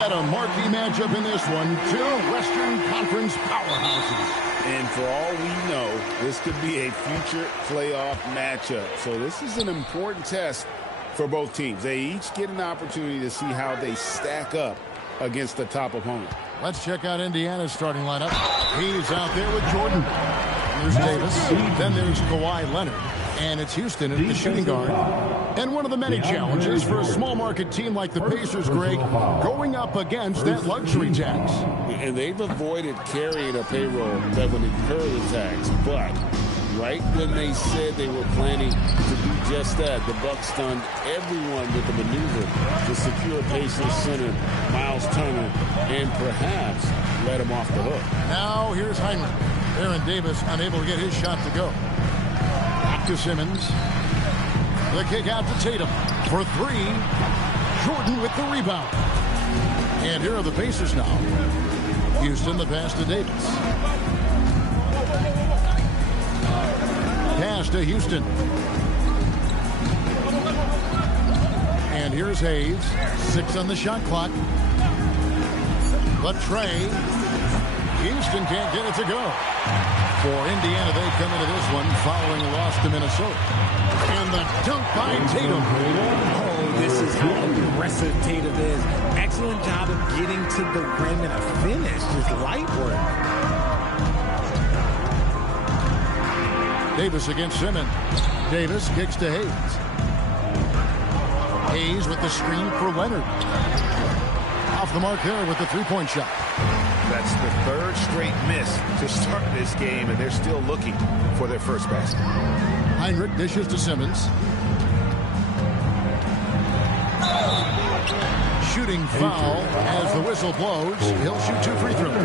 At a marquee matchup in this one, two Western Conference powerhouses. And for all we know, this could be a future playoff matchup. So this is an important test for both teams. They each get an opportunity to see how they stack up against the top opponent. Let's check out Indiana's starting lineup. He's out there with Jordan. There's Davis. Then there's Kawhi Leonard. And it's Houston at the shooting guard. And one of the many challenges for a small market team like the Pacers, Greg, going up against that luxury tax. And they've avoided carrying a payroll that would incur the tax. But right when they said they were planning to do just that, the Bucks stunned everyone with the maneuver to secure Pacers center Miles Turner and perhaps let him off the hook. Now here's Heinrich. Aaron Davis unable to get his shot to go. Back to Simmons. The kick out to Tatum for three. Jordan with the rebound. And here are the Pacers now. Houston, the pass to Davis. Pass to Houston. And here's Hayes. 6 on the shot clock. But Trey. Houston can't get it to go. For Indiana, they come into this one following a loss to Minnesota. And the dunk by Tatum. Oh, this is how aggressive Tatum is. Excellent job of getting to the rim and a finish. Just light work. Davis against Simmons. Davis kicks to Hayes. Hayes with the screen for Leonard. Off the mark there with the three-point shot. That's the third straight miss to start this game, and they're still looking for their first basket. Heinrich dishes to Simmons. Shooting foul as the whistle blows. He'll shoot 2 free throws.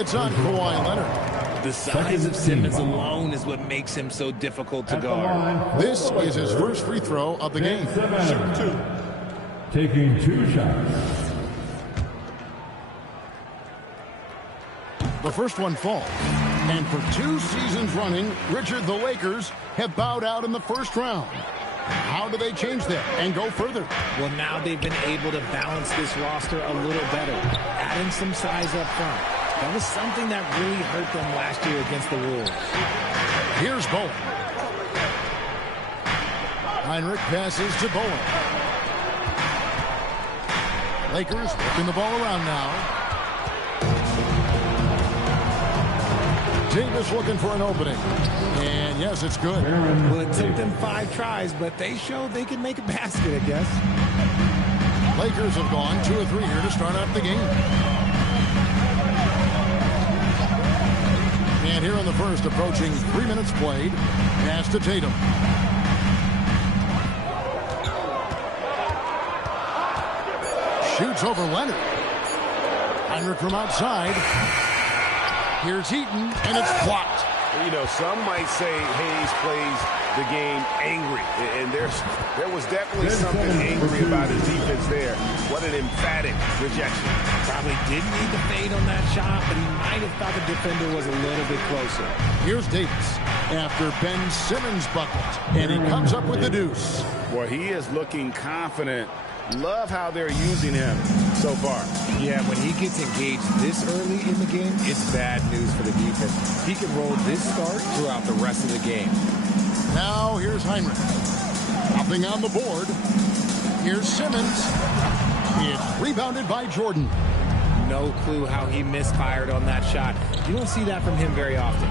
It's on Kawhi Leonard. The size of Simmons alone is what makes him so difficult to guard. This is his first free throw of the game. Shoot 2. Taking 2 shots. The first one falls. And for 2 seasons running, Richard, the Lakers have bowed out in the first round. How do they change that and go further? Well, now they've been able to balance this roster a little better, adding some size up front. That was something that really hurt them last year against the Wolves. Here's Bowen. Heinrich passes to Bowen. Lakers working the ball around now. Davis looking for an opening. And yes, it's good. Well, it took them 5 tries, but they showed they can make a basket, I guess. Lakers have gone 2 of 3 here to start out the game. And here in the first, approaching 3 minutes played. Pass to Tatum. Shoots over Leonard. Heinrich from outside. Here's Heaton, and it's blocked. You know, some might say Hayes plays the game angry, and there was definitely something angry about his defense there. What an emphatic rejection. Probably didn't need the fade on that shot, but he might have thought the defender was a little bit closer. Here's Davis after Ben Simmons bucket, and he comes up with the deuce. Boy, he is looking confident. Love how they're using him so far. Yeah, when he gets engaged this early in the game, it's bad news for the defense. He can roll this start throughout the rest of the game. Now here's Heinrich. Hopping on the board. Here's Simmons. It's rebounded by Jordan. No clue how he misfired on that shot. You don't see that from him very often.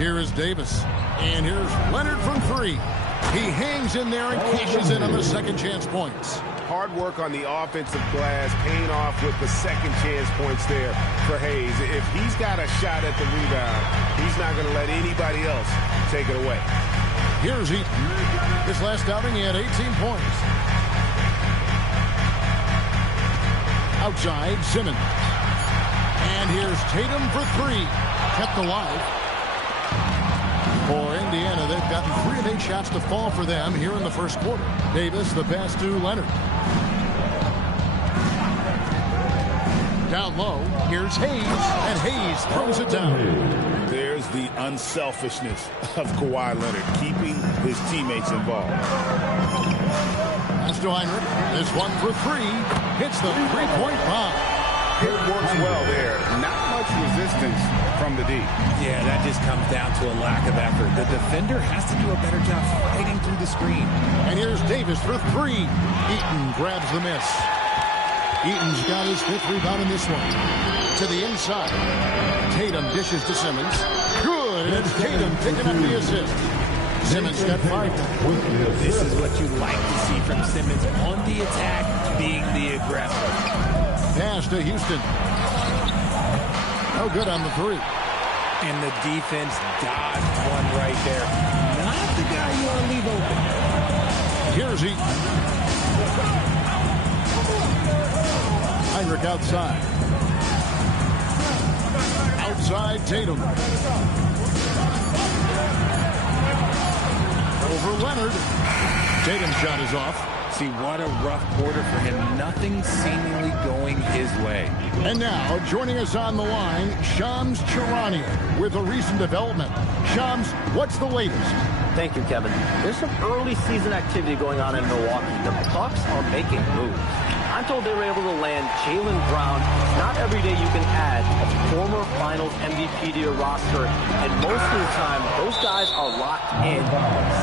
Here is Davis. And here's Leonard from 3. He hangs in there and cashes in on the second chance points. Hard work on the offensive glass, paying off with the second chance points there for Hayes. If he's got a shot at the rebound, he's not going to let anybody else take it away. Here's Heaton. This last outing, he had 18 points. Outside, Simmons. And here's Tatum for 3. Kept alive. For Indiana, they've gotten 3 of 8 shots to fall for them here in the first quarter. Davis, the pass to Leonard. Down low, here's Hayes, and Hayes throws it down. There's the unselfishness of Kawhi Leonard, keeping his teammates involved. Pass to Heinrich. This one for three. Hits the three-point bomb. It works well there. Not much resistance from the D. Yeah, that just comes down to a lack of effort. The defender has to do a better job fighting through the screen. And here's Davis for three. Eaton grabs the miss. Eaton's got his fifth rebound in this one. To the inside. Tatum dishes to Simmons. Good, and it's Tatum picking up the assist. Simmons got 5. This is what you like to see from Simmons on the attack, being the aggressor. Pass to Houston. No good on the three. And the defense dodged one right there. Not the guy you want to leave open. Here's Eaton. Heinrich outside. Outside Tatum. Over Leonard. Tatum's shot is off. See, what a rough quarter for him. Nothing seemingly going his way. And now, joining us on the line, Shams Charania with a recent development. Shams, what's the latest? Thank you, Kevin. There's some early season activity going on in Milwaukee. The Bucks are making moves. I'm told they were able to land Jaylen Brown. Not every day you can add a former Finals MVP to your roster, and most of the time, those guys are locked in.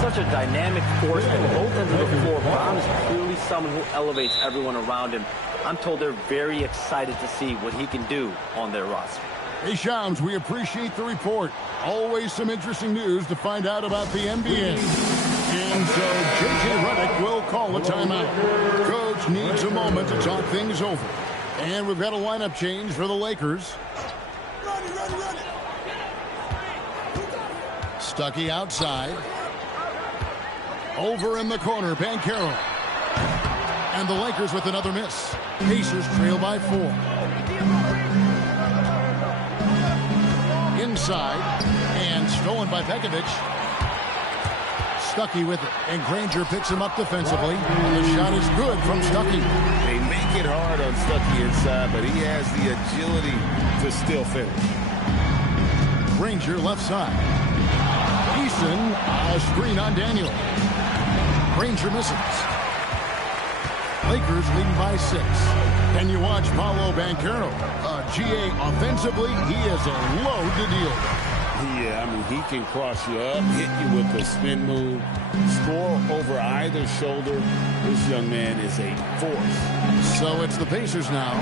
Such a dynamic force on both ends of the floor. Brown is clearly someone who elevates everyone around him. I'm told they're very excited to see what he can do on their roster. Hey, Shams, we appreciate the report. Always some interesting news to find out about the NBA. And so J.J. Redick will call a timeout. Coach needs a moment to talk things over. And we've got a lineup change for the Lakers. Stuckey outside. Over in the corner, Banchero. And the Lakers with another miss. Pacers trail by 4. Inside, and stolen by Pekovic. Stuckey with it, and Granger picks him up defensively. The shot is good from Stuckey. They make it hard on Stuckey inside, but he has the agility to still finish. Granger left side. Eason, a screen on Daniel. Granger misses. Lakers leading by 6. Can you watch Paolo Banchero? GA offensively, he is a load to deal with. Yeah, I mean, he can cross you up, hit you with a spin move, score over either shoulder. This young man is a force. So it's the Pacers now.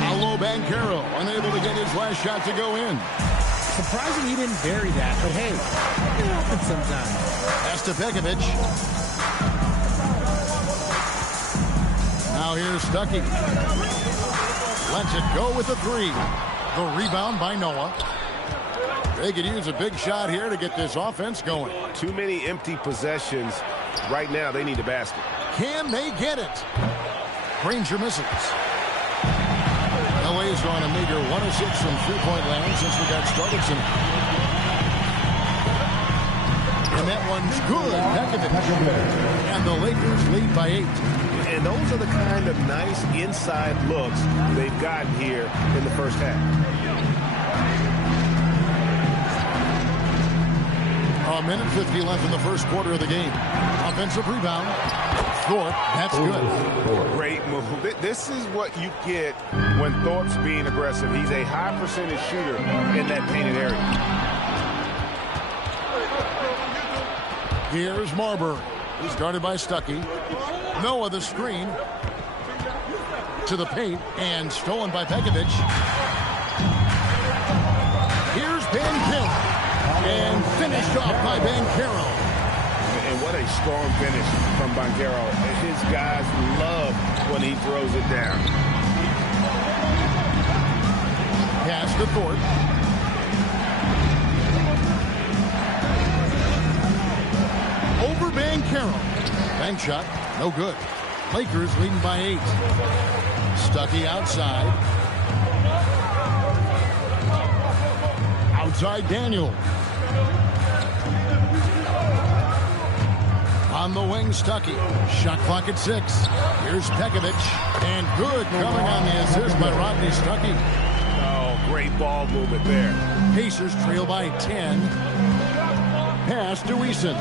Paolo Banchero unable to get his last shot to go in. Surprising he didn't bury that, but hey, it happens sometimes. Pass to Pekovic. Now here's Stuckey. Lets it go with the 3. The rebound by Noah. They could use a big shot here to get this offense going. Too many empty possessions. Right now, they need a basket. Can they get it? Granger misses. LA's on a meager 1 of 6 from three-point land since we got started tonight. And that one's good. Pekovic. And the Lakers lead by 8. And those are the kind of nice inside looks they've gotten here in the first half. A minute 50 left in the first quarter of the game. Offensive rebound. Thorpe, that's good. Great move. This is what you get when Thorpe's being aggressive. He's a high percentage shooter in that painted area. Here's Marbury. He's guarded by Stuckey. Noah the screen. To the paint and stolen by Pekovic. Here's Banchero. And finished off by Banchero. And what a strong finish from Banchero. His guys love when he throws it down. Pass to Thorpe. Over Banchero. Bank shot, no good. Lakers leading by 8. Stuckey outside. Outside Daniel. On the wing, Stuckey. Shot clock at 6. Here's Pekovic. And good coming on the assist by Rodney Stuckey. Oh, great ball movement there. Pacers trail by 10. Pass to Eason.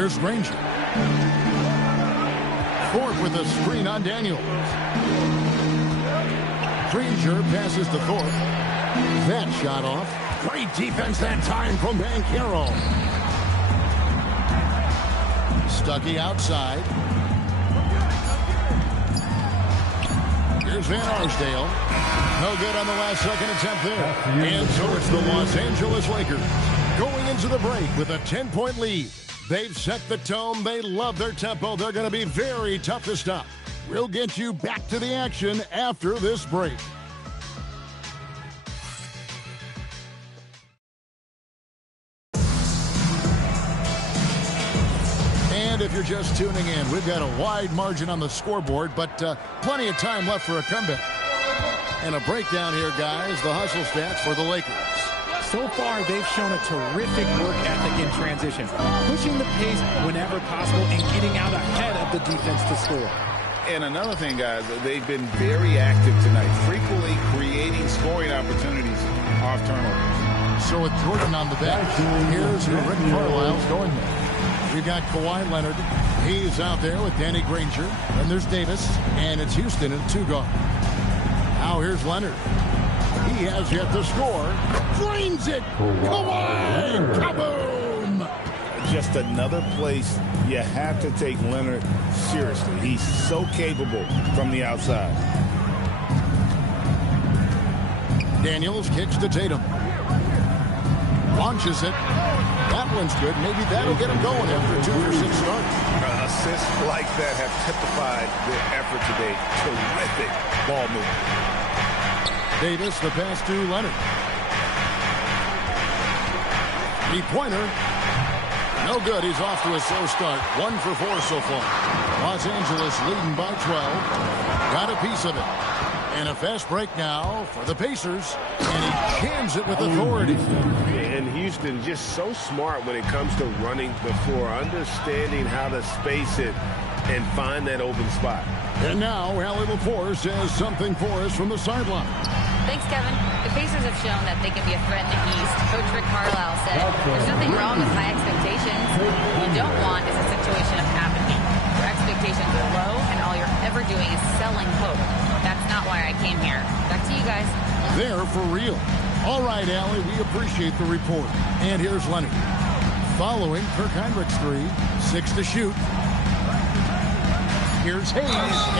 Here's Granger. Thorpe with a screen on Daniels. Granger passes to Thorpe. That shot off. Great defense that time from Banchero. Stuckey outside. Here's Van Arsdale. No good on the last second attempt there. And so it's the Los Angeles Lakers going into the break with a 10-point lead. They've set the tone. They love their tempo. They're going to be very tough to stop. We'll get you back to the action after this break. And if you're just tuning in, we've got a wide margin on the scoreboard, but plenty of time left for a comeback. And a breakdown here, guys. The hustle stats for the Lakers. So far, they've shown a terrific work ethic in transition, pushing the pace whenever possible and getting out ahead of the defense to score. And another thing, guys, they've been very active tonight, frequently creating scoring opportunities off turnovers. So with Jordan on the bench, here's who Rick Carlisle's going with. We've got Kawhi Leonard. He's out there with Danny Granger. And there's Davis. And it's Houston at 2 guard. Now here's Leonard. He has yet to score. Drains it. Kawhi. Kaboom. Just another place you have to take Leonard seriously. He's so capable from the outside. Daniels kicks to Tatum. Launches it. That one's good. Maybe that'll get him going after 2 for 6 starts. Assists like that have typified their effort today. Terrific ball movement. Davis, the pass to Leonard. Three-pointer. No good. He's off to a slow start. 1 for 4 so far. Los Angeles leading by 12. Got a piece of it. And a fast break now for the Pacers. And he jams it with authority. And Houston just so smart when it comes to running the floor, understanding how to space it and find that open spot. And now Allie LaForce has something for us from the sideline. Thanks, Kevin. The Pacers have shown that they can be a threat in the East. Coach Rick Carlisle said, there's nothing wrong with high expectations. What you don't want is a situation of apathy, where expectations are low and all you're ever doing is selling hope. That's not why I came here. Back to you guys. They're for real. All right, Allie, we appreciate the report. And here's Leonard. Following Kirk Heinrich's 3, 6 to shoot. Here's Hayes,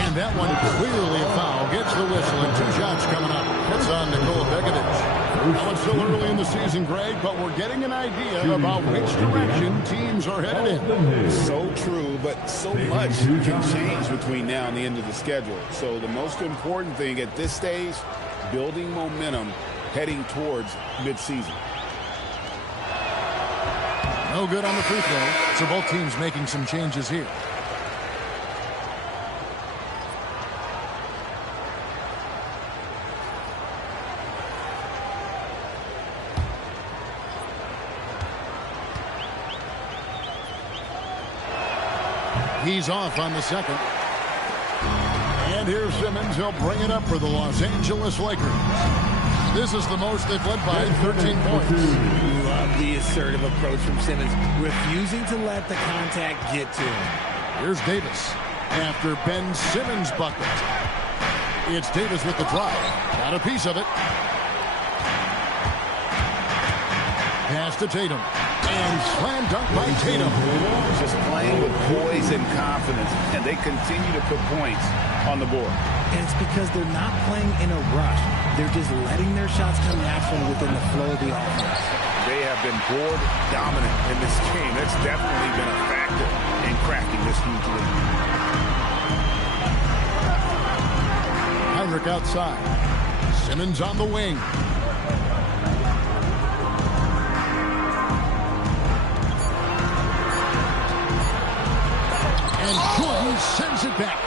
and that one clearly a foul. Gets the whistle, and 2 shots coming up. It's on Nikola Begovic. Well, it's still early in the season, Greg, but we're getting an idea about which direction teams are headed in. So true, but so much can change between now and the end of the schedule. So the most important thing at this stage, building momentum heading towards midseason. No good on the free throw, so both teams making some changes here. He's off on the second. And here's Simmons. He'll bring it up for the Los Angeles Lakers. This is the most they've led by 13 points. Love the assertive approach from Simmons, refusing to let the contact get to him. Here's Davis after Ben Simmons' bucket. It's Davis with the drive. Got a piece of it. Pass to Tatum. And slam dunk by Tatum. Just playing with poise and confidence, and they continue to put points on the board. And it's because they're not playing in a rush. They're just letting their shots come naturally within the flow of the offense. They have been board dominant in this game. That's definitely been a factor in cracking this huge lead. Heinrich outside. Simmons on the wing. And Jordan sends it back.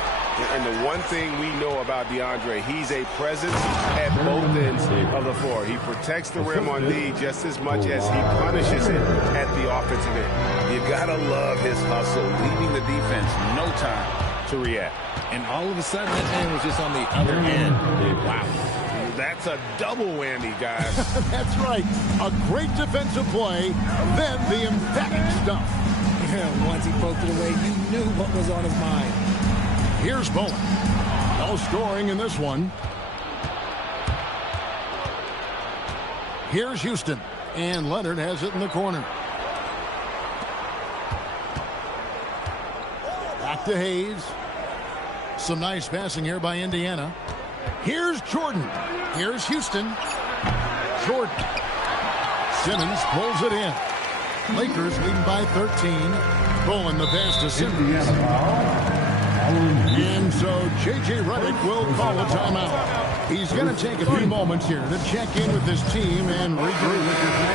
And the one thing we know about DeAndre, he's a presence at both ends of the floor. He protects the rim on D just as much as he punishes it at the offensive end. You gotta love his hustle, leaving the defense no time to react. And all of a sudden, that man was just on the other end. Wow. That's a double whammy, guys. That's right. A great defensive play, then the emphatic stuff. Once he poked it away, you knew what was on his mind. Here's Bowen. No scoring in this one. Here's Houston. And Leonard has it in the corner. Back to Hayes. Some nice passing here by Indiana. Here's Jordan. Here's Houston. Jordan. Simmons pulls it in. Lakers leading by 13. Bowen the pass to Simmons. And so J.J. Redick will call a timeout. He's going to take a few moments here to check in with his team and regroup.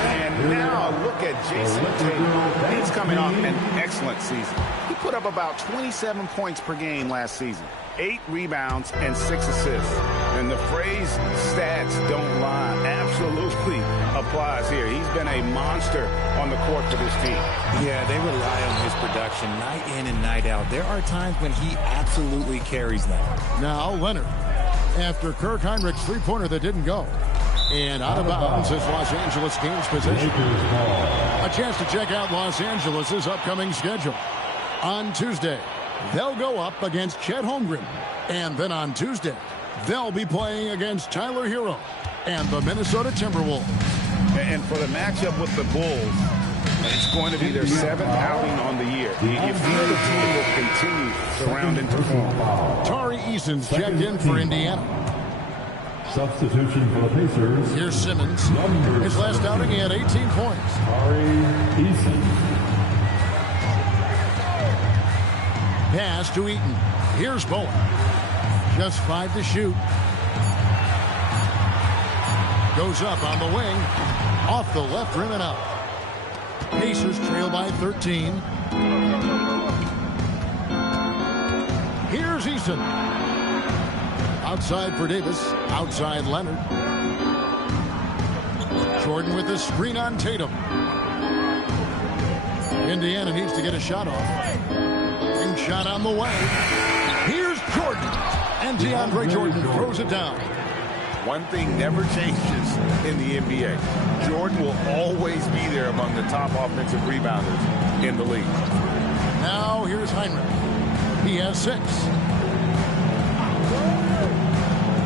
And now look at Jason Tatum. He's coming off an excellent season. He put up about 27 points per game last season, 8 rebounds and 6 assists. And the phrase stats don't lie absolutely applies here. He's been a monster on the court for this team. Yeah, they rely on his production night in and night out. There are times when he absolutely carries them. Now Leonard, after Kirk Heinrich's three-pointer that didn't go. And out of bounds as Los Angeles gains possession. A chance to check out Los Angeles' upcoming schedule. On Tuesday, they'll go up against Chet Holmgren. And then on Tuesday, they'll be playing against Tyler Hero and the Minnesota Timberwolves. And for the matchup with the Bulls, it's going to be their 7th outing on the year. You feel the team will continue to round into form. Tari Eason's checked in for Indiana. Substitution for the Pacers. Here's Simmons. His last outing, he had 18 points. Tari Eason. Pass to Eaton. Here's Bowen. Just 5 to shoot. Goes up on the wing. Off the left rim and out. Pacers trail by 13. Here's Eason. Outside for Davis. Outside Leonard. Jordan with the screen on Tatum. Indiana needs to get a shot off. Ring shot on the way. Here's Jordan. And DeAndre Jordan throws it down. One thing never changes in the NBA. Jordan will always be there among the top offensive rebounders in the league. Now here's Heinrich. He has 6.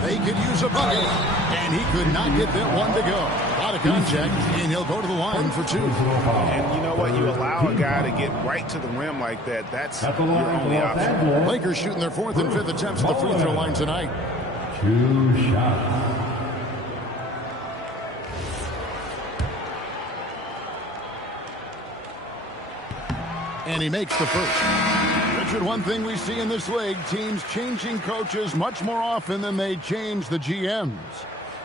They could use a bucket, and he could not get that one to go. Out of contact, and he'll go to the line for 2. And you know what? You allow a guy to get right to the rim like that. That's your only option. Lakers shooting their 4th and 5th attempts at the free throw line tonight. 2 shots. And he makes the first. Richard, one thing we see in this league, teams changing coaches much more often than they change the GMs.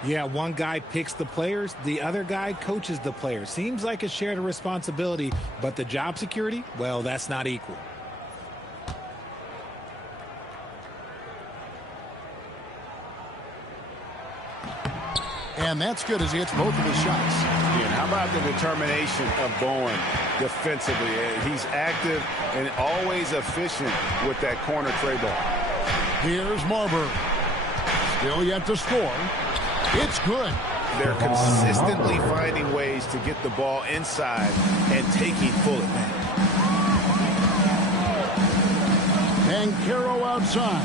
Yeah, one guy picks the players, the other guy coaches the players. Seems like a shared responsibility, but the job security, well, that's not equal. And that's good as he hits both of his shots. And how about the determination of Bowen defensively? He's active and always efficient with that corner tray ball. Here's Marbury. Still yet to score. It's good. They're consistently finding ways to get the ball inside and taking full advantage. And Caro outside.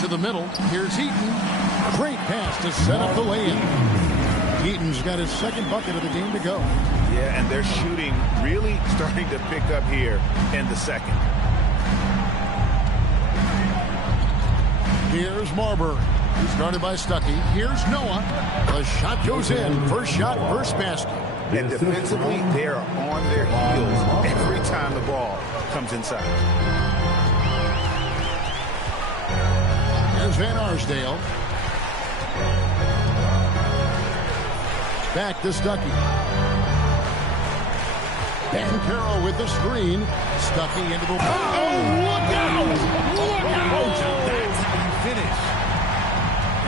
To the middle. Here's Heaton. Great pass to set up the lay-in. Heaton's got his 2nd bucket of the game to go. Yeah, and their shooting really starting to pick up here in the 2nd. Here's Marbury. He's guarded by Stuckey. Here's Noah. The shot goes in. First shot, first basket. And defensively, they are on their heels every time the ball comes inside. Here's Van Arsdale. Back to Stuckey. And Carroll with the screen. Stuckey into the... Oh, look out! Look out! That's how you finish.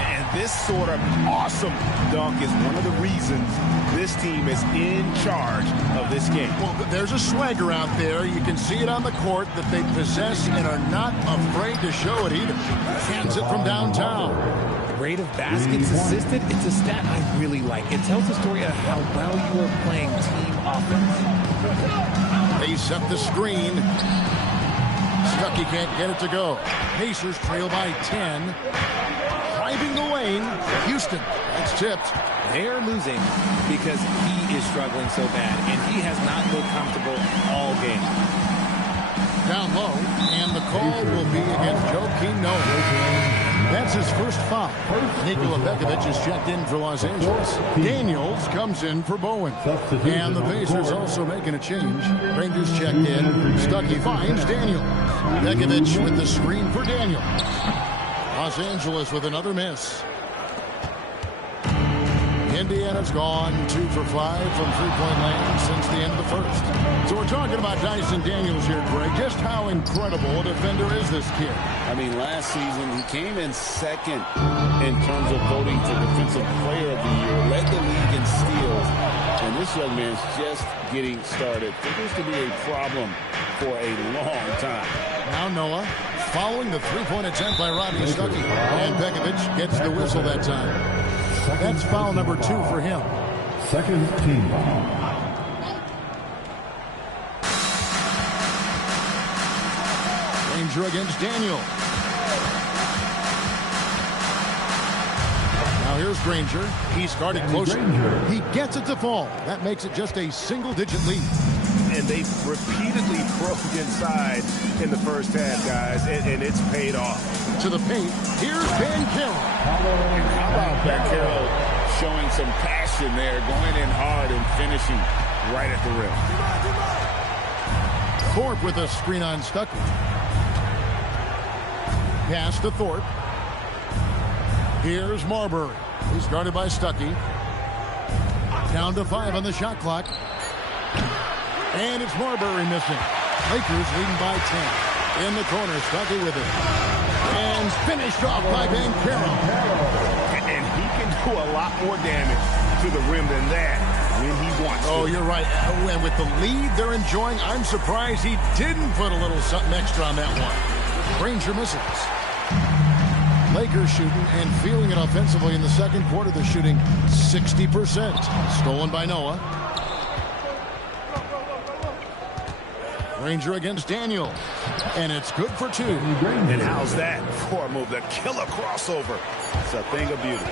And this sort of awesome dunk is one of the reasons this team is in charge of this game. Well, there's a swagger out there. You can see it on the court that they possess and are not afraid to show it either. Hands it from downtown. Rate of baskets assisted, it's a stat I really like. It tells the story of how well you are playing team offense. They set the screen. Stuckey can't get it to go. Pacers trail by 10. Driving the lane. Houston. It's tipped. They're losing because he is struggling so bad, and he has not looked comfortable all game. Down low, and the call will be against Joakim Noah. That's his first foul. Nikola Pekovic is checked in for Los Angeles. Daniels comes in for Bowen. And the Pacers also making a change. Rangers checked in. Stuckey finds Daniels. Pekovic with the screen for Daniels. Los Angeles with another miss. Indiana's gone 2 for 5 from three-point land since the end of the first. So we're talking about Dyson Daniels here, Greg. Just how incredible a defender is this kid? I mean, last season he came in second in terms of voting for Defensive Player of the Year, led the league in steals, and this young man's just getting started. Figures to be a problem for a long time. Now Noah following the three-point attempt by Rodney Stuckey, and Pekovic gets the whistle that time. That's foul number 2 for him. Second team foul. Ranger against Daniel. Now here's Granger. He started closer. He gets it to fall. That makes it just a single-digit lead. And they repeatedly broke inside in the first half, guys, and it's paid off. To the paint, here's Banchero. How about Banchero showing some passion there, going in hard and finishing right at the rim. Thorpe with a screen on Stuckey. Pass to Thorpe. Here's Marbury. He's guarded by Stuckey. Down to 5 on the shot clock. And it's Marbury missing. Lakers leading by 10. In the corner, Stuckey with it. And finished off by Banchero. And he can do a lot more damage to the rim than that when he wants to. Oh, you're right. And with the lead they're enjoying, I'm surprised he didn't put a little something extra on that one. Granger misses. Lakers shooting and feeling it offensively in the second quarter. They're shooting 60%. Stolen by Noah. Ranger against Daniel. And it's good for 2. And how's that for a move? The killer crossover. It's a thing of beauty.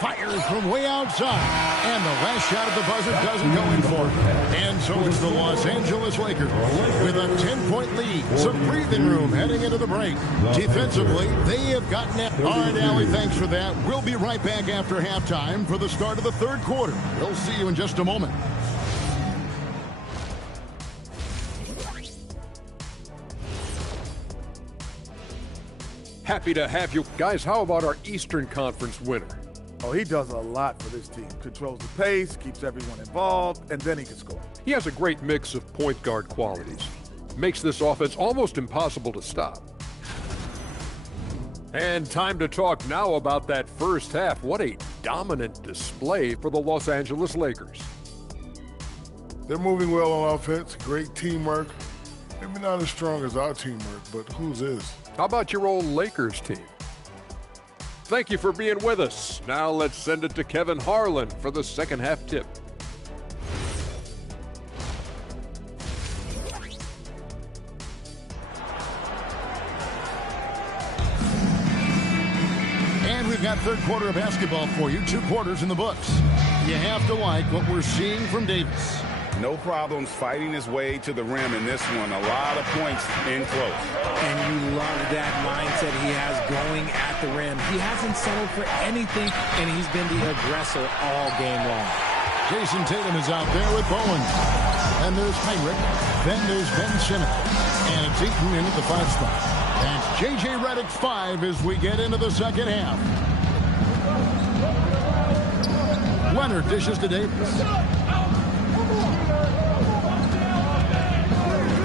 Fires from way outside. And the last shot at the buzzer doesn't go in for it. And so it's the Los Angeles Lakers with a 10-point lead. Some breathing room heading into the break. Defensively, they have gotten it. All right, Allie, thanks for that. We'll be right back after halftime for the start of the third quarter. We'll see you in just a moment. Happy to have you. Guys, how about our Eastern Conference winner? Oh, he does a lot for this team. Controls the pace, keeps everyone involved, and then he can score. He has a great mix of point guard qualities. Makes this offense almost impossible to stop. And time to talk now about that first half. What a dominant display for the Los Angeles Lakers. They're moving well on offense, great teamwork. Maybe not as strong as our teamwork, but whose is? How about your old Lakers team? Thank you for being with us. Now let's send it to Kevin Harlan for the second half tip. And we've got third quarter of basketball for you. 2 quarters in the books. You have to like what we're seeing from Davis. No problems fighting his way to the rim in this one. A lot of points in close. And you love that mindset he has going at the rim. He hasn't settled for anything, and he's been the aggressor all game long. Jason Tatum is out there with Bowen. And there's Heinrich. Then there's Ben Simmons. And it's Eaton in at the 5 spot. That's J.J. Redick 5 as we get into the second half. Leonard dishes to Davis.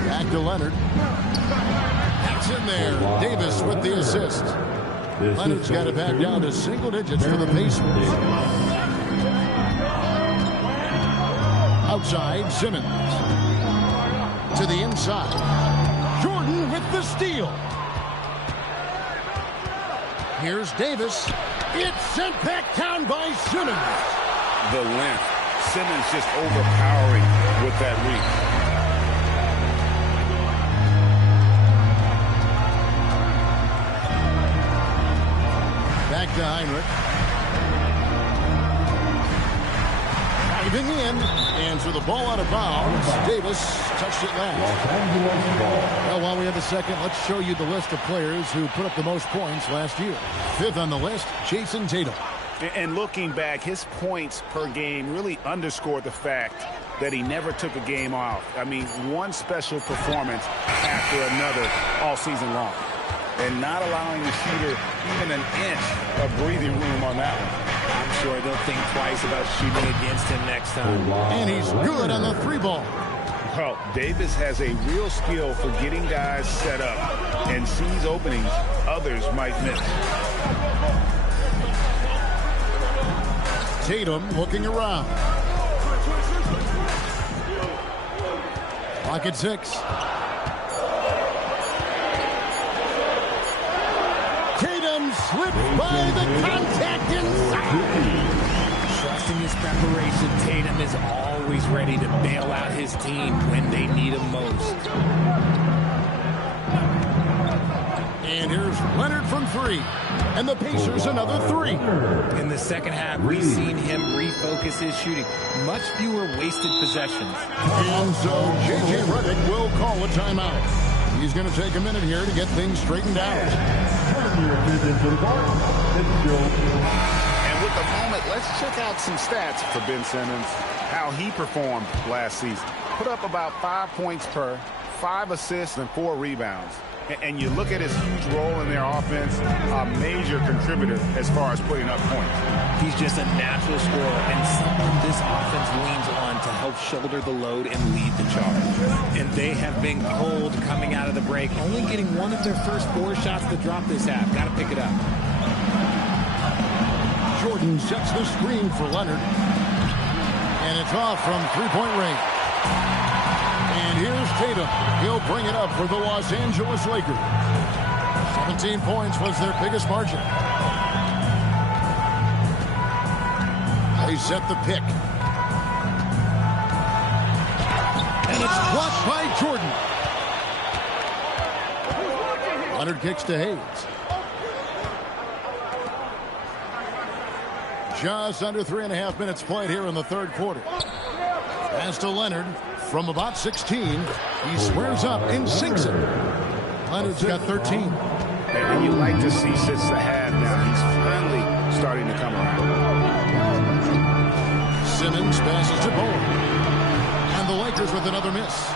Back to Leonard. That's in there. Davis with the assist. Leonard's got it back down to single digits for the Pacers. Outside, Simmons. To the inside. Jordan with the steal. Here's Davis. It's sent back down by Simmons. The length. Simmons just overpowering with that reach. Back to Heinrich. Diving in. And for the ball out of bounds, Davis touched it last. Well, while we have a second, let's show you the list of players who put up the most points last year. Fifth on the list, Jason Tatum. And looking back, his points per game really underscored the fact that he never took a game off. I mean, one special performance after another all season long. And not allowing the shooter even an inch of breathing room on that one. I'm sure they'll think twice about shooting against him next time. And he's good on the three ball. Well, Davis has a real skill for getting guys set up and sees openings others might miss. Tatum looking around. Clock at 6. Tatum slipped by the contact inside. Trusting his preparation, Tatum is always ready to bail out his team when they need him most. And here's Leonard from 3. And the Pacers another 3. In the second half, we've seen him refocus his shooting. Much fewer wasted possessions. And so J.J. Redick will call a timeout. He's going to take a minute here to get things straightened out. And with the moment, let's check out some stats for Ben Simmons, how he performed last season. Put up about 5 points per, 5 assists, and 4 rebounds. And you look at his huge role in their offense, a major contributor as far as putting up points. He's just a natural scorer and someone this offense leans on to help shoulder the load and lead the charge. And they have been cold coming out of the break, only getting one of their first 4 shots to drop this half. Got to pick it up. Jordan sets the screen for Leonard. And it's off from three-point range. And here's Tatum. He'll bring it up for the Los Angeles Lakers. 17 points was their biggest margin. They set the pick. And it's blocked by Jordan. Leonard kicks to Hayes. Just under 3.5 minutes played here in the third quarter. Pass to Leonard. From about 16, he squares up and sinks it. Leonard's got 13. And you like to see since the half now, he's finally starting to come around. Simmons passes to Bowen. And the Lakers with another miss.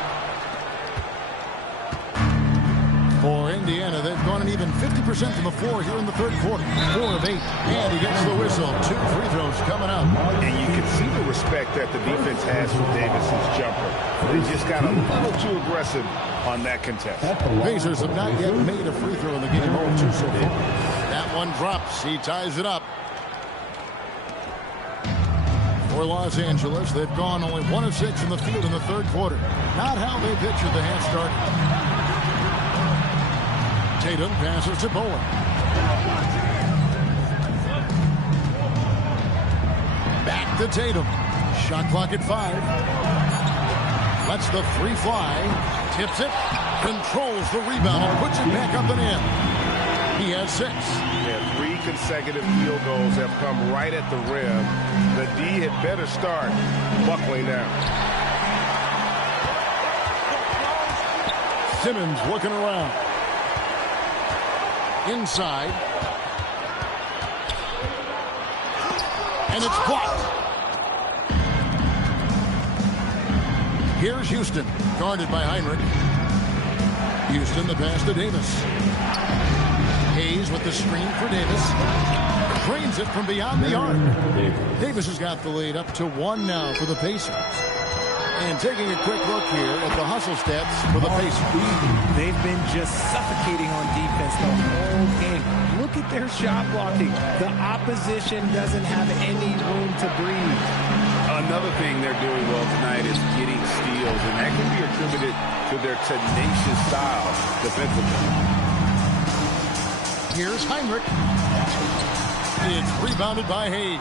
For Indiana, they've gone an even 50% from the floor here in the third quarter. 4 of 8. And he gets the whistle. 2 free throws coming up. And you can see the respect that the defense has for Davis's jumper. They just got a little too aggressive on that contest. Pacers have not yet made a free throw in the game. 0-2 so far. That one drops. He ties it up. For Los Angeles, they've gone only 1 of 6 in the field in the third quarter. Not how they pictured the half start. Tatum passes to Bowen. Back to Tatum. Shot clock at 5. Lets the 3 fly. Tips it. Controls the rebound and puts it back up and in. He has 6. Yeah, 3 consecutive field goals have come right at the rim. The D had better start buckling down. Simmons looking around. Inside. And it's blocked. Here's Houston, guarded by Heinrich. Houston, the pass to Davis. Hayes with the screen for Davis. Drains it from beyond the arc. Davis has got the lead up to 1 now for the Pacers. And taking a quick look here at the hustle stats for the Pacers. They've been just suffocating on defense the whole game. Look at their shot blocking. The opposition doesn't have any room to breathe. Another thing they're doing well tonight is getting steals, and that can be attributed to their tenacious style defensively. Here's Heinrich. It's rebounded by Hayes.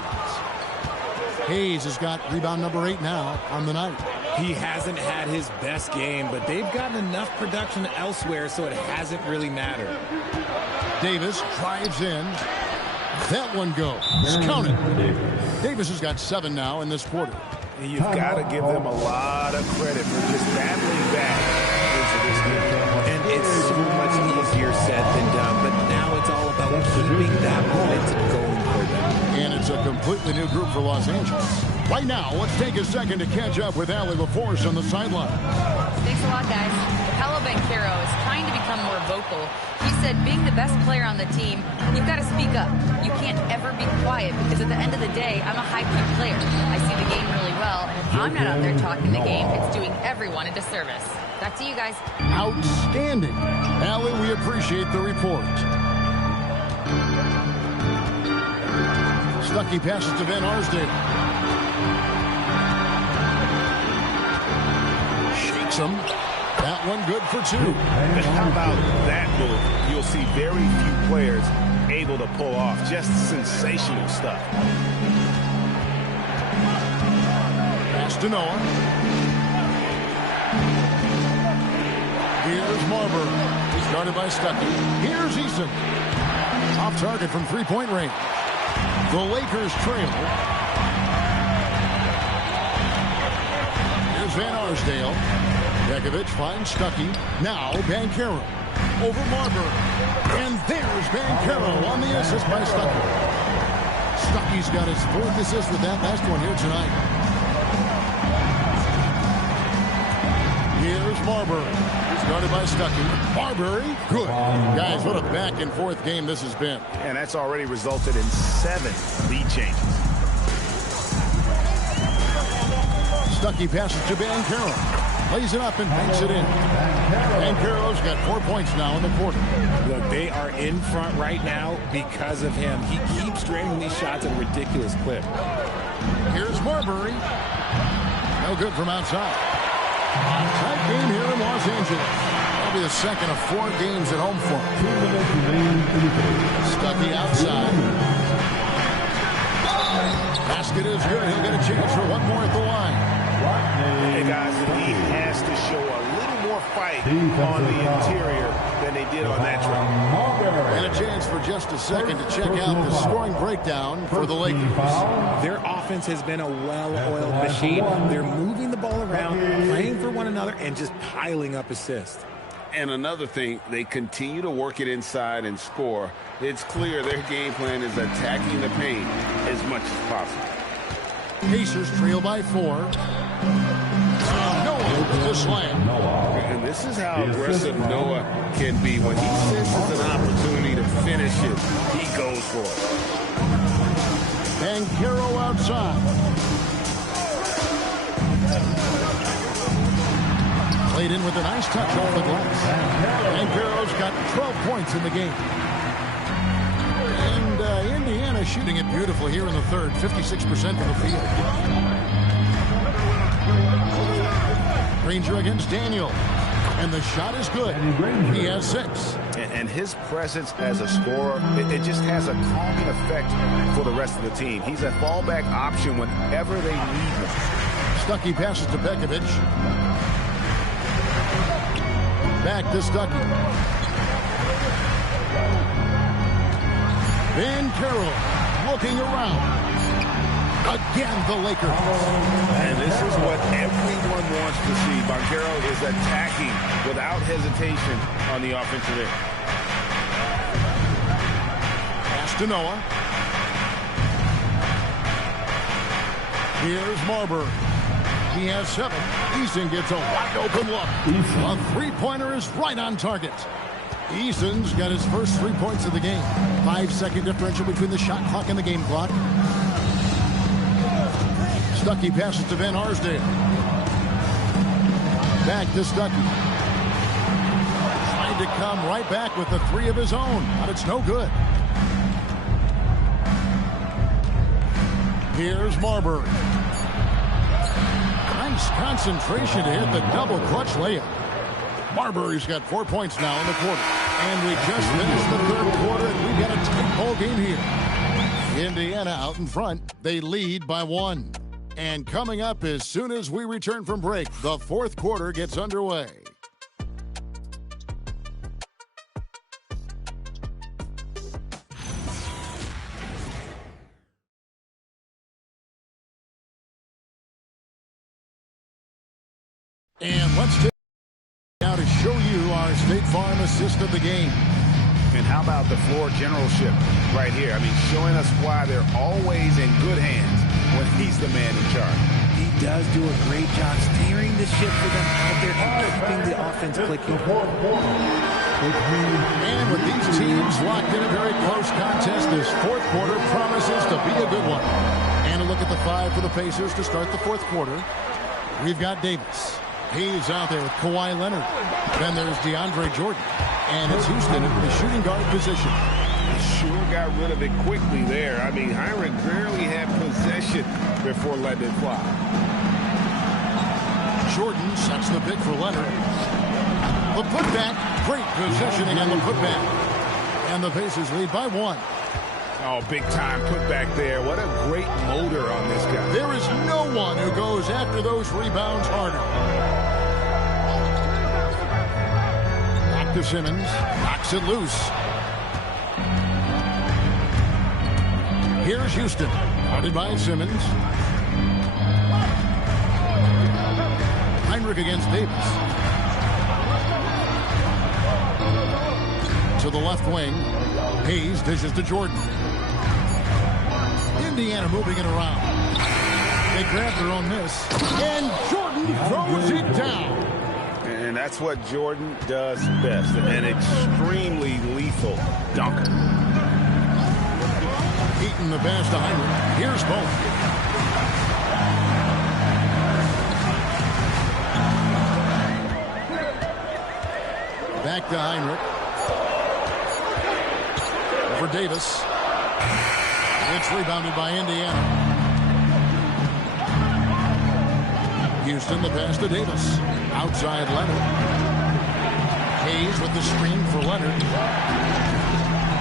Hayes has got rebound number 8 now on the night. He hasn't had his best game, but they've gotten enough production elsewhere, so it hasn't really mattered. Davis drives in. That one goes. Count it. Davis has got 7 now in this quarter. And you've got to give them a lot of credit for just battling back into this game. And it's so much easier said than done, but now it's all about keeping that momentum going for them. And it's a completely new group for Los Angeles. Right now, let's take a second to catch up with Allie LaForce on the sideline. Thanks a lot, guys. Paolo Banchero is trying to become more vocal. He said being the best player on the team, you've got to speak up. You can't ever be quiet because at the end of the day, I'm a high-key player. I see the game really well, and if I'm not out there talking the game, it's doing everyone a disservice. Back to you guys. Outstanding. Allie, we appreciate the report. Stuckey passes to Van Arsdale. Shakes him. That one good for 2. How about that move? You'll see very few players able to pull off just sensational stuff. Pass to Noah. Here's Marbury. He's guarded by Stuckey. Here's Eason. Off target from three-point range. The Lakers trail. Here's Van Arsdale. Begovic finds Stuckey. Now Banchero. Over Marbury. And there's Banchero on the assist by Stuckey. Stuckey's got his 4th assist with that last one here tonight. Here's Marbury. He's guarded by Stuckey. Marbury, good. Guys, what a back-and-forth game this has been. And that's already resulted in 7 lead changes. Stuckey passes to Banchero. Lays it up and banks it in. Banchero's got 4 points now in the quarter. Look, they are in front right now because of him. He keeps draining these shots at a ridiculous clip. Here's Marbury. No good from outside. Tight game here in Los Angeles. That'll be the second of 4 games at home for him. Stuckey outside. Basket is good. He'll get a chance for one more at the line. Hey, guys, the league has to show a little more fight on the interior than they did on that drive. And a chance for just a second to check out the scoring breakdown for the Lakers. Their offense has been a well-oiled machine. They're moving the ball around, playing for one another, and just piling up assists. And another thing, they continue to work it inside and score. It's clear their game plan is attacking the paint as much as possible. Pacers trail by 4. Noah with the slam. And this is how aggressive Noah can be. When he senses an opportunity to finish it, he goes for it. Banchero outside. Played in with a nice touch off the glass. Banchero's got 12 points in the game. And Indiana shooting it beautifully here in the third, 56% from the field. Granger against Daniel. And the shot is good. He has 6. And his presence as a scorer, it just has a calming effect for the rest of the team. He's a fallback option whenever they need him. Stuckey passes to Begovic. Back to Stuckey. Banchero looking around. Again, the Lakers. And this is what everyone wants to see. Banchero is attacking without hesitation on the offensive end. Pass to Noah. Here's Marbury. He has 7. Eason gets a wide open look. A three-pointer is right on target. Eason's got his first 3 points of the game. 5-second differential between the shot clock and the game clock. Stuckey passes to Van Arsdale. back to Stuckey. Trying to come right back with the three of his own, but it's no good. Here's Marbury. Nice concentration to hit the double clutch layup. Marbury's got 4 points now in the quarter. And we just finished the third quarter, and we've got a tight ball game here. Indiana out in front. They lead by 1. And coming up as soon as we return from break, the fourth quarter gets underway. And let's take now to show you our State Farm assist of the game. And how about the floor generalship right here? I mean, showing us why they're always in good hands when he's the man in charge. He does do a great job steering the ship for them out there and keeping the offense clicking. And with these teams locked in a very close contest, this fourth quarter promises to be a good one. And a look at the 5 for the Pacers to start the fourth quarter. We've got Davis. He's out there with Kawhi Leonard. Then there's DeAndre Jordan. And it's Houston in the shooting guard position. Sure got rid of it quickly there. I mean, Heinrich barely had possession before letting it fly. Jordan sets the pick for Leonard. The putback. Great positioning on the putback. And the Pacers lead by 1. Oh, big time putback there. What a great motor on this guy. There is no one who goes after those rebounds harder. Back to Simmons. Knocks it loose. Here's Houston. Guarded by Simmons. Heinrich against Davis. To the left wing. Hayes dishes to Jordan. Indiana moving it around. They grab their own miss. And Jordan throws it down. And that's what Jordan does best. An extremely lethal dunker. Eaton the pass to Heinrich. Here's Bowman. Back to Heinrich. For Davis. It's rebounded by Indiana. Houston the pass to Davis. Outside Leonard. Hayes with the screen for Leonard.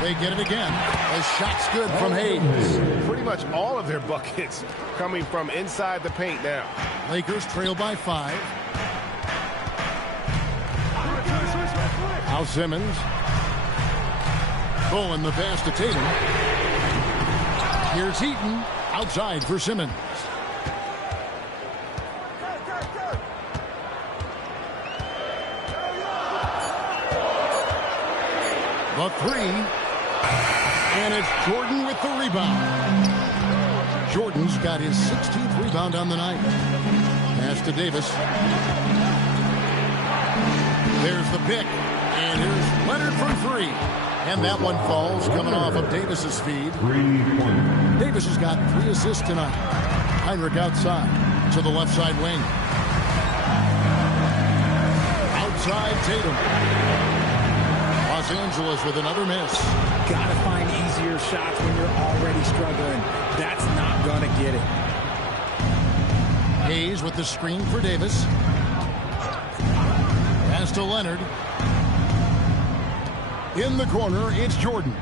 They get it again. A shot's good from Hayes. Pretty much all of their buckets coming from inside the paint now. Lakers trail by 5. Now Simmons. Bowen the pass to Tatum. Here's Eaton. Outside for Simmons. The 3. And it's Jordan with the rebound. Jordan's got his 16th rebound on the night. Pass to Davis. There's the pick. And here's Leonard from 3. And that one falls coming off of Davis's feed. Davis has got 3 assists tonight. Heinrich outside to the left side wing. Outside Tatum. Los Angeles with another miss. Gotta find easier shots when you're already struggling. That's not gonna get it. Hayes with the screen for Davis. Pass to Leonard. In the corner, it's Jordan.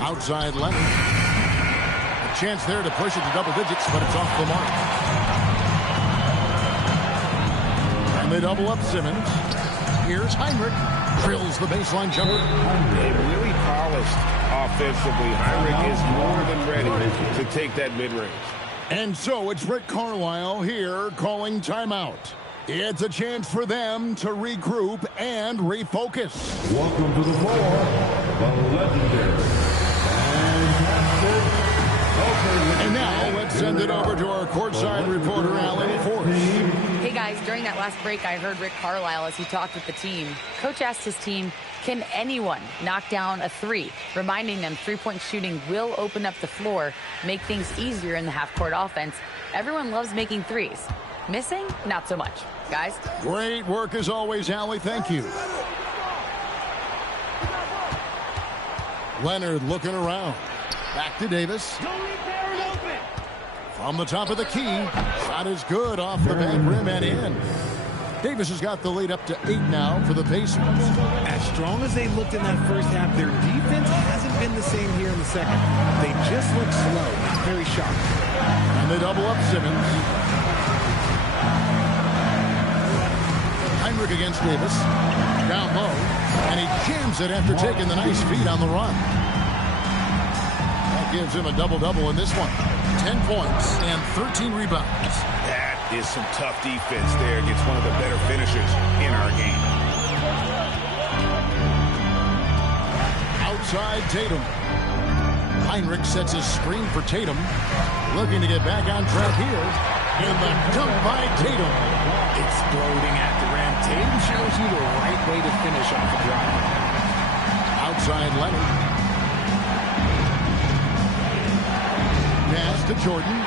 Outside Leonard. A chance there to push it to double digits, but it's off the mark. And they double up Simmons. Here's Heinrich. Drills the baseline jumper. They really polished offensively. Heinrich is more than ready to take that mid-range. And so it's Rick Carlisle here calling timeout. It's a chance for them to regroup and refocus. Welcome to the floor, the legendary, fantastic. And now let's send it over to our courtside reporter, Alan Force. Hey guys, during that last break, I heard Rick Carlisle as he talked with the team. Coach asked his team, Can anyone knock down a three? Reminding them three-point shooting will open up the floor, make things easier in the half-court offense. Everyone loves making threes. Missing? Not so much. Guys? Great work as always, Allie. Thank you. Leonard looking around. Back to Davis. From the top of the key. Shot is good off the back rim and in. Davis has got the lead up to 8 now for the Pacers. As strong as they looked in that first half, their defense hasn't been the same here in the second. They just look slow, not very sharp. And they double up Simmons. Heinrich against Davis. Down low. And he jams it after taking the nice feed on the run. That gives him a double-double in this one. 10 points and 13 rebounds. That is some tough defense there against one of the better finishers in our game. Outside Tatum. Heinrich sets a screen for Tatum. Looking to get back on track here. And the dunk by Tatum. Exploding at the rim. Tatum shows you the right way to finish off a drive. Outside Leonard. Pass to Jordan.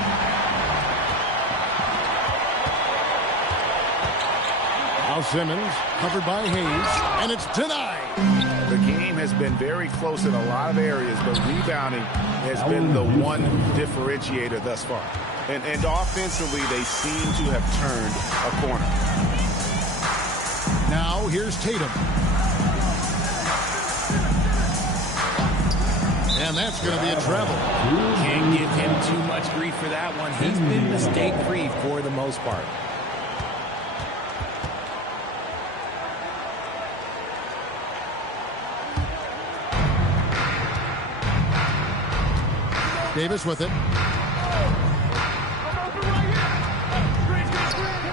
Now Simmons, covered by Hayes, and it's denied. The game has been very close in a lot of areas, but rebounding has been the one differentiator thus far. And offensively, they seem to have turned a corner. Now here's Tatum. And that's going to be a travel. Can't give him too much grief for that one. He's been mistake-free for the most part. Davis with it.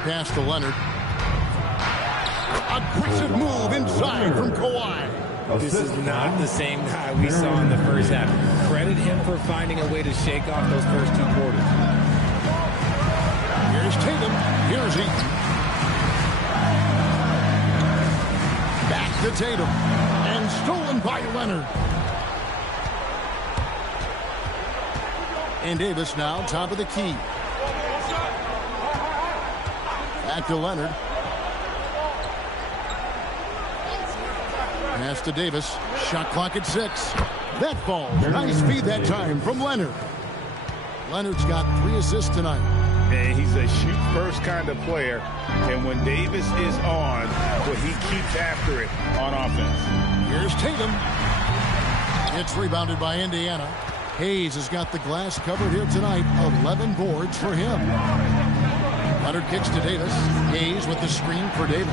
Pass to Leonard. Aggressive move inside from Kawhi. This is not the same guy we saw in the first half. Credit him for finding a way to shake off those first 2 quarters. Here's Tatum. Here's Eaton. Back to Tatum. And stolen by Leonard. And Davis now top of the key. Back to Leonard. Pass to Davis. Shot clock at 6. That falls. Nice feed that time from Leonard. Leonard's got 3 assists tonight. And he's a shoot-first kind of player. And when Davis is on, well, he keeps after it on offense. Here's Tatum. It's rebounded by Indiana. Hayes has got the glass covered here tonight. 11 boards for him. Leonard kicks to Davis. Hayes with the screen for Davis.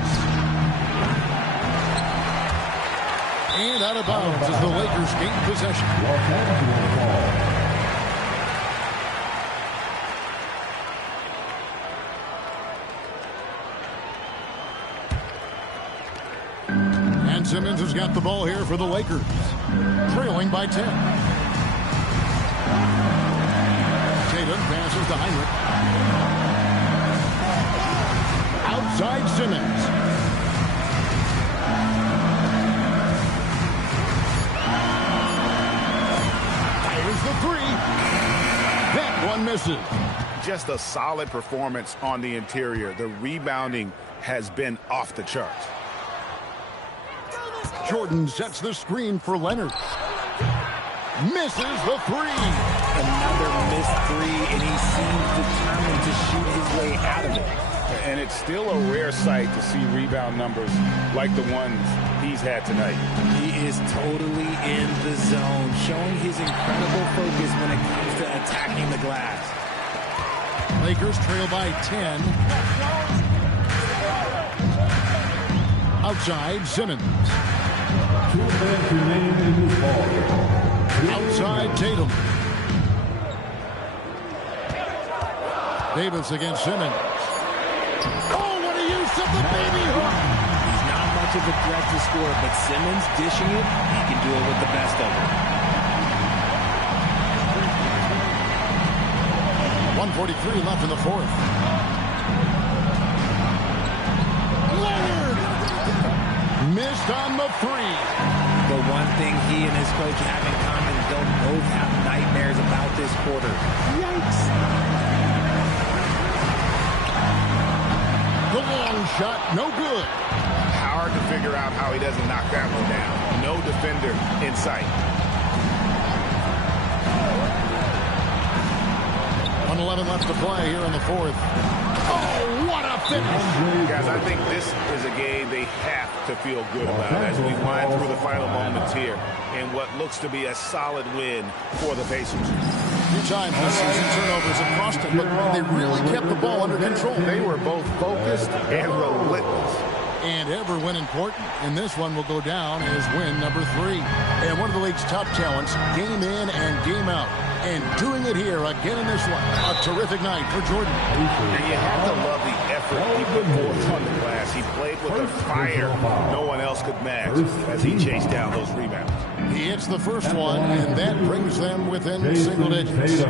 And out of bounds as the Lakers gain possession. And Simmons has got the ball here for the Lakers. Trailing by 10. Tatum passes to Heinrich. Outside Simmons. Fires the 3. That one misses. Just a solid performance on the interior. The rebounding has been off the charts. Jordan sets the screen for Leonard. Misses the 3. Another missed 3, and he seems determined to shoot his way out of it. And it's still a rare sight to see rebound numbers like the ones he's had tonight. He is totally in the zone, showing his incredible focus when it comes to attacking the glass. Lakers trail by 10. Outside, Simmons. 2 minutes remaining in this ball. Outside, Tatum. Davis against Simmons. Oh, what a use of the baby hook! He's not much of a threat to score, but Simmons dishing it, he can do it with the best of them. 1:43 left in the 4th. Leonard missed on the three. The one thing he and his coach have in common, they'll both have nightmares about this quarter. Yikes. The long shot, no good. Hard to figure out how he doesn't knock that one down. No defender in sight. 1:11 left to play here in the fourth. Oh, what a finish. Guys, I think this is a game they have to feel good about as we wind through the final moments here in what looks to be a solid win for the Pacers. Few times this season, turnovers have cost them, but they really kept the ball under control. They were both focused and relentless. And every win important. And this one will go down as win number 3. And one of the league's top talents, game in and game out. And doing it here again in this one. A terrific night for Jordan. And you have to love the effort he put forth on the glass. He played with a fire no one else could match as he chased down those rebounds. He hits the first one, and that brings them within single digits.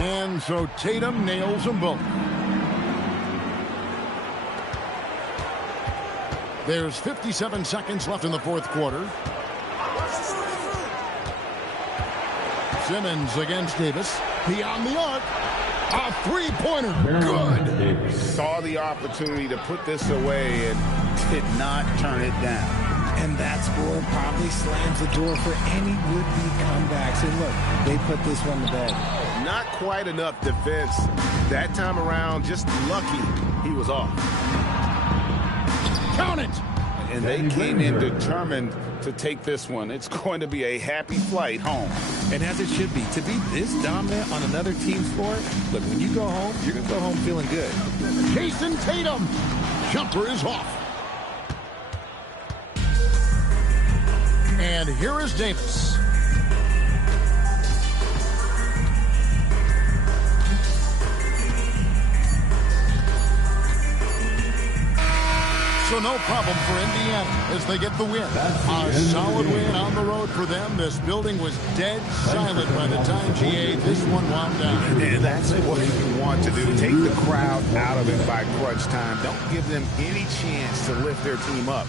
And so Tatum nails them both. There's 57 seconds left in the fourth quarter. Simmons against Davis. Beyond the arc. A three-pointer. Good. Saw the opportunity to put this away and did not turn it down. And that score probably slams the door for any would-be comebacks. And look, they put this one to bed. Not quite enough defense that time around. Just lucky he was off. Count it. And they came in determined to take this one. It's going to be a happy flight home. And as it should be. To be this dominant on another team's floor, look, when you go home, you're going to go home feeling good. Jason Tatum. Jumper is off. And here is Davis. So no problem for Indiana as they get the win. A solid win on the road for them. This building was dead silent by the time GA this one wound down. And that's what you want to do. Take the crowd out of it by crunch time. Don't give them any chance to lift their team up.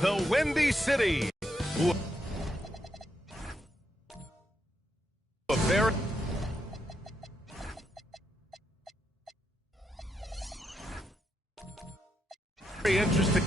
the Windy City. A very interesting.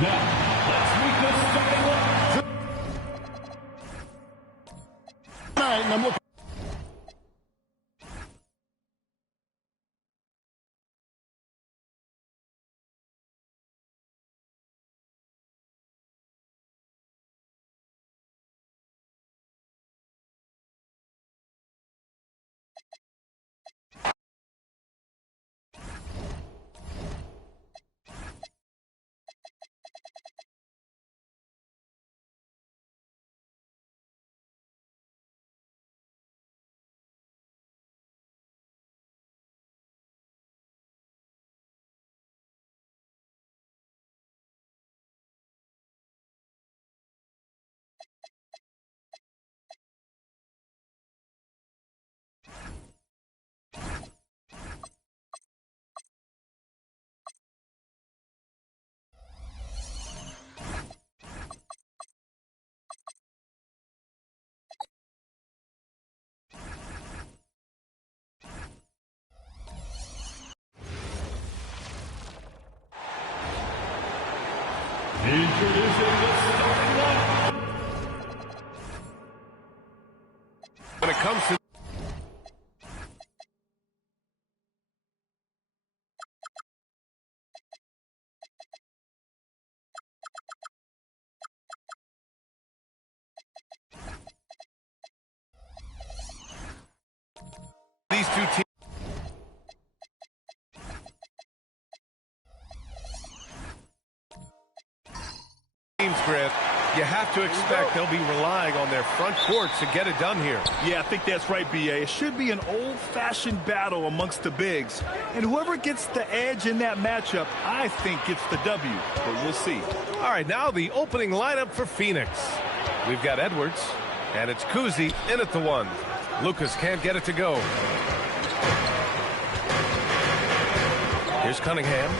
Now, let's meet the starting line. Tonight, and I'm looking. Introducing the starting line. When it comes to these two teams. Grant, you have to expect they'll be relying on their front court to get it done here. Yeah, I think that's right, B.A. It should be an old-fashioned battle amongst the bigs. And whoever gets the edge in that matchup, I think gets the W. But we'll see. All right, now the opening lineup for Phoenix. We've got Edwards, and it's Kuzi in at the one. Lucas can't get it to go. Here's Cunningham.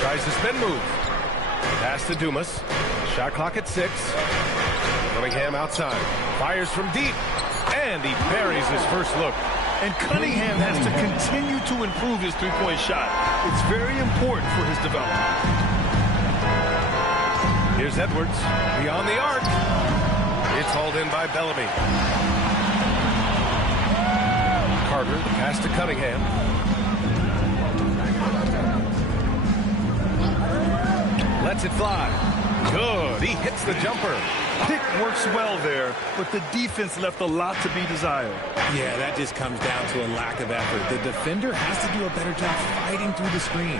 Tries the spin move. Pass to Dumas. Shot clock at 6. Cunningham outside. Fires from deep. And he buries his first look. And Cunningham has to continue to improve his three-point shot. It's very important for his development. Here's Edwards. Beyond the arc. It's hauled in by Bellamy. Carter, pass to Cunningham. Lets it fly. Good. He hits the jumper. Pick works well there, but the defense left a lot to be desired. Yeah, that just comes down to a lack of effort. The defender has to do a better job fighting through the screen.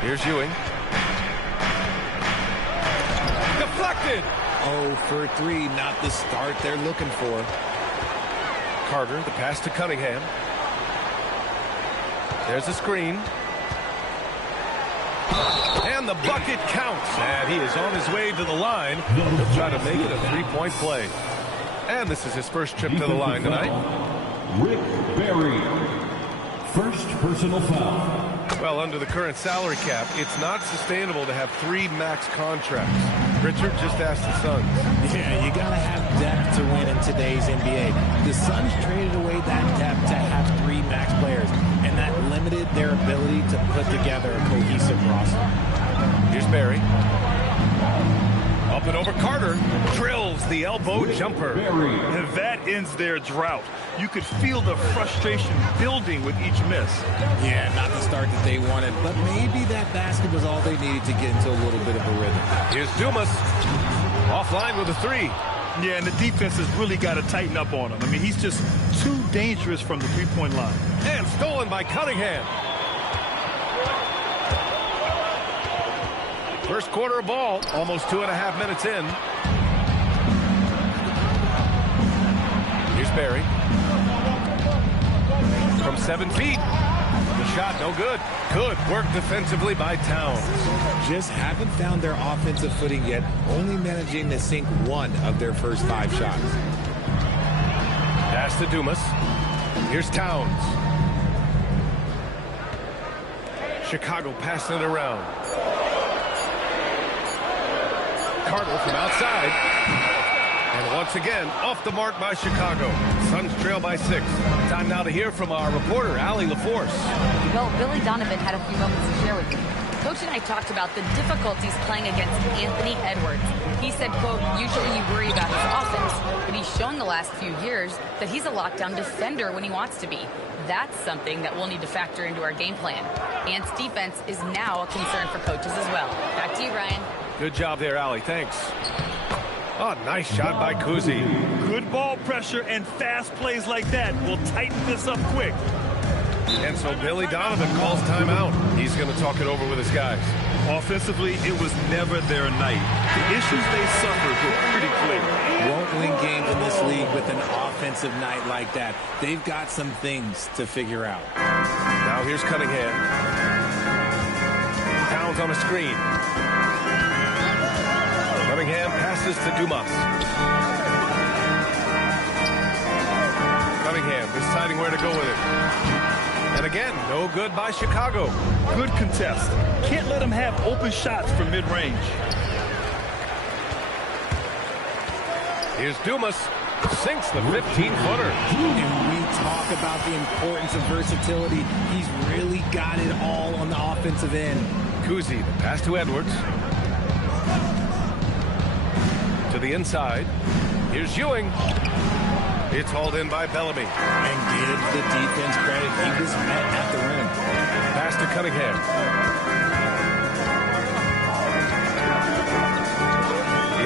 Here's Ewing. Deflected. 0 for 3, not the start they're looking for. Carter, the pass to Cunningham. There's a screen. And the bucket counts. And he is on his way to the line. He'll try to make it a three-point play. And this is his first trip to the line tonight. Rick Barry. First personal foul. Well, under the current salary cap, it's not sustainable to have 3 max contracts. Richard just asked the Suns. Yeah, you got to have depth to win in today's NBA. The Suns traded away that depth to have 3 max players, and that limited their ability to put together a cohesive roster. Here's Barry. Up and over Carter. Drills the elbow jumper. And that ends their drought. You could feel the frustration building with each miss. Yeah, not the start that they wanted, but maybe that basket was all they needed to get into a little bit of a rhythm. Here's Dumas. Offline with a 3. Yeah, and the defense has really got to tighten up on him. I mean, he's just too dangerous from the three-point line. And stolen by Cunningham. First quarter of ball, almost 2.5 minutes in. Here's Barry. From 7 feet. The shot no good. Good work defensively by Towns. Just haven't found their offensive footing yet, only managing to sink 1 of their first 5 shots. Pass to Dumas. Here's Towns. Chicago passing it around. Carter from outside. And once again, off the mark by Chicago. Suns trail by 6. Time now to hear from our reporter, Allie LaForce. Well, Billy Donovan had a few moments to share with me. Coach and I talked about the difficulties playing against Anthony Edwards. He said, quote, usually you worry about his offense, but he's shown the last few years that he's a lockdown defender when he wants to be. That's something that we'll need to factor into our game plan. Ant's defense is now a concern for coaches as well. Back to you, Ryan. Good job there, Allie. Thanks. Oh, nice shot by Kuzi. Good ball pressure and fast plays like that will tighten this up quick. And so Billy Donovan calls timeout. He's going to talk it over with his guys. Offensively, it was never their night. The issues they suffered were pretty clear. Won't win games in this league with an offensive night like that. They've got some things to figure out. Now here's Cunningham. Towns on a screen. Cunningham passes to Dumas. Cunningham deciding where to go with it. And again, no good by Chicago. Good contest. Can't let them have open shots from mid-range. Here's Dumas. Sinks the 15-footer. And we talk about the importance of versatility. He's really got it all on the offensive end. Kuzi, the pass to Edwards. To the inside. Here's Ewing. It's hauled in by Bellamy. And give the defense credit. He was met at the rim. Pass to Cunningham.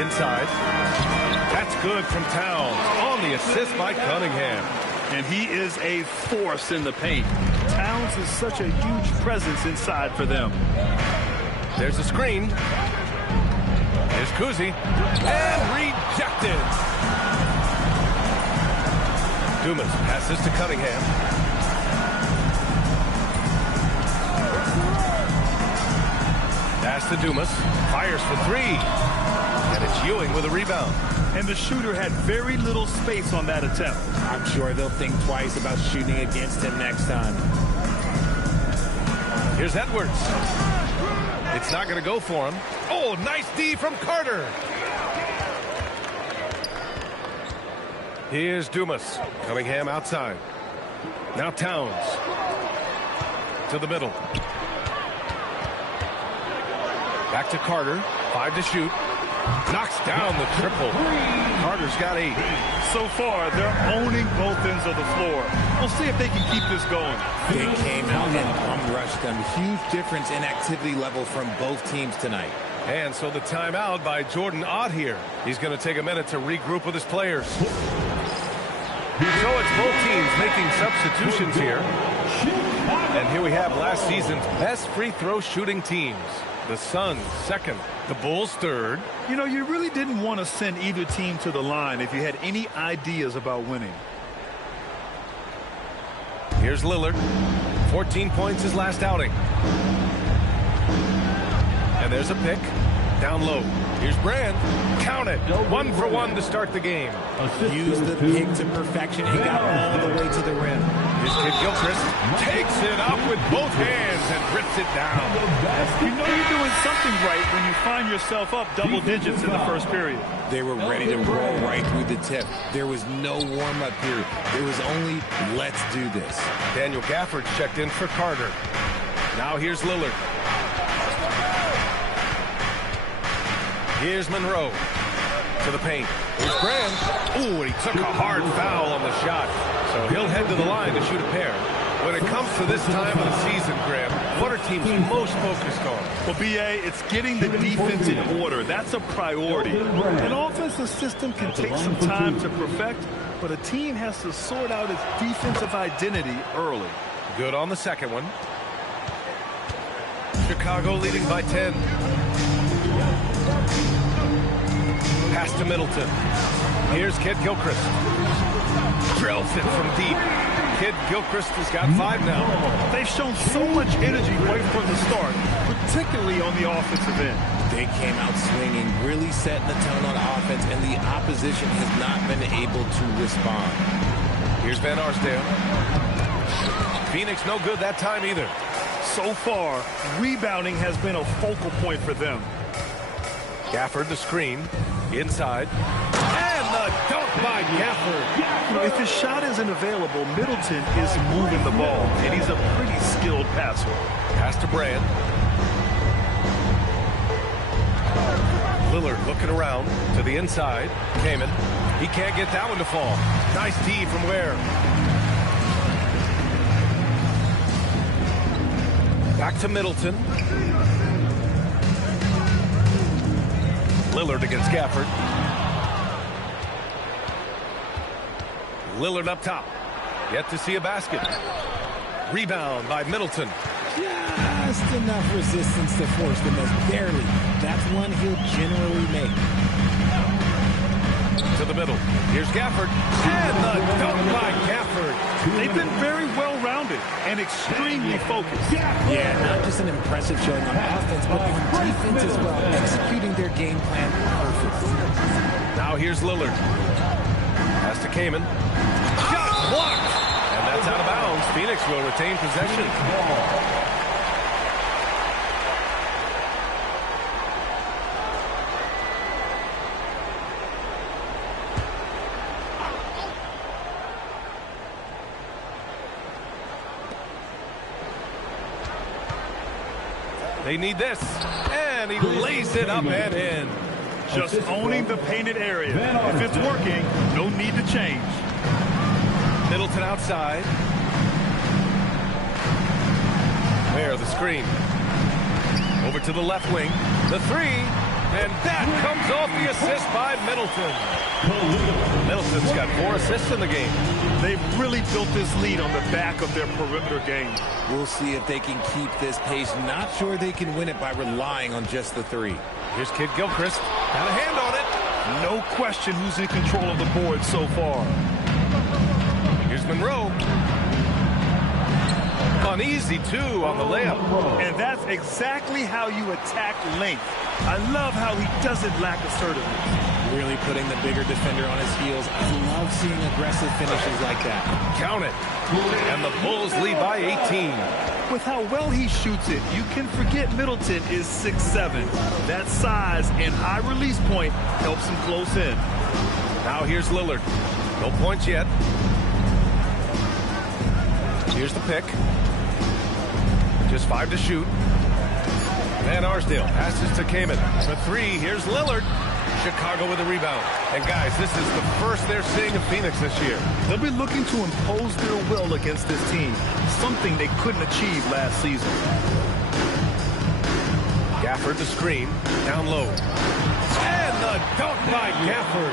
Inside. That's good from Towns. On the assist by Cunningham. And he is a force in the paint. Towns is such a huge presence inside for them. There's a screen. Here's Kuzi. And rejected. Dumas passes to Cunningham. Pass to Dumas. Fires for 3. And it's Ewing with a rebound. And the shooter had very little space on that attempt. I'm sure they'll think twice about shooting against him next time. Here's Edwards. It's not going to go for him. Oh, nice D from Carter. Here's Dumas. Cunningham outside. Now Towns. To the middle. Back to Carter. 5 to shoot. Knocks down the triple. Carter's got 8. So far, they're owning both ends of the floor. We'll see if they can keep this going. They came out and bum-rushed them. Huge difference in activity level from both teams tonight. And so the timeout by Jordan Ott here. He's going to take a minute to regroup with his players. So it's both teams making substitutions here. And here we have last season's best free throw shooting teams. The Suns second, the Bulls third. You know, you really didn't want to send either team to the line if you had any ideas about winning. Here's Lillard. 14 points his last outing. And there's a pick. Down low. Here's Brand. Count it. 1 for 1 to start the game. Used the pick to perfection and got all the way to the rim. His kid Gilchrist takes it up with both hands and rips it down. You know you're doing something right when you find yourself up double digits in the first period. They were ready to roll right through the tip. There was no warm-up period. There was only, let's do this. Daniel Gafford checked in for Carter. Now here's Lillard. Here's Monroe to the paint. Here's Graham. Ooh, and he took a hard foul on the shot. So he'll head to the line to shoot a pair. When it comes to this time of the season, Graham, what are teams most focused on? Well, B.A., it's getting the defense in order. That's a priority. An offensive system can take some time to perfect, but a team has to sort out its defensive identity early. Good on the second one. Chicago leading by 10. Pass to Middleton. Here's Kid Gilchrist. Drills it from deep. Kid Gilchrist has got 5 now. They've shown so much energy right from the start, particularly on the offensive end. They came out swinging, really setting the tone on offense, and the opposition has not been able to respond. Here's Van Arsdale. Phoenix no good that time either. So far, rebounding has been a focal point for them. Gafford the screen. Inside. And the dunk by Gafford. If his shot isn't available, Middleton is moving the ball, and he's a pretty skilled passer. Pass to Brand. Lillard looking around to the inside. Kamen. He can't get that one to fall. Nice D from Ware. Back to Middleton. Lillard against Gafford. Lillard up top. Yet to see a basket. Rebound by Middleton. Just enough resistance to force the miss. Barely. That's one he'll generally make. To the middle. Here's Gafford. And the dunk by Gafford. They've been very well-rounded and extremely focused. Yeah, not just an impressive showing on offense, but on defense as well, executing their game plan perfectly. Now here's Lillard. Pass to Kamen. Shot blocked. And that's out of bounds. Phoenix will retain possession. They need this. And he lays it up and in. Just owning the painted area. If it's working, no need to change. Middleton outside. There, the screen. Over to the left wing. The three. And that comes off the assist by Middleton. Middleton's got 4 assists in the game. They've really built this lead on the back of their perimeter game. We'll see if they can keep this pace. Not sure they can win it by relying on just the 3. Here's Kid Gilchrist. Got a hand on it. No question who's in control of the board so far. Here's Monroe. Uneasy, too, on the layup. And that's exactly how you attack length. I love how he doesn't lack assertiveness. Really putting the bigger defender on his heels. I love seeing aggressive finishes like that. Count it. And the Bulls lead by 18. With how well he shoots it, you can forget Middleton is 6'7". That size and high release point helps him close in. Now here's Lillard. No points yet. Here's the pick. Just 5 to shoot. Van Arsdale passes to Kamen. For 3, here's Lillard. Chicago with a rebound. And guys, this is the first they're seeing of Phoenix this year. They'll be looking to impose their will against this team, something they couldn't achieve last season. Gafford the screen, down low. And the dunk by Gafford.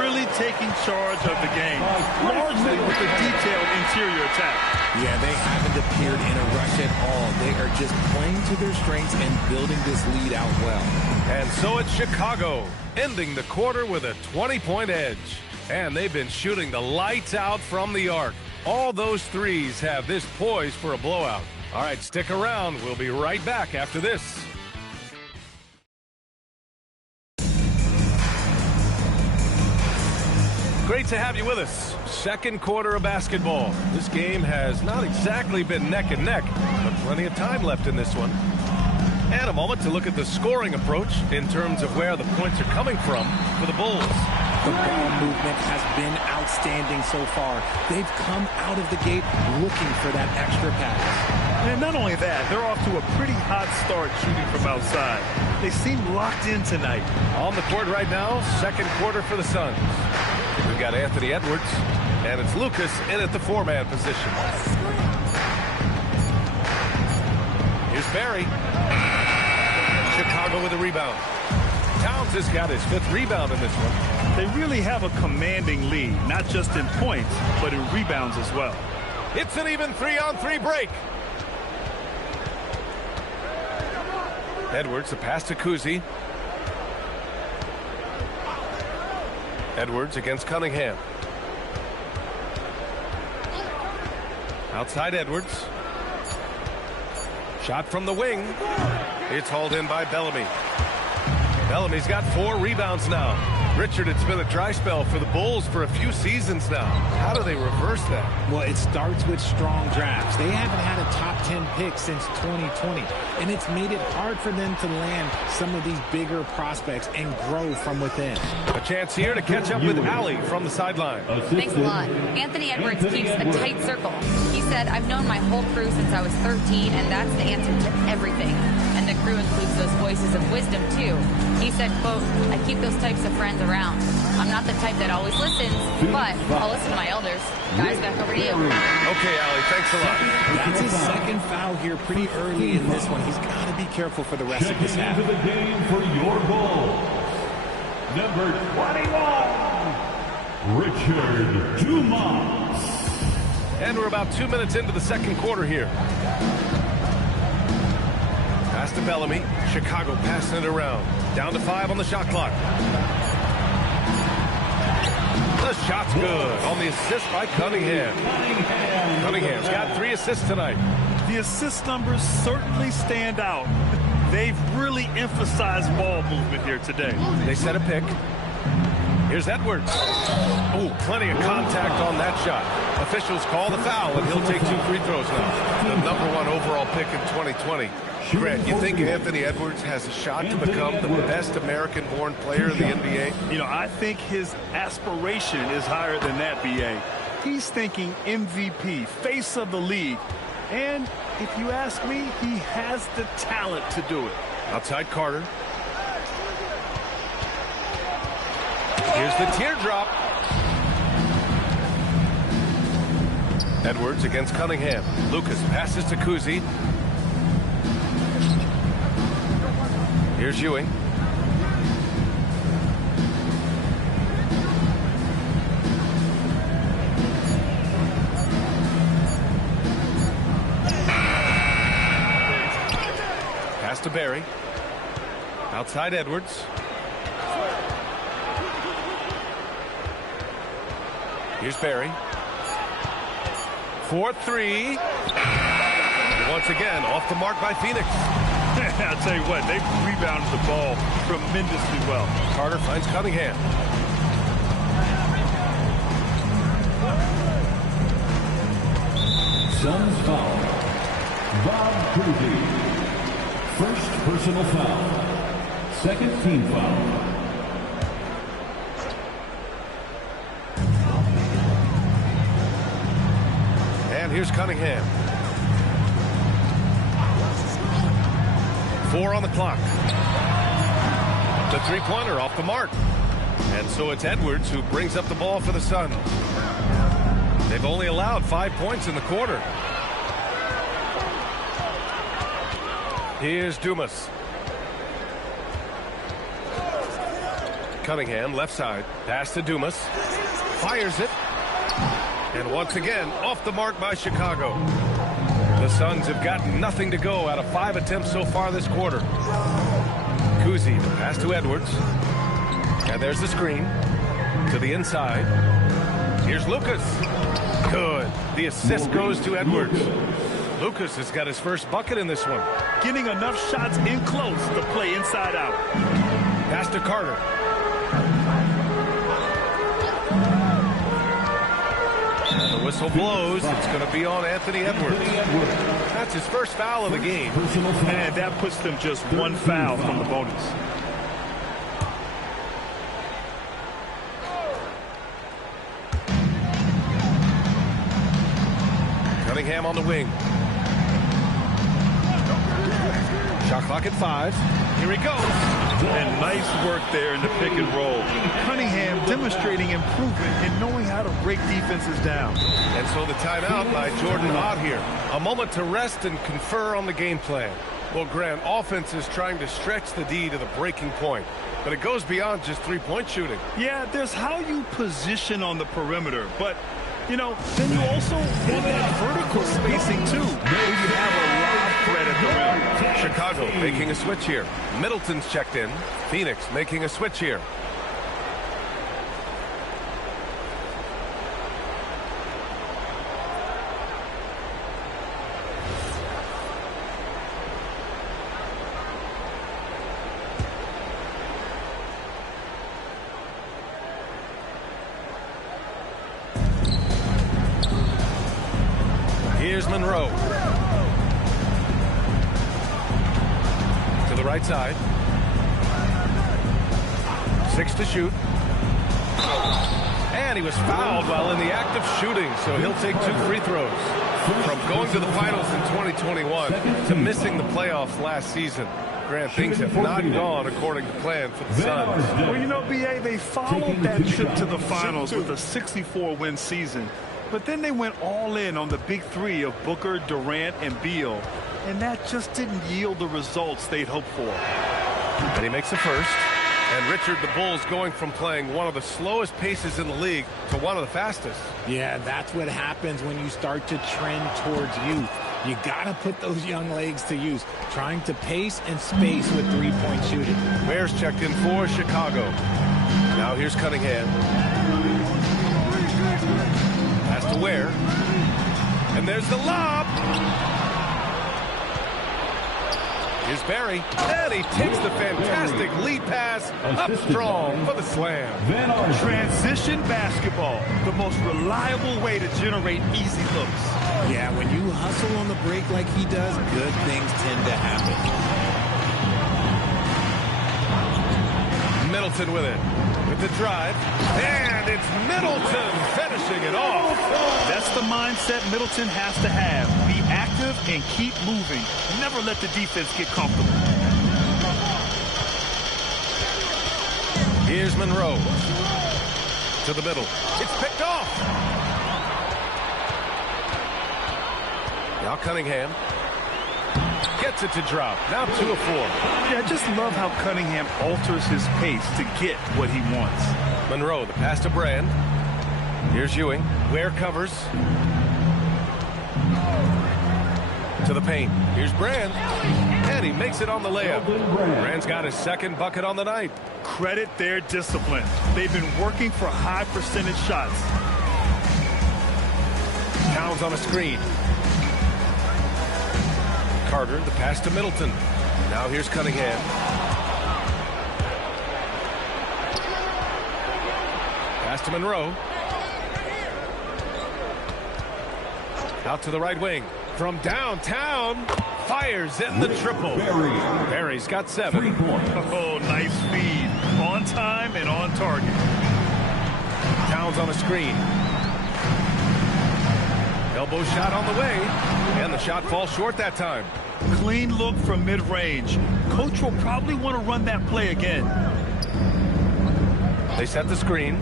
Really taking charge of the game, largely with a detailed interior attack. Yeah, they haven't appeared in a rush at all. They are just playing to their strengths and building this lead out well. And so it's Chicago, ending the quarter with a 20-point edge. And they've been shooting the lights out from the arc. All those threes have this poised for a blowout. All right, stick around. We'll be right back after this. Great to have you with us. Second quarter of basketball. This game has not exactly been neck and neck, but plenty of time left in this one. And a moment to look at the scoring approach in terms of where the points are coming from for the Bulls. The ball movement has been outstanding so far. They've come out of the gate looking for that extra pass. And not only that, they're off to a pretty hot start shooting from outside. They seem locked in tonight. On the court right now, second quarter for the Suns. We've got Anthony Edwards, and it's Lucas in at the four-man position. Here's Barry. Chicago with a rebound. Towns has got his 5th rebound in this one. They really have a commanding lead, not just in points, but in rebounds as well. It's an even 3-on-3 break. Edwards, the pass to Kuzi. Edwards against Cunningham. Outside Edwards. Shot from the wing. It's hauled in by Bellamy. Bellamy's got 4 rebounds now. Richard, it's been a dry spell for the Bulls for a few seasons now. How do they reverse that? Well, it starts with strong drafts. They haven't had a top 10 pick since 2020, and it's made it hard for them to land some of these bigger prospects and grow from within. A chance here to catch up with Allie from the sideline. Thanks a lot. Anthony Edwards keeps a tight circle. He said, I've known my whole crew since I was 13, and that's the answer to everything. And the crew includes those voices of wisdom, too. He said, quote, I keep those types of friends around. I'm not the type that always listens, but I'll listen to my elders. Guys, back over to you. Okay, Allie, thanks a lot. That's his second foul here pretty early in this one. He's got to be careful for the rest of this half. Into the game for your goal, number 21, Richard Dumas. And we're about 2 minutes into the second quarter here. Pass to Bellamy. Chicago passing it around. Down to 5 on the shot clock. The shot's good on the assist by Cunningham. Cunningham's got 3 assists tonight. The assist numbers certainly stand out. They've really emphasized ball movement here today. They set a pick. Here's Edwards. Oh, plenty of contact on that shot. Officials call the foul, and he'll take 2 free throws now. The #1 overall pick in 2020. Grant, you think Anthony Edwards has a shot to become the best American-born player in the NBA? You know, I think his aspiration is higher than that, B.A. He's thinking MVP, face of the league. And if you ask me, he has the talent to do it. Outside Carter. Here's the teardrop. Edwards against Cunningham. Lucas passes to Kuzi. Here's Ewing. Pass to Barry. Outside Edwards. Here's Barry. 4-3. Once again, off the mark by Phoenix. I'll tell you what, they've rebounded the ball tremendously well. Carter finds Cunningham. Suns foul. Bob Cousy. First personal foul. Second team foul. And here's Cunningham. 4 on the clock. The three-pointer off the mark. And so it's Edwards who brings up the ball for the Suns. They've only allowed 5 points in the quarter. Here's Dumas. Cunningham, left side. Pass to Dumas. Fires it. And once again, off the mark by Chicago. The Suns have got nothing to go out of 5 attempts so far this quarter. Kuzi, the pass to Edwards. And there's the screen. To the inside. Here's Lucas. Good. The assist goes to Edwards. Lucas has got his first bucket in this one. Getting enough shots in close to play inside out. Pass to Carter. whistle blows. It's going to be on Anthony Edwards. That's his first foul of the game. And that puts them just one foul from the bonus. Cunningham on the wing. Shot clock at 5. Here he goes. And nice work there in the pick and roll. Cunningham demonstrating improvement in knowing how to break defenses down. And so the timeout by Jordan Ott here. A moment to rest and confer on the game plan. Well, Grant, offense is trying to stretch the D to the breaking point. But it goes beyond just three-point shooting. Yeah, there's how you position on the perimeter. But, you know, then you also want that vertical spacing, too. Where you have a lob threat at the rim. Chicago making a switch here. Middleton's checked in. Phoenix making a switch here. Here's Monroe. To the right side. 6 to shoot. And he was fouled while in the act of shooting, so he'll take 2 free throws. From going to the finals in 2021 to missing the playoffs last season, Grant, things have not gone according to plan for the Suns. Well, you know, B.A., they followed that trip to the finals with a 64-win season. But then they went all in on the big three of Booker, Durant, and Beal. And that just didn't yield the results they'd hoped for. And he makes the first. And Richard, the Bulls going from playing one of the slowest paces in the league to one of the fastest. Yeah, that's what happens when you start to trend towards youth. You got to put those young legs to use, trying to pace and space with three-point shooting. Bears checked in for Chicago. Now here's Cunningham. Pass to Ware. And there's the lob. Here's Barry. And he takes the fantastic lead pass up strong for the slam. Transition basketball, the most reliable way to generate easy looks. Yeah, when you hustle on the break like he does, good things tend to happen. Middleton with it. With the drive. And it's Middleton finishing it off. That's the mindset Middleton has to have. Be active and keep moving. Never let the defense get comfortable. Here's Monroe. To the middle. It's picked off. Now Cunningham. Gets it to drop. Now 2 of 4. Yeah, I just love how Cunningham alters his pace to get what he wants. Monroe, the pass to Brand. Here's Ewing. Ware covers. To the paint. Here's Brand. And he makes it on the layup. Brand's got his second bucket on the night. Credit their discipline. They've been working for high percentage shots. Towns on a screen. Carter, the pass to Middleton. Now here's Cunningham. Pass to Monroe. Out to the right wing. From downtown. Fires in the triple. Barry's got 7. Oh, nice feed. On time and on target. Towns on a screen. Elbow shot on the way. And the shot falls short that time. Clean look from mid-range. Coach will probably want to run that play again. They set the screen.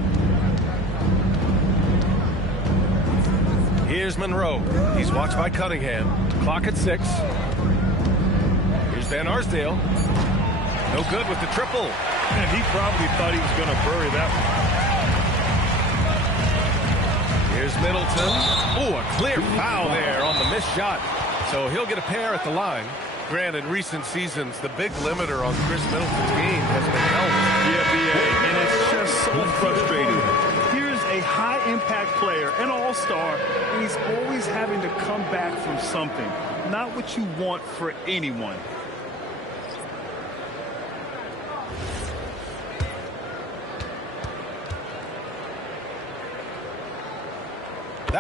Here's Monroe. He's watched by Cunningham. Clock at 6. Here's Van Arsdale. No good with the triple. And he probably thought he was going to bury that one. Here's Middleton. Oh, a clear foul there on the missed shot. So he'll get a pair at the line. Grant, in recent seasons, the big limiter on Chris Middleton's game has been health. Yeah, B.A., and it's just so frustrating. Here's a high-impact player, an all-star, and he's always having to come back from something. Not what you want for anyone.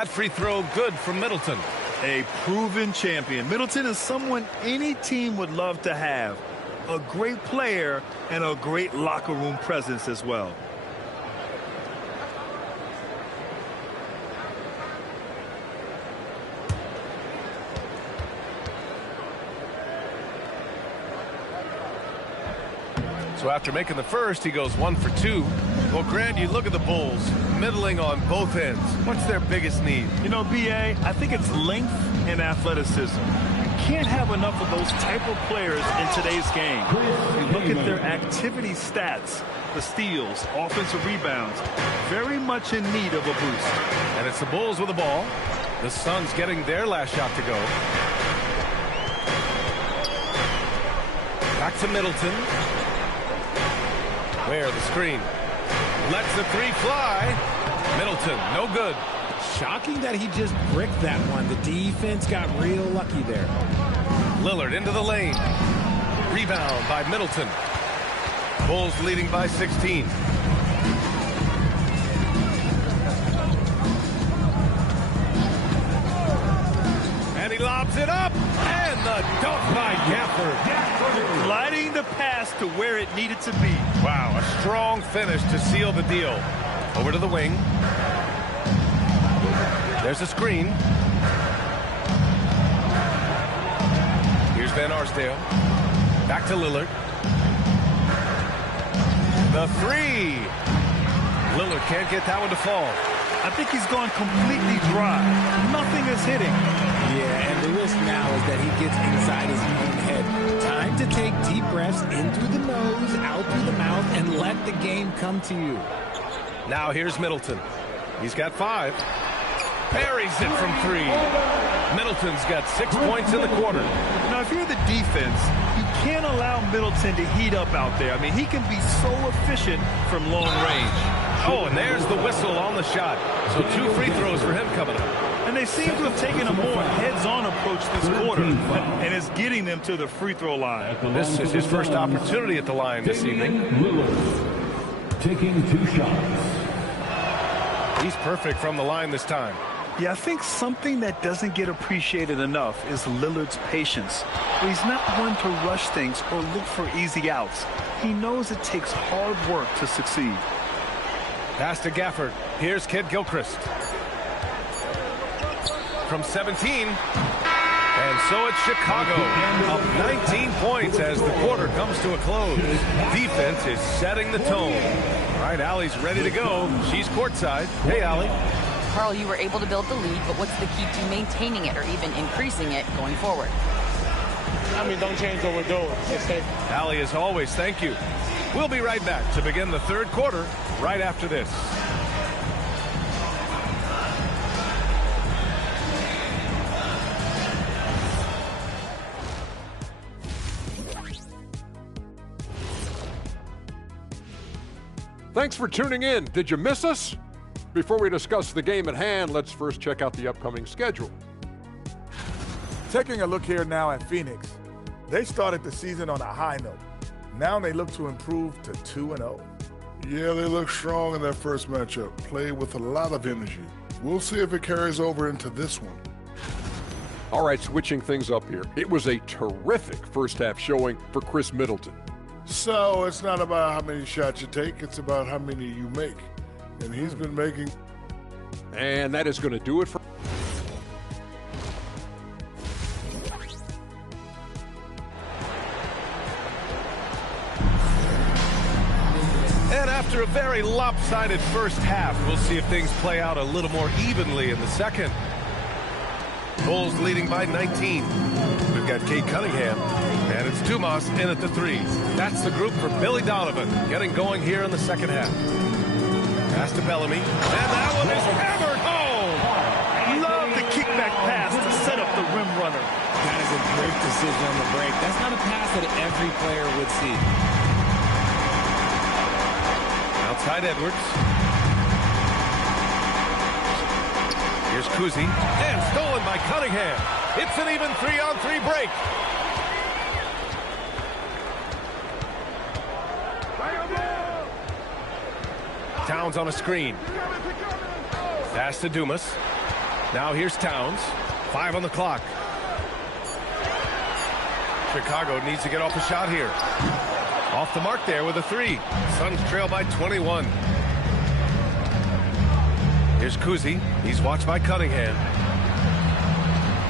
That free throw good from Middleton. A proven champion. Middleton is someone any team would love to have. A great player and a great locker room presence as well. So after making the first, he goes 1 for 2. Well, Grant, you look at the Bulls, middling on both ends. What's their biggest need? You know, B.A., I think it's length and athleticism. You can't have enough of those type of players in today's game. You look at their activity stats, the steals, offensive rebounds, very much in need of a boost. And it's the Bulls with the ball. The Suns getting their last shot to go. Back to Middleton. Where the screen. Lets the three fly. Middleton, no good. Shocking that he just bricked that one. The defense got real lucky there. Lillard into the lane. Rebound by Middleton. Bulls leading by 16. And he lobs it up. And the dunk by Gafford. Gliding the pass to where it needed to be. Wow, a strong finish to seal the deal. Over to the wing. There's a screen. Here's Van Arsdale. Back to Lillard. The three. Lillard can't get that one to fall. I think he's gone completely dry. Nothing is hitting. Yeah, and the risk now is that he gets inside his own head. Time to take deep breaths in through the nose, out through the mouth, and let the game come to you. Now here's Middleton. He's got 5. Buries it from 3. Middleton's got 6 points in the quarter. Now, if you're the defense, you can't allow Middleton to heat up out there. I mean, he can be so efficient from long range. Oh, and there's the whistle on the shot. So 2 free throws for him coming up. And they seem to have taken a more heads-on approach this quarter, and it's getting them to the free throw line. This is his first opportunity at the line this evening. Lillard taking 2 shots. He's perfect from the line this time. Yeah, I think something that doesn't get appreciated enough is Lillard's patience. He's not one to rush things or look for easy outs. He knows it takes hard work to succeed. Pass to Gafford. Here's Kid Gilchrist. From 17. And so it's Chicago. Up 19 points as the quarter comes to a close. Defense is setting the tone. All right, Allie's ready to go. She's courtside. Hey, Allie. Carl, you were able to build the lead, but what's the key to maintaining it or even increasing it going forward? I mean, don't change what we're doing. Just stay. Allie, as always, thank you. We'll be right back to begin the third quarter right after this. Thanks for tuning in. Did you miss us? Before we discuss the game at hand, let's first check out the upcoming schedule. Taking a look here now at Phoenix, they started the season on a high note. Now they look to improve to 2-0. Yeah, they look strong in that first matchup. Played with a lot of energy. We'll see if it carries over into this one. All right, switching things up here. It was a terrific first half showing for Chris Middleton. So it's not about how many shots you take, it's about how many you make. And he's been making. And that is going to do it for. And after a very lopsided first half, we'll see if things play out a little more evenly in the second. Bulls leading by 19. We've got Kate Cunningham, and it's Dumas in at the 3s. That's the group for Billy Donovan getting going here in the second half. Pass to Bellamy, and that one is hammered home. Love the kickback pass to set up the rim runner. That is a great decision on the break. That's not a pass that every player would see. Outside Edwards. Here's Kuzi, and stolen by Cunningham. It's an even 3-on-3 break. Towns on a screen. Pass to Dumas. Now here's Towns. 5 on the clock. Chicago needs to get off a shot here. Off the mark there with a 3. Suns trail by 21. Here's Kuzi. He's watched by Cunningham.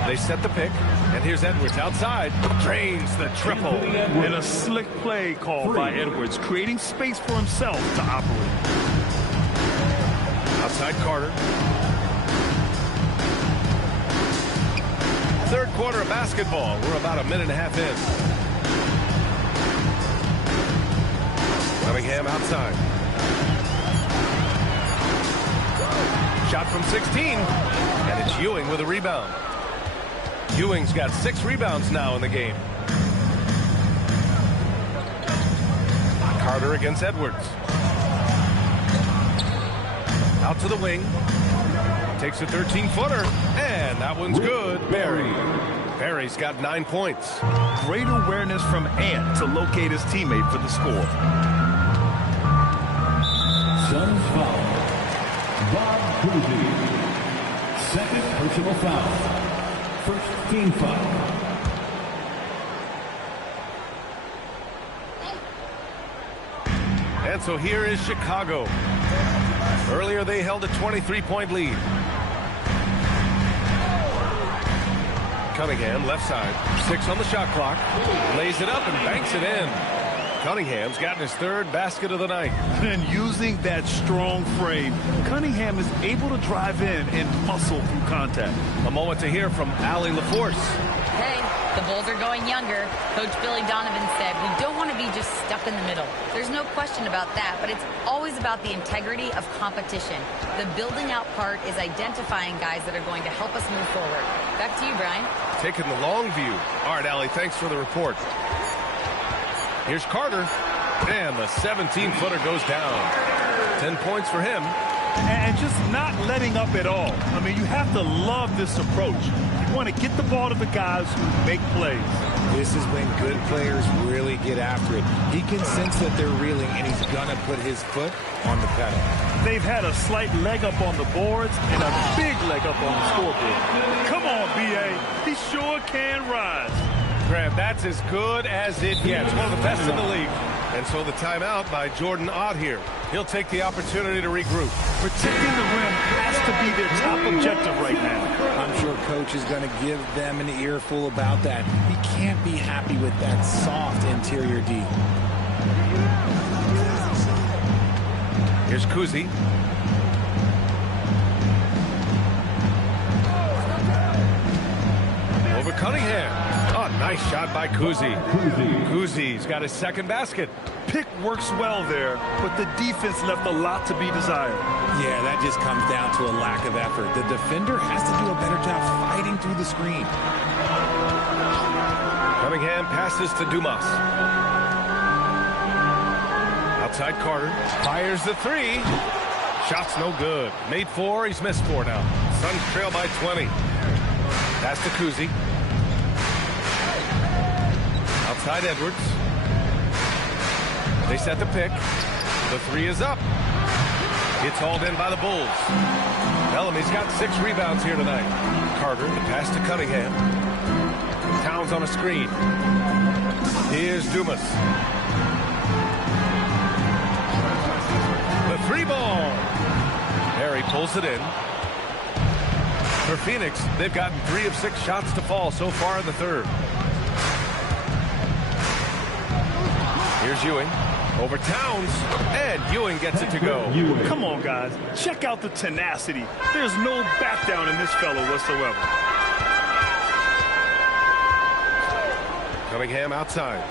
They set the pick, and here's Edwards outside. Drains the triple. And a slick play called by Edwards, creating space for himself to operate. Outside Carter. Third quarter of basketball. We're about a minute and a half in. Cunningham outside. Shot from 16, and it's Ewing with a rebound. Ewing's got 6 rebounds now in the game. Carter against Edwards. Out to the wing. Takes a 13-footer, and that one's good. Barry's got 9 points. Great awareness from Ant to locate his teammate for the score. Suns foul. Bob Cousy. Second personal foul. First team foul. And so here is Chicago. Earlier they held a 23-point lead. Cunningham left side. 6 on the shot clock. Lays it up and banks it in. Cunningham's gotten his 3rd basket of the night. And using that strong frame, Cunningham is able to drive in and muscle through contact. A moment to hear from Allie LaForce. Hey, the Bulls are going younger. Coach Billy Donovan said, we don't want to be just stuck in the middle. There's no question about that, but it's always about the integrity of competition. The building out part is identifying guys that are going to help us move forward. Back to you, Brian. Taking the long view. All right, Allie, thanks for the report. Here's Carter, and the 17-footer goes down. 10 points for him. And just not letting up at all. I mean, you have to love this approach. You want to get the ball to the guys who make plays. This is when good players really get after it. He can sense that they're reeling, and he's going to put his foot on the pedal. They've had a slight leg up on the boards and a big leg up on the scoreboard. Come on, B.A. He sure can rise. Graham, that's as good as it gets. One of the best in the league. And so the timeout by Jordan Ott here. He'll take the opportunity to regroup. Protecting the rim has to be their top objective right now. I'm sure Coach is going to give them an earful about that. He can't be happy with that soft interior D. Here's Kuzi. Over Cunningham. Oh, nice shot by Kuzi. Kuzi's got his 2nd basket. Pick works well there, but the defense left a lot to be desired. Yeah, that just comes down to a lack of effort. The defender has to do a better job fighting through the screen. Cunningham passes to Dumas. Outside Carter. Fires the 3. Shot's no good. Made 4. He's missed 4 now. Suns trail by 20. Pass to Kuzi. Outside Edwards. They set the pick. The 3 is up. It's hauled in by the Bulls. Bellamy's got 6 rebounds here tonight. Carter, the pass to Cunningham. Towns on a screen. Here's Dumas. The 3 ball. Barry pulls it in. For Phoenix, they've gotten 3 of 6 shots to fall so far in the 3rd. Here's Ewing. Over Towns, and Ewing gets it to go. Come on, guys. Check out the tenacity. There's no back down in this fellow whatsoever. Cunningham outside.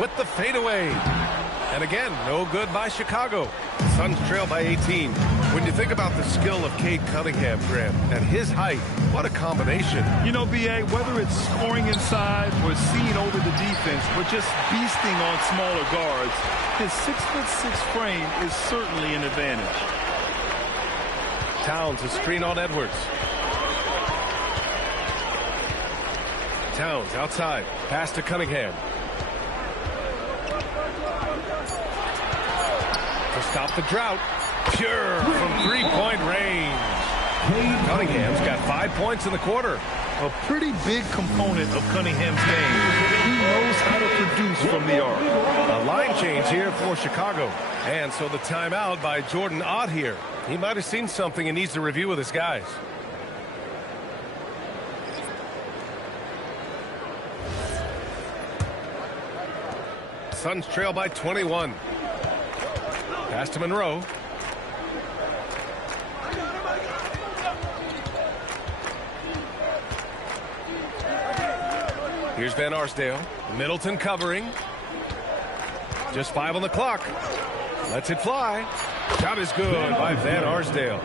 With the fadeaway. And again, no good by Chicago. Suns trail by 18. When you think about the skill of Cade Cunningham, Graham, and his height, what a combination. You know, B.A., whether it's scoring inside or seeing over the defense or just beasting on smaller guards, his 6'6" frame is certainly an advantage. Towns, a screen on Edwards. Towns outside. Pass to Cunningham. To stop the drought. pure from three-point range. Cunningham's got 5 points in the quarter. A pretty big component of Cunningham's game. He knows how to produce from the arc. A line change here for Chicago. And so the timeout by Jordan Ott here. He might have seen something and needs to review with his guys. Suns trail by 21. Pass to Monroe. Here's Van Arsdale. Middleton covering. Just 5 on the clock. Lets it fly. Shot is good by Van Arsdale.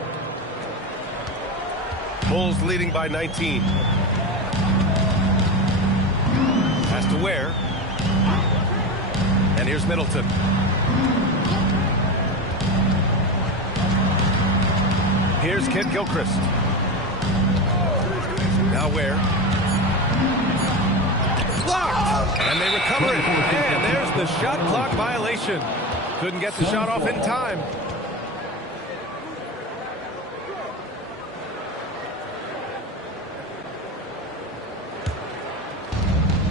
Bulls leading by 19. Pass to Ware. And here's Middleton. Here's Kent Gilchrist. Now Ware. Blocked! And they recover it. And there's the shot clock violation. Couldn't get the shot off in time.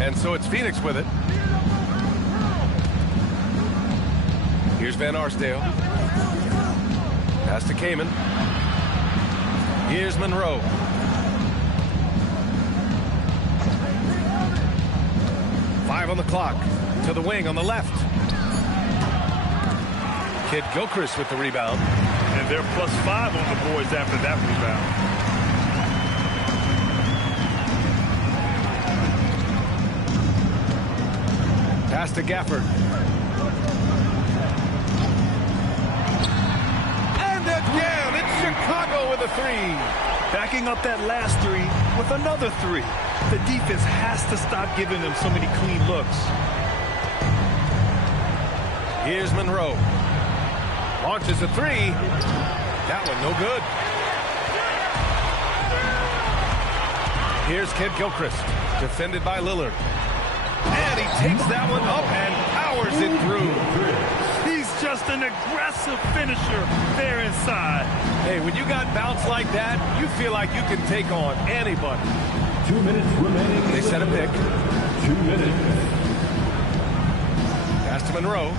And so it's Phoenix with it. Here's Van Arsdale. Pass to Kaman. Here's Monroe. Five on the clock. To the wing on the left. Kid Gilchrist with the rebound. And they're +5 on the boards after that rebound. Pass to Gafford. And again, it's Chicago with a three. Backing up that last three with another three. The defense has to stop giving them so many clean looks. Here's Monroe. Launches a three. That one no good. Here's Kid Gilchrist. Defended by Lillard. And he takes that one up and powers it through. He's just an aggressive finisher there inside. Hey, when you got bounce like that, you feel like you can take on anybody. 2 minutes remaining. They set a pick. 2 minutes. Pass to Monroe.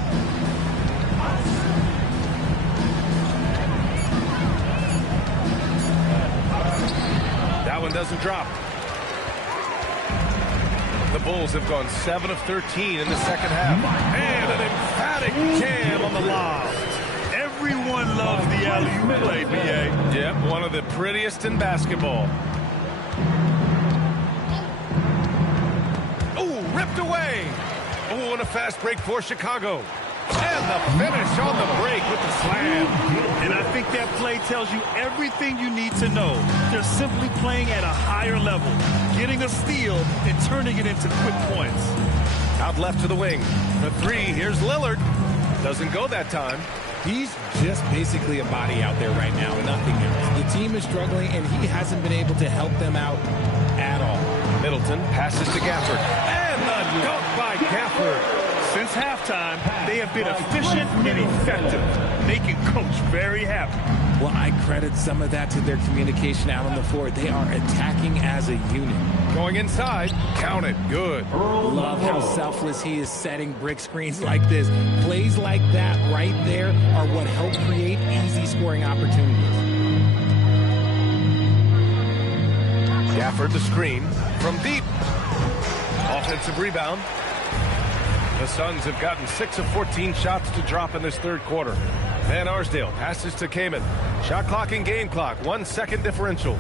That one doesn't drop. The Bulls have gone 7 of 13 in the second half. And an emphatic jam on the lob. Everyone loves the alley-oop play, B.A. Yep, one of the prettiest in basketball. Oh, ripped away. Oh, and a fast break for Chicago. And the finish on the break with the slam. And I think that play tells you everything you need to know. They're simply playing at a higher level, getting a steal and turning it into quick points. Out left to the wing. The three, here's Lillard. Doesn't go that time. He's just basically a body out there right now, nothing else. The team is struggling, and he hasn't been able to help them out at all. Middleton passes to Gafford. And the dunk by Gafford. Since halftime, they have been efficient and effective, making Coach very happy. Well, I credit some of that to their communication out on the floor. They are attacking as a unit. Going inside, count it, good. Love how selfless he is setting brick screens like this. Plays like that right there are what help create easy scoring opportunities. Gafford the screen from deep. Offensive rebound. The Suns have gotten 6 of 14 shots to drop in this third quarter. Van Arsdale passes to Kaman. Shot clock and game clock, 1 second differential.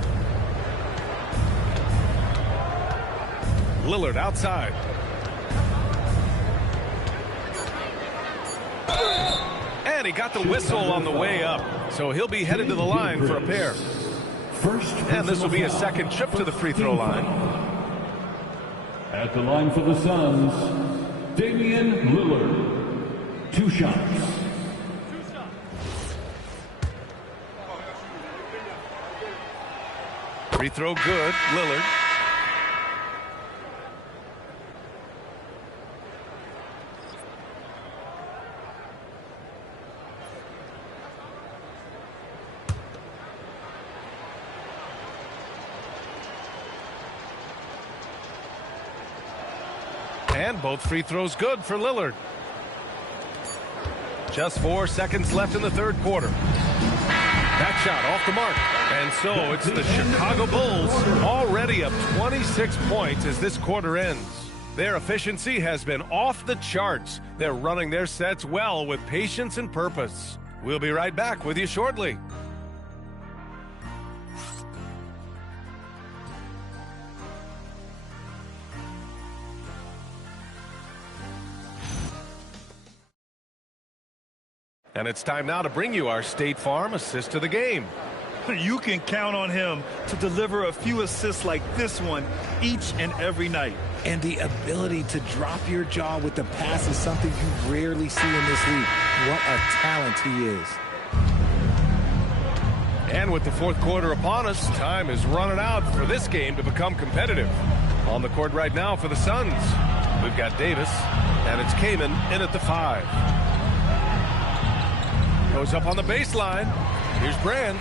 Lillard outside. And he got the whistle on the way up. So he'll be headed to the line for a pair. And this will be a second trip to the free throw line. At the line for the Suns, Damian Lillard. 2 shots. Free throw good, Lillard. And both free throws good for Lillard. Just 4 seconds left in the third quarter. That shot off the mark. And so it's the Chicago Bulls already up 26 points as this quarter ends. Their efficiency has been off the charts. They're running their sets well with patience and purpose. We'll be right back with you shortly. And it's time now to bring you our State Farm assist to the game. You can count on him to deliver a few assists like this one each and every night. And the ability to drop your jaw with the pass is something you rarely see in this league. What a talent he is. And with the fourth quarter upon us, time is running out for this game to become competitive. On the court right now for the Suns, we've got Davis, and it's Kaman in at the 5. Goes up on the baseline. Here's Brand.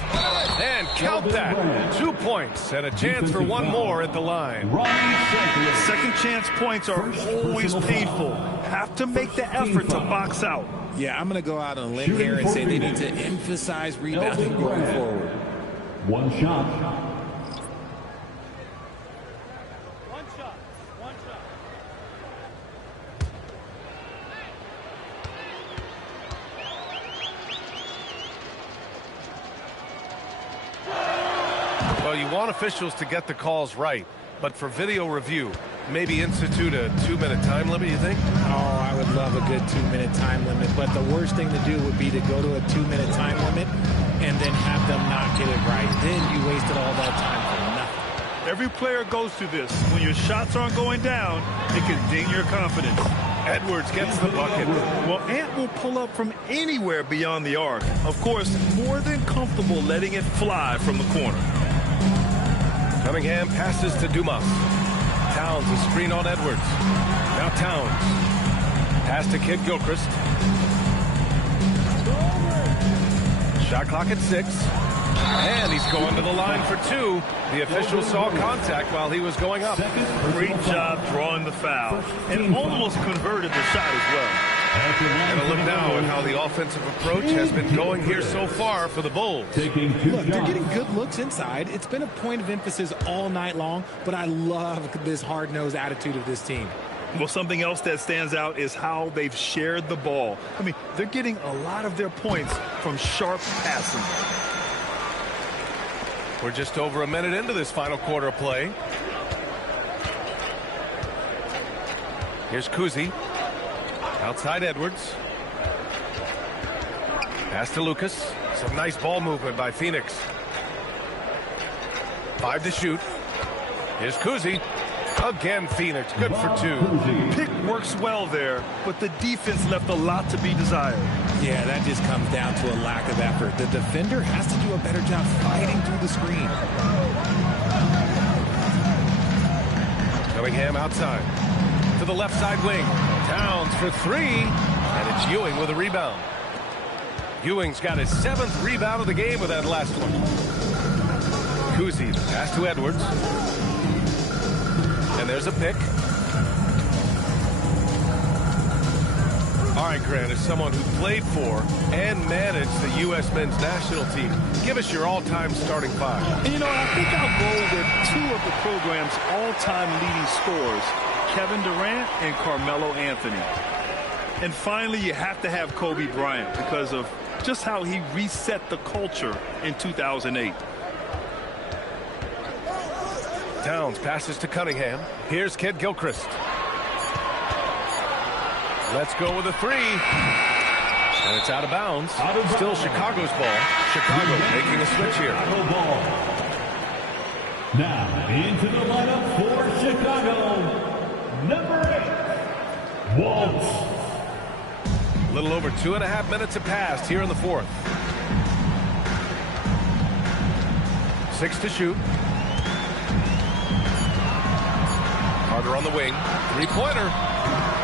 And count that. 2 points and a chance for one more at the line. Second chance points are always painful. Have to make the effort to box out. Yeah, I'm going to go out on a limb here and say they need to emphasize rebounding going forward. One shot. Well, you want officials to get the calls right, but for video review, maybe institute a 2-minute time limit, you think? Oh, I would love a good 2-minute time limit, but the worst thing to do would be to go to a 2-minute time limit and then have them not get it right. Then you wasted all that time for nothing. Every player goes through this. When your shots aren't going down, it can ding your confidence. Edwards gets the bucket. Well, Ant will pull up from anywhere beyond the arc. Of course, more than comfortable letting it fly from the corner. Cunningham passes to Dumas. Towns a screen on Edwards. Now Towns. Pass to Kid Gilchrist. Shot clock at 6. And he's going to the line for 2. The official saw contact while he was going up. Great job drawing the foul. And almost converted the shot as well. And a look now at how the offensive approach has been going here so far for the Bulls. Look, they're getting good looks inside. It's been a point of emphasis all night long, but I love this hard-nosed attitude of this team. Well, something else that stands out is how they've shared the ball. I mean, they're getting a lot of their points from sharp passing. We're just over a minute into this final quarter of play. Here's Kuzi. Outside Edwards. Pass to Lucas. Some nice ball movement by Phoenix. 5 to shoot. Here's Kuzi. Again, Phoenix. Good for 2. Pick works well there, but the defense left a lot to be desired. Yeah, that just comes down to a lack of effort. The defender has to do a better job fighting through the screen. Cunningham outside. To the left side wing. Towns for 3. And it's Ewing with a rebound. Ewing's got his 7th rebound of the game with that last one. Kuzi, the pass to Edwards. And there's a pick. All right, Grant, as someone who played for and managed the U.S. men's national team, give us your all-time starting 5. And you know, I think I'll go with 2 of the program's all-time leading scorers, Kevin Durant and Carmelo Anthony. And finally, you have to have Kobe Bryant because of just how he reset the culture in 2008. Towns passes to Cunningham. Here's Kid Gilchrist. Let's go with a 3. And it's out of bounds. Still Chicago's ball. Chicago making a switch here. Now into the lineup for Chicago, number 8, Walt. A little over 2.5 minutes have passed here in the fourth. 6 to shoot. Carter on the wing. 3-pointer.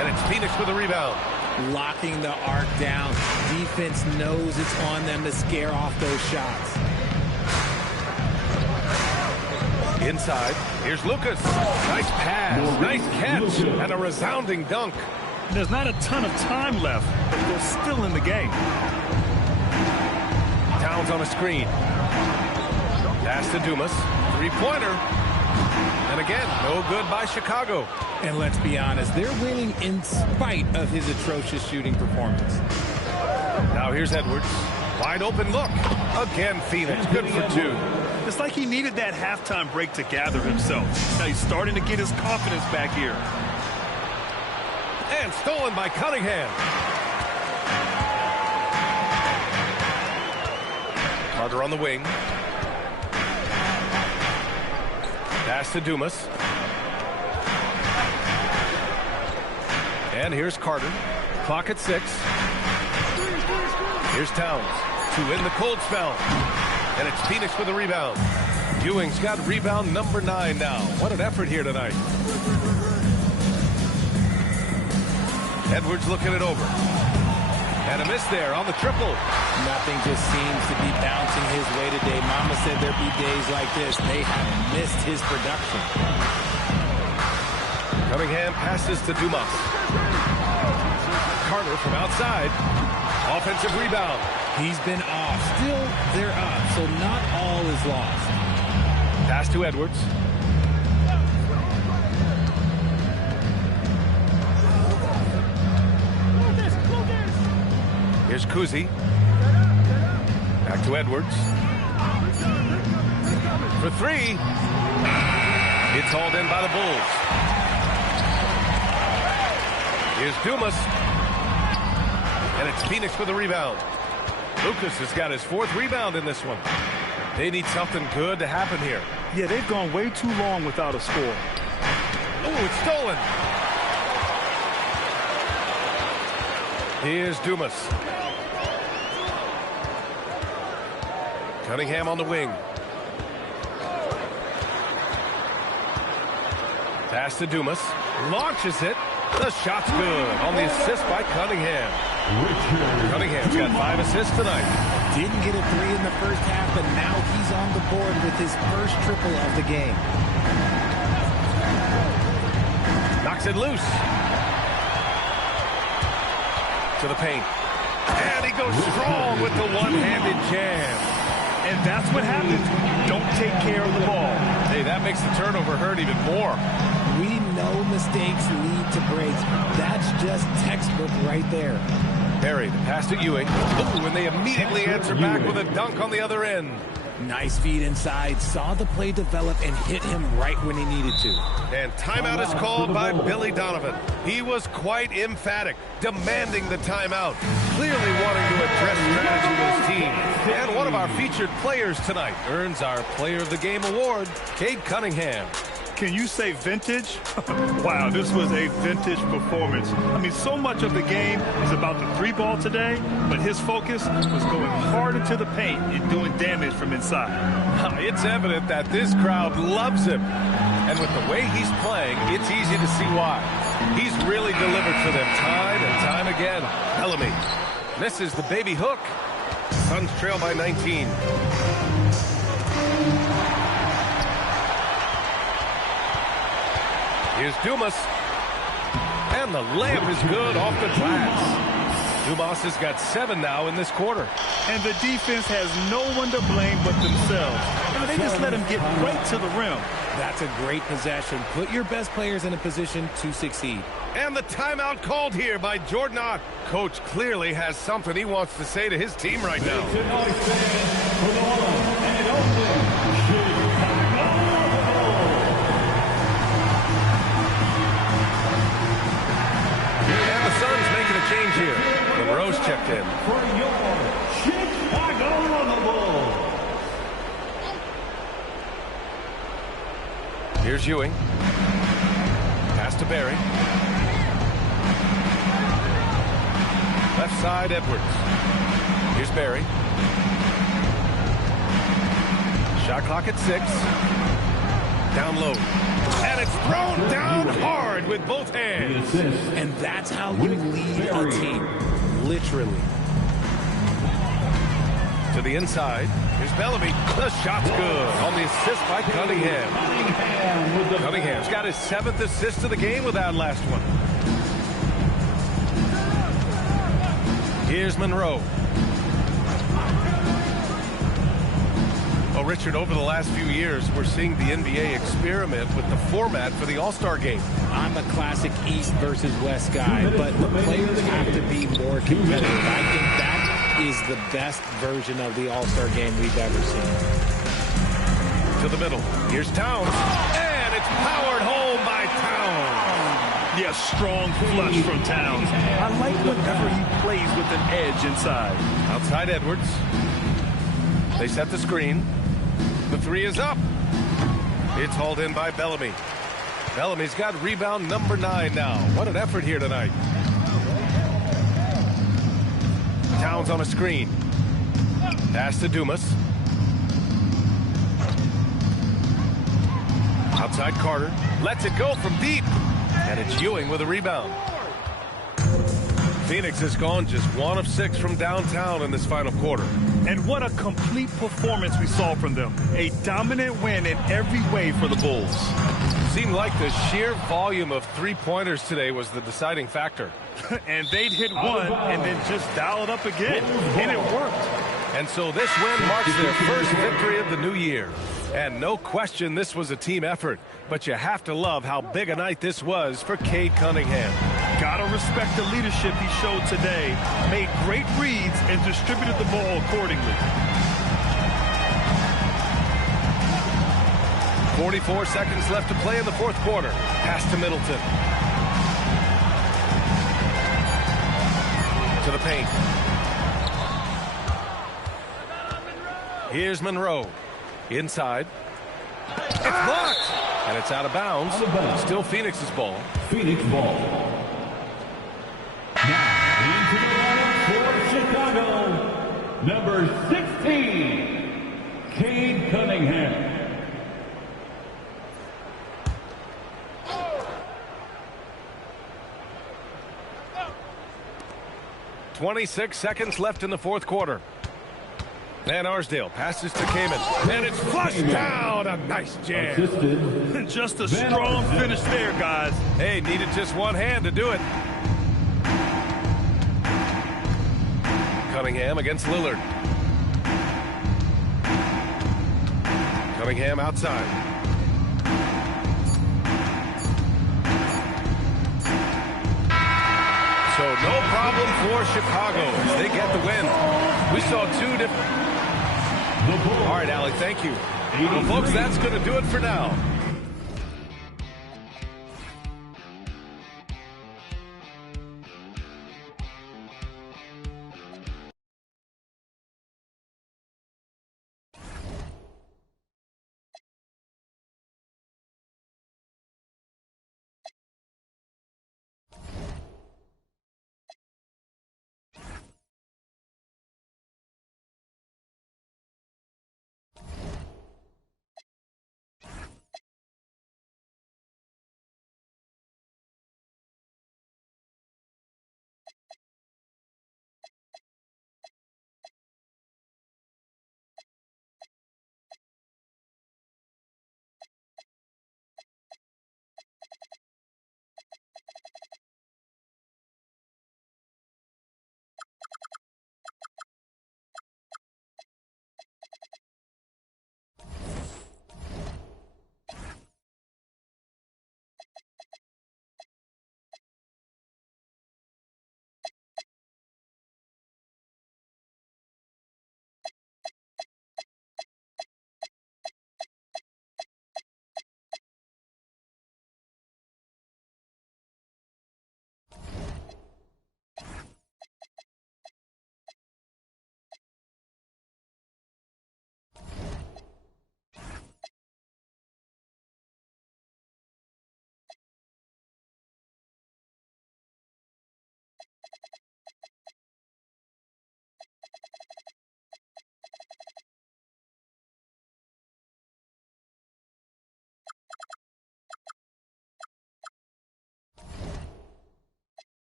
And it's Phoenix with a rebound. Locking the arc down. Defense knows it's on them to scare off those shots. Inside, here's Lucas. Nice pass, nice catch, and a resounding dunk. There's not a ton of time left, but they're still in the game. Towns on a screen. Pass to Dumas. Three-pointer. And again, no good by Chicago. And let's be honest, they're winning in spite of his atrocious shooting performance. Now here's Edwards. Wide open look. Again, Phoenix. Good for two. It's like he needed that halftime break to gather himself. Now he's starting to get his confidence back here. And stolen by Cunningham. Carter on the wing. Pass to Dumas. And here's Carter. Clock at 6. Here's Towns to win the cold spell. And it's Phoenix with the rebound. Ewing's got rebound number 9 now. What an effort here tonight. Edwards looking it over. And a miss there on the triple. Nothing just seems to be bouncing his way today. Mama said there'd be days like this. They have missed his production. Cunningham passes to Dumas. Carter from outside. Offensive rebound. He's been off. Still, they're up, so not all is lost. Pass to Edwards. Here's Kuzi. Back to Edwards. For 3. It's hauled in by the Bulls. Here's Dumas. And it's Phoenix with the rebound. Lucas has got his 4th rebound in this one. They need something good to happen here. Yeah, they've gone way too long without a score. Oh, it's stolen. Here's Dumas. Cunningham on the wing. Pass to Dumas. Launches it. The shot's good on the assist by Cunningham. Cunningham's got 5 assists tonight. Didn't get a 3 in the first half, but now he's on the board with his first triple of the game. Knocks it loose. To the paint. And he goes strong with the one-handed jam. And that's what happens when you don't take care of the ball. Hey, that makes the turnover hurt even more. We know mistakes lead to breaks. That's just textbook right there. Barry, the pass to Ewing. Ooh, and they immediately answer back with a dunk on the other end. Nice feed inside. Saw the play develop and hit him right when he needed to. And timeout is called by Billy Donovan. He was quite emphatic, demanding the timeout, clearly wanting to address strategy with his team. And one of our featured players tonight earns our Player of the Game award, Cade Cunningham. Can you say vintage? Wow, this was a vintage performance. I mean, so much of the game is about the 3-ball today, but his focus was going hard into the paint and doing damage from inside. It's evident that this crowd loves him. And with the way he's playing, it's easy to see why. He's really delivered for them time and time again. Bellamy misses the baby hook. Suns trail by 19. Here's Dumas. And the layup is good off the glass. Dumas has got 7 now in this quarter. And the defense has no one to blame but themselves. They just let him get right to the rim. That's a great possession. Put your best players in a position to succeed. And the timeout called here by Jordan Ott. Coach clearly has something he wants to say to his team right now. And the Suns making a change here. Monroe's checked in. For your Chicago Bulls. Here's Ewing. Pass to Barry. Left side, Edwards. Here's Barry. Shot clock at 6. Down low. And it's thrown down hard with both hands. And that's how you lead a team. Literally. To the inside. Here's Bellamy. The shot's good on the assist by Cunningham. Cunningham's got his 7th assist of the game with that last one. Here's Monroe. Well, Richard, over the last few years, we're seeing the NBA experiment with the format for the All-Star game. I'm a classic East versus West guy, but the players have to be more competitive. I think that is the best version of the All-Star game we've ever seen. To the middle. Here's Towns. And it's powered home by Towns. Yeah, strong flush from Towns. I like whenever he plays with an edge inside. Outside Edwards. They set the screen. The three is up. It's hauled in by Bellamy. Bellamy's got rebound number 9 now. What an effort here tonight. Towns on a screen. Pass to Dumas. Outside Carter. Lets it go from deep. And it's Ewing with a rebound. Phoenix has gone just 1 of 6 from downtown in this final quarter. And what a complete performance we saw from them. A dominant win in every way for the Bulls. Seemed like the sheer volume of three-pointers today was the deciding factor. And they'd hit one and then just dial it up again. And it worked. And so this win marks their first victory of the new year. And no question this was a team effort. But you have to love how big a night this was for Cade Cunningham. Gotta respect the leadership he showed today. Made great reads and distributed the ball accordingly. 44 seconds left to play in the fourth quarter. Pass to Middleton. To the paint. Here's Monroe. Inside. It's blocked. And it's out of bounds. Still Phoenix's ball. Phoenix ball. Now into the lineup for Chicago, number 16, Cade Cunningham. 26 seconds left in the fourth quarter. Van Arsdale passes to Kamen, and it's flushed down. A nice jam. Just a strong finish there, guys. Hey, needed just one hand to do it. Cunningham against Lillard. Cunningham outside. So no problem for Chicago. They get the win. We saw 2 different... All right, Allie, thank you. Well, folks, that's going to do it for now.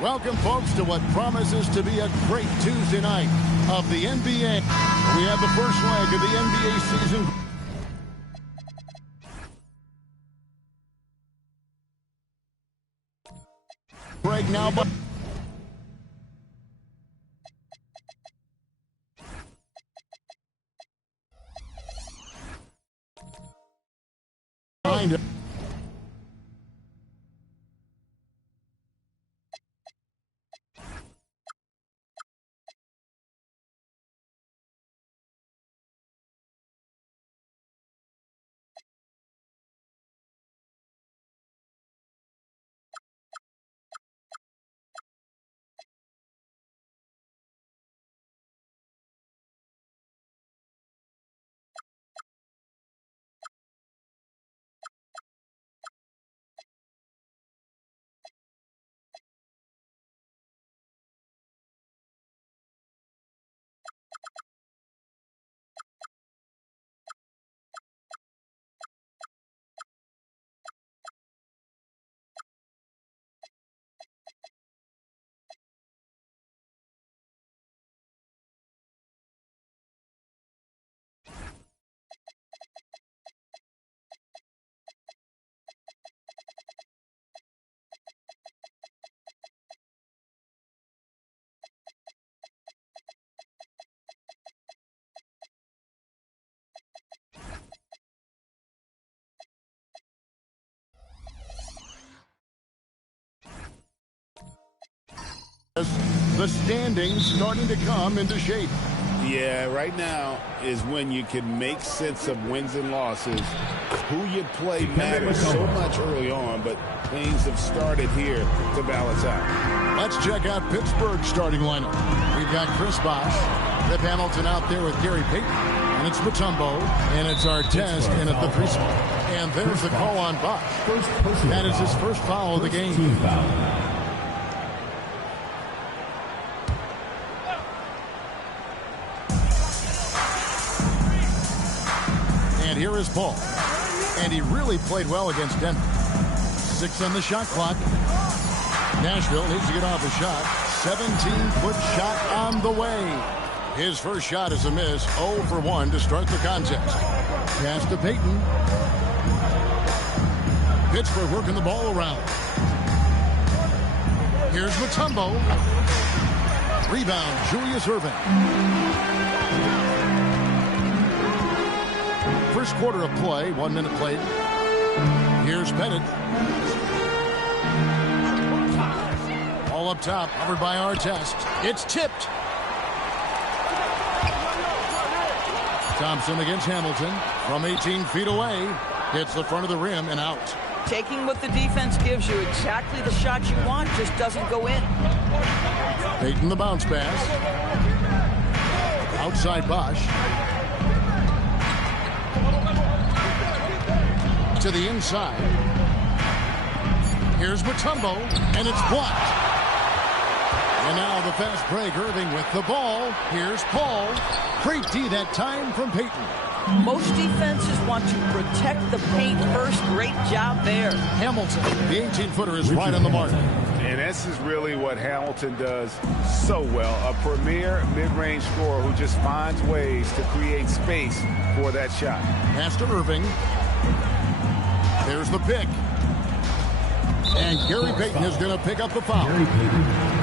Welcome, folks, to what promises to be a great Tuesday night of the NBA. We have the first leg of the NBA season. Break now. Behind it. The standings starting to come into shape. Yeah, right now is when you can make sense of wins and losses. Who you play matters so much early on, but things have started here to balance out. Let's check out Pittsburgh's starting lineup. We've got Chris Bosh, Rip Hamilton out there with Gary Payton, and it's Mutombo, and it's Artest in at the 3 spot. And there's the call on Bosh. That is his first foul of the game. And here is Paul. And he really played well against Denver. 6 on the shot clock. Nashville needs to get off a shot. 17-foot shot on the way. His first shot is a miss. 0 for 1 to start the contest. Pass to Payton. Pittsburgh working the ball around. Here's Mutombo. Rebound, Julius Erving. First quarter of play, 1 minute played. Here's Bennett. All up top, covered by Artest. It's tipped. Thompson against Hamilton from 18 feet away. Hits the front of the rim and out. Taking what the defense gives you, exactly the shot you want, just doesn't go in. Payton the bounce pass. Outside Bosh. To the inside. Here's Mutombo, and it's blocked. And now the fast break. Irving with the ball. Here's Paul. Great D that time from Payton. Most defenses want to protect the paint first. Great job there. Hamilton, the 18-footer, is right on the mark. And this is really what Hamilton does so well. A premier mid-range scorer who just finds ways to create space for that shot. Pass to Irving. There's the pick. And Gary Payton is going to pick up the foul.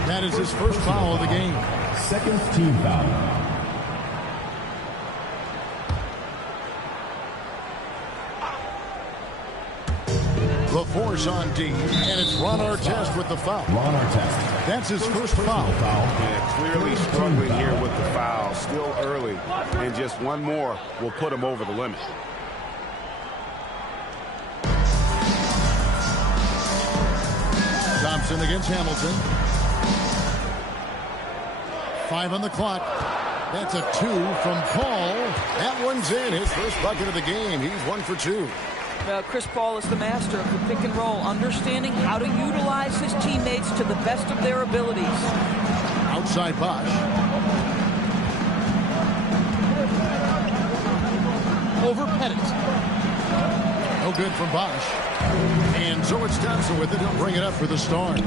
That is his first foul of the game. Second team foul. The force on D, and it's Ron Artest with the foul. Ron Artest. That's his first foul. Yeah, clearly struggling here with the foul. Still early. And just one more will put him over the limit. Thompson against Hamilton. 5 on the clock. That's a 2 from Paul. That one's in. His first bucket of the game. He's 1 for 2. Chris Paul is the master of the pick and roll, understanding how to utilize his teammates to the best of their abilities. Outside Bosh. Over Pettit. No good from Bosh. And so it's Thompson with it. He'll bring it up for the Stars.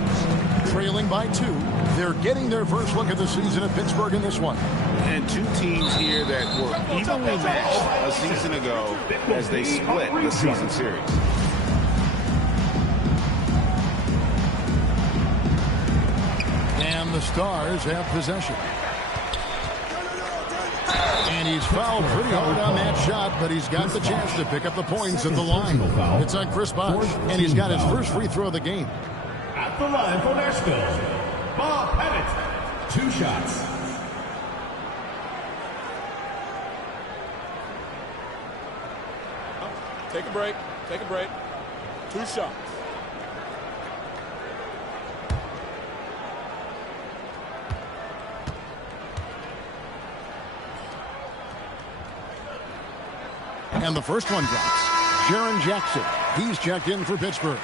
trailing by 2. They're getting their first look at the season at Pittsburgh in this one. And two teams here that were evenly matched a season ago as they split the season series. And the Stars have possession. And he's fouled pretty hard on that shot, but he's got the chance to pick up the points at the line. It's on Chris Bosh, and he's got his first free throw of the game. At the line for Nashville, Bob Pettit. 2 shots. Take a break. Take a break. 2 shots. And the first one drops. Jaren Jackson. He's checked in for Pittsburgh.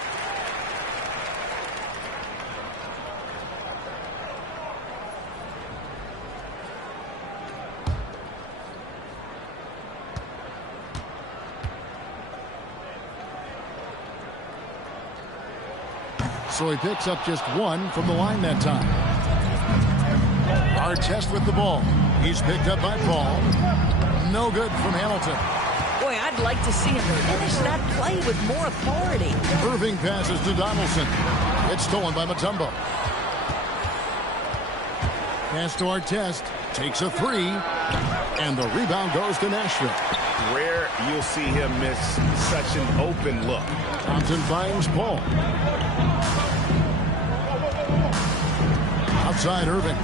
So he picks up just 1 from the line that time. Artest with the ball. He's picked up by Paul. No good from Hamilton. Boy, I'd like to see him finish that play with more authority. Irving passes to Donaldson. It's stolen by Mutombo. Pass to Artest. Takes a 3. And the rebound goes to Nashville. Rare you'll see him miss such an open look. Thompson finds Paul. Outside Irving.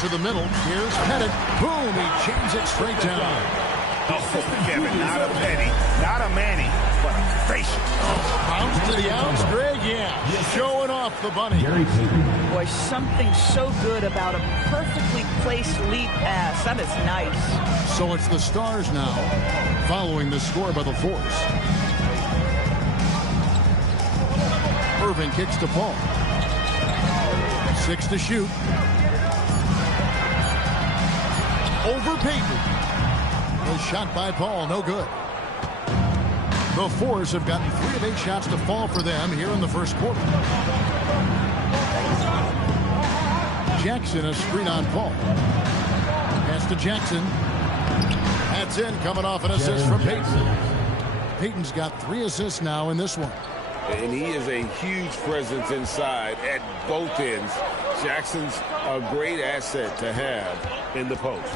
To the middle. Here's Pettit. Boom! He chains it straight down. Oh, Kevin, not a Petty, not a Manny, but a facial. Bounce to the outs, Greg, yeah. Showing off the bunny. Boy, something so good about a perfectly placed lead pass. That is nice. So it's the Stars now, following the score by the Force. Irving kicks to Paul. 6 to shoot. Over Payton. The shot by Paul, no good. The Force have gotten 3 of 8 shots to fall for them here in the first quarter. Jackson, a screen on Paul. Pass to Jackson. That's in, coming off an assist from Payton. Payton's got 3 assists now in this one. And he is a huge presence inside at both ends. Jackson's a great asset to have in the post.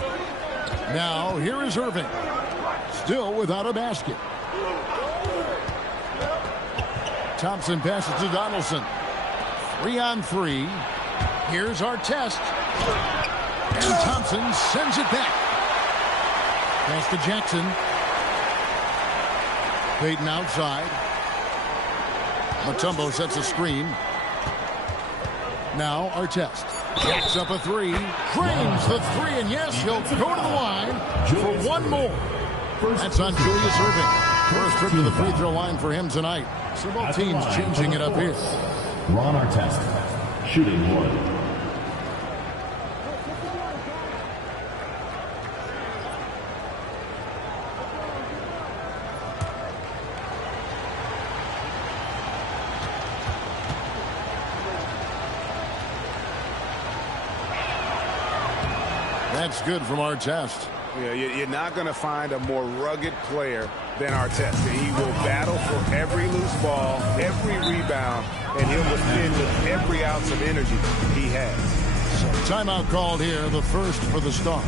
Now, here is Irving. Still without a basket. Thompson passes to Donaldson. 3 on 3. Here's Artest. And Thompson sends it back. Pass to Jackson. Payton outside. Mutombo sets a screen. Now Artest. Jacks up a 3. Frames the 3, and yes, he'll go to the line for 1 more. That's on Julius Irving. First trip to the free throw line for him tonight. So both teams changing it up here. Ron Artest, shooting 1. That's good from Artest. Yeah, you're not going to find a more rugged player than Artest. He will battle for every loose ball, every rebound, and he'll defend with every ounce of energy he has. So timeout called here, the first for the Stars.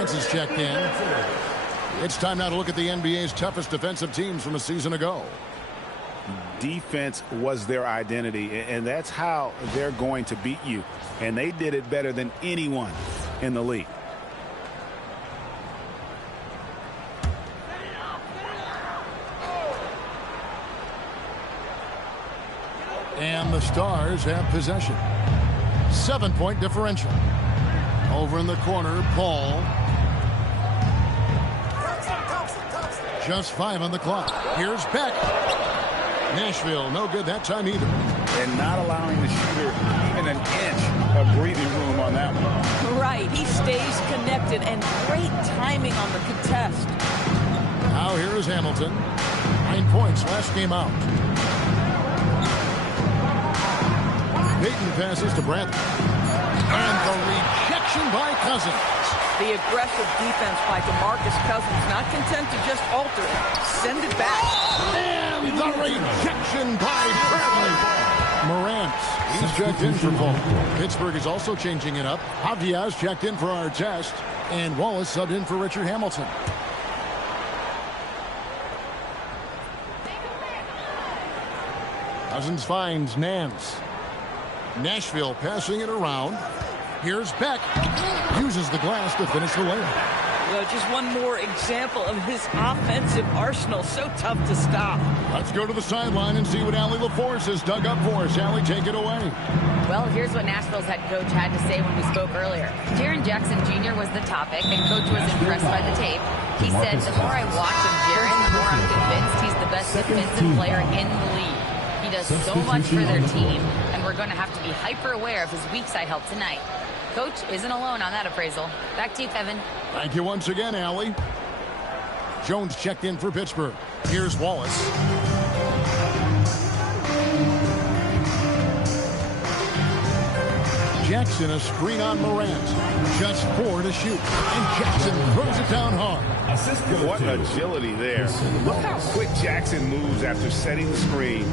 Nance is checked in. It's time now to look at the NBA's toughest defensive teams from a season ago. Defense was their identity, and that's how they're going to beat you. And they did it better than anyone in the league. And the Stars have possession. 7-point differential. Over in the corner, Paul. Just 5 on the clock. Here's Beck. Nashville, no good that time either. And not allowing the shooter even an inch of breathing room on that one. Right, he stays connected, and great timing on the contest. Now here is Hamilton. 9 points last game out. Payton passes to Bradley. And the rejection by Cousins. The aggressive defense by DeMarcus Cousins, not content to just alter it. Send it back. And the rejection by Bradley. Morant, he's checked in for Paul. Pittsburgh is also changing it up. Javier checked in for Artest. And Wallace subbed in for Richard Hamilton. Cousins finds Nance. Nashville passing it around. Here's Beck. Uses the glass to finish the layup. Well, just one more example of his offensive arsenal. So tough to stop. Let's go to the sideline and see what Allie LaForce has dug up for us. Allie, take it away. Well, here's what Nashville's head coach had to say when we spoke earlier. Jaren Jackson Jr. was the topic, and coach was impressed by the tape. He said, the more I watch of Jaren, the more I'm convinced he's the best defensive player in the league. He does so much for their team, and we're going to have to be hyper aware of his weak side help tonight. Coach isn't alone on that appraisal. Back to you, Kevin. Thank you once again, Allie. Jones checked in for Pittsburgh. Here's Wallace. Jackson, a screen on Morant. Just 4 to shoot. And Jackson throws it down hard. What agility there. Look how quick Jackson moves after setting the screen.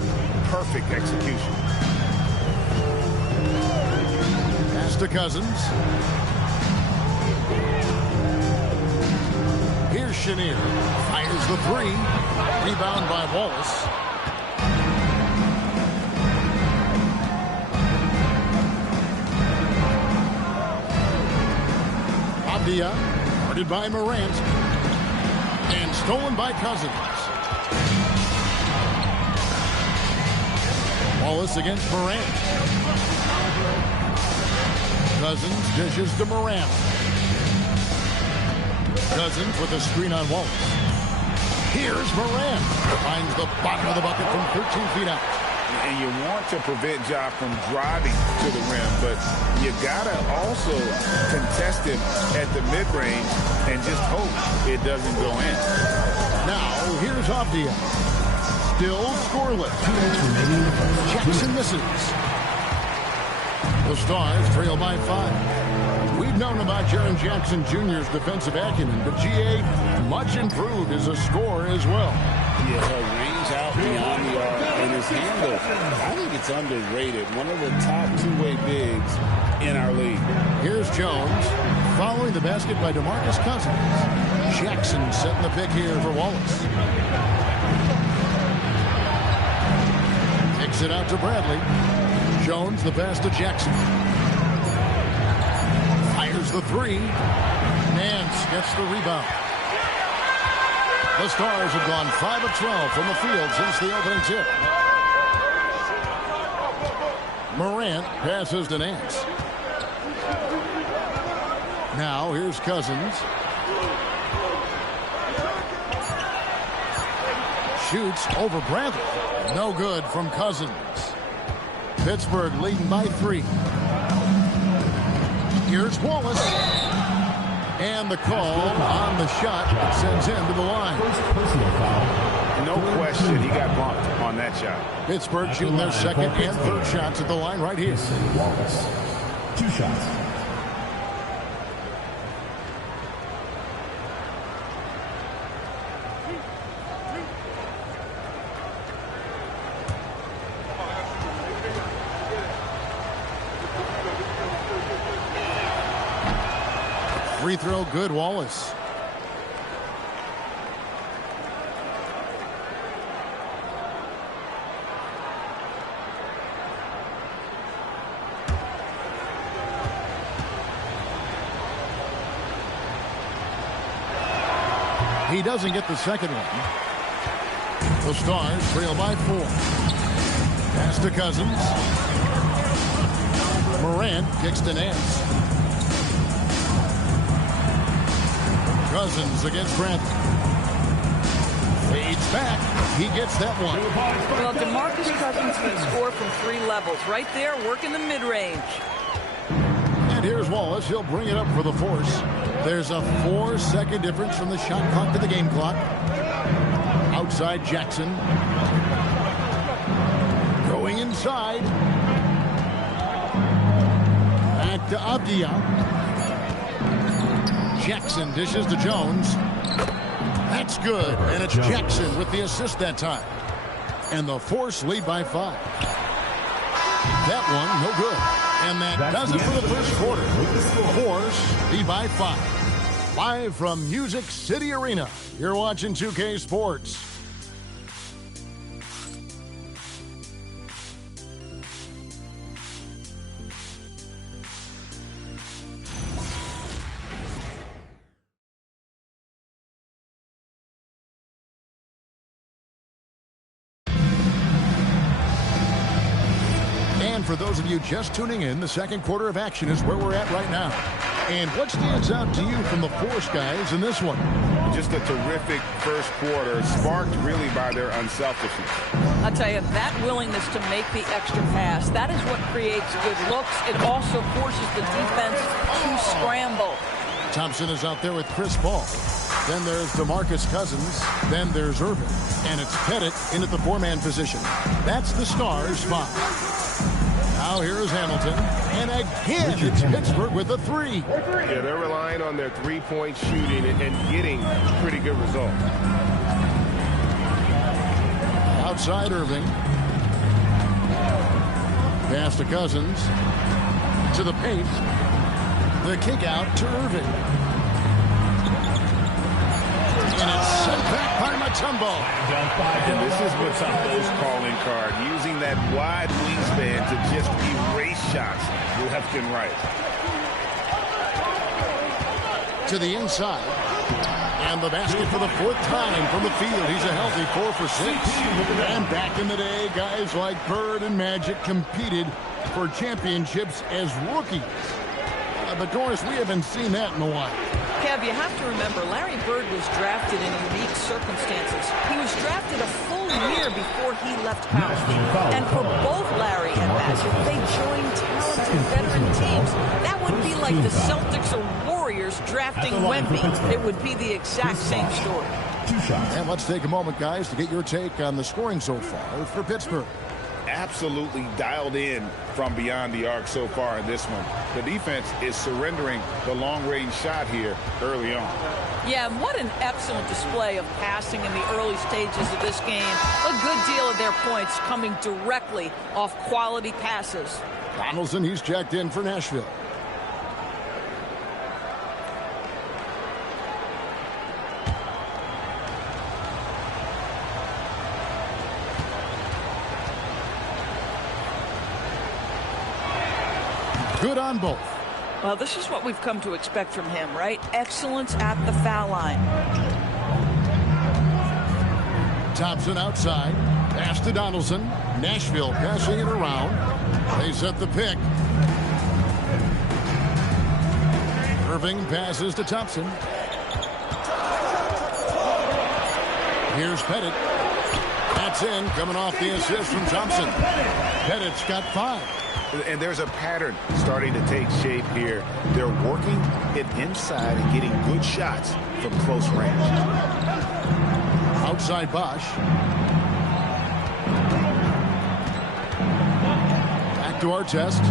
Perfect execution. Pass to Cousins. Here's Chenier. Fires the 3. Rebound by Wallace. Abdia, guarded by Morant. And stolen by Cousins. Wallace against Morant. Cousins dishes to Morant. Cousins with a screen on Wallace. Here's Morant. Finds the bottom of the bucket from 13 feet out. And you want to prevent Ja from driving to the rim, but you gotta also contest him at the mid-range and just hope it doesn't go in. Now, here's Abdia. Still scoreless. Jackson misses. The Stars trail by 5. We've known about Jaren Jackson Jr.'s defensive acumen, but G.A. much improved as a scorer as well. Yeah, range out beyond the arc, and his handle, I think it's underrated. One of the top two-way bigs in our league. Here's Jones, following the basket by DeMarcus Cousins. Jackson setting the pick here for Wallace. Kicks it out to Bradley. Jones, the pass to Jackson. Fires the 3. Nance gets the rebound. The Stars have gone 5 of 12 from the field since the opening tip. Morant passes to Nance. Now here's Cousins. Shoots over Bradley. No good from Cousins. Pittsburgh leading by 3. Here's Wallace. And the call on the shot sends him to the line. No question, he got bumped on that shot. Pittsburgh shooting their second and third shots at the line right here. Wallace. 2 shots. Free throw good, Wallace. He doesn't get the second one. The Stars trail by 4. Pass to Cousins. Morant kicks to Nance. Cousins against Grant. Fades back. He gets that one. Well, DeMarcus Cousins can score from 3 levels. Right there, working the mid-range. And here's Wallace. He'll bring it up for the force. There's a 4-second difference from the shot clock to the game clock. Outside Jackson. Going inside. Back to Abdia. Jackson dishes to Jones. That's good. And it's Jackson with the assist that time. And the Force lead by 5. That one, no good. And that does it for the first quarter. Force lead by 5. Live from Music City Arena. You're watching 2K Sports. For those of you just tuning in, the second quarter of action is where we're at right now. And what stands out to you from the Force guys in this one? Just a terrific first quarter, sparked really by their unselfishness. I'll tell you, that willingness to make the extra pass, that is what creates good looks. It also forces the defense to scramble. Thompson is out there with Chris Paul. Then there's DeMarcus Cousins. Then there's Irvin. And it's Pettit in at the 4-man position. That's the Stars' spot. Now here is Hamilton. And again, it's Pittsburgh with a 3. Yeah, they're relying on their three-point shooting and getting pretty good results. Outside Irving. Pass to Cousins. To the paint. The kick out to Irving. And it's sent back by Mutombo. And this is Mutombo's calling card, using that wide wingspan to just erase shots left and right. To the inside. And the basket for the 4th time from the field. He's a healthy 4 for 6. And back in the day, guys like Bird and Magic competed for championships as rookies. But, Doris, we haven't seen that in a while. Kev, you have to remember, Larry Bird was drafted in unique circumstances. He was drafted a full year before he left college. And for both Larry and Magic, they joined talented veteran teams. That would be like the Celtics or Warriors drafting Wemby. It would be the exact same story. And let's take a moment, guys, to get your take on the scoring so far for Pittsburgh. Absolutely dialed in from beyond the arc so far in this one. The defense is surrendering the long-range shot here early on. Yeah, and what an excellent display of passing in the early stages of this game. A good deal of their points coming directly off quality passes. Donaldson, he's checked in for Nashville. Good on both. Well, this is what we've come to expect from him, right? Excellence at the foul line. Thompson outside. Pass to Donaldson. Nashville passing it around. They set the pick. Irving passes to Thompson. Here's Pettit. That's in, coming off the assist from Thompson. Pettit's got 5. And there's a pattern starting to take shape here. They're working it inside and getting good shots from close range. Outside Bosch. Back to Artest.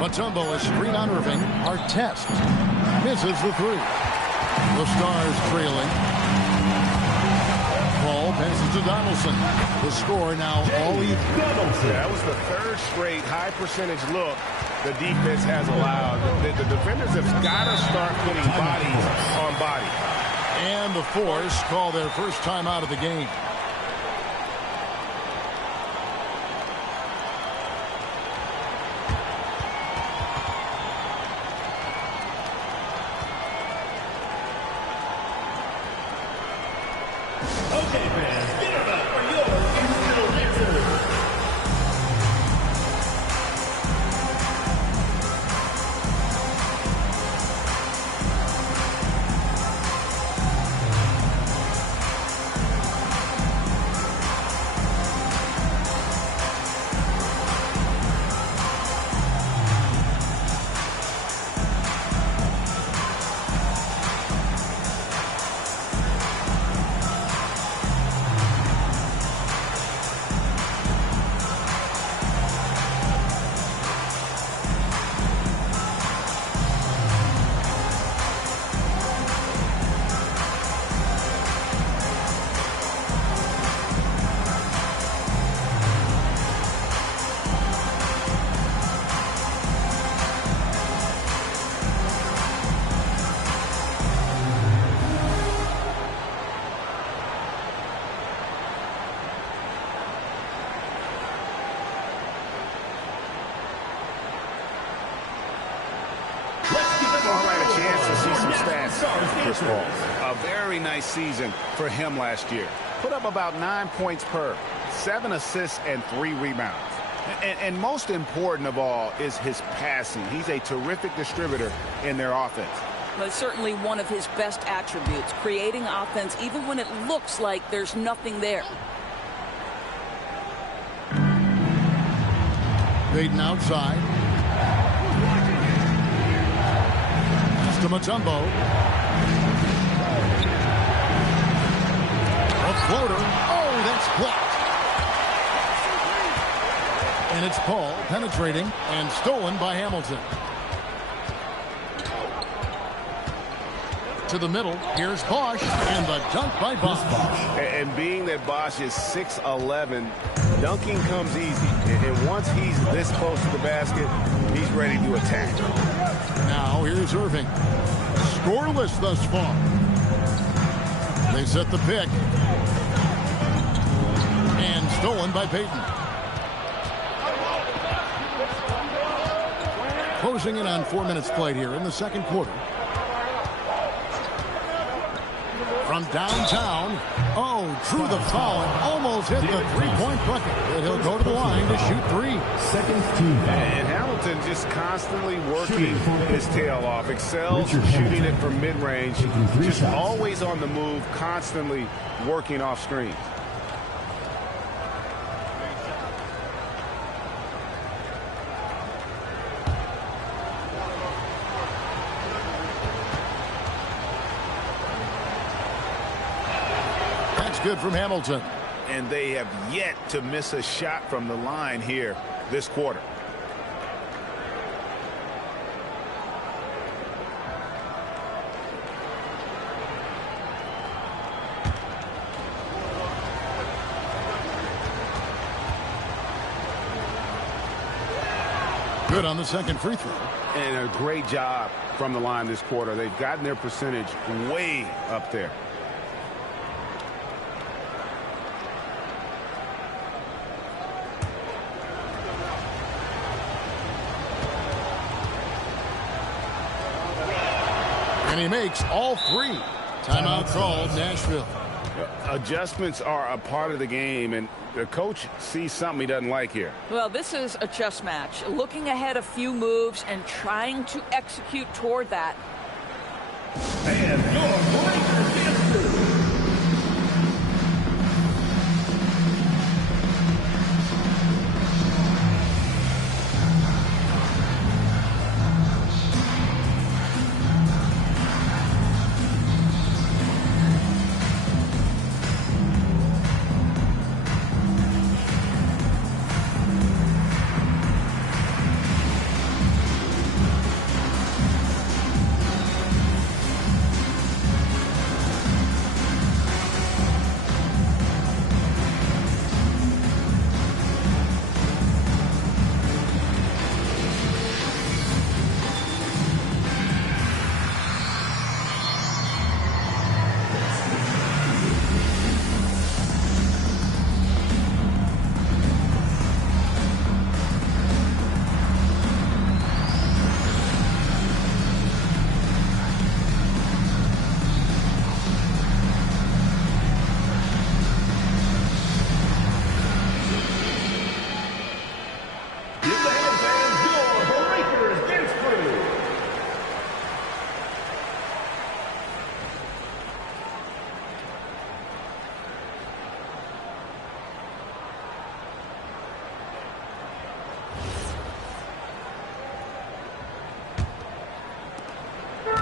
Mutombo is screen on Irving. Artest misses the 3. The Stars trailing. Ball passes to Donaldson. The score now all even. That was the 3rd straight high percentage look the defense has allowed. The defenders have got to start putting bodies on bodies. And the Force call their first time out of the game. Okay, fans, get it up for your instrumental dancer. Chris Paul. A very nice season for him last year. Put up about 9 points per, 7 assists, and 3 rebounds. And most important of all is his passing. He's a terrific distributor in their offense. Well, it's certainly one of his best attributes, creating offense even when it looks like there's nothing there. Baden outside. To Mutombo. A floater. Oh, that's blocked. And it's Paul penetrating and stolen by Hamilton. To the middle. Here's Bosch. And the dunk by Bosch. And being that Bosch is 6'11", dunking comes easy. And once he's this close to the basket, he's ready to attack. Now here's Irving. Scoreless thus far. They set the pick. And stolen by Payton. Closing in on 4 minutes played here in the second quarter. From downtown. Oh, drew the foul and almost hit the three-point bucket. And he'll go to the line to shoot 3. And Hamilton just constantly working his tail off. Excels shooting it from mid-range. Just always on the move, constantly working off screens. Good from Hamilton. And they have yet to miss a shot from the line here this quarter. Good on the second free throw. And a great job from the line this quarter. They've gotten their percentage way up there. And he makes all 3. Timeout called, Nashville. Adjustments are a part of the game, and the coach sees something he doesn't like here. Well, this is a chess match. Looking ahead a few moves and trying to execute toward that. And your Lakers dancer.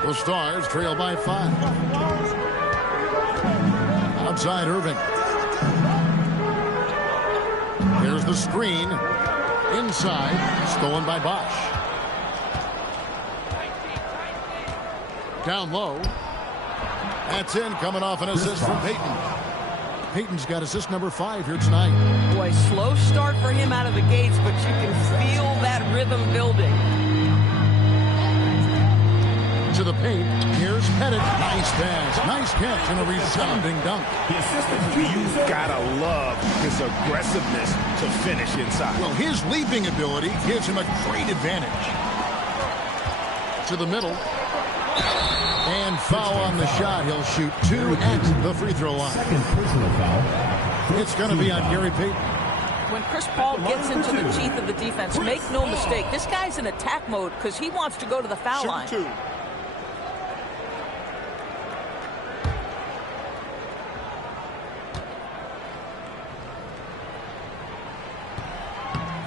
The Stars trail by 5. Outside Irving. Here's the screen. Inside. Stolen by Bosch. Down low. That's in, coming off an assist from Payton. Payton's got assist number 5 here tonight. Boy, slow start for him out of the gates, but you can feel that rhythm building. To the paint. Here's Pettit. Nice pass. Nice catch and a resounding dunk. You gotta love his aggressiveness to finish inside. Well, his leaping ability gives him a great advantage. To the middle. And foul on the shot. He'll shoot 2 at the free throw line. Second personal foul. It's going to be on Gary Payton. When Chris Paul gets into the teeth of the defense, make no mistake, this guy's in attack mode because he wants to go to the foul line. Shoot 2.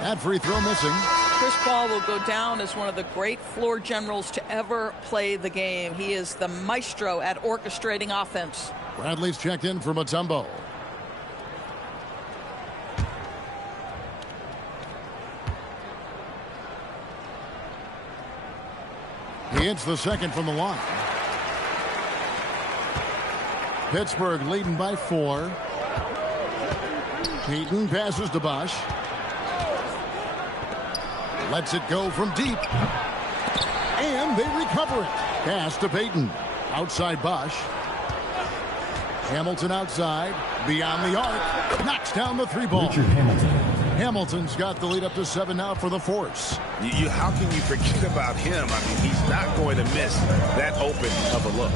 That free throw missing. Chris Paul will go down as one of the great floor generals to ever play the game. He is the maestro at orchestrating offense. Bradley's checked in for Mutombo. He hits the second from the line. Pittsburgh leading by 4. Payton passes to Bosch. Lets it go from deep. And they recover it. Pass to Payton. Outside Bosch. Hamilton outside. Beyond the arc. Knocks down the 3-ball. Richard Hamilton. Hamilton's got the lead up to 7 now for the Force. How can you forget about him? I mean, he's not going to miss that open of a look.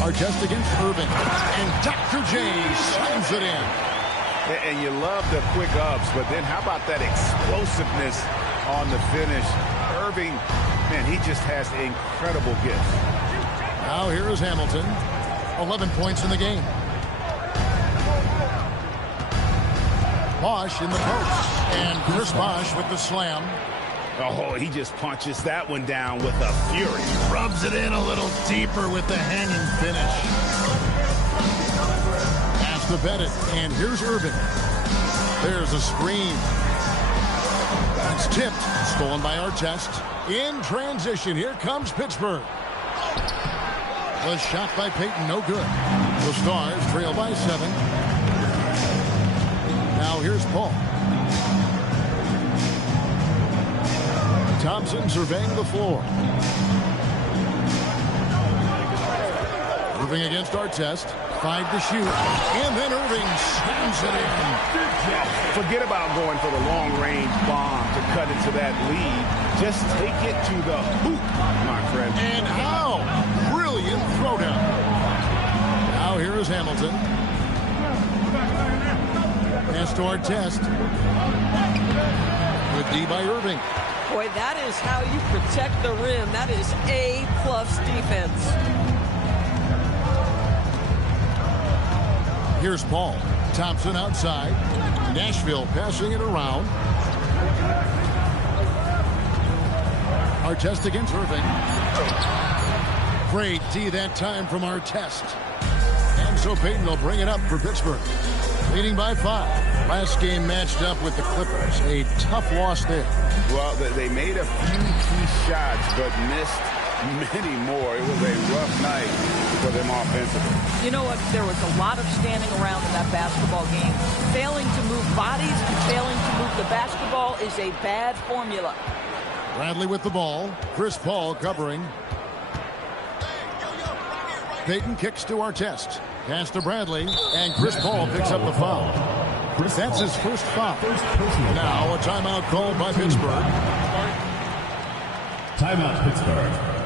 Artest against Irving. And Dr. J slams it in. And you love the quick ups, but then how about that explosiveness on the finish? Irving, man, he just has incredible gifts. Now here is Hamilton. 11 points in the game. Bosch in the post. And Chris Bosch with the slam. Oh, he just punches that one down with a fury. Rubs it in a little deeper with the hanging finish. Pass to Pettit. And here's Irving. There's a screen. That's tipped. Stolen by Artest. In transition. Here comes Pittsburgh. The shot by Payton, no good. The Stars trail by 7. Now here's Paul. Thompson surveying the floor. Moving against Artest. 5 to shoot. And then Irving slams it in. Forget about going for the long-range bomb to cut into that lead. Just take it to the hoop, my friend. And how? Brilliant throwdown. Now here is Hamilton. Pass to Artest. Good D by Irving. Boy, that is how you protect the rim. That is A-plus defense. Here's Paul. Thompson outside. Nashville passing it around. Artest against Irving. Great D that time from Artest. And so Payton will bring it up for Pittsburgh. Leading by 5. Last game matched up with the Clippers. A tough loss there. Well, they made a few key shots, but missed many more. It was a rough night for them offensively. You know what? There was a lot of standing around in that basketball game. Failing to move bodies and failing to move the basketball is a bad formula. Bradley with the ball. Chris Paul covering. Payton kicks to Artest. Pass to Bradley. And Chris Paul picks up the foul. That's his first foul. Now a timeout called by Pittsburgh. Timeout, Pittsburgh.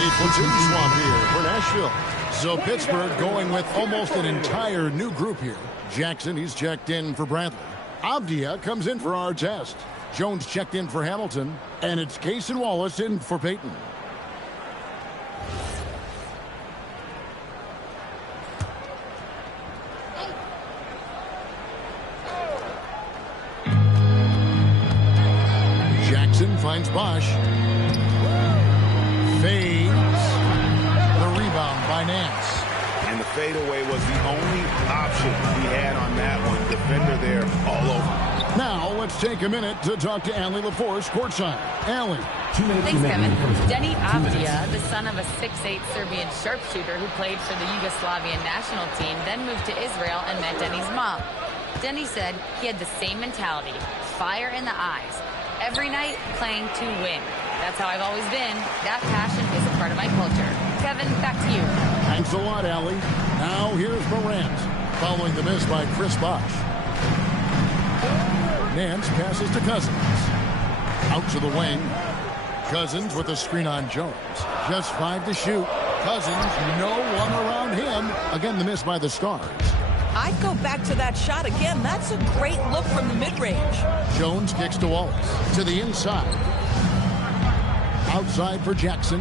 A platoon swap here for Nashville. So Pittsburgh going with almost an entire new group here. Jackson, he's checked in for Bradley. Avdia comes in for our test. Jones checked in for Hamilton. And it's Case and Wallace in for Peyton. Jackson finds Bosch. Fades. The rebound by Nance. And the fadeaway was the only option he had on that one. Defender there all over. Now let's take a minute to talk to Allie LaForce courtside. Allie. Thanks, Kevin. Denny Avdia, the son of a 6'8" Serbian sharpshooter who played for the Yugoslavian national team, then moved to Israel and met Denny's mom. Denny said he had the same mentality, fire in the eyes. Every night playing to win. That's how I've always been. That passion is a part of my culture. Kevin, back to you. Thanks a lot, Allie. Now here's Morant, following the miss by Chris Bosh. Nance passes to Cousins. Out to the wing. Cousins with a screen on Jones. Just 5 to shoot. Cousins, no one around him. Again, the miss by the Stars. I'd go back to that shot again. That's a great look from the mid-range. Jones kicks to Wallace. To the inside. Outside for Jackson.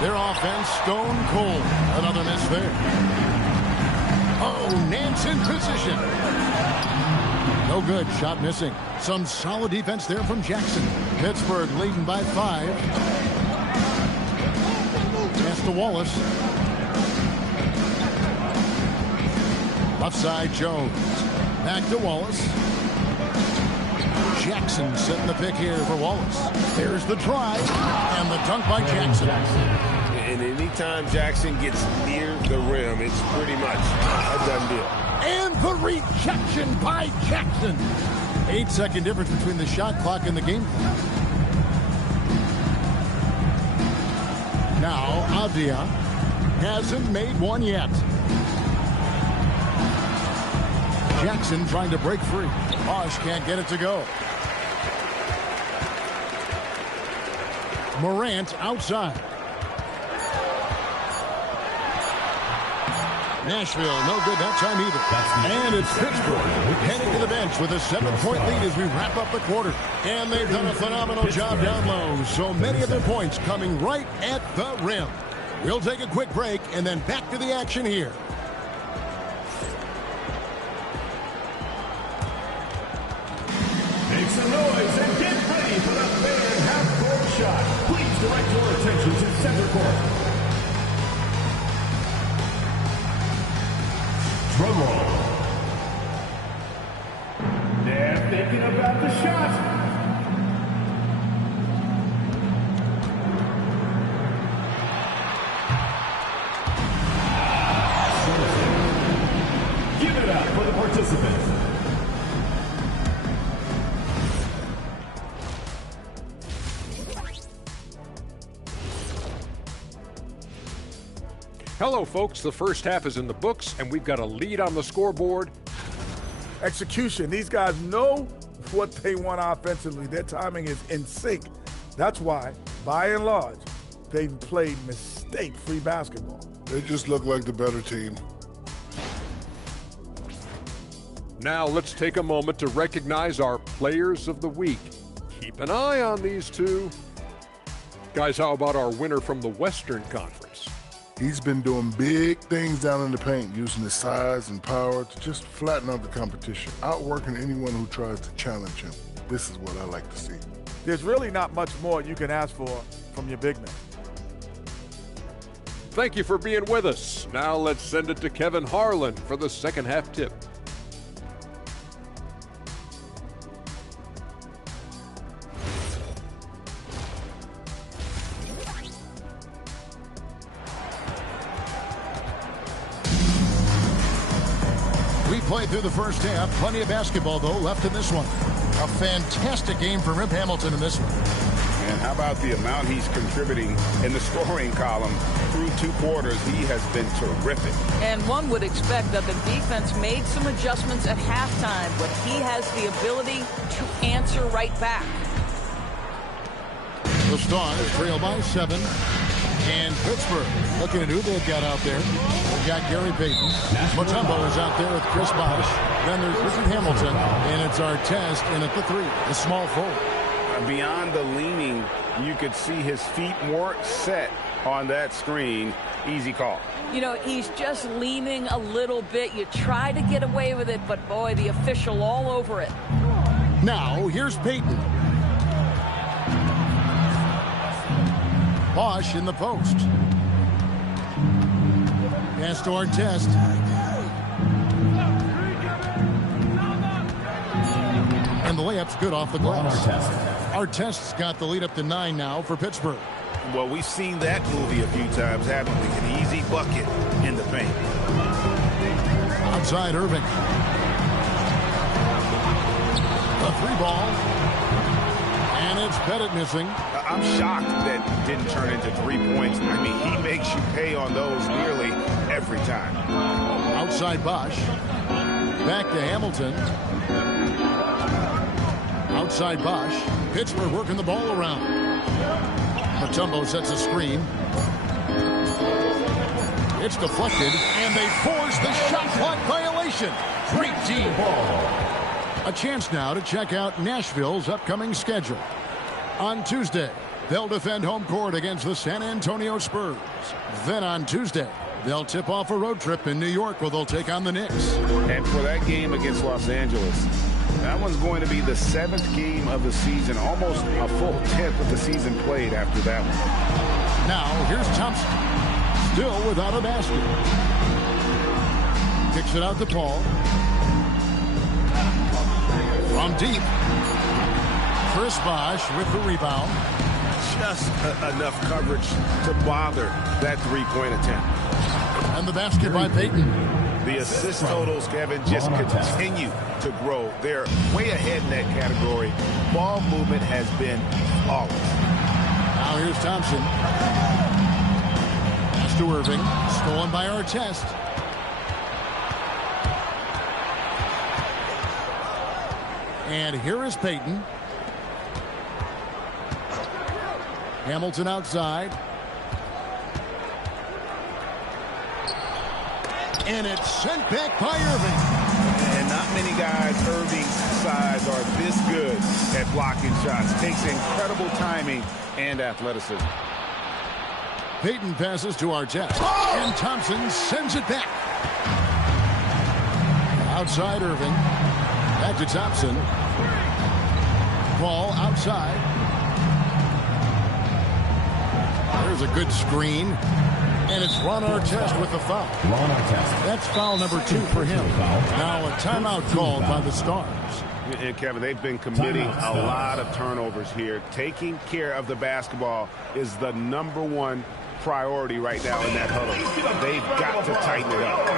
Their offense stone cold. Another miss there. Oh, Nance in position. No good. Shot missing. Some solid defense there from Jackson. Pittsburgh leading by 5. Pass to Wallace. Left side, Jones. Back to Wallace. Jackson setting the pick here for Wallace. There's the try. And the dunk by Jackson. And anytime Jackson gets near the rim, it's pretty much a done deal. And the rejection by Jackson. 8-second difference between the shot clock and the game clock. Now, Avdia hasn't made one yet. Jackson trying to break free. Bosch can't get it to go. Morant outside. Nashville, no good that time either. And it's Pittsburgh heading to the bench with a 7-point lead as we wrap up the quarter. And they've done a phenomenal job down low. So many of their points coming right at the rim. We'll take a quick break and then back to the action here. Make some noise and get ready for the big half-court shot. Please direct your attention to center court. Drum roll. They're thinking about the shot. Give it up for the participants. Hello, folks. The first half is in the books, and we've got a lead on the scoreboard. Execution. These guys know what they want offensively. Their timing is in sync. That's why, by and large, they've played mistake-free basketball. They just look like the better team. Now let's take a moment to recognize our players of the week. Keep an eye on these two. Guys, how about our winner from the Western Conference? He's been doing big things down in the paint, using his size and power to just flatten out the competition, outworking anyone who tries to challenge him. This is what I like to see. There's really not much more you can ask for from your big man. Thank you for being with us. Now let's send it to Kevin Harlan for the second half tip. Played through the first half. Plenty of basketball, though, left in this one. A fantastic game for Rip Hamilton in this one. And how about the amount he's contributing in the scoring column through 2 quarters? He has been terrific. And one would expect that the defense made some adjustments at halftime, but he has the ability to answer right back. The Stars trail by 7. And Pittsburgh, looking at who they've got out there. They've got Gary Payton. Mutombo is out there with Chris Bosh. Then there's Richard Hamilton. And it's Artest in at the 3, the small forward. Beyond the leaning, you could see his feet more set on that screen. Easy call. You know, he's just leaning a little bit. You try to get away with it, but boy, the official all over it. Now, here's Payton. Bosh in the post. Pass to Artest. And the layup's good off the glass. Artest's got the lead up to 9 now for Pittsburgh. Well, we've seen that movie a few times, haven't we? An easy bucket in the paint. Outside Irving. A 3 ball. And it's Pettit missing. I'm shocked that it didn't turn into 3 points. I mean, he makes you pay on those nearly every time. Outside Bosh. Back to Hamilton. Outside Bosh. Pittsburgh working the ball around. Mutombo sets a screen. It's deflected, and they force the shot clock violation. Great team ball. A chance now to check out Nashville's upcoming schedule. On Tuesday, they'll defend home court against the San Antonio Spurs. Then on Tuesday, they'll tip off a road trip in New York where they'll take on the Knicks. And for that game against Los Angeles, that one's going to be the 7th game of the season, almost a full 10th of the season played after that one. Now, here's Thompson, still without a basket. Kicks it out to Paul. From deep, Chris Bosh with the rebound. Just enough coverage to bother that 3-point attempt. And the basket by Payton. The assist totals, Kevin, just continue to grow. They're way ahead in that category. Ball movement has been flawless. Now here's Thompson. Pass to Irving. Stolen by Artest. And here is Payton. Hamilton outside. And it's sent back by Irving. And not many guys Irving's size are this good at blocking shots. Takes incredible timing and athleticism. Payton passes to Artest. And Thompson sends it back. Outside Irving. Back to Thompson. Ball outside. There's a good screen. And it's Ron Artest with the foul. Ron Artest. That's foul number 2 for him. Now a timeout called by the Stars. And Kevin, they've been committing a lot of turnovers here. Taking care of the basketball is the #1 priority right now in that huddle. They've got to tighten it up.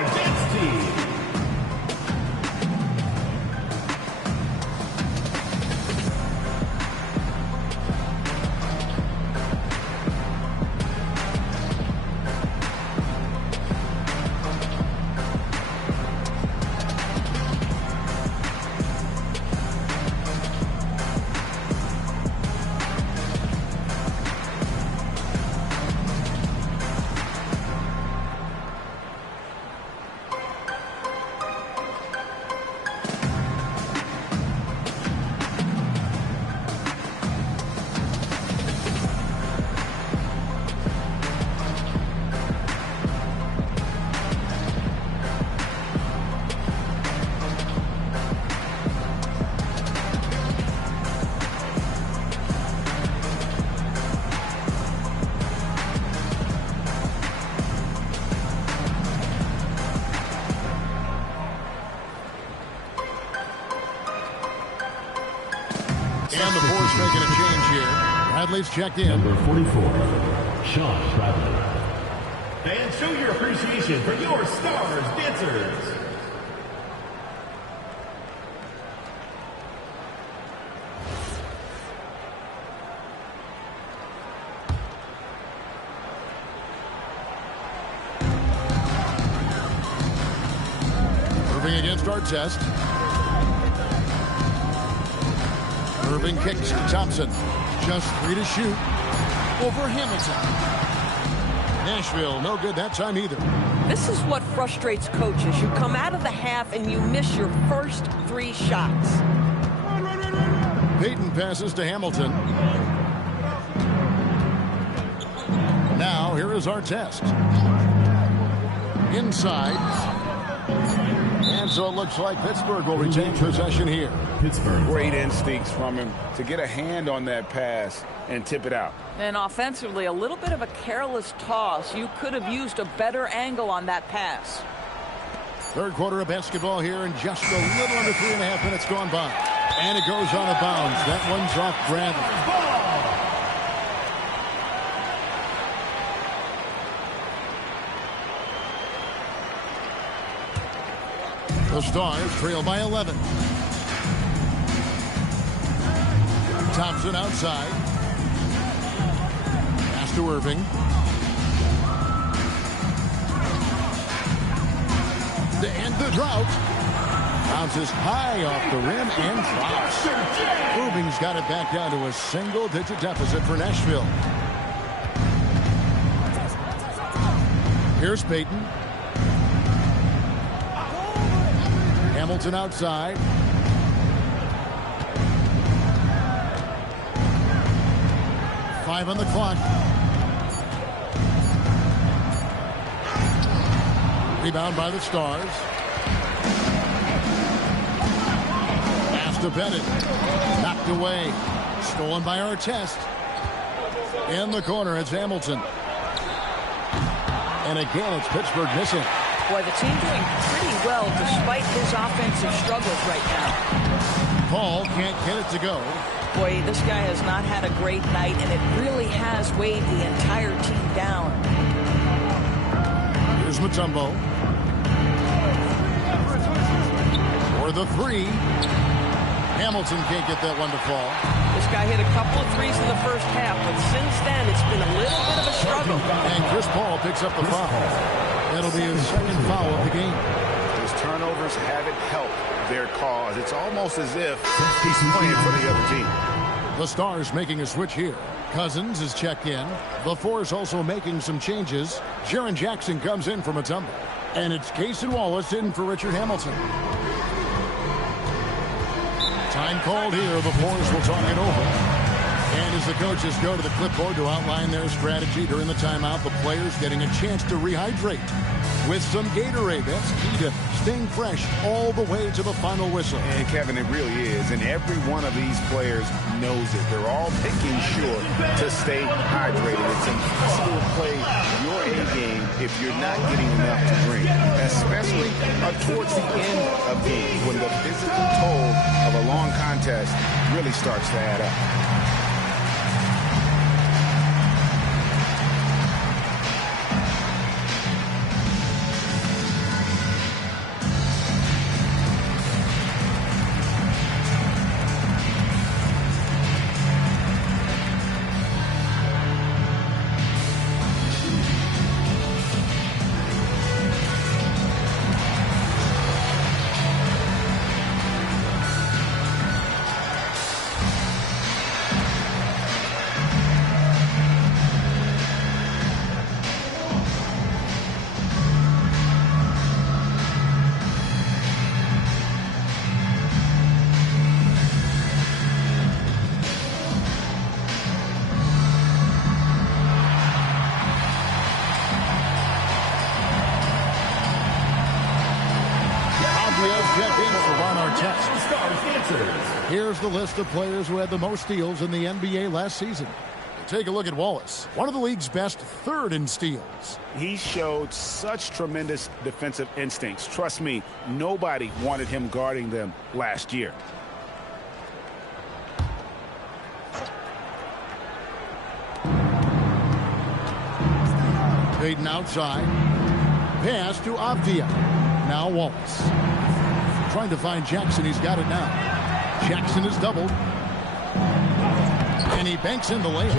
And the Force making a change here. Bradley's checked in. Number 44, Sean Bradley. And show your appreciation for your stars dancers. Irving against Artest. Irving kicks to Thompson. Just 3 to shoot over Hamilton. Nashville, no good that time either. This is what frustrates coaches. You come out of the half and you miss your first 3 shots. Payton passes to Hamilton. Now, here is our test. Inside. And so it looks like Pittsburgh will retain possession here. Pittsburgh. Great instincts from him to get a hand on that pass and tip it out. And offensively, a little bit of a careless toss. You could have used a better angle on that pass. Third quarter of basketball here, and just a little under 3.5 minutes gone by. And it goes out of bounds. That one's off Bradley. The Stars trail by 11. Thompson outside. Pass to Irving. To end the drought. Bounces high off the rim and drops. Irving's got it back down to a single-digit deficit for Nashville. Here's Payton. Hamilton outside. Five on the clock. Rebound by the Stars. Pass to Bennett. Knocked away. Stolen by Artest. In the corner, it's Hamilton. And again, it's Pittsburgh missing. Boy, the team doing pretty well despite his offensive struggles right now. Paul can't get it to go. Boy, this guy has not had a great night, and it really has weighed the entire team down. Here's Mutombo. For the 3. Hamilton can't get that one to fall. This guy hit a couple of threes in the first half, but since then it's been a little bit of a struggle. And Chris Paul picks up the foul. That'll be his second foul of the game. His turnovers haven't helped their cause. It's almost as if he's playing for the other team. The Stars making a switch here. Cousins is checked in. The Force also making some changes. Jaren Jackson comes in for Mutombo. And it's Casey Wallace in for Richard Hamilton. Time called here. The Force will talk it over. And as the coaches go to the clipboard to outline their strategy during the timeout, the players getting a chance to rehydrate with some Gatorade. That's key to staying fresh all the way to the final whistle. And Kevin, it really is. And every one of these players knows it. They're all making sure to stay hydrated. It's impossible to play your A game if you're not getting enough to drink, especially towards the end of games when the physical toll of a long contest really starts to add up. Here's the list of players who had the most steals in the NBA last season. Take a look at Wallace, one of the league's best, third in steals. He showed such tremendous defensive instincts. Trust me, nobody wanted him guarding them last year. Payton outside. Pass to Avdia. Now Wallace. Trying to find Jackson. He's got it now. Jackson is doubled. And he banks in the layup.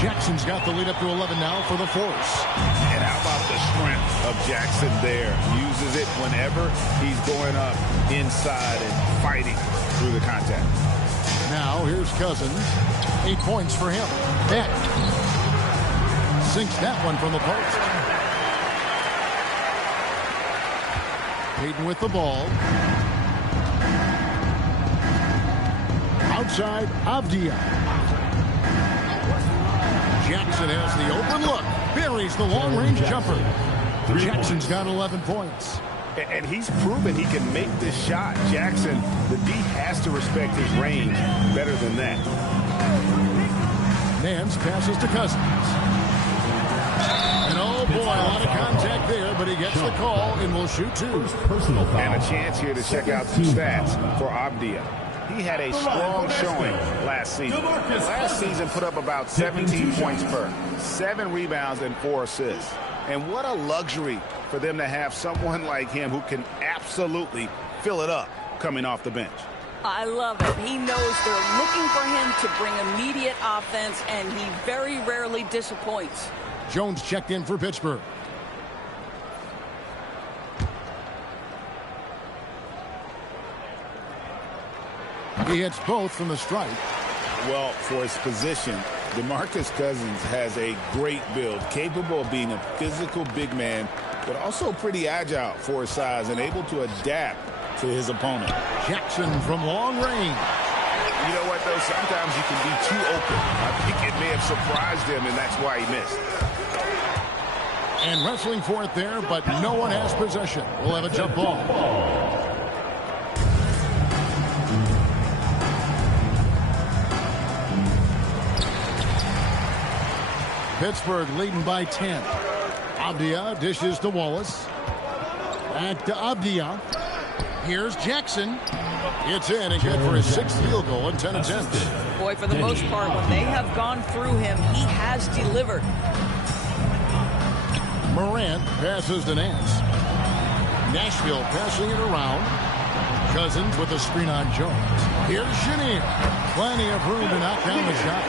Jackson's got the lead up to 11 now for the Force. And how about the strength of Jackson there? Uses it whenever he's going up inside and fighting through the contact. Now here's Cousins. 8 points for him. Beck sinks that one from the post. Payton with the ball. Outside, Avdia. Jackson has the open look. Buries the long-range jumper. Jackson's got 11 points. And he's proven he can make this shot. Jackson, the D has to respect his range better than that. Nance passes to Cousins. And oh boy, a lot of contact there, but he gets the call and will shoot two. And a chance here to check out some stats for Avdia. He had a strong showing last season. Last season put up about 17 points per, 7 rebounds and 4 assists. And what a luxury for them to have someone like him who can absolutely fill it up coming off the bench. I love it. He knows they're looking for him to bring immediate offense, and he very rarely disappoints. Jones checked in for Pittsburgh. He hits both from the strike. Well, for his position, DeMarcus Cousins has a great build, capable of being a physical big man, but also pretty agile for his size and able to adapt to his opponent. Jackson from long range. You know what, though? Sometimes you can be too open. I think it may have surprised him, and that's why he missed. And wrestling for it there, but no one has possession. We'll have a jump ball. Pittsburgh leading by 10. Avdia dishes to Wallace. Back to Avdia. Here's Jackson. It's in and good for his 6th field goal in 10 attempts. Boy, for the most part, when they have gone through him, he has delivered. Morant passes to Nance. Nashville passing it around. Cousins with a screen on Jones. Here's Chenier. Plenty of room to knock down the shot.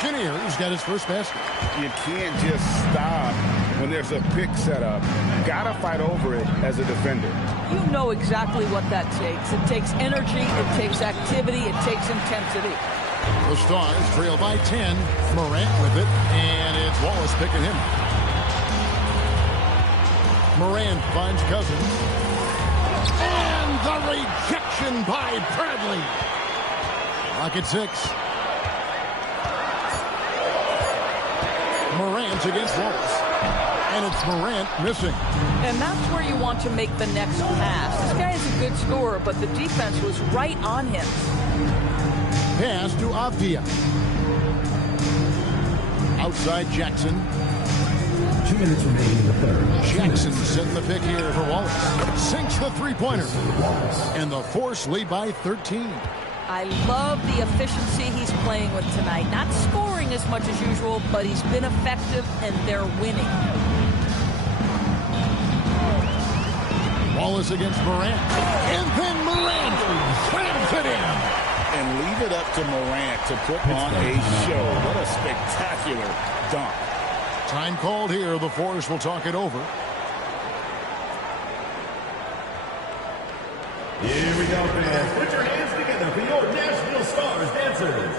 Chenier's got his first basket. You can't just stop when there's a pick set up. Gotta fight over it as a defender. You know exactly what that takes. It takes energy, it takes activity, it takes intensity. The Stars trail by 10. Morant with it, and it's Wallace picking him. Morant finds Cousins. And the rejection by Bradley. Lock at 6. Morant against Wallace. And it's Morant missing. And that's where you want to make the next pass. This guy is a good scorer, but the defense was right on him. Pass to Avdia. Outside Jackson. 2 minutes remaining in the third. Jackson setting the pick here for Wallace. Sinks the three-pointer. And the Force lead by 13. I love the efficiency he's playing with tonight. Not scoring as much as usual, but he's been effective, and they're winning. Wallace against Morant. And then Morant slams it in. And leave it up to Morant to put on a show. What a spectacular dunk. Time called here. The Force will talk it over. Here we go, fans. Put your hands together for your Nashville Stars dancers.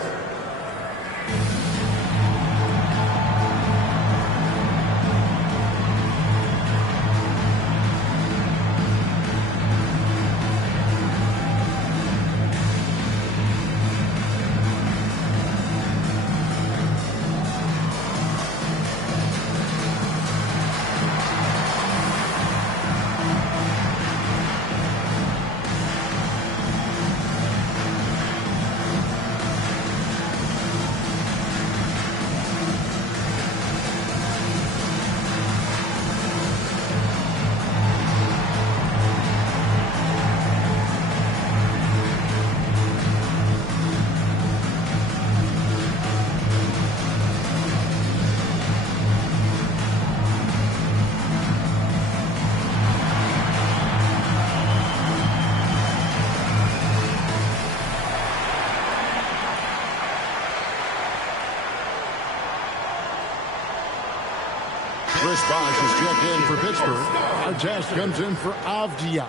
Chris Bosh is checked in for Pittsburgh. Artest comes in for Avdia.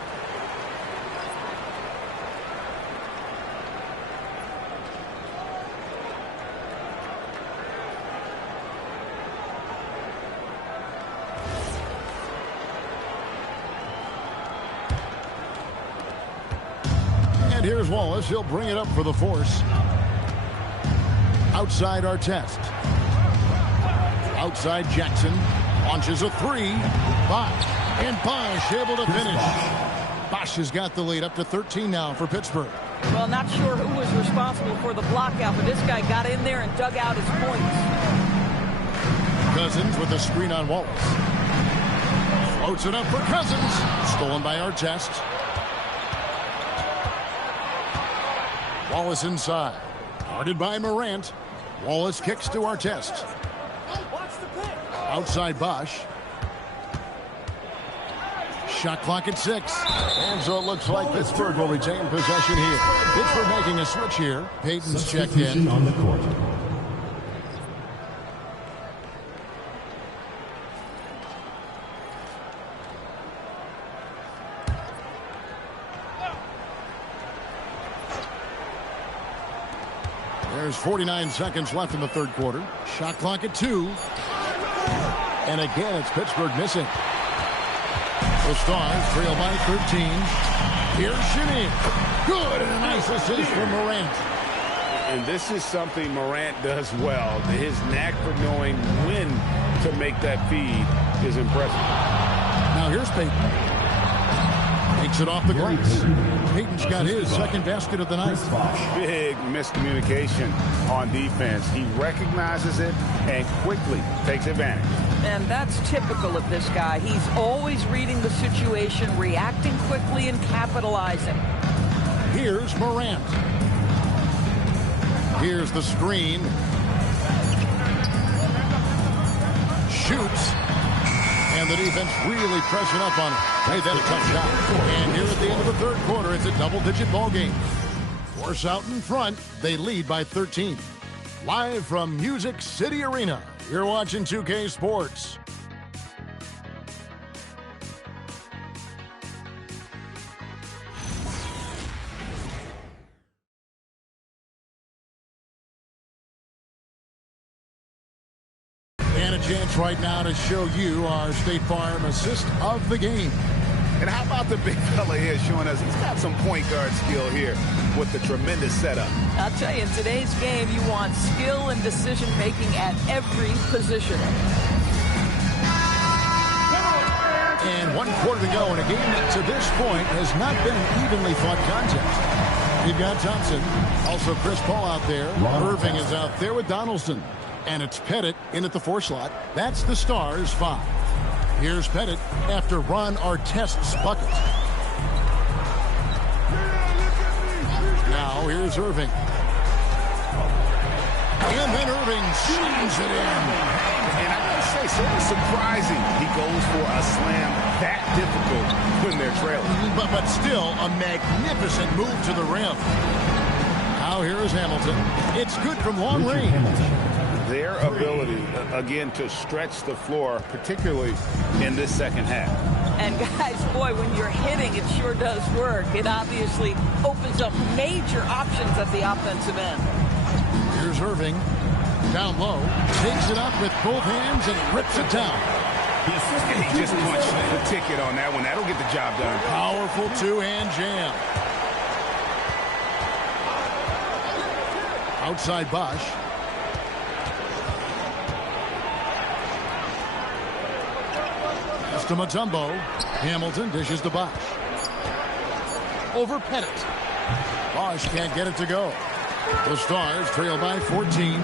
And here's Wallace. He'll bring it up for the force. Outside Artest. Outside Jackson. Launches a three. Bosch. And Bosch able to finish. Bosch has got the lead up to 13 now for Pittsburgh. Well, not sure who was responsible for the blockout, but this guy got in there and dug out his points. Cousins with a screen on Wallace. Floats it up for Cousins. Stolen by Artest. Wallace inside. Guarded by Morant. Wallace kicks to Artest. Outside Bosch. Shot clock at 6. And so it looks like Pittsburgh will retain possession here. Pittsburgh making a switch here. Payton's checked in. On the court. There's 49 seconds left in the third quarter. Shot clock at 2. And again, it's Pittsburgh missing. The Stars trail by 13. Here's Shannon. Good, and a nice assist from Morant. And this is something Morant does well. His knack for knowing when to make that feed is impressive. Now here's Payton. Takes it off the glass. Payton's got his second basket of the night. Big miscommunication on defense. He recognizes it and quickly takes advantage. And that's typical of this guy. He's always reading the situation, reacting quickly, and capitalizing. Here's Morant. Here's the screen. Shoots. And the defense really pressing up on him. Made that a tough shot. And here at the end of the third quarter, it's a double-digit ball game. Force out in front. They lead by 13. Live from Music City Arena, you're watching 2K Sports. And a chance right now to show you our State Farm assist of the game. And how about the big fella here showing us he's got some point guard skill here with the tremendous setup. I'll tell you, in today's game, you want skill and decision-making at every position. And 1 quarter to go in a game that to this point has not been an evenly fought contest. You've got Thompson, also Chris Paul out there. Irving is out there with Donaldson. And it's Pettit in at the 4 slot. That's the Stars' 5. Here's Pettit after Ron Artest's bucket. Now here's Irving. And then Irving slams it in. And I gotta say, sort of surprising he goes for a slam that difficult when they're trailing. But still a magnificent move to the rim. Now here's Hamilton. It's good from long range. Their ability, again, to stretch the floor, particularly in this second half. And guys, boy, when you're hitting, it sure does work. It obviously opens up major options at the offensive end. Here's Irving. Down low. Takes it up with both hands and rips it down. He just punched the ticket on that one. That'll get the job done. Powerful two-hand jam. Outside Bosch. To Mutombo. Hamilton dishes to Bosch. Over Pettit. Bosch can't get it to go. The Stars trail by 14.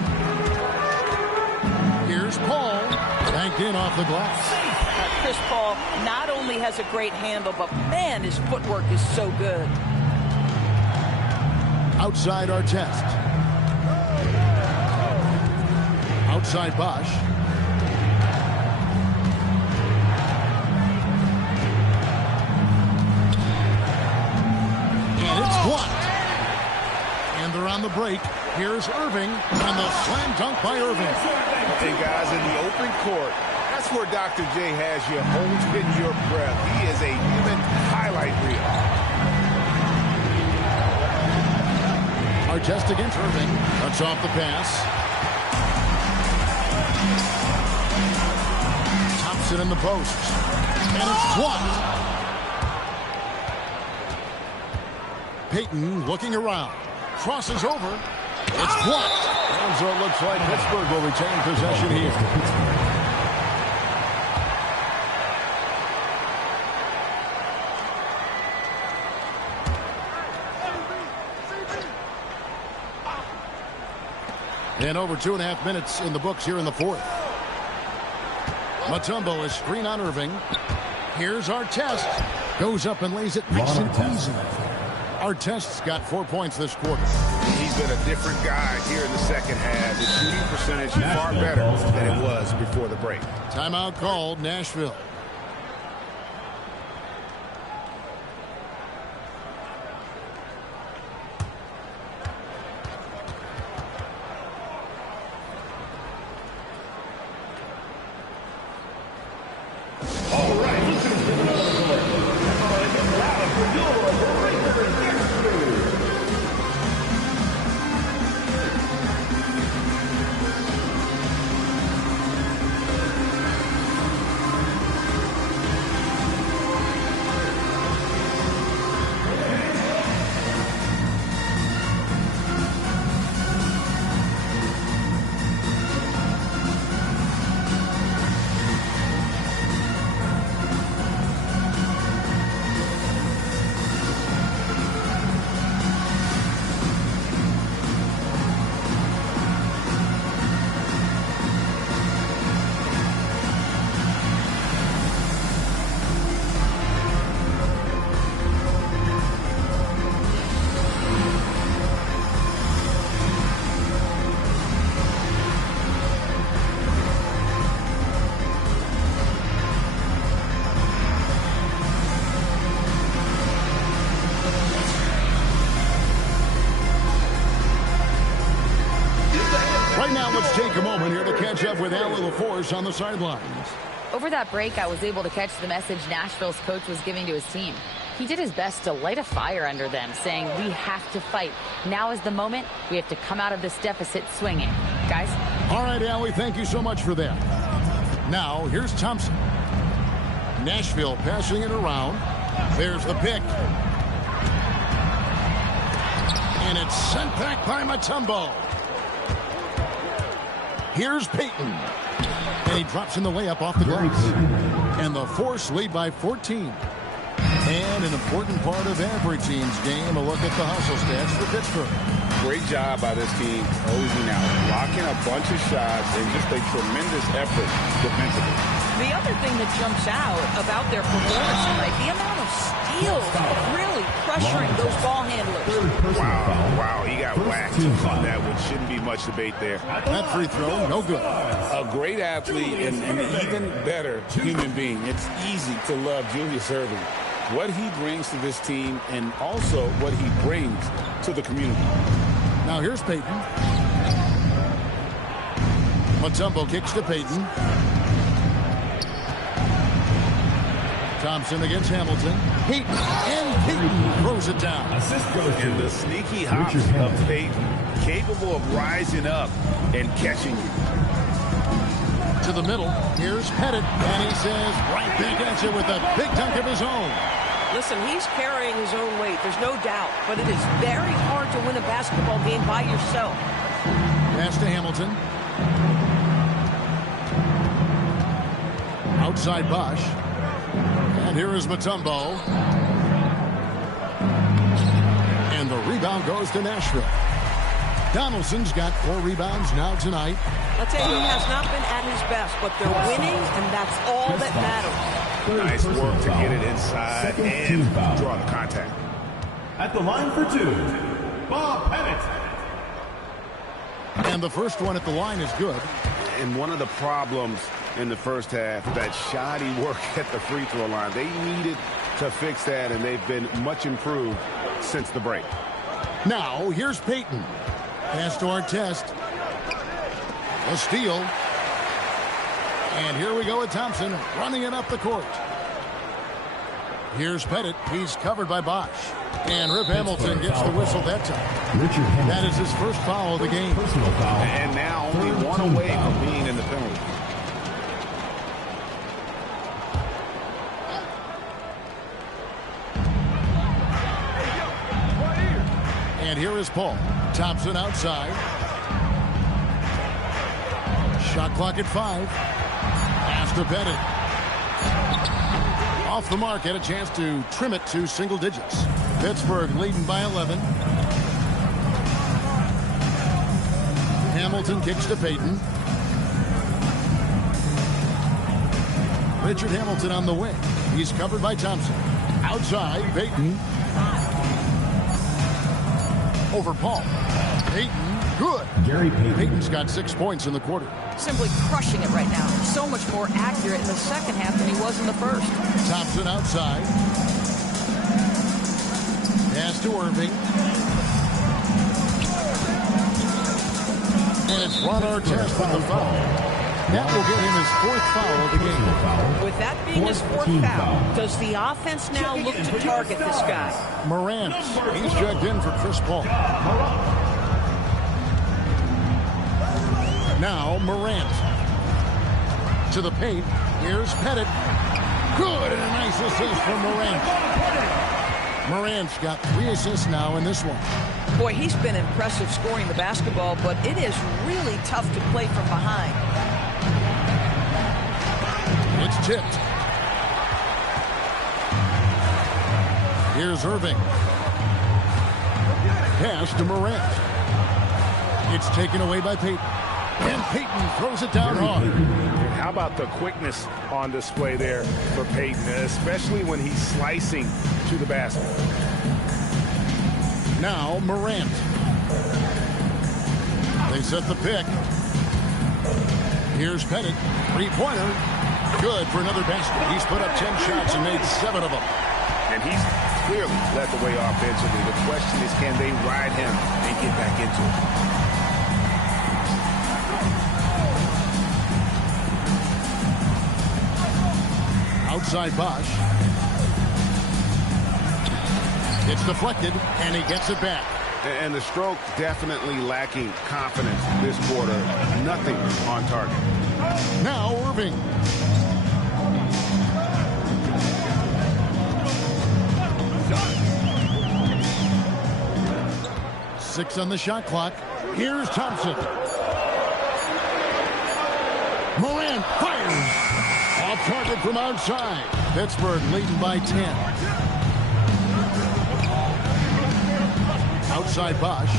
Here's Paul. Banked in off the glass. Chris Paul not only has a great handle, but man, his footwork is so good. Outside Artest. Outside Bosch. Blocked. And they're on the break. Here's Irving and the slam dunk by Irving. And guys, in the open court, that's where Dr. J has you holding your breath. He is a human highlight reel. Artest against Irving. Cuts off the pass. Thompson in the post. And it's blocked. Payton looking around. Crosses over. It's blocked. And so it looks like Pittsburgh will retain possession here. And over 2.5 minutes in the books here in the fourth. Mutombo is screen on Irving. Here's Artest. Goes up and lays it nice and easy. Artest's got 4 points this quarter. He's been a different guy here in the second half. His shooting percentage far better than it was before the break. Timeout called, Nashville. Take a moment here to catch up with Al LaForce on the sidelines. Over that break, I was able to catch the message Nashville's coach was giving to his team. He did his best to light a fire under them, saying, we have to fight. Now is the moment. We have to come out of this deficit swinging. Guys? All right, Al, we thank you so much for that. Now, here's Thompson. Nashville passing it around. There's the pick. And it's sent back by Mutombo. Here's Payton. And he drops in the layup off the glass. And the Force lead by 14. And an important part of every team's game, a look at the hustle stats for Pittsburgh. Great job by this team closing out, blocking a bunch of shots, and just a tremendous effort defensively. The other thing that jumps out about their performance tonight, the amount of steals, really pressuring those ball handlers. Wow, he got whacked on that one. Shouldn't be much debate there. That free throw, no good. A great athlete and an even better human being. It's easy to love Julius Irving. What he brings to this team and also what he brings to the community. Now here's Payton. Mutombo kicks to Payton. Thompson against Hamilton. Payton, and Payton throws it down. And the sneaky hops of Payton, capable of rising up and catching you. To the middle, here's Pettit, and he says right back at you with a big dunk of his own. Listen, he's carrying his own weight, there's no doubt, but it is very hard to win a basketball game by yourself. Pass to Hamilton. Outside Bosch. And here is Mutombo. And the rebound goes to Nashville. Donaldson's got 4 rebounds now tonight. I'll tell you, he has not been at his best, but they're winning, and that's all that matters. Nice work to get it inside and draw the contact. At the line for 2, Bob Pettit. And the first one at the line is good. And one of the problems in the first half, that shoddy work at the free throw line. They needed to fix that, and they've been much improved since the break. Now, here's Payton. Pass to Artest. A steal. And here we go with Thompson running it up the court. Here's Pettit. He's covered by Bosch. And Rip Hamilton gets the whistle that time. That is his first foul of the game. And now only one away from being in the penalty. here is Paul. Thompson outside. Shot clock at 5. Pass to Pettit. Off the mark, had a chance to trim it to single digits. Pittsburgh leading by 11. Hamilton kicks to Payton. Richard Hamilton on the wing. He's covered by Thompson. Outside, Payton. Over Paul. Payton, good. Gary Payton. Payton's got 6 points in the quarter. Simply crushing it right now. So much more accurate in the second half than he was in the first. Thompson outside. Pass to Irving. And it's Ron Artest with the foul. That will get him his 4th foul of the game. With that being his 4th foul, does the offense now look to target this guy? Morant, he's checked in for Chris Paul. Now Morant. To the paint. Here's Pettit. Good, and a nice assist from Morant. Morant's got 3 assists now in this one. Boy, he's been impressive scoring the basketball, but it is really tough to play from behind. It's tipped. Here's Irving. Pass to Morant. It's taken away by Payton. And Payton throws it down hard. How about the quickness on display there for Payton, especially when he's slicing to the basket. Now Morant. They set the pick. Here's Pettit. 3-pointer. Good for another basket. He's put up 10 shots and made 7 of them. And he's clearly led the way offensively. The question is, can they ride him and get back into it? Outside Bosch. It's deflected, and he gets it back. And the stroke definitely lacking confidence this quarter. Nothing on target. Now Irving. Six on the shot clock. Here's Thompson. Morant fires. Off target from outside. Pittsburgh leading by 10. Outside Bosch.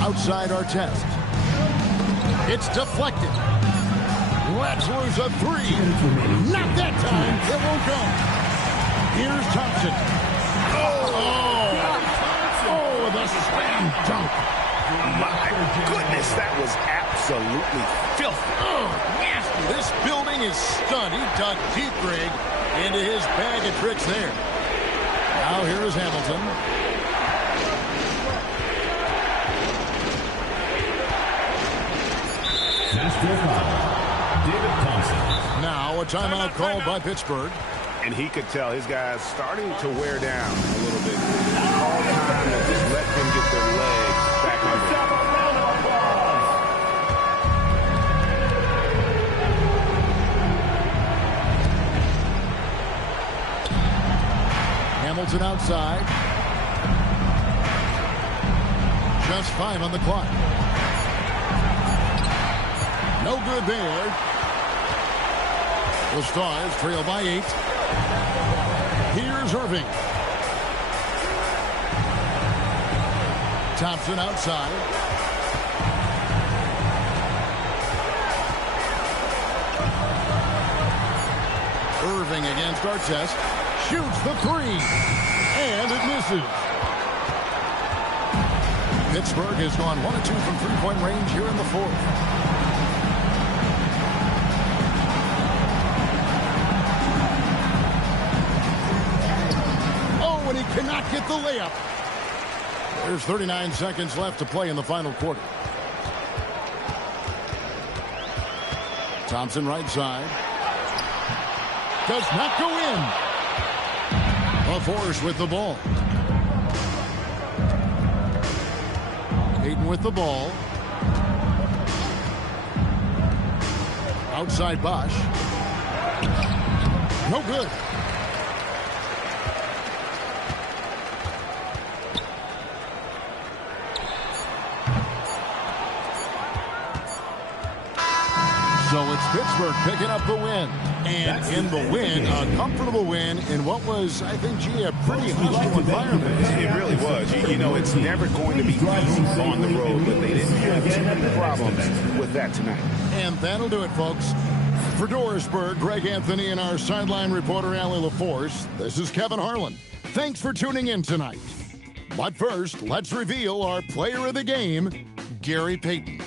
Outside Artest. It's deflected. Let's lose a 3. Not that time. It won't go. Here's Thompson. Oh, the slam dunk. My goodness, that was absolutely filthy. Nasty. This building is stunned. He dug deep, Greg, into his bag of tricks there. Now here is Hamilton. Now a timeout called by Pittsburgh. And he could tell his guys starting to wear down a little bit. All time to just let them get their legs back under. Hamilton outside. Just 5 on the clock. No good there. The Stars trail by 8. Here's Irving. Thompson outside. Irving against Artest. Shoots the 3. And it misses. Pittsburgh has gone 1 of 2 from 3-point range here in the 4th. Cannot get the layup. There's 39 seconds left to play in the final quarter. Thompson right side. Does not go in. A force with the ball. Payton with the ball. Outside Bosch. No good. So it's Pittsburgh picking up the win. And in the win, a comfortable win in what was, I think, a pretty hostile environment. It really was. You know, it's never going to be easy on the road, but they didn't have too many problems with that tonight. And that'll do it, folks. For Dorisburg, Greg Anthony and our sideline reporter, Allie LaForce, this is Kevin Harlan. Thanks for tuning in tonight. But first, let's reveal our player of the game, Gary Payton.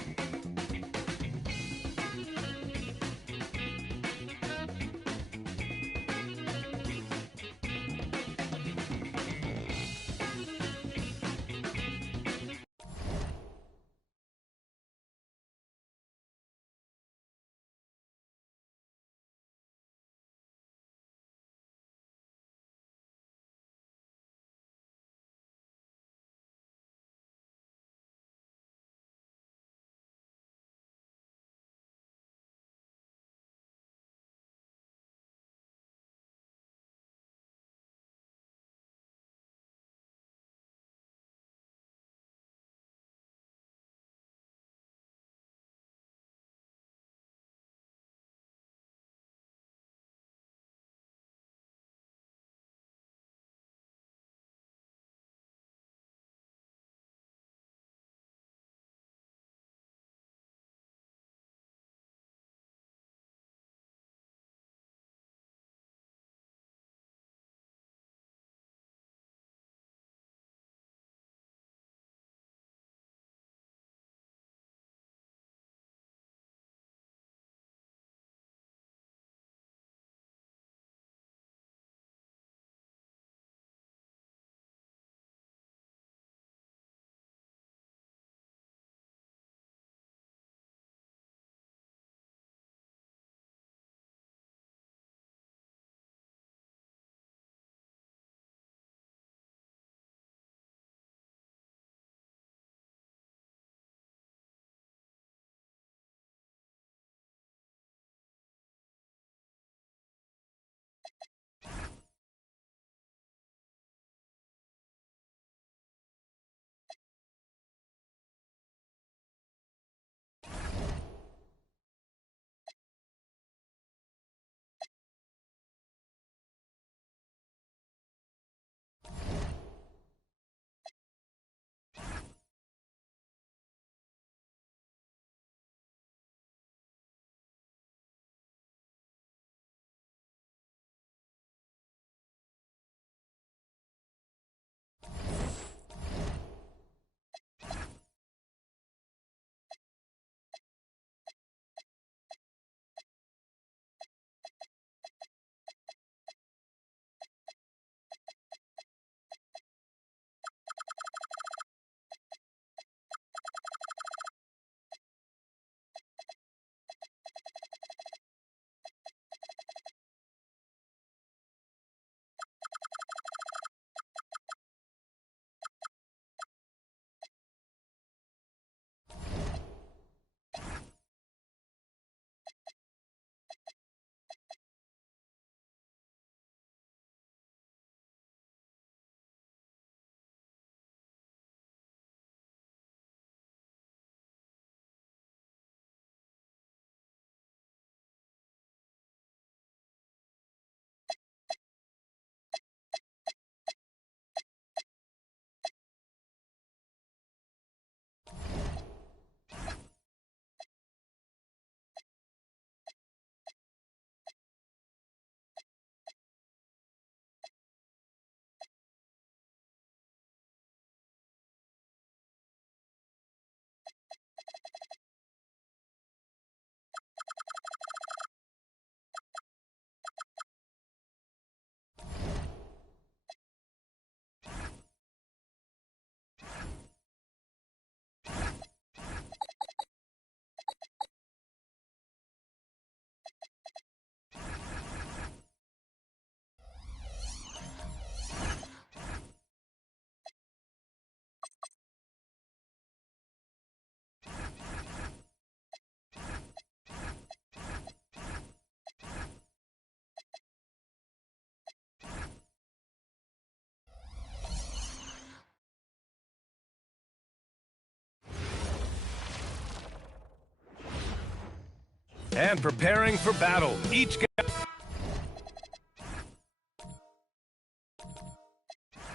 and preparing for battle. Each guy.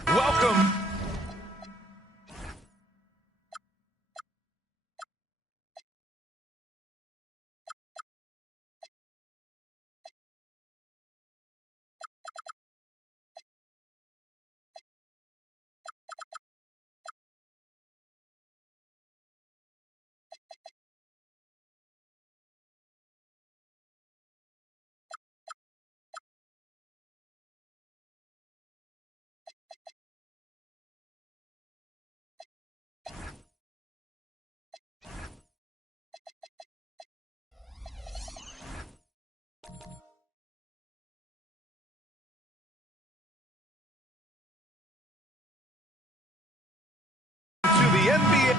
Welcome. To the NBA.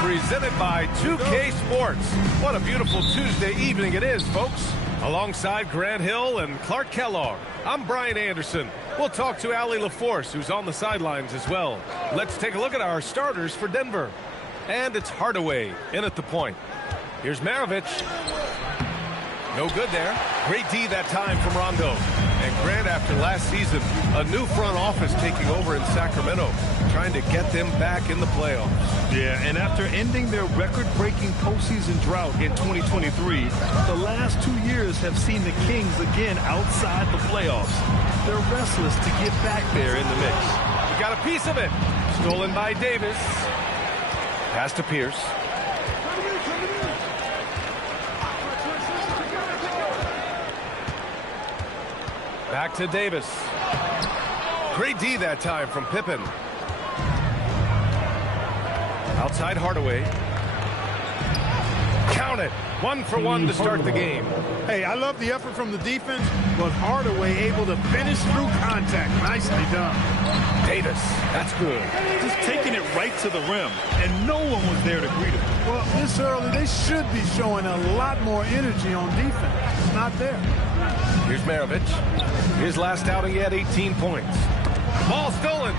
Presented by 2K Sports. What a beautiful Tuesday evening it is, folks. Alongside Grant Hill and Clark Kellogg, I'm Brian Anderson. We'll talk to Allie LaForce, who's on the sidelines as well. Let's take a look at our starters for Denver. And it's Hardaway in at the point. Here's Maravich. No good there. Great D that time from Rondo. And Grant, after last season, a new front office taking over in Sacramento, trying to get them back in the playoffs. Yeah, and after ending their record-breaking postseason drought in 2023, the last 2 years have seen the Kings again outside the playoffs. They're restless to get back there in the mix. We got a piece of it. Stolen by Davis. Pass to Pierce. Back to Davis. Great D that time from Pippen. Outside Hardaway. Count it. 1 for 1 to start the game. Hey, I love the effort from the defense, but Hardaway able to finish through contact. Nicely done. Davis. That's good. Just taking it right to the rim, and no one was there to greet him. Well, this early, they should be showing a lot more energy on defense. It's not there. Here's Maravich. His last outing, he had 18 points. Ball stolen.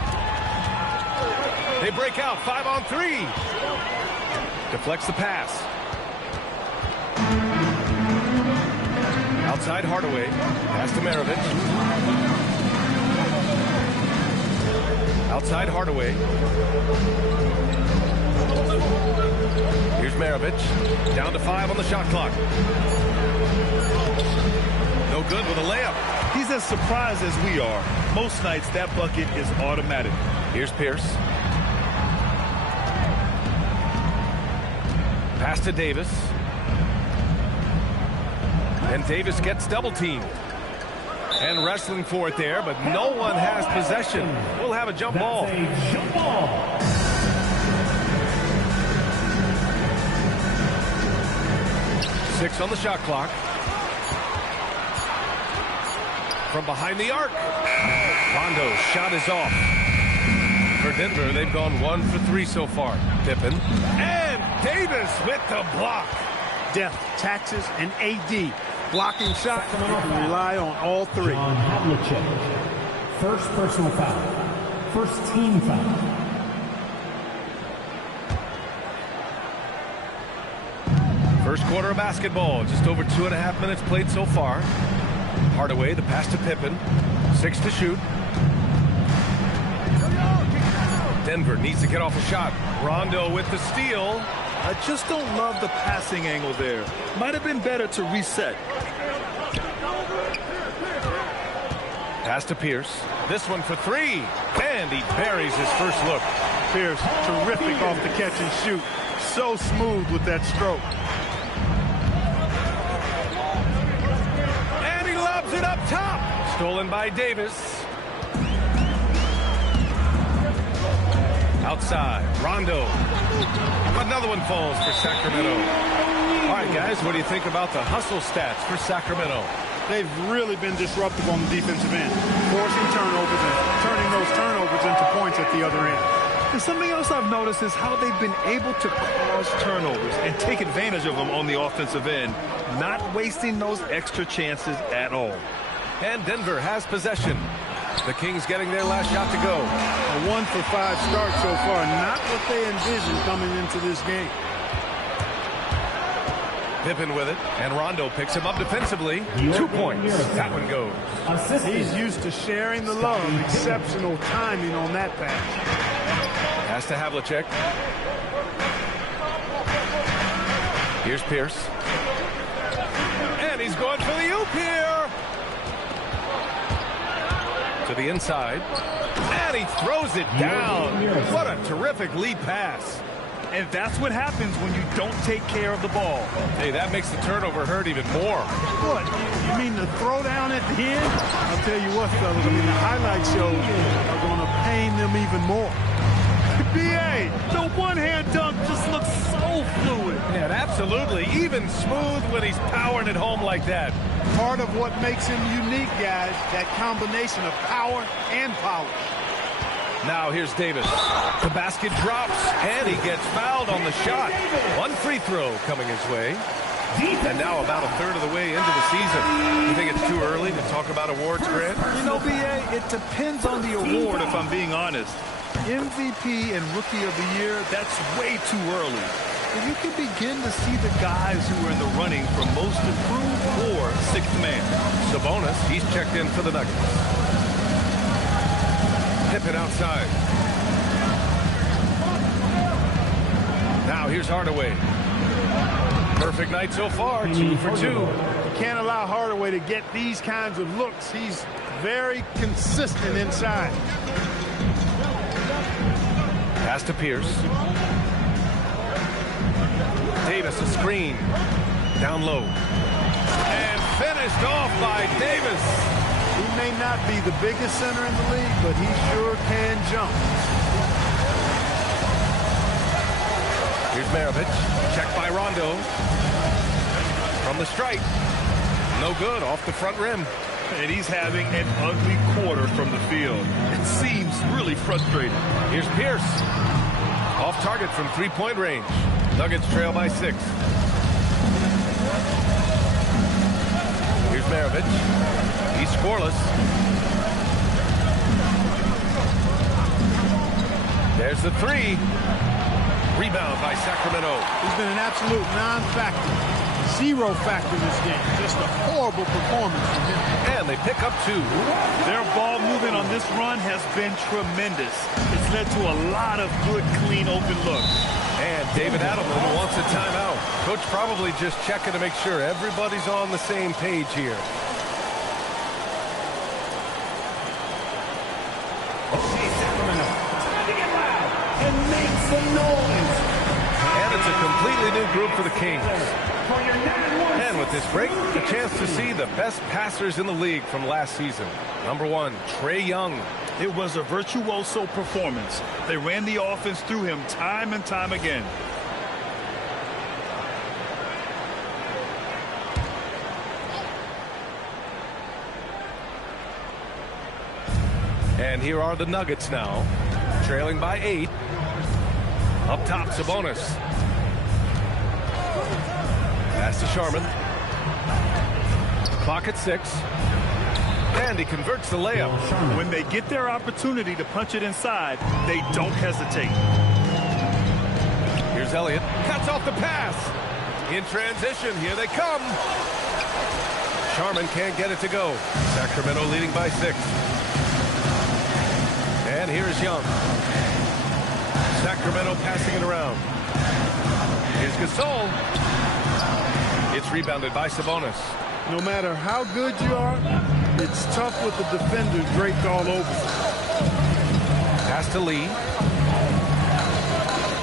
They break out 5-on-3. Deflects the pass. Outside Hardaway. Pass to Maravich. Outside Hardaway. Here's Maravich. Down to 5 on the shot clock. No good with a layup. He's as surprised as we are. Most nights, that bucket is automatic. Here's Pierce. Pass to Davis. And Davis gets double teamed. And wrestling for it there, but no one has possession. We'll have a jump ball. Jump ball. Six on the shot clock. From behind the arc. Rondo's shot is off. For Denver, they've gone 1 for 3 so far. Pippen. And Davis with the block. Depth, taxes, and AD. Blocking shot, you can rely on all three. John Havlicek. First personal foul. First team foul. First quarter of basketball. Just over 2.5 minutes played so far. Hardaway, the pass to Pippen. 6 to shoot. Denver needs to get off a shot. Rondo with the steal. I just don't love the passing angle there. Might have been better to reset. Pass to Pierce. This one for 3. And he buries his first look. Pierce, terrific off the catch and shoot. So smooth with that stroke. And he lobs it up top. Stolen by Davis. Outside, Rondo. Another one falls for Sacramento. All right, guys, what do you think about the hustle stats for Sacramento? They've really been disruptive on the defensive end, forcing turnovers and turning those turnovers into points at the other end. The And something else I've noticed is how they've been able to cause turnovers and take advantage of them on the offensive end, not wasting those extra chances at all. And Denver has possession. The Kings getting their last shot to go. A 1-for-5 start so far. Not what they envisioned coming into this game. Pippen with it, and Rondo picks him up defensively. 2 points. That one goes. He's used to sharing the love. Exceptional timing on that pass. Pass to Havlicek. Here's Pierce. And he's going for the oop here. To the inside. And he throws it down. What a terrific lead pass. And that's what happens when you don't take care of the ball. Hey, that makes the turnover hurt even more. What? You mean the throwdown at the end? I'll tell you what, fellas. I mean, the highlight shows are going to pain them even more. B.A., the one-hand dunk just looks so fluid. Yeah, absolutely. Even smooth when he's powering it home like that. Part of what makes him unique, guys, that combination of power and polish. Now here's Davis. The basket drops, and he gets fouled on the shot. One free throw coming his way. And now about a third of the way into the season. You think it's too early to talk about awards, Grant? You know, B.A., it depends on the award, if I'm being honest. MVP and Rookie of the Year, that's way too early. But you can begin to see the guys who are in the running for Most Improved or Sixth Man. Sabonis, he's checked in for the Nuggets. Pippen outside. Now here's Hardaway. Perfect night so far, 2 for 2. You can't allow Hardaway to get these kinds of looks. He's very consistent inside. Pass to Pierce. Davis a screen. Down low. And finished off by Davis. He may not be the biggest center in the league, but he sure can jump. Here's Maravich. Checked by Rondo. From the stripe. No good. Off the front rim. And he's having an ugly quarter from the field. It seems really frustrating. Here's Pierce. Off target from three-point range. Nuggets trail by 6. Here's Maravich. He's scoreless. There's the 3. Rebound by Sacramento. He's been an absolute non-factor. 0 factor in this game. Just a horrible performance from him. And they pick up 2. Their ball movement on this run has been tremendous. It's led to a lot of good, clean, open looks. And David Adelman wants a timeout. Coach probably just checking to make sure everybody's on the same page here. And make some noise. And it's a completely new group for the Kings. And with this break, a chance to see the best passers in the league from last season. Number 1, Trae Young. It was a virtuoso performance. They ran the offense through him time and time again. And here are the Nuggets now, trailing by 8. Up top, Sabonis. Pass to Sharman. Clock at 6. And he converts the layup. When they get their opportunity to punch it inside, they don't hesitate. Here's Elliott. Cuts off the pass. In transition, here they come. Sharman can't get it to go. Sacramento leading by 6. And here's Young. Sacramento passing it around. Here's Gasol. It's rebounded by Sabonis. No matter how good you are, it's tough with the defender draped all over. Pass to Lee.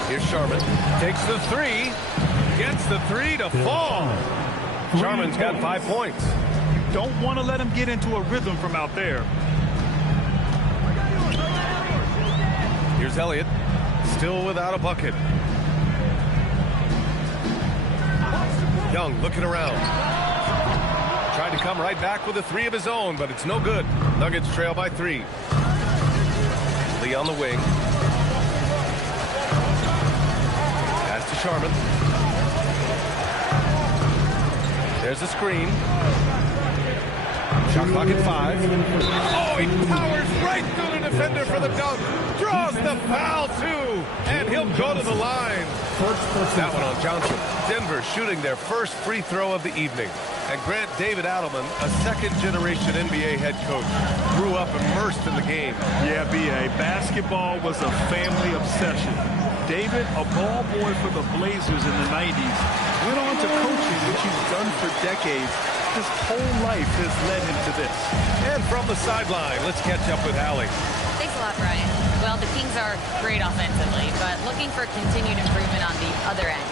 Here's Sharman. Takes the 3. Gets the 3 to fall. Sharman's got 5 points. You don't want to let him get into a rhythm from out there. Here's Elliott. Still without a bucket. Young looking around. Tried to come right back with a 3 of his own, but it's no good. Nuggets trail by 3. Lee on the wing. Sharman. There's a screen. Shot clock at 5. Oh, he powers right through the defender for the dunk. Draws the foul, too. And he'll go to the line. That one on Johnson. Denver shooting their first free throw of the evening. And Grant David Adelman, a second-generation NBA head coach, grew up immersed in the game. Yeah, B.A., basketball was a family obsession. David, a ball boy for the Blazers in the 90s, went on to coaching, which he's done for decades. His whole life has led him to this. And from the sideline, let's catch up with Allie. Thanks a lot, Brian. Well, the Kings are great offensively, but looking for continued improvement on the other end.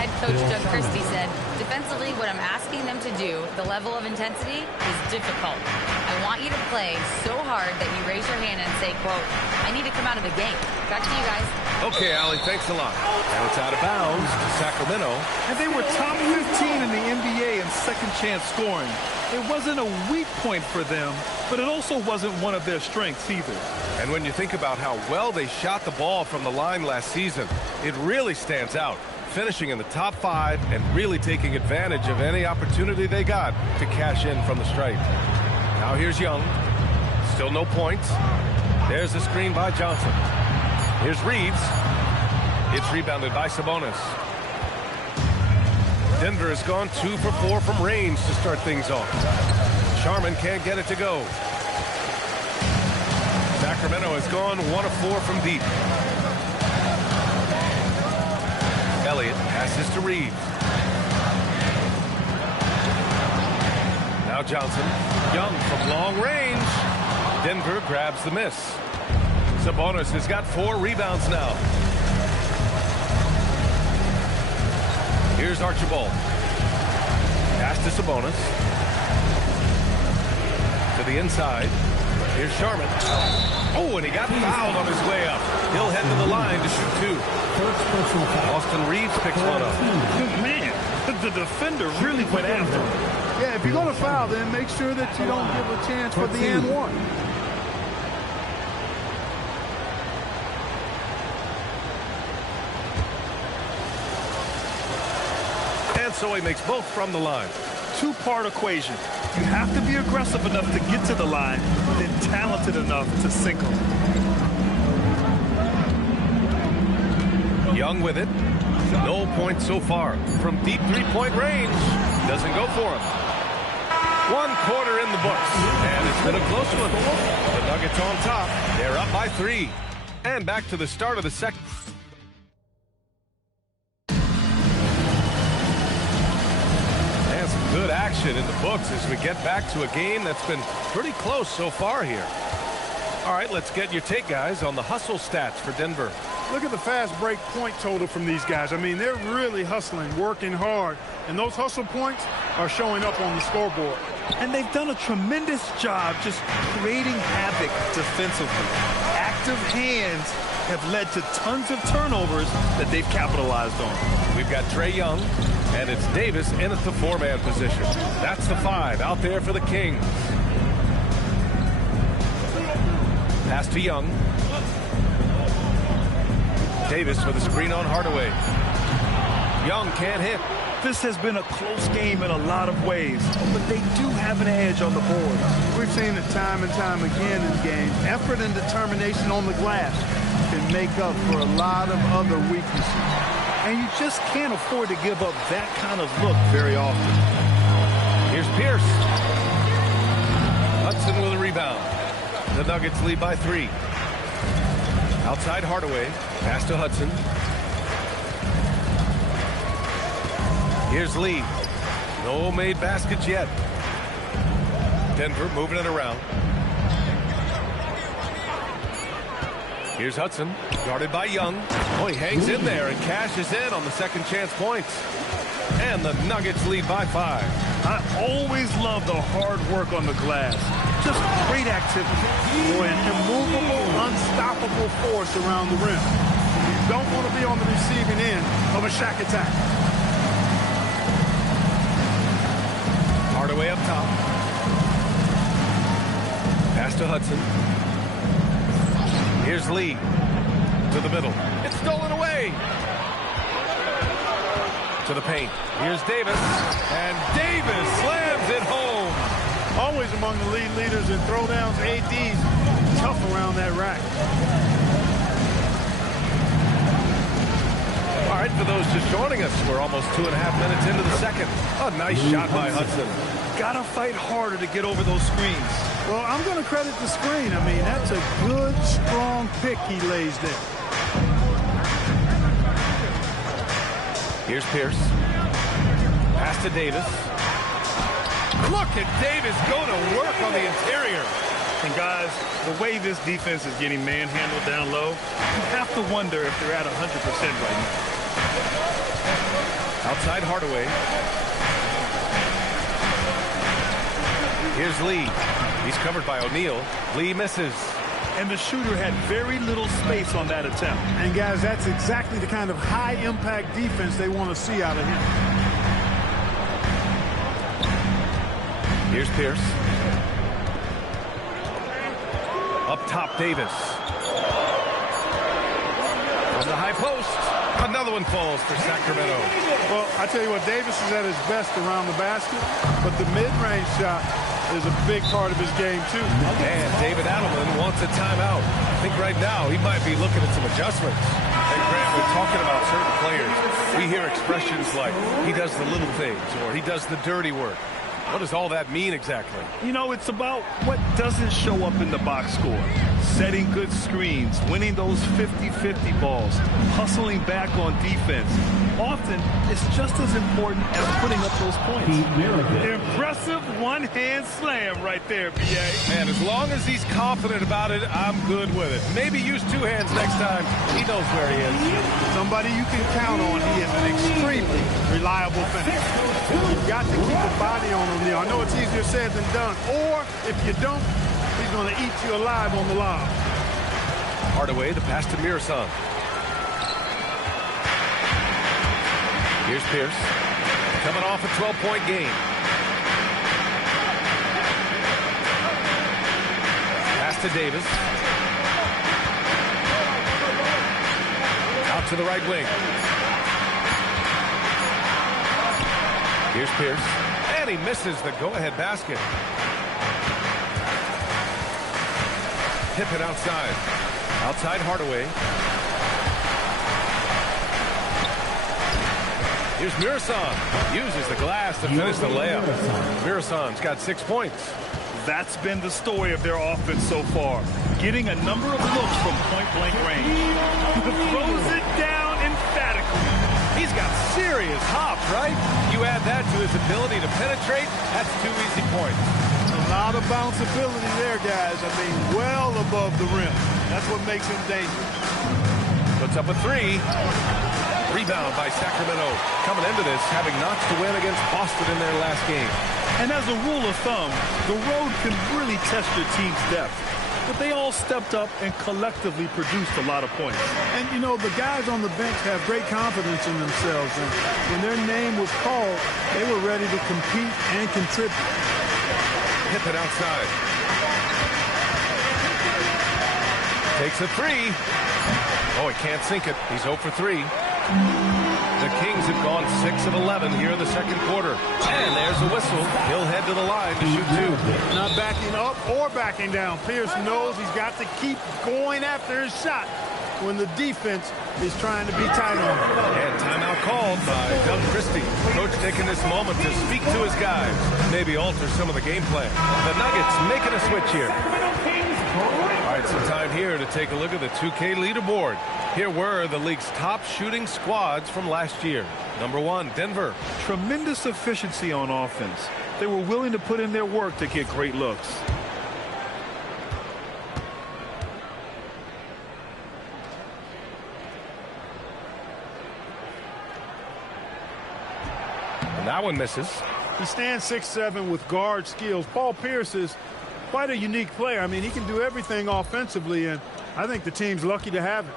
Head coach Doug Christie said, defensively, what I'm asking them to do, the level of intensity, is difficult. I want you to play so hard that you raise your hand and say, quote, I need to come out of the game. Back to you guys. Okay, Allie, thanks a lot. And it's out of bounds to Sacramento. And they were top 15 in the NBA in second chance scoring. It wasn't a weak point for them, but it also wasn't one of their strengths either. And when you think about how well they shot the ball from the line last season, it really stands out. Finishing in the top 5 and really taking advantage of any opportunity they got to cash in from the stripe. Now here's Young. Still no points. There's the screen by Johnson. Here's Reeves. It's rebounded by Sabonis. Denver has gone 2 for 4 from range to start things off. Sharman can't get it to go. Sacramento has gone 1 of 4 from deep. Elliott passes to Reeves. Now Johnson. Young from long range. Denver grabs the miss. Sabonis has got 4 rebounds now. Here's Archibald. Pass to Sabonis. To the inside. Here's Sharman. Oh, and he got fouled on his way up. He'll head to the line to shoot 2. Austin Reeves picks one up. Man, the defender really went after him. Yeah, if you're going to foul, then make sure that you don't give a chance for the and one. And so he makes both from the line. Two-part equation. You have to be aggressive enough to get to the line, then talented enough to sink them. Young with it. No points so far. From deep three-point range. Doesn't go for him. 1 quarter in the books. And it's been a close one. The Nuggets on top. They're up by 3. And back to the start of the second. And some good action in the books as we get back to a game that's been pretty close so far here. All right, let's get your take, guys, on the hustle stats for Denver. Look at the fast break point total from these guys. I mean, they're really hustling, working hard, and those hustle points are showing up on the scoreboard. And they've done a tremendous job just creating havoc defensively. Active hands have led to tons of turnovers that they've capitalized on. We've got Trae Young, and it's Davis in at the 4-man position. That's the 5 out there for the Kings. Pass to Young. Davis with a screen on Hardaway. Young can't hit. This has been a close game in a lot of ways, but they do have an edge on the board. We've seen it time and time again in games. Effort and determination on the glass can make up for a lot of other weaknesses. And you just can't afford to give up that kind of look very often. Here's Pierce. Hudson with a rebound. The Nuggets lead by 3. Outside Hardaway. Pass to Hudson. Here's Lee. No made baskets yet. Denver moving it around. Here's Hudson. Guarded by Young. Oh, he hangs in there and cashes in on the second chance points. And the Nuggets lead by 5. I always love the hard work on the glass. Just great activity. Boy, an immovable, unstoppable force around the rim. You don't want to be on the receiving end of a Shaq attack. Hardaway up top. Pass to Hudson. Here's Lee to the middle. It's stolen away. To the paint. Here's Davis. And Davis slams it home. Always among the league leaders in throwdowns. AD's tough around that rack. All right, for those just joining us, we're almost 2.5 minutes into the second. A nice shot by Hudson. Gotta fight harder to get over those screens. Well, I'm going to credit the screen. I mean, that's a good, strong pick he lays there. Here's Pierce. Pass to Davis. Look at Davis go to work on the interior. And guys, the way this defense is getting manhandled down low, you have to wonder if they're at 100% right now. Outside Hardaway. Here's Lee. He's covered by O'Neal. Lee misses. And the shooter had very little space on that attempt. And guys, that's exactly the kind of high-impact defense they want to see out of him. Here's Pierce. Up top, Davis. From the high post. Another one falls for Sacramento. Well, I tell you what, Davis is at his best around the basket, but the mid-range shot is a big part of his game, too. And David Adelman wants a timeout. I think right now he might be looking at some adjustments. And Graham, we're talking about certain players. We hear expressions like, he does the little things, or he does the dirty work. What does all that mean exactly? You know, it's about what doesn't show up in the box score. Setting good screens, winning those 50-50 balls, hustling back on defense. Often, it's just as important as putting up those points. Impressive one-hand slam right there, B.A. Man, as long as he's confident about it, I'm good with it. Maybe use two hands next time. He knows where he is. Somebody you can count on. He is an extremely reliable finisher. You've got to keep a body on him. I know it's easier said than done. Or, if you don't, he's going to eat you alive on the lob. Hardaway, the pass to Mirasan. Here's Pierce. Coming off a 12-point game. Pass to Davis. Out to the right wing. Here's Pierce. And he misses the go-ahead basket. Pippen outside. Outside Hardaway. Here's Mirasan. Uses the glass to finish the layup. Mirasan's got 6 points. That's been the story of their offense so far. Getting a number of looks from point-blank range. Throws it down emphatically. He's got serious hops, right? You add that to his ability to penetrate, that's 2 easy points. A lot of bounceability there, guys. I mean, well above the rim. That's what makes him dangerous. Puts up a 3. Rebound by Sacramento. Coming into this, having notched to win against Boston in their last game. And as a rule of thumb, the road can really test your team's depth. But they all stepped up and collectively produced a lot of points. And, you know, the guys on the bench have great confidence in themselves. And when their name was called, they were ready to compete and contribute. Pippen outside. Takes a 3. Oh, he can't sink it. He's 0 for 3. The Kings have gone 6 of 11 here in the second quarter. And there's a whistle. He'll head to the line to shoot 2. Not backing up or backing down. Pierce knows he's got to keep going after his shot when the defense is trying to be tight on him. And timeout called by Doug Christie. Coach taking this moment to speak to his guys. Maybe alter some of the game plan. The Nuggets making a switch here. All right, some time here to take a look at the 2K leaderboard. Here were the league's top shooting squads from last year. Number 1, Denver. Tremendous efficiency on offense. They were willing to put in their work to get great looks. And that one misses. He stands 6'7" with guard skills. Paul Pierce is quite a unique player. I mean, he can do everything offensively, and I think the team's lucky to have him.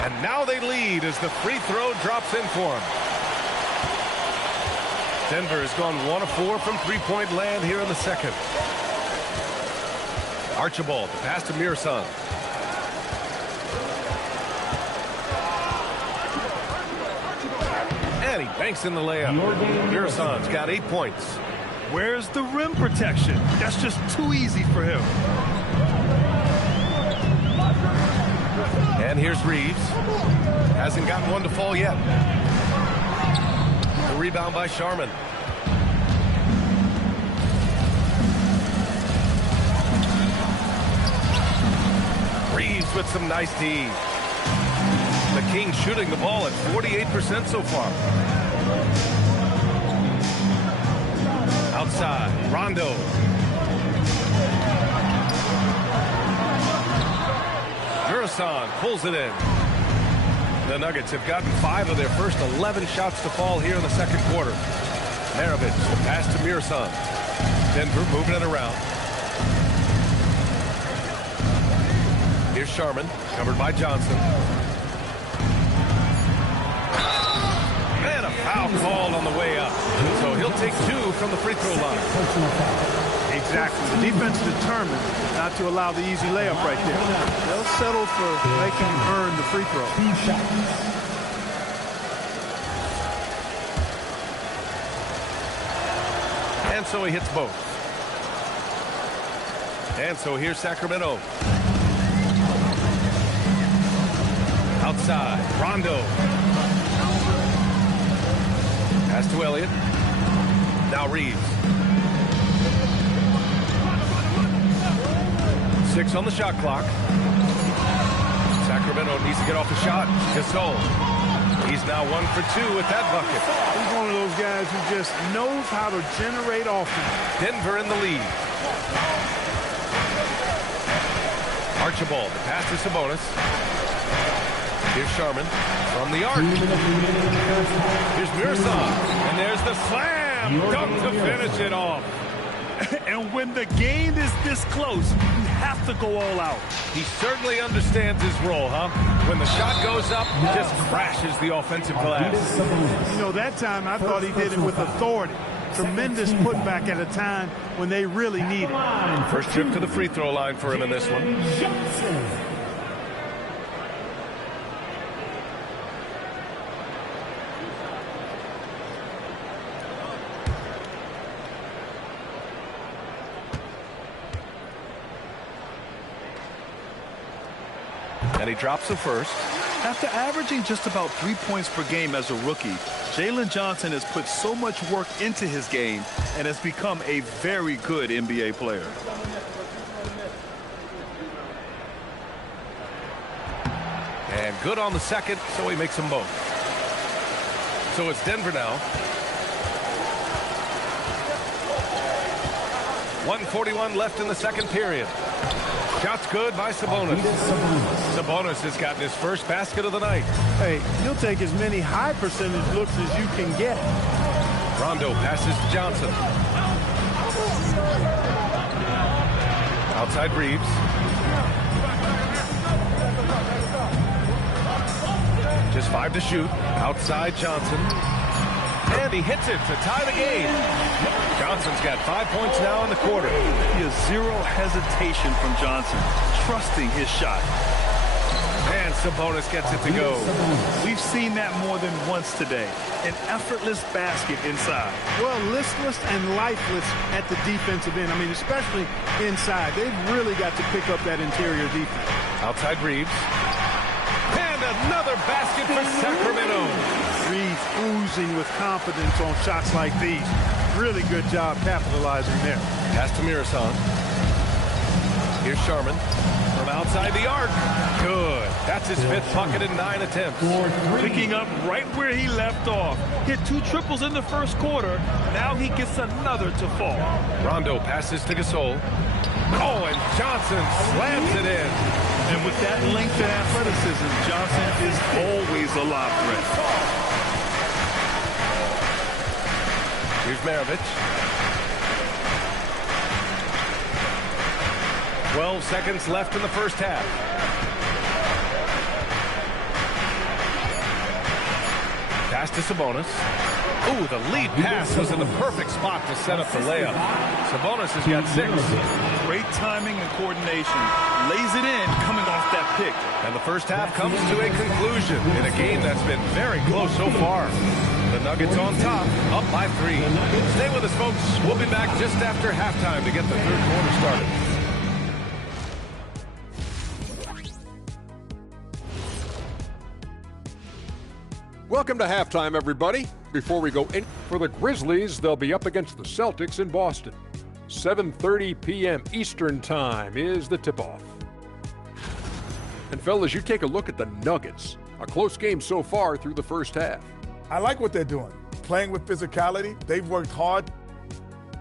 And now they lead as the free throw drops in for him. Denver has gone 1 of 4 from three-point land here in the second. Archibald, the pass to Mirson. And he banks in the layup. Mirson's got 8 points. Where's the rim protection? That's just too easy for him. And here's Reeves. Hasn't gotten one to fall yet. The rebound by Sharman. Reeves with some nice D. The Kings shooting the ball at 48% so far. Outside, Rondo. Jurasan pulls it in. The Nuggets have gotten 5 of their first 11 shots to fall here in the second quarter. Maravich, the pass to Mirson. Denver moving it around. Here's Sharman, covered by Johnson. And a foul called on the way up. So he'll take 2 from the free throw line. Exactly. The defense determined not to allow the easy layup right there. They'll settle for making him earn the free throw. And so he hits both. And so here's Sacramento. Outside, Rondo. Pass to Elliott. Now Reeves. 6 on the shot clock. Sacramento needs to get off the shot. Gasol. He's now 1 for 2 with that bucket. He's one of those guys who just knows how to generate offense. Denver in the lead. Archibald, the pass to Sabonis. Here's Sharman from the arc. Here's Mirson. And there's the slam. Dunk to finish it off. And when the game is this close, you have to go all out. He certainly understands his role, huh? When the shot goes up, he just crashes the offensive glass. You know, that time I thought he did it with authority. Tremendous putback at a time when they really need it. First trip to the free throw line for him in this one. And he drops the first. After averaging just about 3 points per game as a rookie, Jalen Johnson has put so much work into his game and has become a very good NBA player. And good on the second, so he makes them both. So it's Denver now. 1:41 left in the second period. Shots good by Sabonis. Sabonis has gotten his first basket of the night. Hey, he'll take as many high percentage looks as you can get. Rondo passes to Johnson. Outside Reeves. Just 5 to shoot. Outside Johnson. And he hits it to tie the game. Johnson's got 5 points now in the quarter. He has zero hesitation from Johnson, trusting his shot. And Sabonis gets it to go. We've seen that more than once today. An effortless basket inside. Well, listless and lifeless at the defensive end. I mean, especially inside. They've really got to pick up that interior defense. Outside Reeves. And another basket for Sacramento. Reeves oozing with confidence on shots like these. Really good job capitalizing there. Pass to Mirson. Here's Sharman from outside the arc. Good. That's his 5th bucket in 9 attempts. Picking up right where he left off. Hit 2 triples in the first quarter. Now he gets another to fall. Rondo passes to Gasol. Oh, and Johnson slams it in. And with that length and athleticism, Johnson is always a lob threat. Here's Maravich. 12 seconds left in the first half. Pass to Sabonis. Ooh, the lead pass was in the perfect spot to set up the layup. Sabonis has got 6. Great timing and coordination. Lays it in coming off that pick. And the first half comes to a conclusion in a game that's been very close so far. The Nuggets on top, up by 3. Stay with us, folks. We'll be back just after halftime to get the third quarter started. Welcome to halftime, everybody. Before we go in for the Grizzlies, they'll be up against the Celtics in Boston. 7:30 p.m. Eastern Time is the tip-off. And fellas, you take a look at the Nuggets. A close game so far through the first half. I like what they're doing. Playing with physicality. They've worked hard.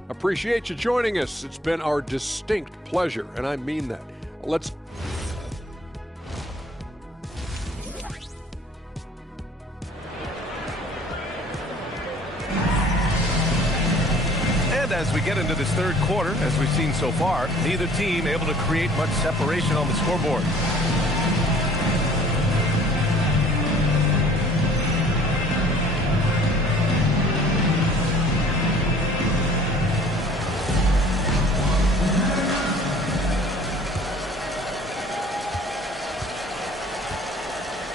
Appreciate you joining us. It's been our distinct pleasure, and I mean that. Let's... And as we get into this third quarter, as we've seen so far, neither team able to create much separation on the scoreboard.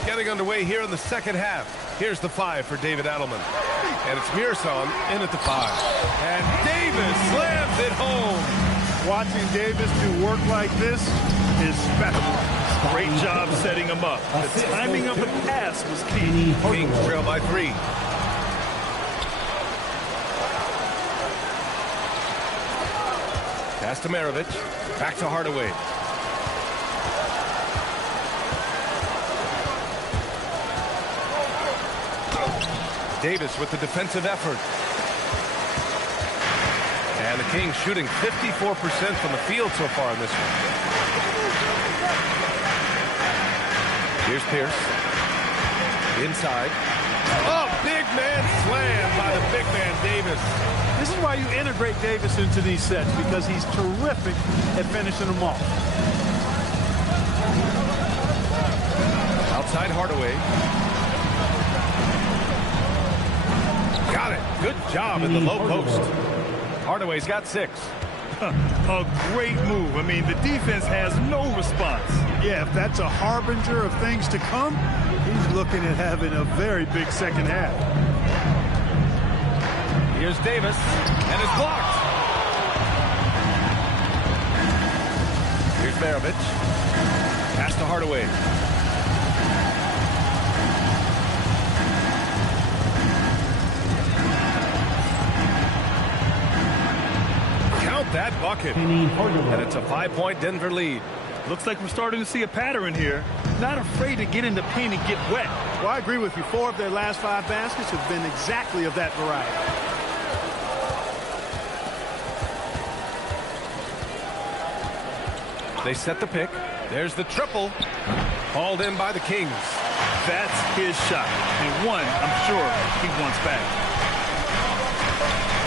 Getting underway here in the second half. Here's the 5 for David Adelman. And it's Mearson in at the 5. And Davis slams it home. Watching Davis do work like this is special. Great job setting him up. The timing of the pass was key. Kings trail by 3. Pass to Maravich. Back to Hardaway. Davis with the defensive effort. And the Kings shooting 54% from the field so far in this one. Here's Pierce. Inside. Oh, big man slam by the big man Davis. This is why you integrate Davis into these sets, because he's terrific at finishing them off. Outside Hardaway. Got it. Good job in the low post. Hardaway's got 6. A great move. I mean, the defense has no response. Yeah, if that's a harbinger of things to come, he's looking at having a very big second half. Here's Davis, and it's blocked. Here's Maravich. Pass to Hardaway. That bucket. And it's a 5-point Denver lead. Looks like we're starting to see a pattern here. Not afraid to get in the paint and get wet. Well, I agree with you. 4 of their last 5 baskets have been exactly of that variety. They set the pick. There's the triple. Hauled in by the Kings. That's his shot. And one, I'm sure, he wants back.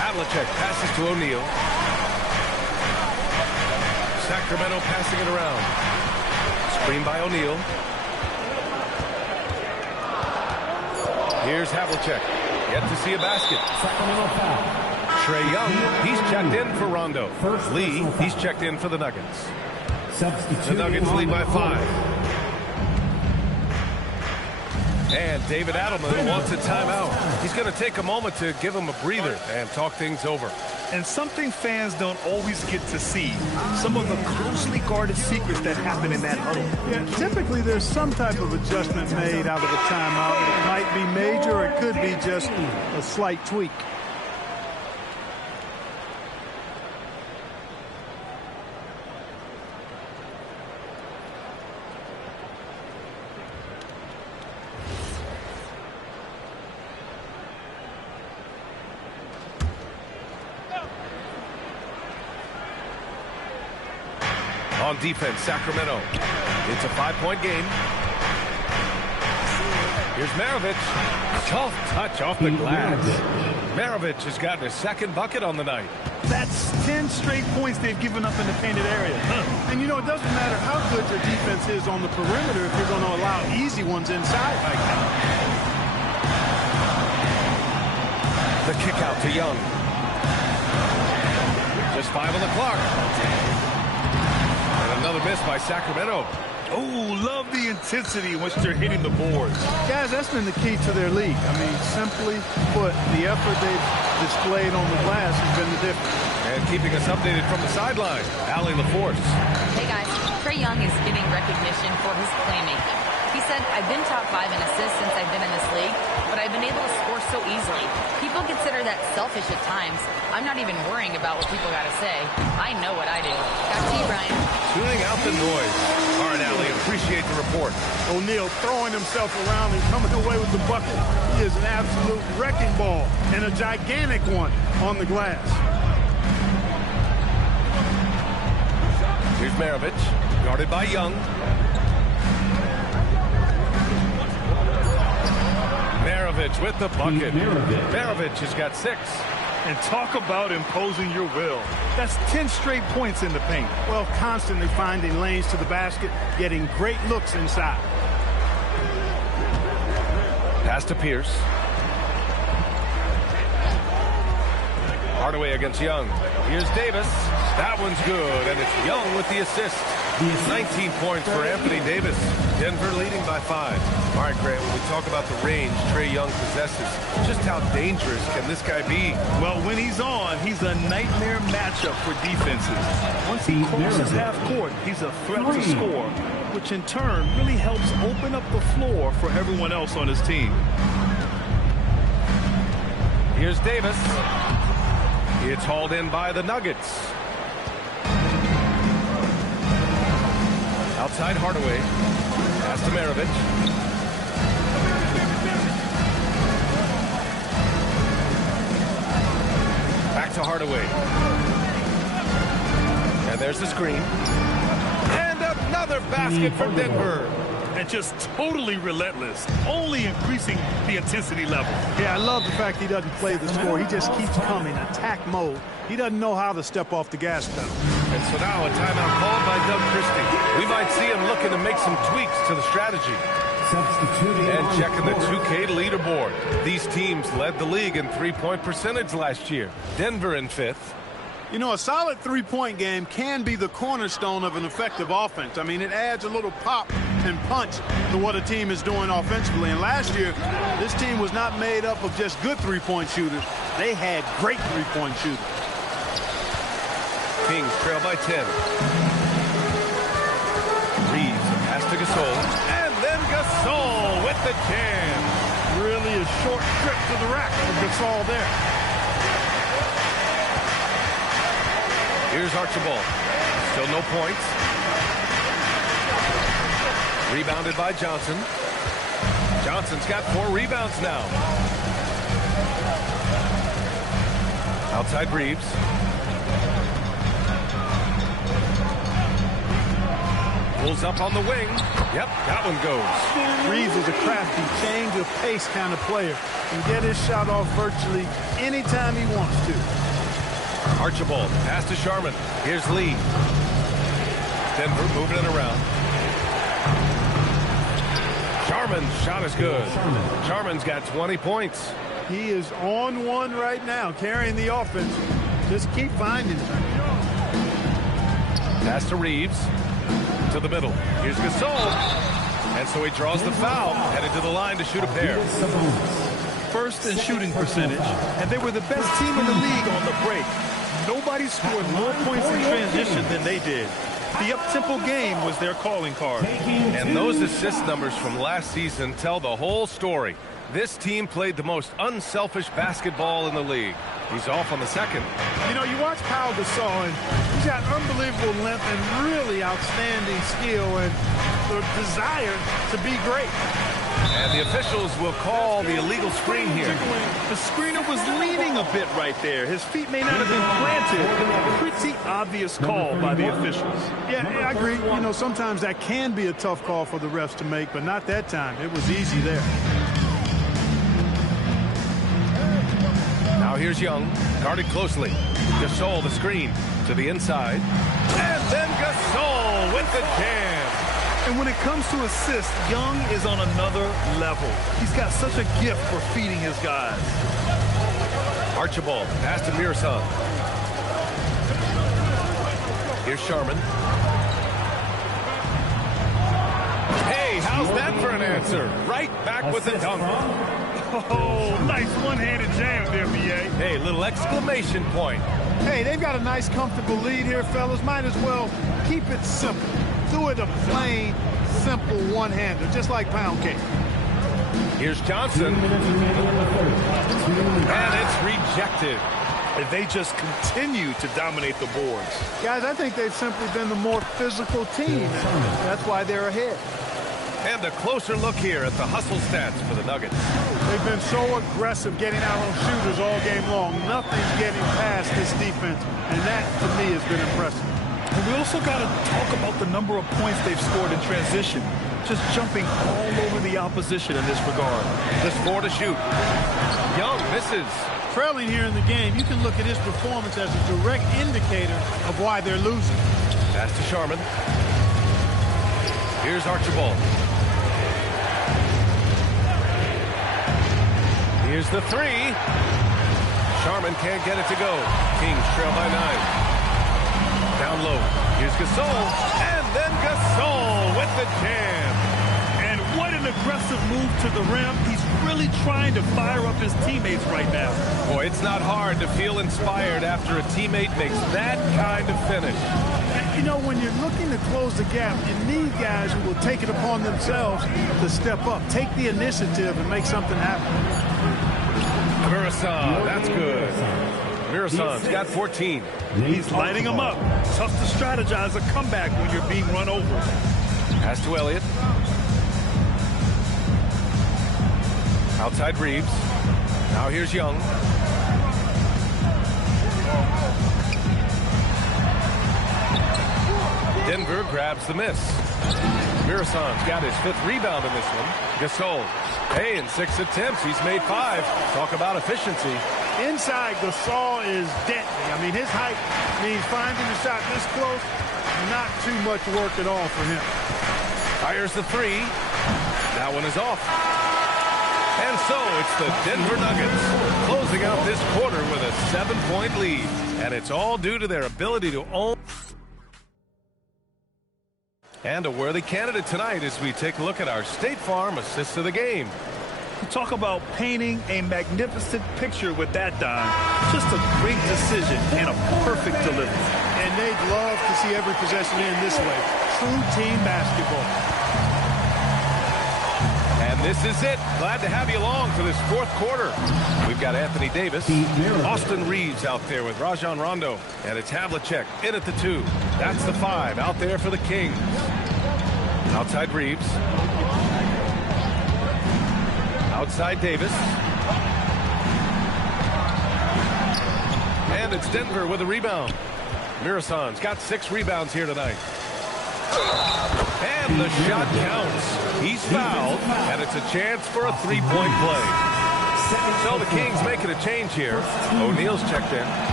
Havlicek passes to O'Neal. Sacramento passing it around. Screen by O'Neal. Here's Havlicek. Yet to see a basket. Trae Young, he's checked in for Rondo. Lee, he's checked in for the Nuggets. The Nuggets lead by 5. And David Adelman wants a timeout. He's going to take a moment to give him a breather and talk things over. And something fans don't always get to see, some of the closely guarded secrets that happen in that huddle. Yeah, typically there's some type of adjustment made out of a timeout. It might be major, or it could be just a slight tweak. On defense, Sacramento. It's a 5-point game. Here's Maravich. Tough touch off the glass. Maravich has gotten his 2nd bucket on the night. That's 10 straight points they've given up in the painted area. And, you know, it doesn't matter how good your defense is on the perimeter if you're going to allow easy ones inside like that. The kick out to Young. Just 5 on the clock. And another miss by Sacramento. Oh, love the intensity in which they're hitting the boards. Guys, that's been the key to their league. I mean, simply put, the effort they've displayed on the glass has been the difference. And keeping us updated from the sideline, Allie LaForce. Hey guys, Trae Young is getting recognition for his playmaking. He said, I've been top 5 in assists since I've been in this league, but I've been able to score so easily. People consider that selfish at times. I'm not even worrying about what people got to say. I know what I do. Back to you, Brian. Tuning out the noise. All right, Allie, appreciate the report. O'Neal throwing himself around and coming away with the bucket. He is an absolute wrecking ball and a gigantic one on the glass. Here's Maravich, guarded by Young. Maravich with the bucket. Maravich has got 6. And talk about imposing your will. That's 10 straight points in the paint. Well, constantly finding lanes to the basket, getting great looks inside. Pass to Pierce. Hardaway against Young. Here's Davis. That one's good, and it's Young with the assist. 19 points for Anthony Davis. Denver leading by 5. All right, Grant, when we talk about the range Trae Young possesses, just how dangerous can this guy be? Well, when he's on, he's a nightmare matchup for defenses. Once he crosses half court, he's a threat to score, which in turn really helps open up the floor for everyone else on his team. Here's Davis. It's hauled in by the Nuggets. Outside Hardaway. Pass to Maravich. Back to Hardaway. And there's the screen. And another basket for Denver. And just totally relentless, only increasing the intensity level. Yeah, I love the fact he doesn't play the score. He just keeps coming, attack mode. He doesn't know how to step off the gas pedal. And so now a timeout called by Doug Christie. We might see him looking to make some tweaks to the strategy. And checking the 2K leaderboard. These teams led the league in three-point percentage last year. Denver in 5th. You know, a solid three-point game can be the cornerstone of an effective offense. I mean, it adds a little pop and punch to what a team is doing offensively. And last year, this team was not made up of just good three-point shooters. They had great three-point shooters. Kings trail by 10. Reeves, a pass to Gasol. And then Gasol with the jam. Really a short trip to the rack for Gasol there. Here's Archibald. Still no points. Rebounded by Johnson. Johnson's got 4 rebounds now. Outside Reeves. Pulls up on the wing. Yep, that one goes. Reeves is a crafty, change of pace kind of player. Can get his shot off virtually anytime he wants to. Archibald, pass to Sharman. Here's Lee. Denver moving it around. Sharman's shot is good. Sharman's got 20 points. He is on one right now, carrying the offense. Just keep finding it. Pass to Reeves. To the middle. Here's Gasol. And so he draws the foul. Headed to the line to shoot a pair. First in shooting percentage, and they were the best team in the league on the break. Nobody scored more points in transition than they did. The up-tempo game was their calling card. And those assist numbers from last season tell the whole story. This team played the most unselfish basketball in the league. He's off on the second. You know, you watch Pau Gasol, and he's got unbelievable length and really outstanding skill and the desire to be great. And the officials will call the illegal screen here. The screener was leaning a bit right there. His feet may not have been planted. Pretty obvious call by the officials. Yeah, I agree. You know, sometimes that can be a tough call for the refs to make, but not that time. It was easy there. Now here's Young, guarded closely. Gasol, the screen, to the inside. And then Gasol with the jam. And when it comes to assists, Young is on another level. He's got such a gift for feeding his guys. Archibald, pass to Mirasan. Here's Sharman. Hey, how's that for an answer? Right back with the dunk. Oh, nice one-handed jam there, B.A. Hey, little exclamation point. Hey, they've got a nice, comfortable lead here, fellas. Might as well keep it simple. Do it a plain, simple one-hander, just like pound cake. Here's Johnson. And it's rejected. If they just continue to dominate the boards. Guys, I think they've simply been the more physical team. That's why they're ahead. And a closer look here at the hustle stats for the Nuggets. They've been so aggressive getting out on shooters all game long. Nothing's getting past this defense, and that, to me, has been impressive. And we also got to talk about the number of points they've scored in transition. Just jumping all over the opposition in this regard. Just 4 to shoot. Young misses. Trailing here in the game, you can look at his performance as a direct indicator of why they're losing. Pass to Sharman. Here's Archibald. Here's the 3. Sharman can't get it to go. Kings trail by 9. Down low. Here's Gasol. And then Gasol with the jam. And what an aggressive move to the rim. He's really trying to fire up his teammates right now. Boy, it's not hard to feel inspired after a teammate makes that kind of finish. You know, when you're looking to close the gap, you need guys who will take it upon themselves to step up, take the initiative, and make something happen. Mirasan, that's good. Mirasan's got 14. He's lighting them up. Tough to strategize a comeback when you're being run over. Pass to Elliott. Outside Reeves. Now here's Young. Denver grabs the miss. Mirasan's got his 5th rebound in this one. Gasol. Hey, in 6 attempts, he's made 5. Talk about efficiency. Inside, Gasol is deadly. I mean, his height means finding the shot this close, not too much work at all for him. Fires the 3. That one is off. And so it's the Denver Nuggets closing out this quarter with a 7-point lead. And it's all due to their ability to own. And a worthy candidate tonight as we take a look at our State Farm assists of the game. Talk about painting a magnificent picture with that dime. Just a great decision and a perfect delivery. And they'd love to see every possession in this way. True team basketball. And this is it. Glad to have you along for this 4th quarter. We've got Anthony Davis, Austin Reeves out there with Rajon Rondo, and it's Havlicek in at the 2. That's the 5 out there for the Kings. Outside Reeves. Outside Davis. And it's Denver with a rebound. Mirasan's got 6 rebounds here tonight. And the shot counts. He's fouled, and it's a chance for a 3-point play. So the Kings making a change here. O'Neal's checked in.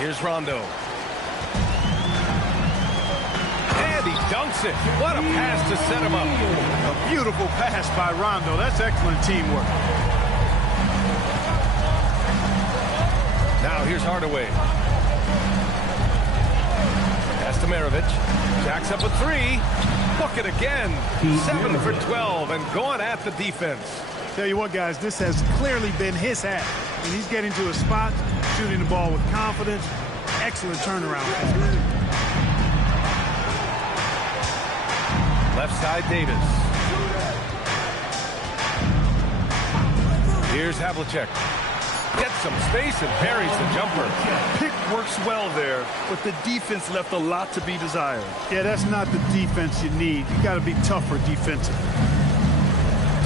Here's Rondo. And he dunks it. What a pass to set him up. A beautiful pass by Rondo. That's excellent teamwork. Now here's Hardaway. Pass to Maravich. Jacks up a 3. Book it again. 7 for 12 and going at the defense. Tell you what, guys, this has clearly been his hat. And he's getting to a spot, shooting the ball with confidence. Excellent turnaround. Left side, Davis. Here's Havlicek. Gets some space and parries the jumper. Pick works well there, but the defense left a lot to be desired. Yeah, that's not the defense you need. You got to be tougher defensive.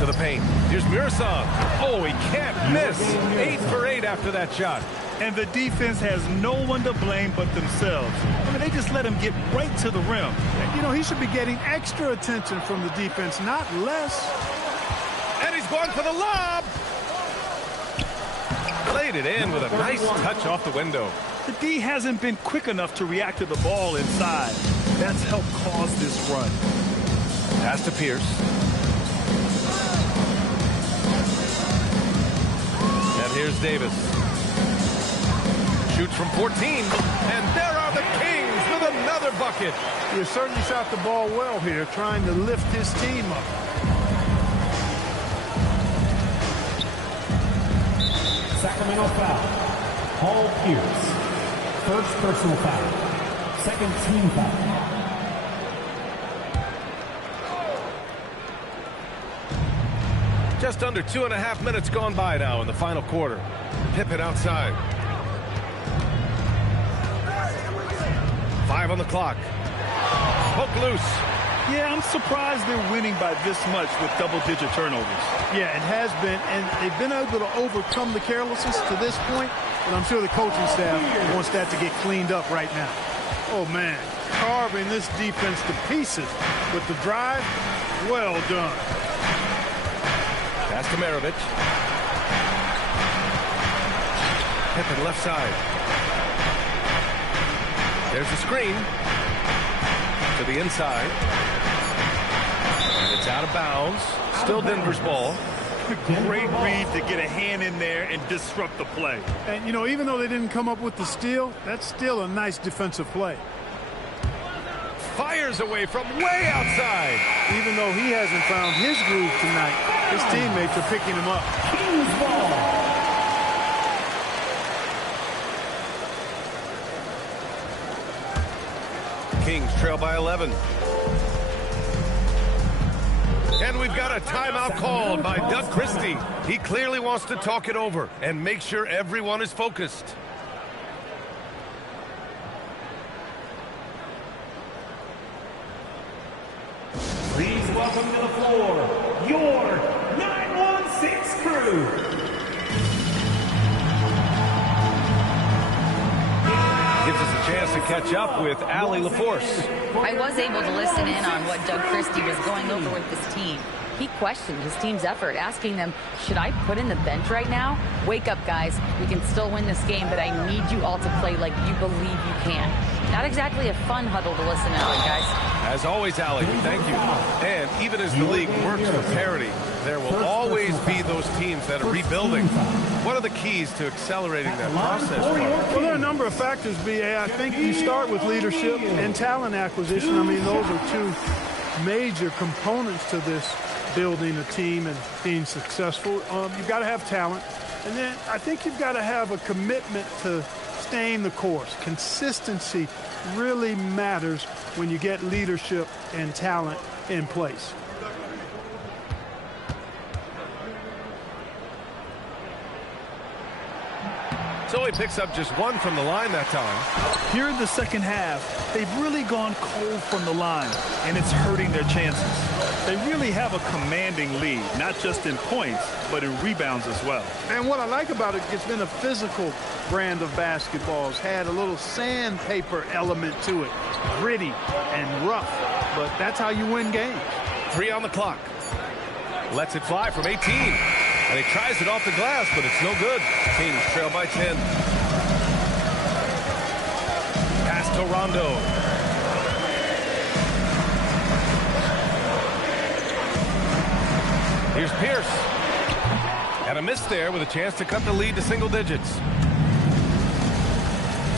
To the paint. Here's Mirasan. Oh, he can't miss. 8 for 8 after that shot. And the defense has no one to blame but themselves. I mean, they just let him get right to the rim. You know, he should be getting extra attention from the defense, not less. And he's going for the lob. Played it in with a nice touch off the window. The D hasn't been quick enough to react to the ball inside. That's helped cause this run. Pass to Pierce. Here's Davis. Shoots from 14, and there are the Kings with another bucket. He certainly shot the ball well here, trying to lift his team up. Sacramento foul. Paul Pierce. First personal foul. Second team foul. Just under 2.5 minutes gone by now in the final quarter. Pippen outside. 5 on the clock. Poke loose. Yeah, I'm surprised they're winning by this much with double-digit turnovers. Yeah, it has been, and they've been able to overcome the carelessness to this point, but I'm sure the coaching staff wants that to get cleaned up right now. Oh, man, carving this defense to pieces with the drive. Well done. Pass to Maravich. Pippen left side. There's a screen to the inside. And it's out of bounds. Still Denver's ball. Great read to get a hand in there and disrupt the play. And, you know, even though they didn't come up with the steal, that's still a nice defensive play. Fires away from way outside. Even though he hasn't found his groove tonight, his teammates are picking him up. Kings ball. Kings trail by 11. And we've got a timeout called by Doug Christie. He clearly wants to talk it over and make sure everyone is focused. Please welcome to the floor your 916 crew. Gives us a chance to catch up with Allie LaForce. I was able to listen in on what Doug Christie was going over with this team. He questioned his team's effort, asking them, should I put in the bench right now? Wake up, guys. We can still win this game, but I need you all to play like you believe you can. Not exactly a fun huddle to listen in on, guys. As always, Allie, thank you. And even as the league works for parity, there will always be those teams that are rebuilding. What are the keys to accelerating that process? Well, there are a number of factors, B.A. I think you start with leadership and talent acquisition. I mean, those are two major components to this building a team and being successful. You've got to have talent. And then I think you've got to have a commitment to staying the course. Consistency really matters when you get leadership and talent in place. So he picks up just one from the line that time. Here in the second half, they've really gone cold from the line, and it's hurting their chances. They really have a commanding lead, not just in points, but in rebounds as well. And what I like about it, it's been a physical brand of basketball. It's had a little sandpaper element to it, gritty and rough, but that's how you win games. 3 on the clock. Lets it fly from 18. And he tries it off the glass, but it's no good. Kings trail by 10. Pass to Rondo. Here's Pierce. And a miss there with a chance to cut the lead to single digits.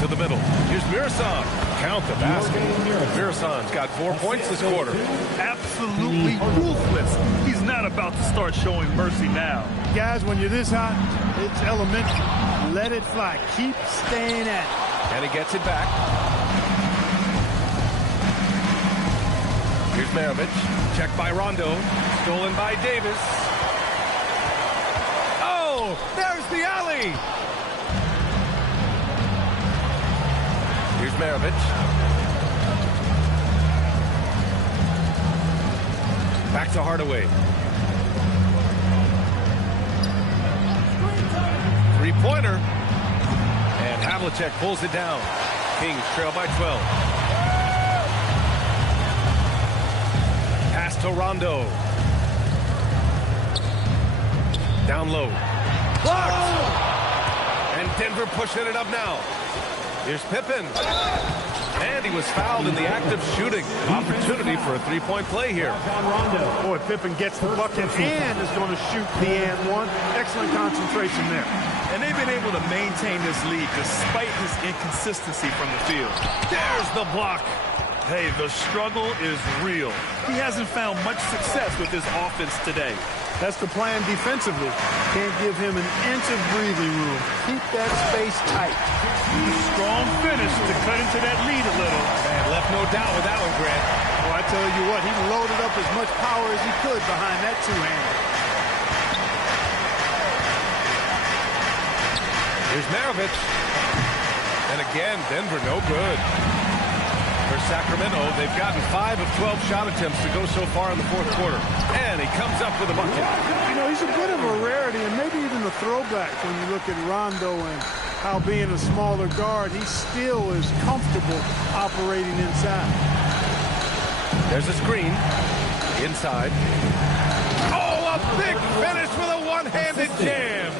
To the middle. Here's Mirasan. Count the basket. Mirasan's got 4 points this quarter. Absolutely ruthless. He's not about to start showing mercy now. Guys, when you're this hot, it's elementary. Let it fly. Keep staying at it. And he gets it back. Here's Maravich. Checked by Rondo. Stolen by Davis. Oh, there's the alley. Here's Maravich. Back to Hardaway. Three-pointer. And Havlicek pulls it down. Kings trail by 12. Pass to Rondo. Down low. Blocked! And Denver pushing it up now. Here's Pippen. And he was fouled in the act of shooting. Opportunity for a three-point play here. Boy, Pippen gets the bucket and is going to shoot the and one. Excellent concentration there. And they've been able to maintain this lead despite his inconsistency from the field. There's the block. Hey, the struggle is real. He hasn't found much success with his offense today. That's the plan defensively. Can't give him an inch of breathing room. Keep that space tight. Strong finish to cut into that lead a little. Man, left no doubt with that one, Grant. Oh, I tell you what, he loaded up as much power as he could behind that two-hander. Here's Maravich. And again, Denver no good. For Sacramento, they've gotten 5 of 12 shot attempts to go so far in the fourth quarter. And he comes up with a bucket. You know, he's a bit of a rarity and maybe even a throwback when you look at Rondo and how being a smaller guard, he still is comfortable operating inside. There's a screen. Inside. Oh, a big finish with a one-handed jam.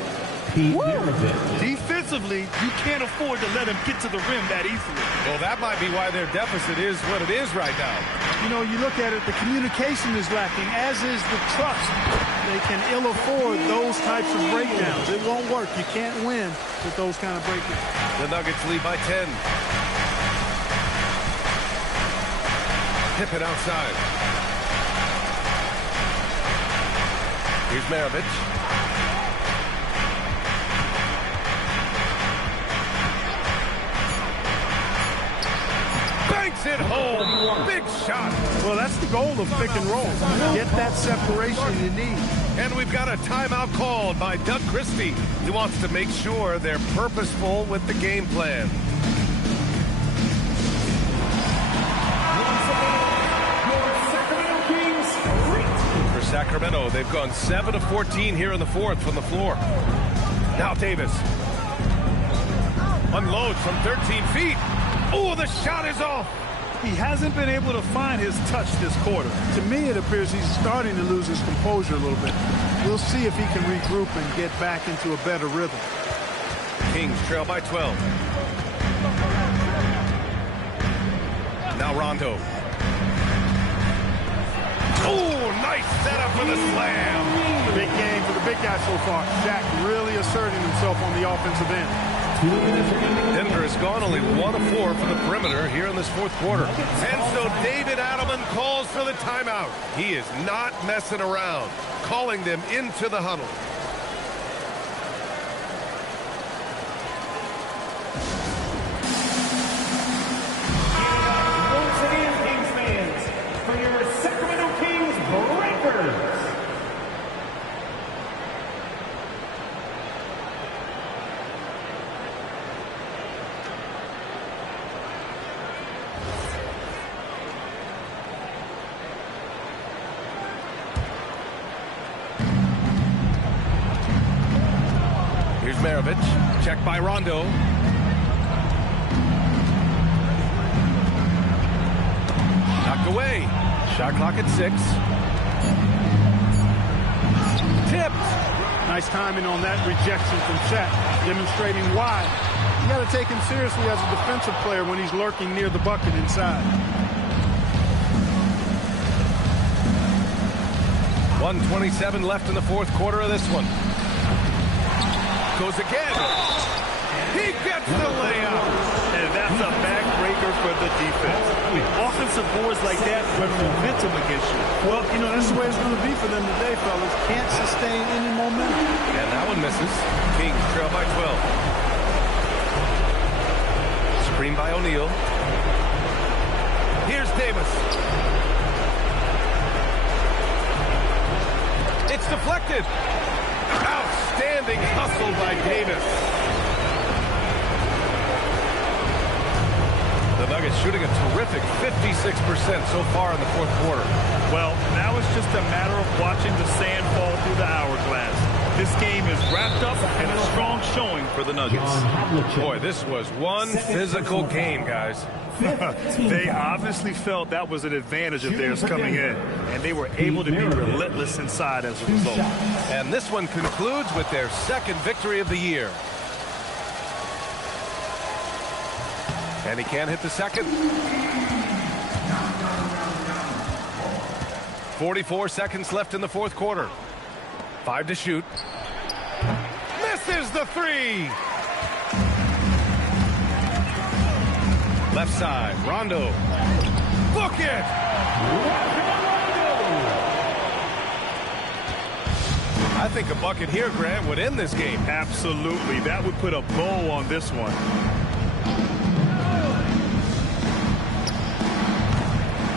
Defensively, you can't afford to let him get to the rim that easily. Well, that might be why their deficit is what it is right now. You know, you look at it, the communication is lacking, as is the trust. They can ill afford those types of breakdowns. It won't work. You can't win with those kind of breakdowns. The Nuggets lead by 10. Pippen outside. Here's Maravich. Banks it home. Big shot. Well, that's the goal of pick and roll. Get that separation you need. And we've got a timeout called by Doug Christie. He wants to make sure they're purposeful with the game plan. For Sacramento, they've gone 7 of 14 here in the fourth from the floor. Now Davis. Unloads from 13 feet. Oh, the shot is off. He hasn't been able to find his touch this quarter. To me, it appears he's starting to lose his composure a little bit. We'll see if he can regroup and get back into a better rhythm. Kings trail by 12. Now Rondo. Oh, nice setup for the slam. Big game for the big guy so far. Shaq really asserting himself on the offensive end. Denver has gone only 1 of 4 from the perimeter here in this fourth quarter. And so David Adelman calls for the timeout. He is not messing around, calling them into the huddle. Once again, Kings fans, for your Sacramento Kings Breakers. Here's Maravich. Checked by Rondo. Knocked away. Shot clock at 6. Tipped. Nice timing on that rejection from Shaq, demonstrating why. You got to take him seriously as a defensive player when he's lurking near the bucket inside. 1:27 left in the fourth quarter of this one. Goes again. He gets the layup. And that's a backbreaker for the defense. Offensive boards like that run momentum against you. Well, you know, that's the way it's going to be for them today, fellas. Can't sustain any momentum. And that one misses. Kings trail by 12. Screen by O'Neal. Here's Davis. It's deflected. Outstanding hustle by Davis. The Nuggets shooting a terrific 56% so far in the fourth quarter. Well, now it's just a matter of watching the sand fall through the hourglass. This game is wrapped up and a strong showing for the Nuggets. Boy, this was one physical game, guys. They obviously felt that was an advantage of theirs coming in, and they were able to be relentless inside as a result. And this one concludes with their second victory of the year. And he can't hit the second. 44 seconds left in the fourth quarter. 5 to shoot. Misses the three. Left side, Rondo. Book it! I think a bucket here, Grant, would end this game. Absolutely. That would put a bow on this one.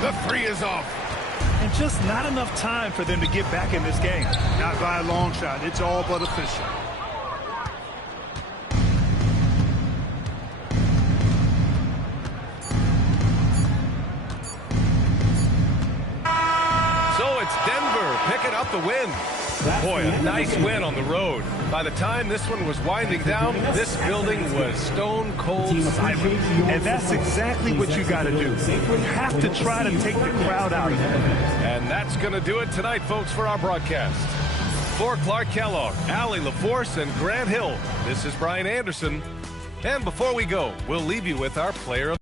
The three is off. And just not enough time for them to get back in this game. Not by a long shot. It's all but official. So it's Denver picking up the win. Boy, a nice win on the road. By the time this one was winding down, this building was stone cold silent. And that's exactly what you got to do. You have to try to take the crowd out of it. And that's going to do it tonight, folks, for our broadcast. For Clark Kellogg, Allie LaForce, and Grant Hill, this is Brian Anderson. And before we go, we'll leave you with our player of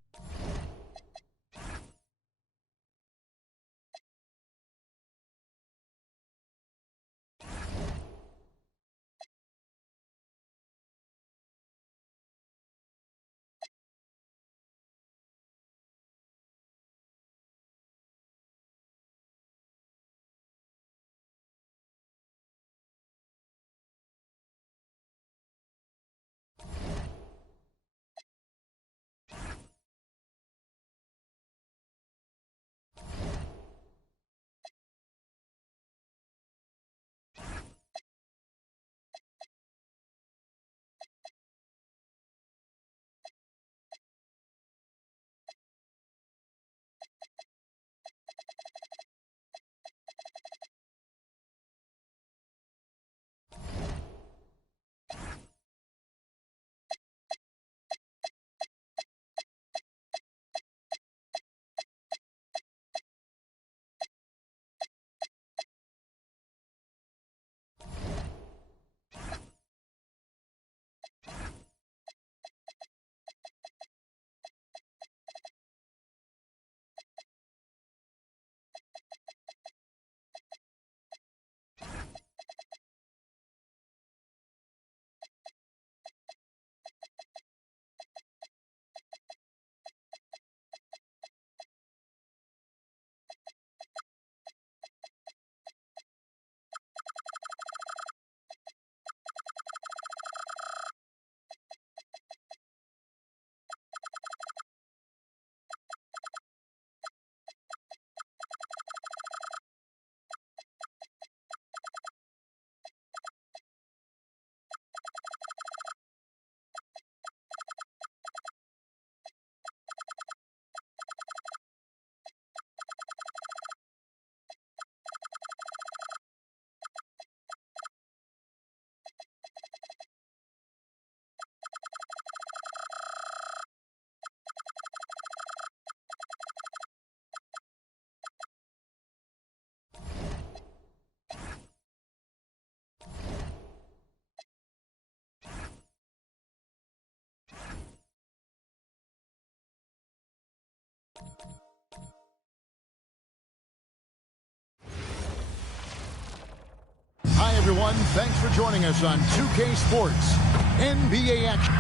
Hi, everyone. Thanks for joining us on 2K Sports NBA action.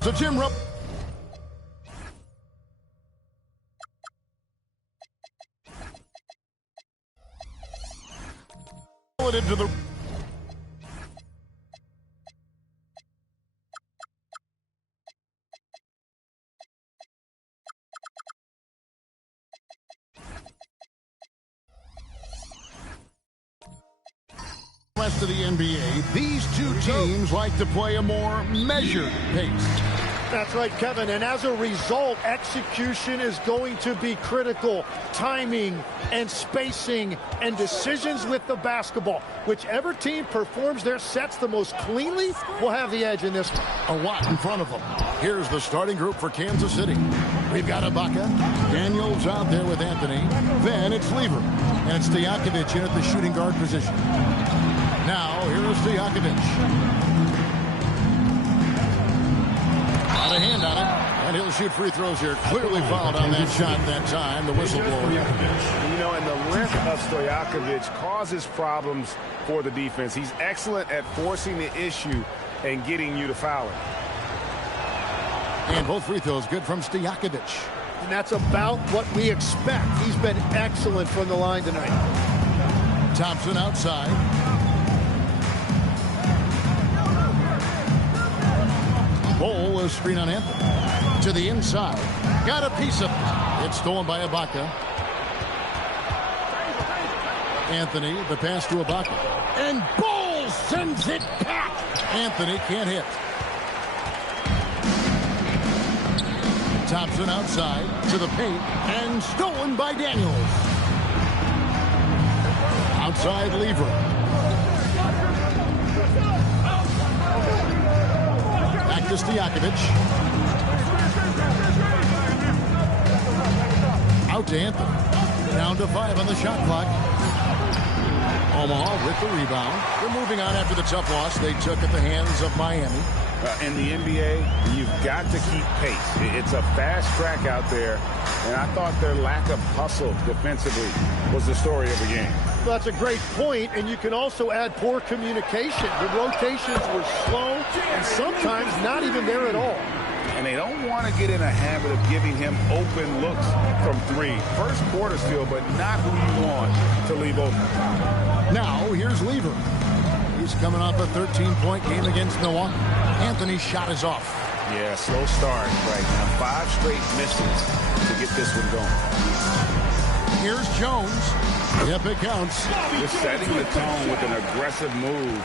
So, Tim Rupp. Into the rest of the NBA, these two teams like to play a more measured pace. That's right, Kevin. And as a result, execution is going to be critical. Timing and spacing and decisions with the basketball. Whichever team performs their sets the most cleanly will have the edge in this one. A lot in front of them. Here's the starting group for Kansas City. We've got Ibaka. Daniels out there with Anthony. Then it's Lever. And it's Stojakovic in at the shooting guard position. Now, here's Stojakovic. Got a hand on it. And he'll shoot free throws here. Clearly fouled on that shot that time, the whistleblower. You know, and the length of Stojakovic causes problems for the defense. He's excellent at forcing the issue and getting you to foul him. And both free throws good from Stojakovic. And that's about what we expect. He's been excellent from the line tonight. Thompson outside. Bol will screen on Anthony. To the inside. Got a piece of it. It's stolen by Ibaka. Anthony, the pass to Ibaka. And Bol sends it back. Anthony can't hit. Thompson outside to the paint and stolen by Daniels. Outside Lever. Back to Stojakovic. Out to Anthony. Down to 5 on the shot clock. Omaha with the rebound. They're moving on after the tough loss they took at the hands of Miami. In the NBA, you've got to keep pace. It's a fast track out there, and I thought their lack of hustle defensively was the story of the game. Well, that's a great point, and you can also add poor communication. The rotations were slow and sometimes not even there at all. And they don't want to get in a habit of giving him open looks from 3. First quarter still, but not who you want to leave open. Now, here's Lever. He's coming off a 13-point game against Milwaukee. Anthony's shot is off. Yeah, slow start right now. 5 straight misses to get this one going. Here's Jones. Yep, it counts. Just setting the tone with an aggressive move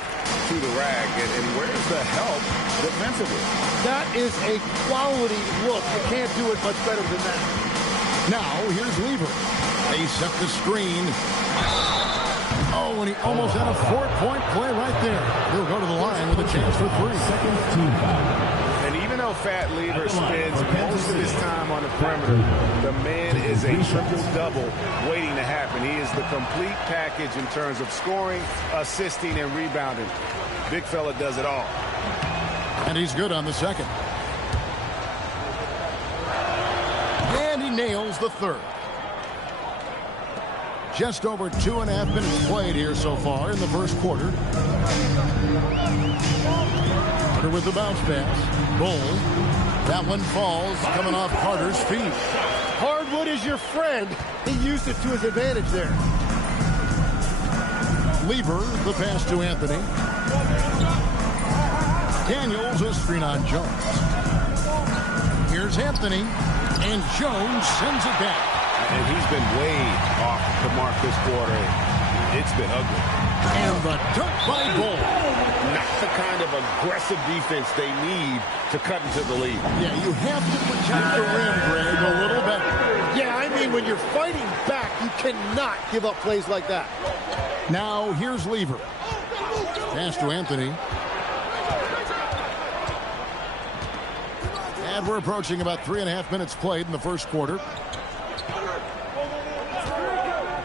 to the rack. And where's the help defensively? That is a quality look. You can't do it much better than that. Now, here's Lever. They set the screen. Oh, and he almost had a 4-point play right there. He'll go to the line with a chance for 3. And even though Fat Lever spends most of his time on the perimeter, the man is a triple-double waiting to happen. He is the complete package in terms of scoring, assisting, and rebounding. Big fella does it all. And he's good on the second. And he nails the third. Just over 2.5 minutes played here so far in the first quarter. Carter with the bounce pass. Bol. That one falls, coming off Carter's feet. Hardwood is your friend. He used it to his advantage there. Lever, the pass to Anthony. Daniels, a screen on Jones. Here's Anthony, and Jones sends it back. And he's been way off the mark this quarter. It's been ugly. And the dunk by Bol. Not the kind of aggressive defense they need to cut into the lead. Yeah, you have to protect the rim, Greg, a little better. Yeah, I mean, when you're fighting back, you cannot give up plays like that. Now, here's Lever. Pass to Anthony. And we're approaching about 3.5 minutes played in the first quarter.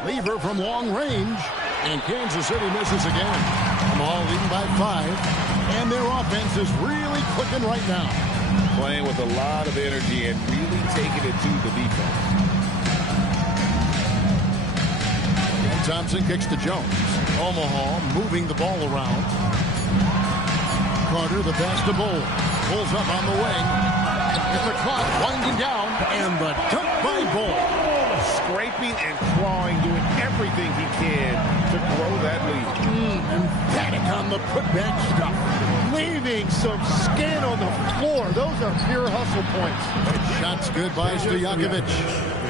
Lever from long range, and Kansas City misses again. All leading by 5, and their offense is really clicking right now. Playing with a lot of energy and really taking it to the defense. And Thompson kicks to Jones. Omaha moving the ball around. Carter, the pass to Bol. Pulls up on the wing. It's the clock winding down, and the dunk by Bol. Scraping and clawing, doing everything he can to grow that lead. Emphatic on the putback stuff. Leaving some skin on the floor. Those are pure hustle points. Shots good by Stojakovic.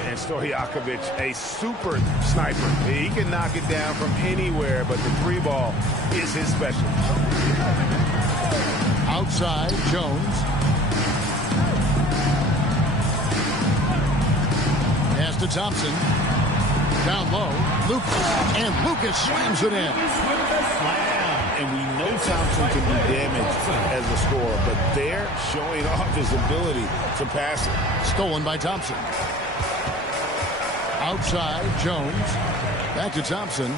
And Stojakovic, a super sniper. He can knock it down from anywhere, but the 3 ball is his specialty. Outside, Jones. Pass to Thompson. Down low, Lucas. And Lucas slams it in. And we know Thompson can be damaged as a scorer, but they're showing off his ability to pass it. Stolen by Thompson. Outside, Jones. Back to Thompson.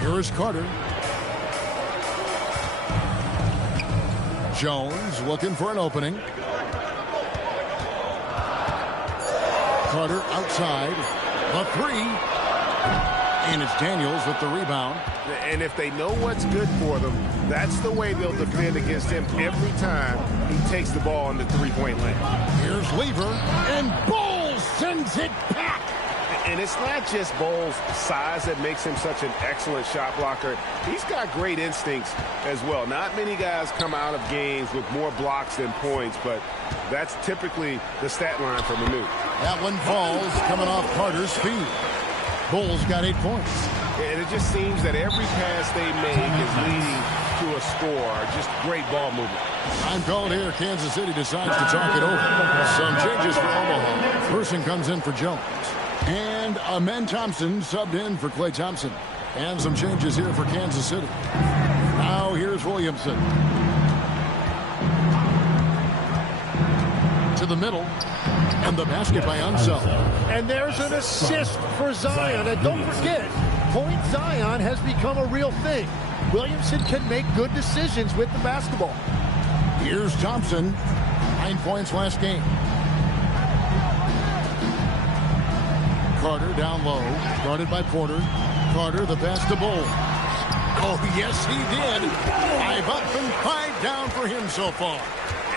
Here is Carter. Jones looking for an opening. Carter outside. The three. And it's Daniels with the rebound. And if they know what's good for them, that's the way they'll defend against him every time he takes the ball in the three-point lane. Here's Lever, and Bowles sends it back. And it's not just Bowles' size that makes him such an excellent shot blocker. He's got great instincts as well. Not many guys come out of games with more blocks than points, but that's typically the stat line for Manu. That one falls, coming off Carter's feet. Bowles got 8 points. And it just seems that every pass they make is leading to a score. Just great ball movement. I'm called here. Kansas City decides to talk it over. Some changes for Omaha. Person comes in for Jones. And Amen Thompson subbed in for Klay Thompson. And some changes here for Kansas City. Now here's Williamson. To the middle. And the basket by Unseld. And there's an assist for Zion. And don't forget, Point Zion has become a real thing. Williamson can make good decisions with the basketball. Here's Thompson. 9 points last game. Carter down low. Guarded by Porter. Carter, the pass to Bowles. Oh, yes, he did. 5 up and 5 down for him so far.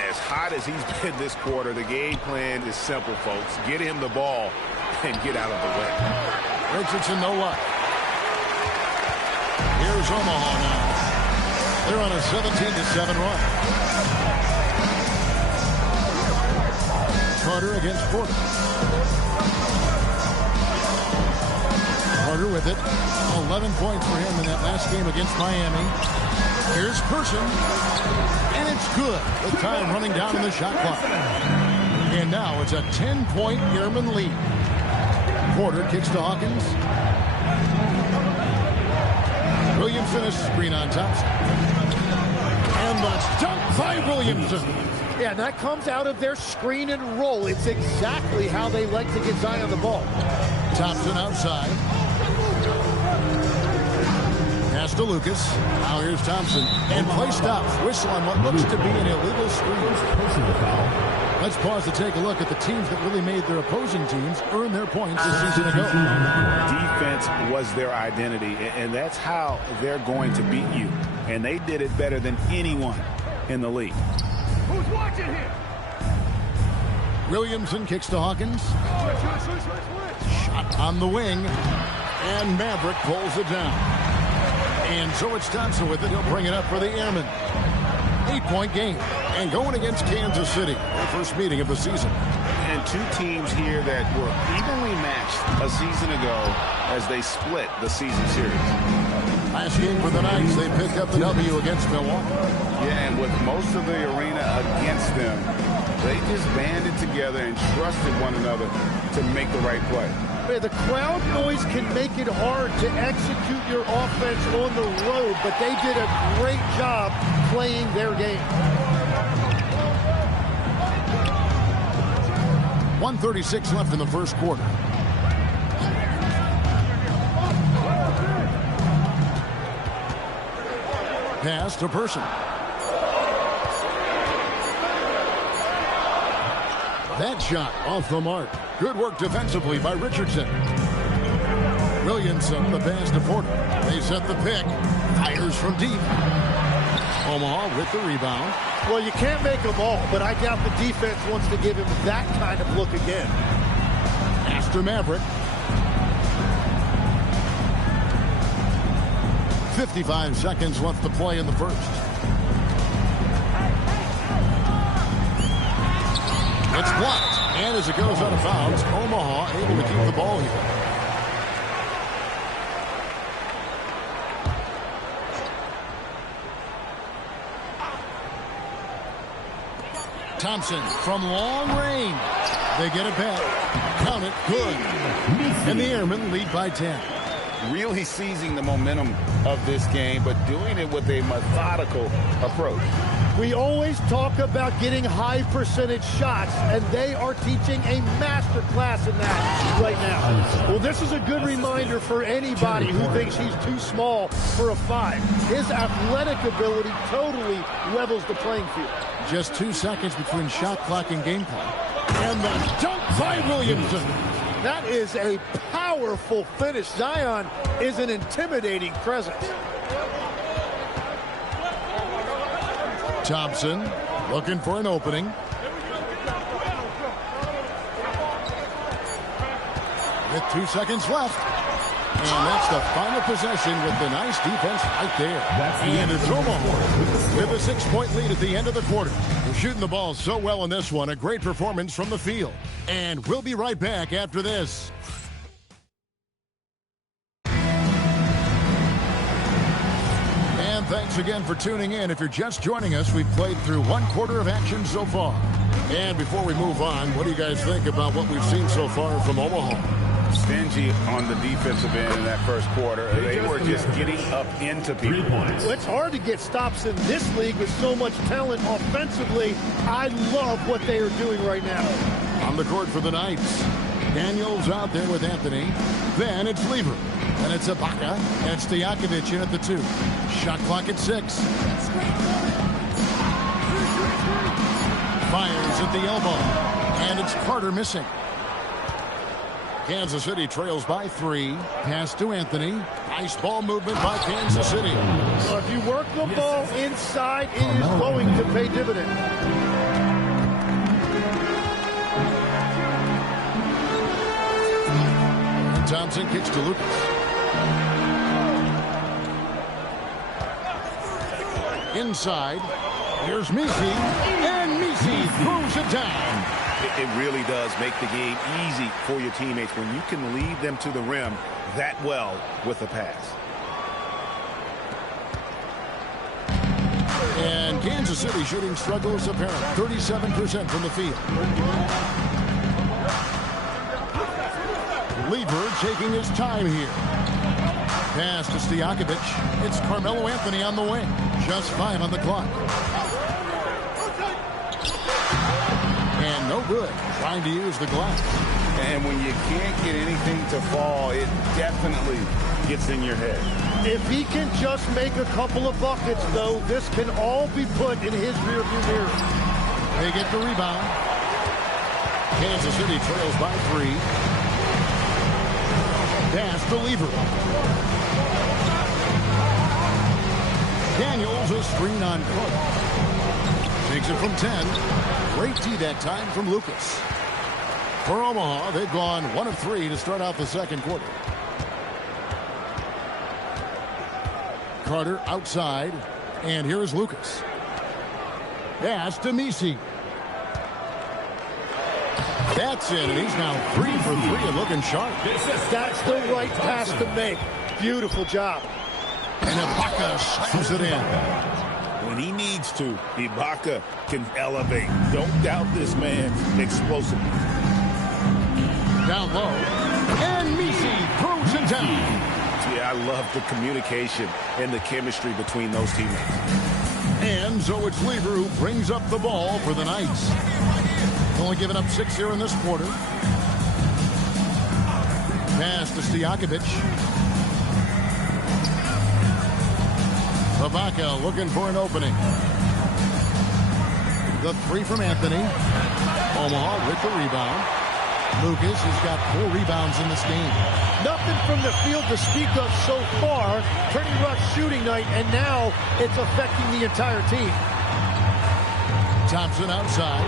As hot as he's been this quarter, the game plan is simple, folks. Get him the ball and get out of the way. Richardson, no luck. Here's Omaha now. They're on a 17-7 run. Carter against Porter. Carter with it. 11 points for him in that last game against Miami. Here's Person. And it's good. The time running down in the shot clock. And now it's a 10-point Airman lead. Porter kicks to Hawkins. Williamson is screen on Thompson. And the dunk by Williamson. Yeah, and that comes out of their screen and roll. It's exactly how they like to get Zion the ball. Thompson outside. Pass to Lucas. Now here's Thompson. And play stops. Whistle on what looks to be an illegal screen. Let's pause to take a look at the teams that really made their opposing teams earn their points this season ago. Defense was their identity, and that's how they're going to beat you. And they did it better than anyone in the league. Who's watching here? Williamson kicks to Hawkins. Shot on the wing. And Maverick pulls it down. And so it's Thompson with it. He'll bring it up for the Airmen. 8-point game. And going against Kansas City. Their first meeting of the season. And two teams here that were evenly matched a season ago as they split the season series. Last game for the Knights, they pick up the W against Milwaukee. Yeah, and with most of the arena against them, they just banded together and trusted one another to make the right play. The crowd noise can make it hard to execute your offense on the road, but they did a great job playing their game. 1:36 left in the first quarter. Pass to Person. That shot off the mark. Good work defensively by Richardson. Williamson, the pass to Porter. They set the pick. Fires from deep. Omaha with the rebound. Well, you can't make them all, but I doubt the defense wants to give him that kind of look again. Pass to Maverick. 55 seconds left to play in the first. It's blocked. And as it goes out of bounds, Omaha able to keep the ball here. Thompson from long range. They get it back. Count it. Good. And the Airmen lead by 10. Really seizing the momentum of this game, but doing it with a methodical approach. We always talk about getting high percentage shots, and they are teaching a master class in that right now. Well, this is a good reminder for anybody who thinks he's too small for a 5. His athletic ability totally levels the playing field. Just 2 seconds between shot clock and game clock. And the dunk by Williamson. That is a powerful finish. Zion is an intimidating presence. Thompson looking for an opening. With 2 seconds left. And that's the final possession with the nice defense right there. And it's Omaha with a 6-point lead at the end of the quarter. They're shooting the ball so well in this one. A great performance from the field. And we'll be right back after this. And thanks again for tuning in. If you're just joining us, we've played through 1 quarter of action so far. And before we move on, what do you guys think about what we've seen so far from Omaha? Stingy on the defensive end in that first quarter. They were just getting up into people. Well, it's hard to get stops in this league with so much talent offensively. I love what they are doing right now. On the court for the Knights. Daniels out there with Anthony. Then it's Lever. Then it's Ibaka. And it's Stojakovic in at the 2. Shot clock at 6. Fires at the elbow. And it's Carter missing. Kansas City trails by 3. Pass to Anthony. Nice ball movement by Kansas City. So if you work the ball inside, it is going to pay dividends. And Thompson kicks to Lucas. Inside. Here's Misi. And Misi throws it down. It really does make the game easy for your teammates when you can lead them to the rim that well with a pass. And Kansas City shooting struggles apparent. 37% from the field. Lever taking his time here. Pass to Stojakovic. It's Carmelo Anthony on the wing. Just 5 on the clock. And no good. Trying to use the glass. And when you can't get anything to fall, it definitely gets in your head. If he can just make a couple of buckets, though, this can all be put in his rearview mirror. They get the rebound. Kansas City trails by 3. Pass to Lever. Daniels a screen on Cook. Takes it from 10. Great tee that time from Lucas. For Omaha, they've gone 1 of 3 to start out the second quarter. Carter outside. And here is Lucas. Pass to Misi. That's it, and he's now 3 for 3 and looking sharp. That's the right pass to make. Beautiful job. And Ibaka slams it in. When he needs to, Ibaka can elevate. Don't doubt this man's explosiveness. Down low. And Misi throws it down. Yeah, I love the communication and the chemistry between those teammates. And so it's Lever who brings up the ball for the Knights. Only giving up 6 here in this quarter. Pass to Stojakovic. Ibaka looking for an opening. The 3 from Anthony. Omaha with the rebound. Lucas has got 4 rebounds in this game. Nothing from the field to speak of so far. Pretty rough shooting night, and now it's affecting the entire team. Thompson outside.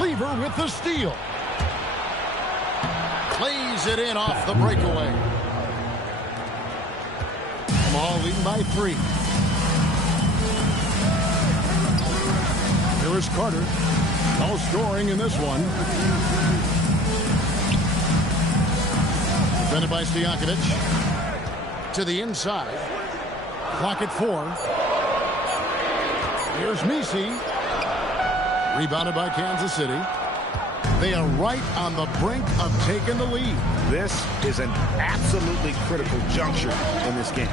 Lever with the steal. Plays it in off the breakaway. Omaha leading by 3. Here is Carter. No scoring in this one. Defended by Stojakovic. To the inside. Clock at 4. Here's Misi. Rebounded by Kansas City. They are right on the brink of taking the lead. This is an absolutely critical juncture in this game.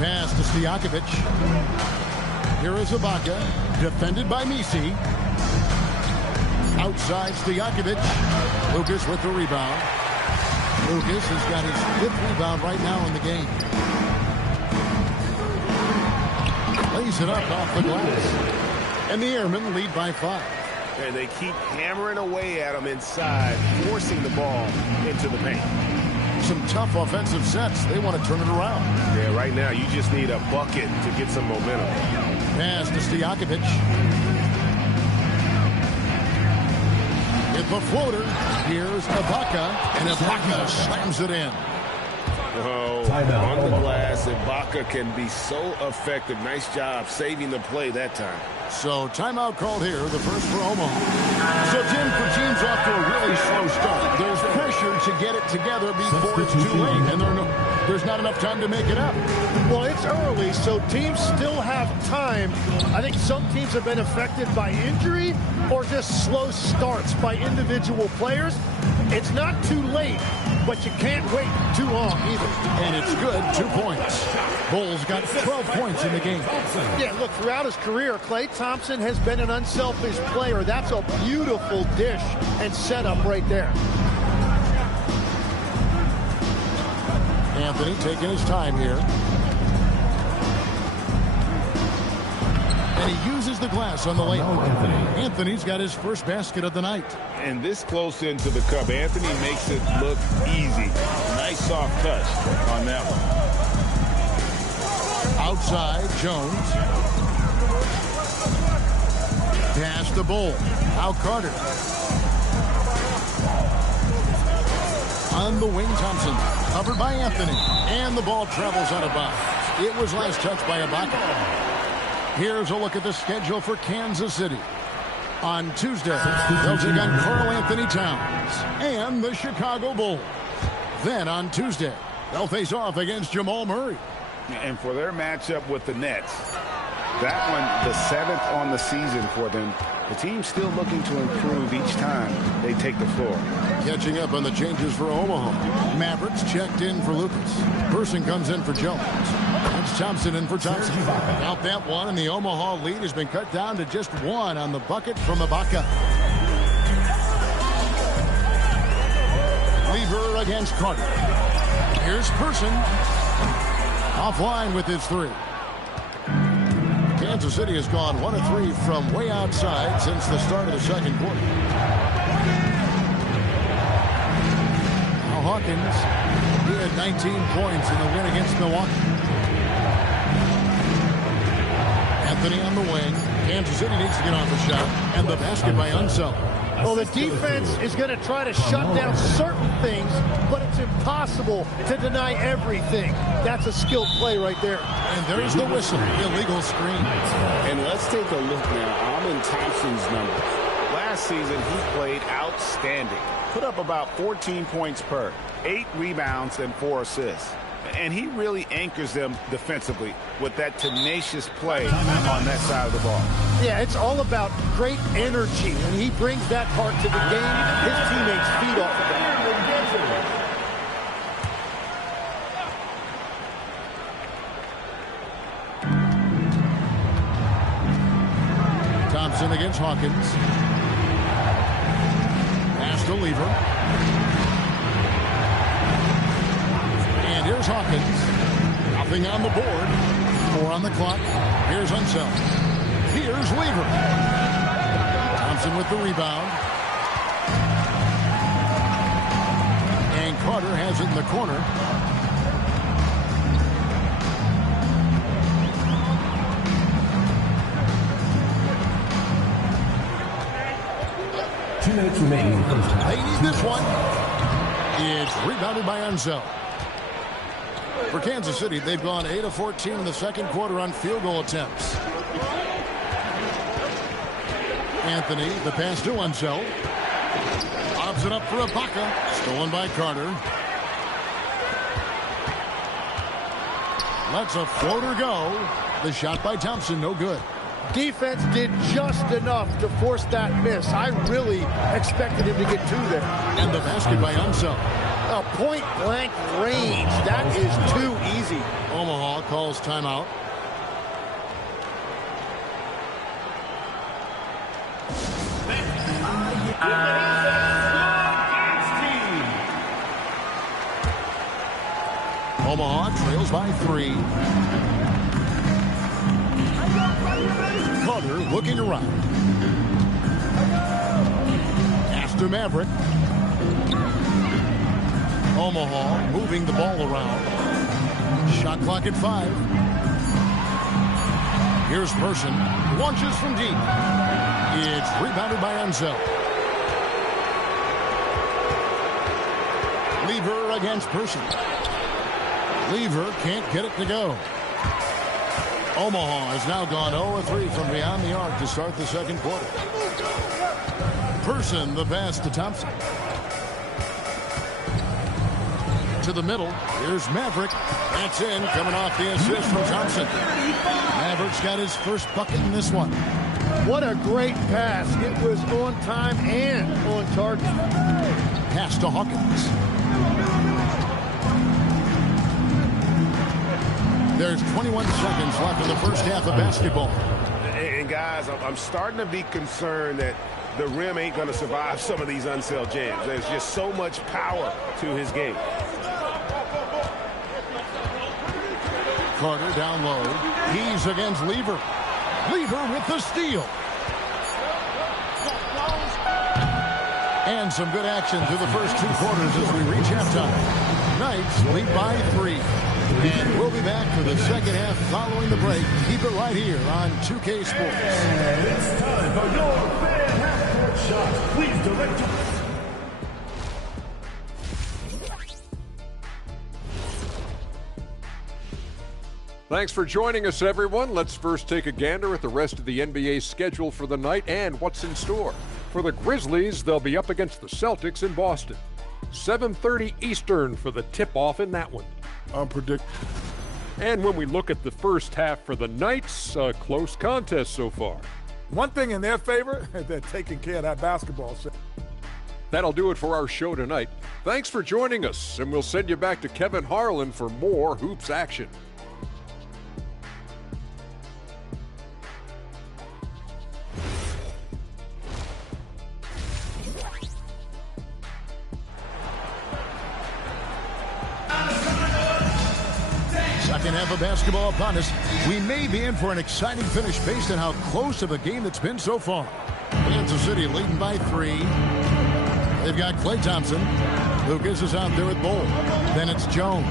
Pass to Stojakovic. Here is Ibaka. Defended by Misi. Outside Stojakovic. Lucas with the rebound. Lucas has got his 5th rebound right now in the game. Lays it up off the glass. And the Airmen lead by 5. And they keep hammering away at him inside, forcing the ball into the paint. Some tough offensive sets. They want to turn it around. Yeah, right now you just need a bucket to get some momentum. Pass to Stojakovic. Hit the floater. Here's Ibaka, and Ibaka slams it in. Oh, on the glass, Ibaka can be so effective. Nice job saving the play that time. So timeout called here, the first for Omaha. So Jim, for teams off to a really slow start, there's pressure to get it together before it's too late, and there's not enough time to make it up. Well, it's early, so teams still have time. I think some teams have been affected by injury or just slow starts by individual players. It's not too late, but you can't wait too long either. And it's good, 2 points. Bulls got 12 points in the game. Yeah, look, throughout his career, Klay Thompson has been an unselfish player. That's a beautiful dish and setup right there. Anthony taking his time here. And he uses the glass on the layup. Anthony's got his first basket of the night. And this close into the cup, Anthony makes it look easy. Nice soft touch on that one. Outside, Jones. Pass the Bull. Now Carter. On the wing, Thompson. Covered by Anthony. And the ball travels out of bounds. It was last touched by Ibaka. Here's a look at the schedule for Kansas City. On Tuesday, they'll take on Karl Anthony Towns and the Chicago Bulls. Then on Tuesday, they'll face off against Jamal Murray. And for their matchup with the Nets, that one, the 7th on the season for them. The team's still looking to improve each time they take the floor. Catching up on the changes for Omaha. Mavericks checked in for Lucas. Person comes in for Jones. It's Thompson in for Thompson. Out that one, and the Omaha lead has been cut down to just 1 on the bucket from Ibaka. Lever against Carter. Here's Person. Offline with his 3. Kansas City has gone 1 of 3 from way outside since the start of the second quarter. Now Hawkins, he had 19 points in the win against Milwaukee. Anthony on the wing. Kansas City needs to get off the shot, and the basket by Unseld. Well, the defense is going to try to shut down certain things, but it's impossible to deny everything. That's a skilled play right there. And there's the whistle. Illegal screen. And let's take a look now. Amen Thompson's numbers. Last season, he played outstanding. Put up about 14 points per, 8 rebounds, and 4 assists. And he really anchors them defensively with that tenacious play on that side of the ball. Yeah, it's all about great energy, and he brings that part to the game. His teammates feed off of it. Thompson against Hawkins. Pass to Lever. And here's Hawkins. Nothing on the board. 4 on the clock. Here's Unseld. Here's Lever. Thompson with the rebound. And Carter has it in the corner. Two minutes remaining. They need this one. It's rebounded by Unseld. For Kansas City, they've gone 8 of 14 in the second quarter on field goal attempts. Anthony, the pass to Unseld. Lobs it up for Ibaka. Stolen by Carter. Lets a floater go. The shot by Thompson, no good. Defense did just enough to force that miss. I really expected him to get 2 there. And the basket by Unseld. A point-blank range. That is too easy. Omaha calls timeout. Omaha trails by 3. Carter looking around. to Maverick. Omaha moving the ball around. Shot clock at 5. Here's Person. Launches from deep. It's rebounded by Enzel. Lever against Person. Lever can't get it to go. Omaha has now gone 0-3 from beyond the arc to start the second quarter. Person, the pass to Thompson. To the middle. Here's Maverick. That's in, coming off the assist from Thompson. Maverick's got his first bucket in this one. What a great pass. It was on time and on target. Pass to Hawkins. There's 21 seconds left in the first half of basketball. And guys, I'm starting to be concerned that the rim ain't going to survive some of these unsailed jams. There's just so much power to his game. Carter down low. He's against Lever. Lever with the steal. And some good action through the first 2 quarters as we reach halftime. Knights lead by 3. And we'll be back for the second half following the break. Keep it right here on 2K Sports. And it's time for your fan half-court shot. Please direct your... Thanks for joining us, everyone. Let's first take a gander at the rest of the NBA schedule for the night and what's in store. For the Grizzlies, they'll be up against the Celtics in Boston. 7:30 Eastern for the tip-off in that one. Unpredictable. And when we look at the first half for the Knights, a close contest so far. One thing in their favor, they're taking care of that basketball set. That'll do it for our show tonight. Thanks for joining us, and we'll send you back to Kevin Harlan for more hoops action. Second half of basketball upon us. We may be in for an exciting finish based on how close of a game it's been so far. Kansas City leading by 3. They've got Klay Thompson. Lucas is out there with Bol. Then it's Jones.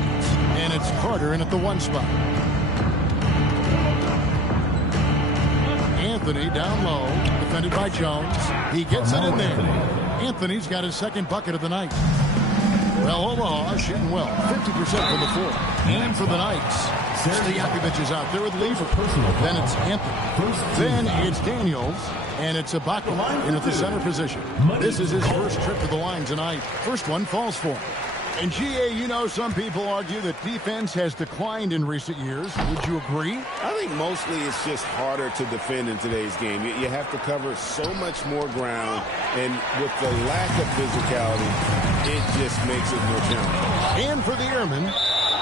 And it's Carter in at the 1 spot. Anthony down low. Defended by Jones. He gets it in there. Anthony's got his second bucket of the night. Well, Omaha shooting well, 50% from the floor. And for the Knights, Stojakovic is out there with Lever. Then it's Anthony. Then it's Daniels, and it's Ibaka in at the center position. This is his first trip to the line tonight. First one falls for him. And GA, you know, some people argue that defense has declined in recent years. Would you agree? I think mostly it's just harder to defend in today's game. You have to cover so much more ground, and with the lack of physicality, it just makes it more challenging. And for the Airmen,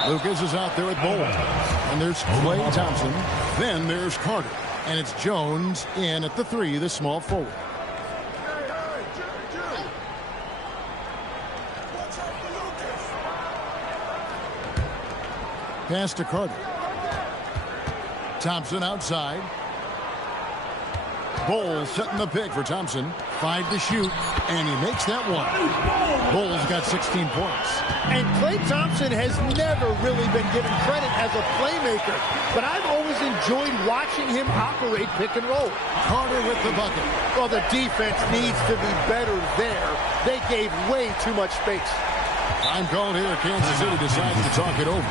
Lucas is out there with Bol. And there's Klay Thompson. Then there's Carter. And it's Jones in at the 3, the small forward. Pass to Carter. Thompson outside. Bol setting the pick for Thompson. 5 to shoot, and he makes that one. Bol's got 16 points. And Klay Thompson has never really been given credit as a playmaker, but I've always enjoyed watching him operate pick and roll. Carter with the bucket. Well, the defense needs to be better there. They gave way too much space. Time called here. Kansas City decides to talk it over.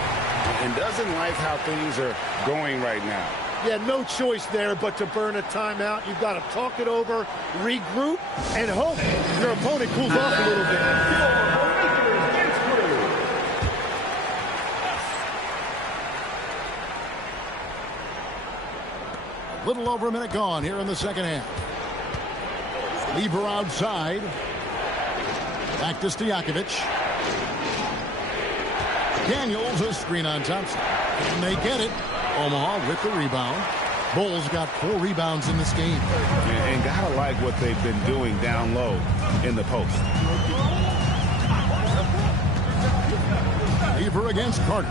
And doesn't like how things are going right now. Yeah, no choice there but to burn a timeout. You've got to talk it over, regroup, and hope your opponent cools off a little bit. A little over a minute gone here in the second half. Lever outside. Back to Stojakovic. Daniels, a screen on Thompson. And they get it. Omaha with the rebound. Bol's got 4 rebounds in this game. And gotta like what they've been doing down low in the post. Lever against Carter.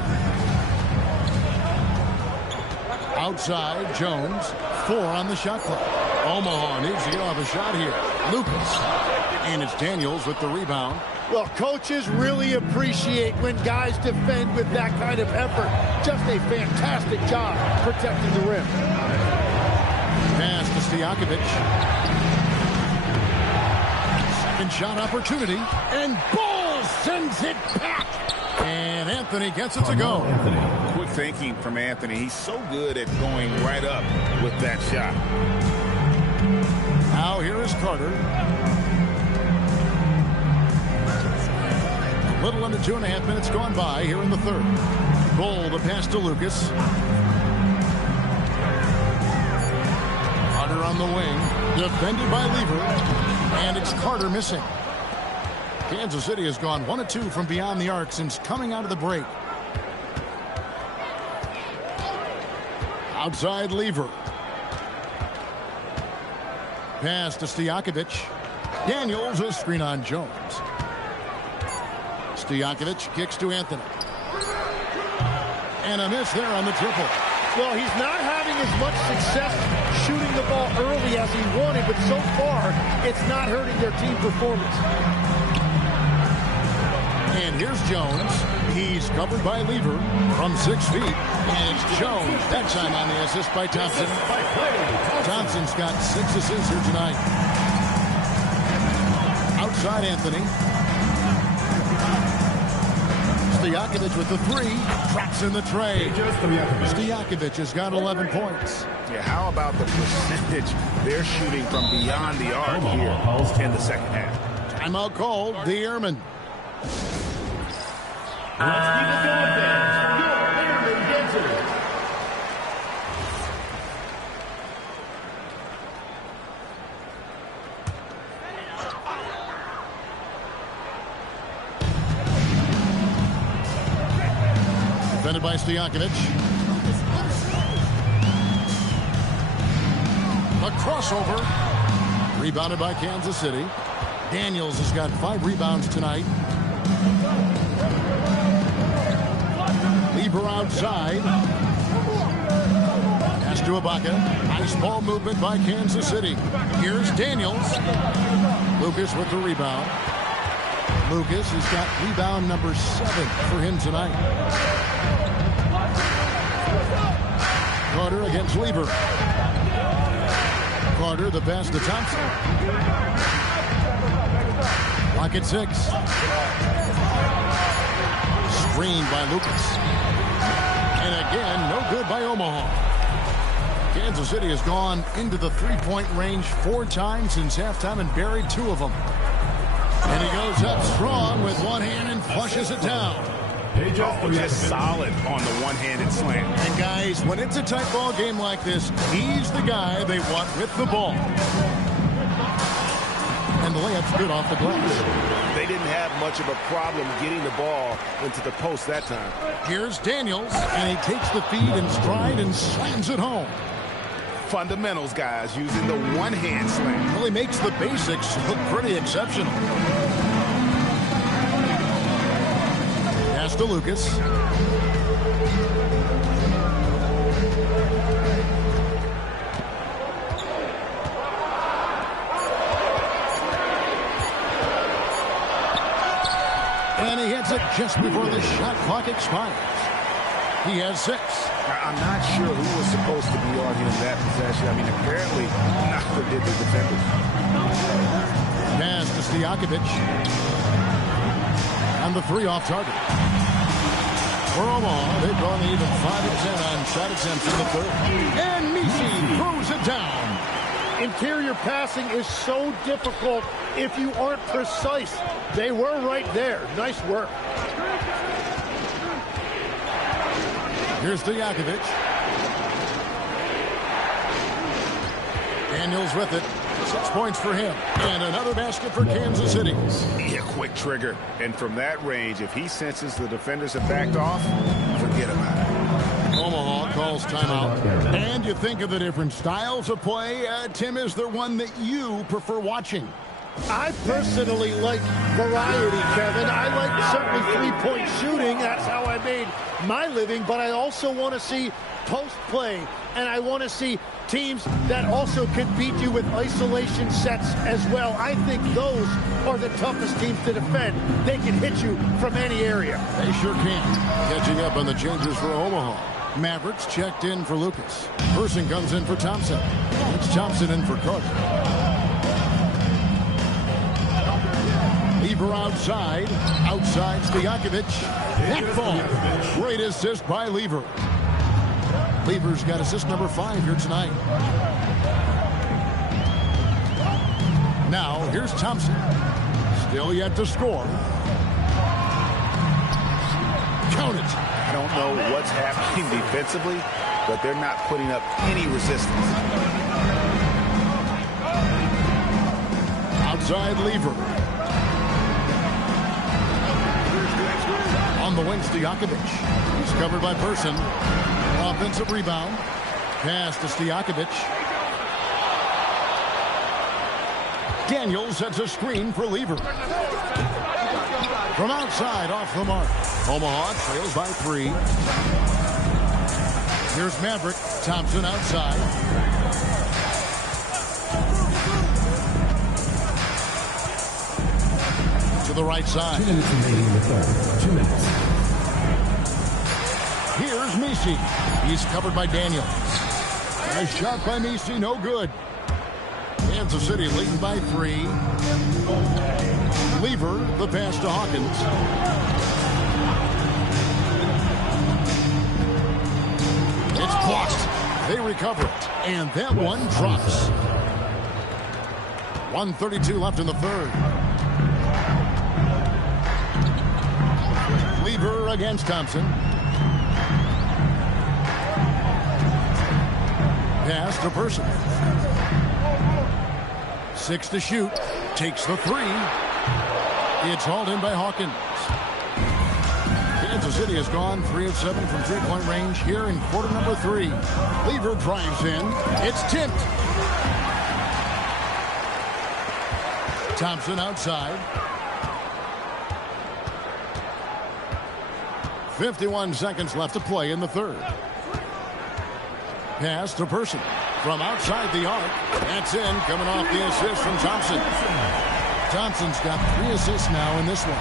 Outside, Jones. 4 on the shot clock. Omaha needs to get off a shot here. Lucas. And it's Daniels with the rebound. Well, coaches really appreciate when guys defend with that kind of effort. Just a fantastic job protecting the rim. Pass to Stojakovic. Second shot opportunity. And Bull sends it back. And Anthony gets it to go. Quick thinking from Anthony. He's so good at going right up with that shot. Now here is Carter. A little under 2.5 minutes gone by here in the third. Bull, the pass to Lucas. Carter on the wing. Defended by Lever. And it's Carter missing. Kansas City has gone 1 of 2 from beyond the arc since coming out of the break. Outside Lever. Pass to Stojakovic. Daniels, a screen on Jones. Stojakovic kicks to Anthony. And a miss there on the triple. Well, he's not having as much success shooting the ball early as he wanted, but so far, it's not hurting their team performance. And here's Jones. He's covered by Lever from 6 feet. And it's Jones. That time on the assist by Thompson. Thompson's got 6 assists here tonight. Outside Anthony. Stojakovic with the 3. Traps in the tray. Stojakovic has got 11 points. Yeah, how about the percentage they're shooting from beyond the arc here in the second half? Timeout called. The Airmen. Let's keep it going, fans. Your Airmen dancers. Defended by Stojakovic. A crossover. Rebounded by Kansas City. Daniels has got 5 rebounds tonight. Lever outside. Pass to Ibaka. Nice ball movement by Kansas City. Here's Daniels. Lucas with the rebound. Lucas has got rebound number 7 for him tonight. Carter against Lever. Carter the pass to Thompson. Lock at 6. Screened by Lucas. And again, no good by Omaha. Kansas City has gone into the 3-point range 4 times since halftime and buried 2 of them. And he goes up strong with one hand and flushes it down. Just solid on the one-handed slam. And guys, when it's a tight ball game like this, he's the guy they want with the ball. And the layup's good off the glass. They didn't have much of a problem getting the ball into the post that time. Here's Daniels, and he takes the feed in stride and slams it home. Fundamentals, guys, using the one-hand slam. Well, he makes the basics look pretty exceptional. Pass to Lucas. And he hits it just before the shot clock expires. He has 6. I'm not sure who was supposed to be on him that possession. I mean, apparently, neither did the defenders. Pass to Stojakovic. And the 3 off target. For Omaha, they've gone even 5 of 10 on shot attempts in the third. And Misi throws it down. Interior passing is so difficult if you aren't precise. They were right there. Nice work. Here's Stojakovic. Daniels with it. 6 points for him. And another basket for Kansas City. Yeah, quick trigger. And from that range, if he senses the defenders have backed off, forget about it. Omaha calls timeout. And you think of the different styles of play. Tim, is there one that you prefer watching? I personally like variety, Kevin. I like certainly three-point shooting. That's how I made my living. But I also want to see post play, and I want to see teams that also can beat you with isolation sets as well. I think those are the toughest teams to defend. They can hit you from any area. They sure can. Catching up on the changes for Omaha. Mavericks checked in for Lucas. Person comes in for Thompson. It's Thompson in for Carter. Lever outside. Outside Stojakovic. That ball. Great assist by Lever. Lever's got assist number 5 here tonight. Now, here's Thompson. Still yet to score. Count it. I don't know what's happening defensively, but they're not putting up any resistance. Outside Lever. On the wing, Stojakovic. He's covered by Person. Offensive rebound. Pass to Stojakovic. Daniels sets a screen for Lever. From outside, off the mark. Omaha trails by 3. Here's Maverick. Thompson outside. To the right side. 2 minutes remaining in the third. 2 minutes. Here's Misi. He's covered by Daniels. Nice shot by Misi, no good. Kansas City leading by 3. Lever, the pass to Hawkins. It's blocked. They recover it. And that one drops. 1:32 left in the third. Lever against Thompson. Pass to Person. 6 to shoot. Takes the 3. It's hauled in by Hawkins. Kansas City has gone 3 of 7 from three-point range here in quarter number 3. Lever drives in. It's tipped. Thompson outside. 51 seconds left to play in the third. Pass to Person from outside the arc. That's in, coming off the assist from Thompson. Thompson's got 3 assists now in this one.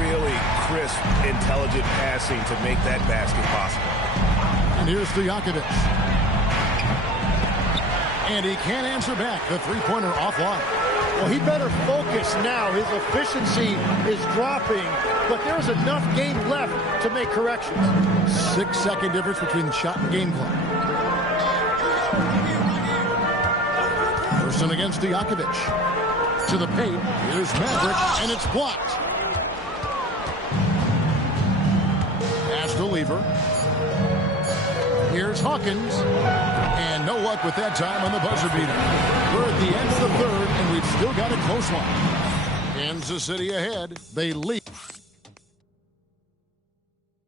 Really crisp, intelligent passing to make that basket possible. And here's Stojakovic. And he can't answer back. The three-pointer offline. Well, he better focus now. His efficiency is dropping, but there's enough game left to make corrections. 6-second difference between the shot and game clock. Person against Stojakovic. To the paint. Here's Maverick, and it's blocked. Pass to Lever. Here's Hawkins. And no luck with that time on the buzzer beater. We're at the end of the third, and we've still got a close one. Kansas City ahead. They lead.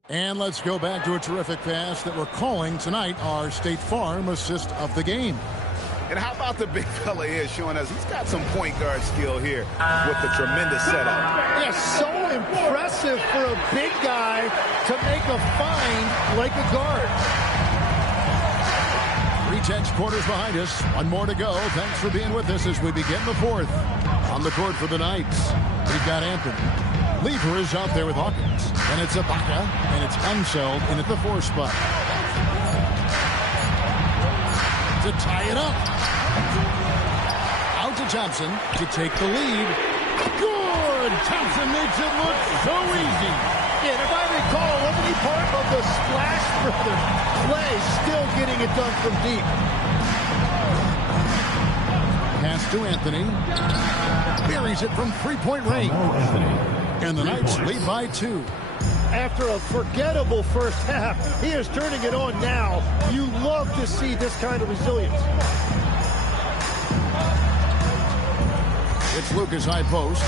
And let's go back to a terrific pass that we're calling tonight our State Farm assist of the game. And how about the big fella here showing us he's got some point guard skill here with the tremendous setup. Yeah, so impressive for a big guy to make a find like a guard. 3/10 quarters behind us. One more to go. Thanks for being with us as we begin the fourth. On the court for the Knights, we've got Anthony. Lever is out there with Hawkins. And it's Ibaka, and it's Unseld in at the 4 spot. To tie it up. Out to Thompson to take the lead. Good! Thompson makes it look so easy. And if I recall, wasn't he part of the Splash Brothers play, still getting it done from deep? Pass to Anthony. Buries it from three-point range. And the Knights lead by 2. After a forgettable first half, he is turning it on now. You love to see this kind of resilience. It's Lucas high post.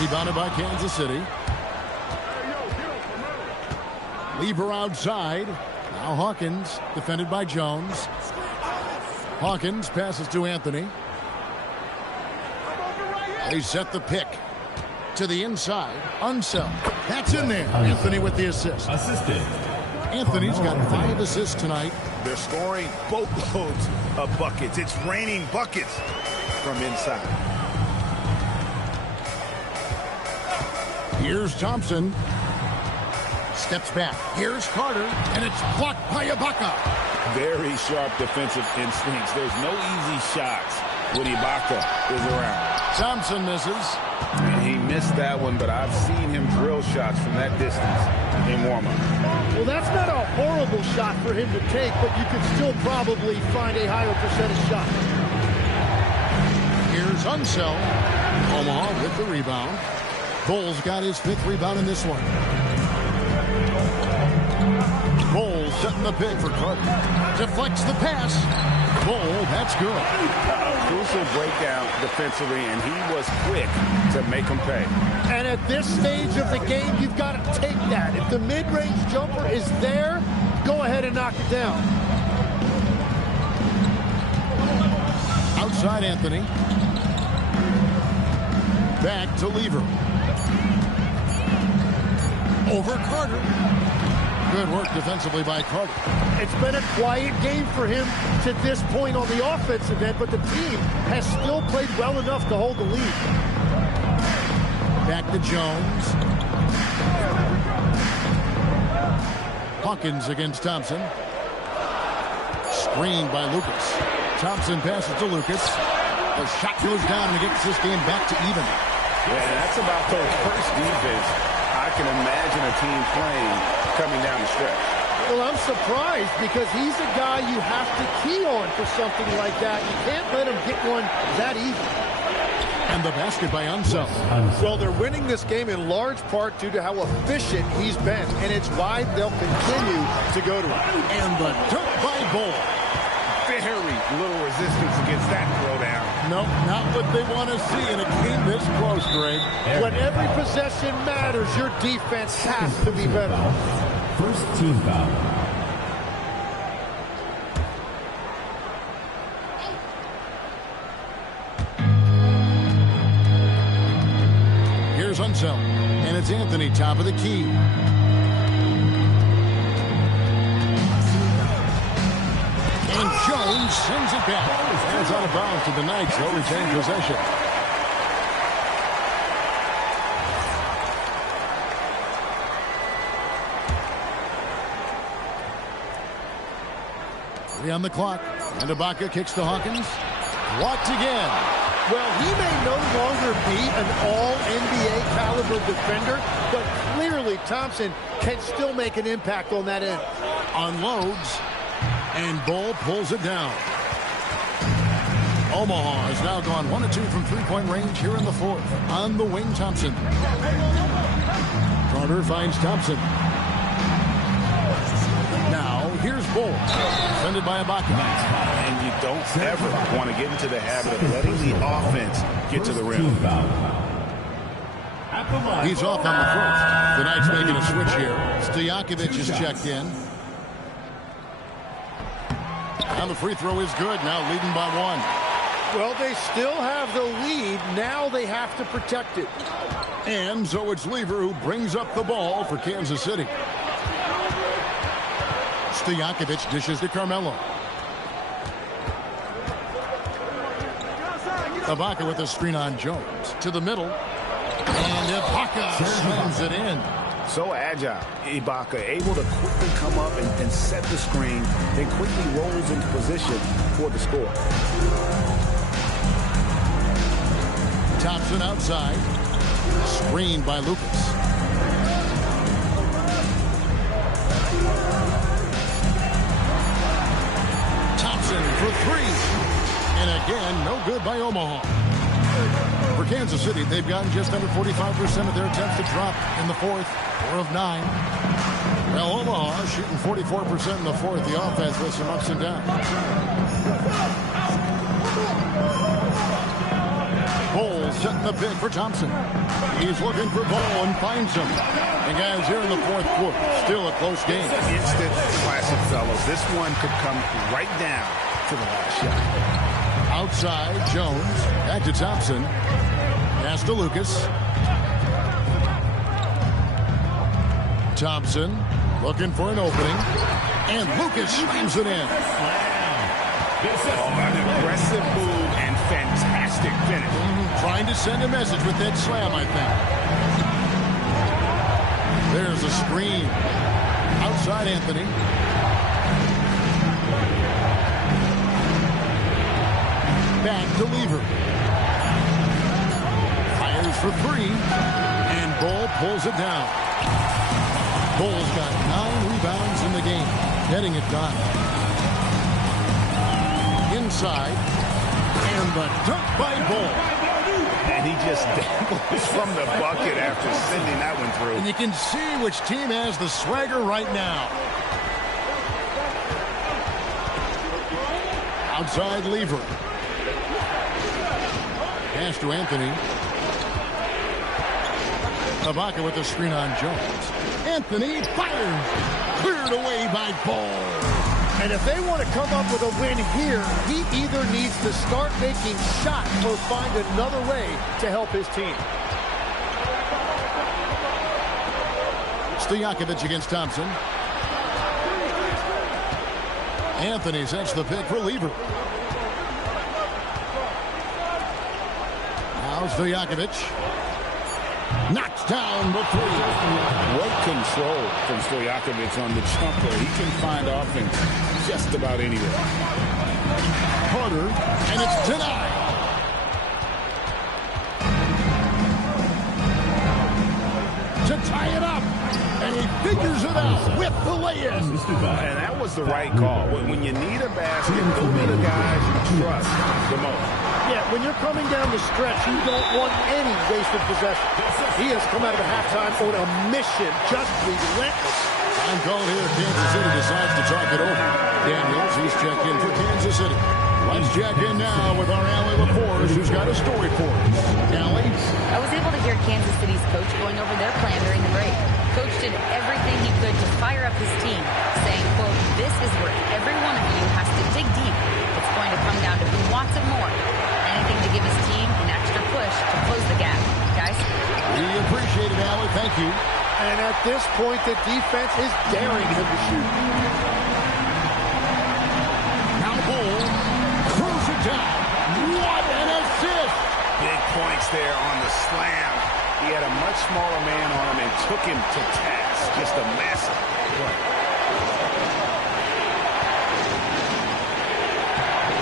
Rebounded by Kansas City. Lever outside. Now Hawkins, defended by Jones. Hawkins passes to Anthony. They set the pick to the inside. Unseld. That's in there. Anthony with the assist. Anthony's got 5 assists tonight. They're scoring boatloads of buckets. It's raining buckets from inside. Here's Thompson. Steps back. Here's Carter. And it's blocked by Ibaka. Very sharp defensive instincts. There's no easy shots when Ibaka is around. Thompson misses. And he missed that one, but I've seen him drill shots from that distance in warm-up. Well, that's not a horrible shot for him to take, but you could still probably find a higher percentage shot. Here's Unseld. Omaha with the rebound. Bowles got his 5th rebound in this one. Bowles setting the pick for Carter. Deflects the pass. Bowles, that's good. A crucial breakout defensively, and he was quick to make him pay. And at this stage of the game, you've got to take that. If the mid-range jumper is there, go ahead and knock it down. Outside Anthony. Back to Lever. Over Carter. Good work defensively by Carter. It's been a quiet game for him to this point on the offensive end, but the team has still played well enough to hold the lead. Back to Jones. Hawkins against Thompson. Screened by Lucas. Thompson passes to Lucas. The shot goes down and gets this game back to even. Yeah, that's about the first defense I can imagine a team playing coming down the stretch. Well, I'm surprised because he's a guy you have to key on for something like that. You can't let him get one that easy. And the basket by Unseld. Well, they're winning this game in large part due to how efficient he's been, and it's why they'll continue to go to him. And the dunk by Bowles. Very little resistance against that throwdown. No, not what they want to see in a game this close, Greg. When every possession matters, your defense has to be better. First team foul. Here's Unseld, and it's Anthony, top of the key. And Jones sends it back. And it's out of bounds to the Knights. They'll retain possession. Three on the clock. And Ibaka kicks to Hawkins. Blocked again. Well, he may no longer be an all-NBA caliber defender, but clearly Thompson can still make an impact on that end. Unloads, and Ball pulls it down. Omaha has now gone 1 of 2 from three-point range here in the fourth. On the wing, Thompson. Carter finds Thompson. Now, here's Ball, defended by Ibaka. And you don't ever want to get into the habit of letting the offense get to the rim. He's off on the first. The Knights making a switch here. Stojakovic is checked in. And the free throw is good, now leading by 1. Well, they still have the lead. Now they have to protect it. And so it's Lever who brings up the ball for Kansas City. Stojakovic dishes to Carmelo. Ibaka with a screen on Jones. To the middle. And Ibaka slams it in. So agile. Ibaka able to quickly come up and set the screen, then quickly rolls into position for the score. Thompson outside. Screened by Lucas. Thompson for 3. And again, no good by Omaha. For Kansas City, they've gotten just under 45% of their attempts to drop in the fourth, 4 of 9. Well, Omaha shooting 44% in the fourth. The offense with some ups and downs. Bowles setting the pick for Thompson. He's looking for Ball and finds him. And guys, here in the fourth quarter, still a close game. Instant classic, fellas. This one could come right down to the last shot. Outside, Jones. Back to Thompson. Pass to Lucas. Thompson looking for an opening. And Lucas slams it in. Oh, an aggressive move and fantastic finish. Trying to send a message with that slam, I think. There's a screen. Outside Anthony. Back to Lever. Fires for three. And Bull pulls it down. Bull's got 9 rebounds in the game. Getting it done. Inside. And the dunk by Bull. And he just dangles from the bucket after sending that one through. And you can see which team has the swagger right now. Outside Lever. Pass to Anthony. Ibaka with the screen on Jones. Anthony fires. Cleared away by Bull. And if they want to come up with a win here, he either needs to start making shots or find another way to help his team. Stojakovic against Thompson. Anthony sets the pick for Lever. Now Stojakovic. Knocks down the three. What control from Stojakovic on the jumper. He can find offense just about anywhere. Carter, and it's denied. To tie it up. And he figures it out with the lay-in. And that was the right call. When you need a basket, go to the guys you trust the most. Yeah, when you're coming down the stretch, you don't want any wasted possession. He has come out of the halftime on a mission, just relentless. I'm calling here. Kansas City decides to talk it over. Daniels, he's checked in for Kansas City. Let's check in now with our Allie LaForce, who's got a story for us. Allie? I was able to hear Kansas City's coach going over their plan during the break. Coach did everything he could to fire up his team, saying, quote, "This is where every one of you has to dig deep. It's going to come down to who wants it more. Anything to give his team an extra push to close the gap." Guys? We appreciate it, Allie. Thank you. And at this point, the defense is daring him to shoot. Now Bull throws it down. What an assist! Big points there on the slam. He had a much smaller man on him and took him to task. Just a massive play.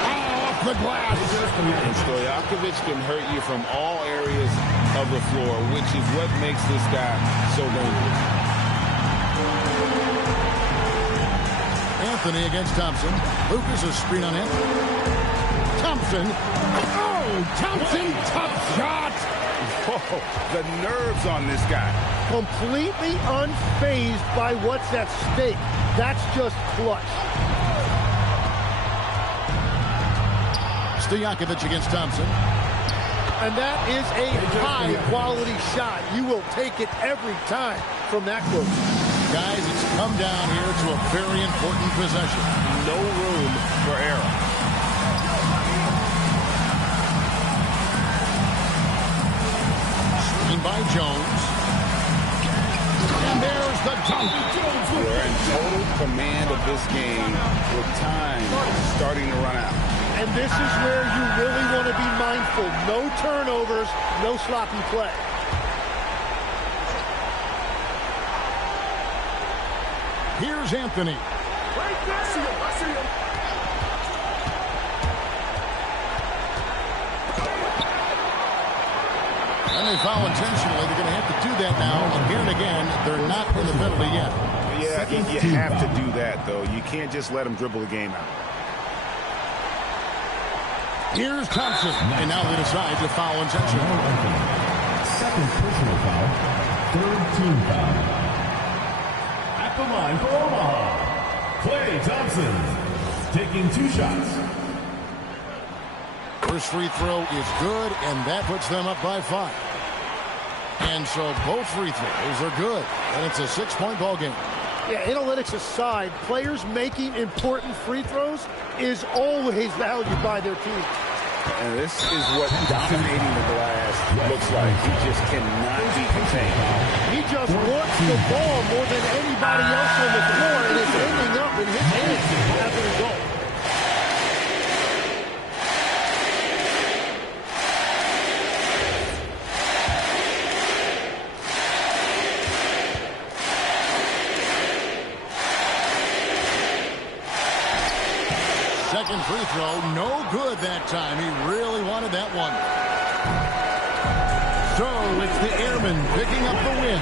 Off the glass. And Stojakovic can hurt you from all areas of the floor, which is what makes this guy so dangerous. Anthony against Thompson. Lucas a screen on him. Thompson. Oh, Thompson, tough shot. Whoa, the nerves on this guy. Completely unfazed by what's at stake. That's just clutch. Stojakovic against Thompson. And that is a high-quality shot. You will take it every time from that close. Guys, it's come down here to a very important possession. No room for error. Screen by Jones. And there's the dunk. They're in total command of this game with time starting to run out. And this is where you really want to be mindful. No turnovers, no sloppy play. Here's Anthony. And they foul intentionally. They're going to have to do that now. Again and again, they're not in the penalty yet. Yeah, you have to do that, though. You can't just let them dribble the game out. Here's Thompson. And now they decide to foul intentionally. Second personal foul. Third team foul. At the line for Omaha, Klay Thompson, taking 2 shots. First free throw is good, and that puts them up by 5. And so both free throws are good, and it's a 6-point ball game. Yeah, analytics aside, players making important free throws is always valued by their team. And this is what dominating the glass looks like. He just cannot be contained. He just wants the ball more than anybody else on the floor, and it's ending up in his hands as a result. Second free throw, no good that time. He really wanted that one. So it's the Airmen picking up the win.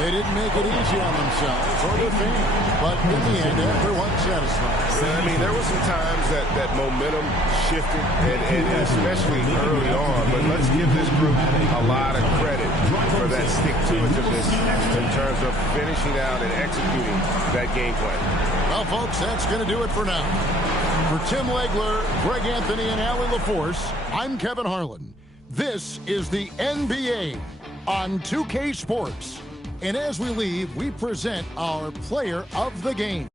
They didn't make it easy on themselves or their fans, but in the end, everyone's satisfied. I mean, there were some times that momentum shifted, and especially early on, but let's give this group a lot of credit for that stick-to-itiveness in terms of finishing out and executing that game plan. Well, folks, that's going to do it for now. For Tim Legler, Greg Anthony, and Allie LaForce, I'm Kevin Harlan. This is the NBA on 2K Sports. And as we leave, we present our player of the game.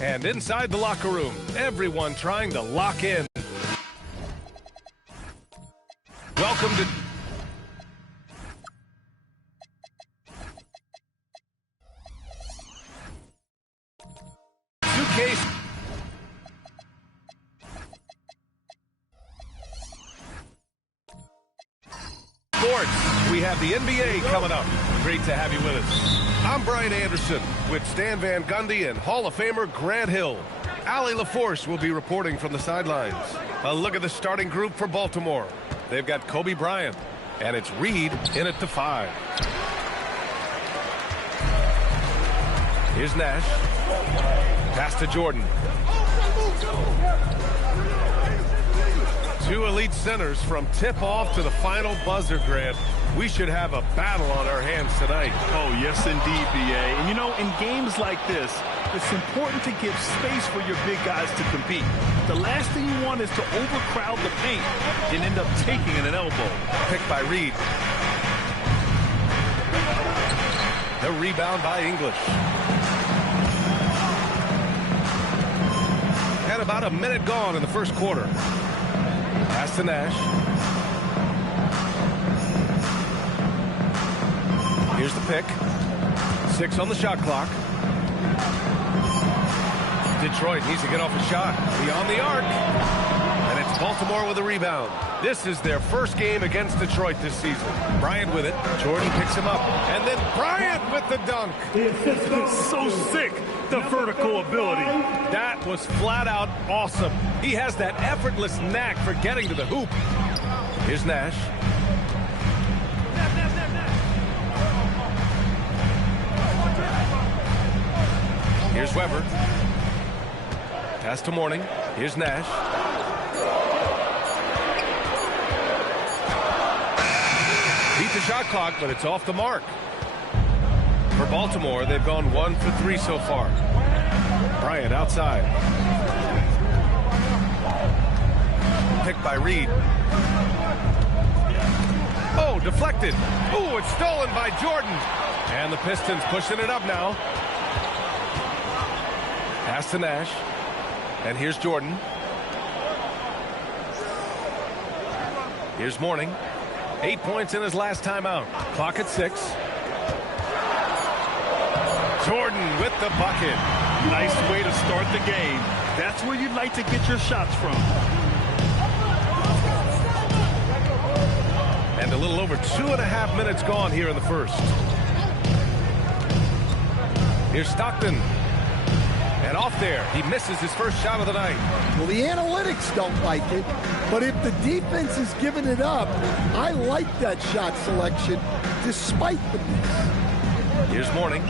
And inside the locker room, everyone trying to lock in. Welcome to Suitcase. Sports. We have the NBA coming up. Great to have you with us. I'm Brian Anderson with Stan Van Gundy and Hall of Famer Grant Hill. Allie LaForce will be reporting from the sidelines. A look at the starting group for Baltimore. They've got Kobe Bryant, and it's Reed in at the 5. Here's Nash. Pass to Jordan. 2 elite centers from tip-off to the final buzzer, Grant. We should have a battle on our hands tonight. Oh, yes, indeed, B.A. And, you know, in games like this, it's important to give space for your big guys to compete. The last thing you want is to overcrowd the paint and end up taking an elbow. Picked by Reed. The rebound by English. And about a minute gone in the first quarter. Pass to Nash. Here's the pick. 6 on the shot clock. Detroit needs to get off a shot. Beyond the arc. And it's Baltimore with a rebound. This is their first game against Detroit this season. Bryant with it. Jordan picks him up. And then Bryant with the dunk. It's so sick. the vertical ability. That was flat out awesome. He has that effortless knack for getting to the hoop. Here's Nash. Here's Weber. Pass to Mourning. Here's Nash. Beat the shot clock, but it's off the mark. For Baltimore, they've gone 1 for 3 so far. Bryant outside. Picked by Reed. Oh, deflected. Oh, it's stolen by Jordan. And the Pistons pushing it up now. Pass to Nash. And here's Jordan. Here's Mourning. 8 points in his last timeout. Clock at 6. Jordan with the bucket. Nice way to start the game. That's where you'd like to get your shots from. And a little over 2.5 minutes gone here in the first. Here's Stockton. And off there, he misses his first shot of the night. Well, the analytics don't like it, but if the defense is giving it up, I like that shot selection despite the miss. Here's Mourning.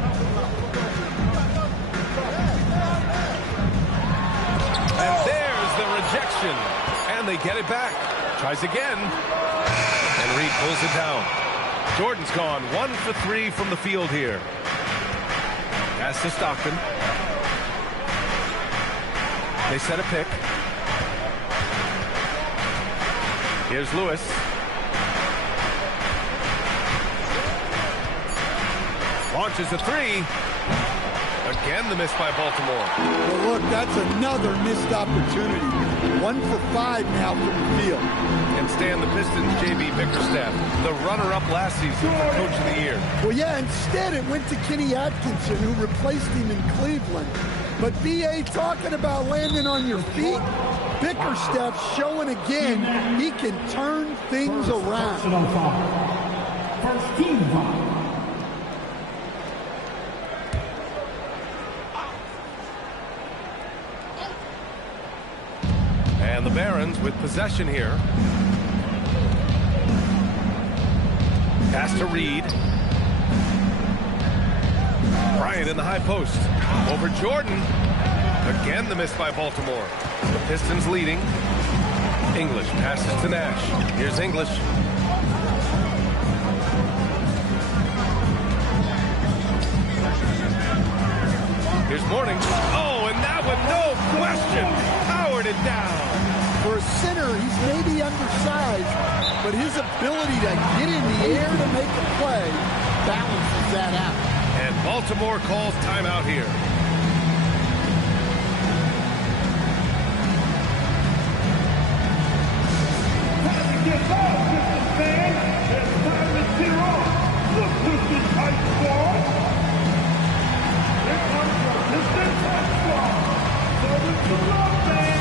And there's the rejection. And they get it back. Tries again. And Reed pulls it down. Jordan's gone 1 for 3 from the field here. Pass to Stockton. They set a pick. Here's Lewis. Launches a 3. Again, the miss by Baltimore. Well, look, that's another missed opportunity. 1 for 5 now from the field. And Stan, the Pistons, J.B. Bickerstaff, the runner-up last season for Coach of the Year. Well, yeah, instead it went to Kenny Atkinson, who replaced him in Cleveland. But B.A. talking about landing on your feet, Bickerstaff showing again he can turn things around. First team foul. And the Barons with possession here. Pass to Reed. Bryant in the high post. Over Jordan. Again, the miss by Baltimore. The Pistons leading. English passes to Nash. Here's English. Here's Mourning. Oh, and that one, no question, powered it down. For a center, he's maybe undersized, but his ability to get in the air to make a play balances that out. And Baltimore calls timeout here. Get off, Pistons fans. It's time to cheer on the Pistons Hype Squad. Here comes the Pistons Hype Squad. So it's the love band.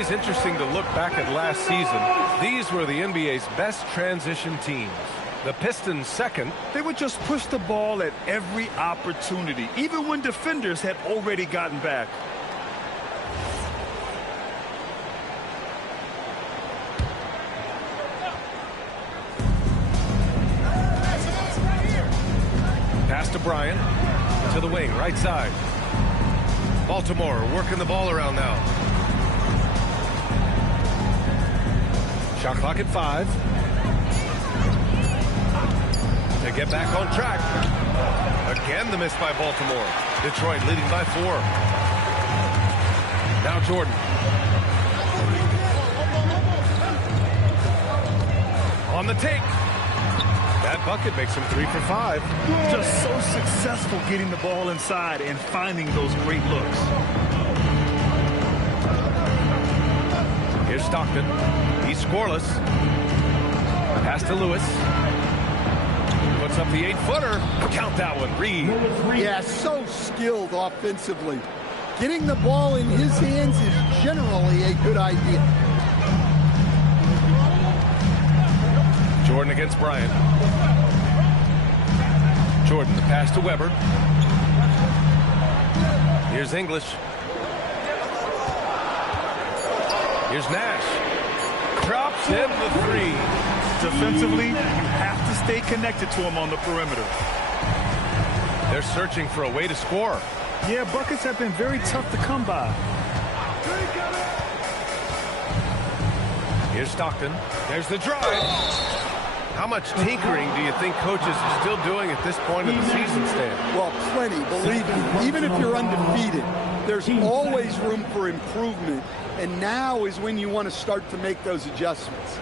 It's interesting to look back at last season. These were the NBA's best transition teams. The Pistons second. They would just push the ball at every opportunity, even when defenders had already gotten back. Pass to Bryant. To the wing, right side. Baltimore working the ball around now. Shot clock at 5. To get back on track. Again, the miss by Baltimore. Detroit leading by 4. Now Jordan. On the take. That bucket makes him 3 for 5. Just so successful getting the ball inside and finding those great looks. Here's Stockton. He's scoreless. Pass to Lewis. Puts up the 8-footer. Count that one. Reed. Yeah, so skilled offensively. Getting the ball in his hands is generally a good idea. Jordan against Bryant. Jordan, the pass to Weber. Here's English. Here's Nash. Drops in the 3. Defensively, you have to stay connected to him on the perimeter. They're searching for a way to score. Yeah, buckets have been very tough to come by. Here's Stockton. There's the drive. How much tinkering do you think coaches are still doing at this point of the season, Stan? Well, plenty, believe me. Even if you're undefeated, there's always room for improvement. And now is when you want to start to make those adjustments.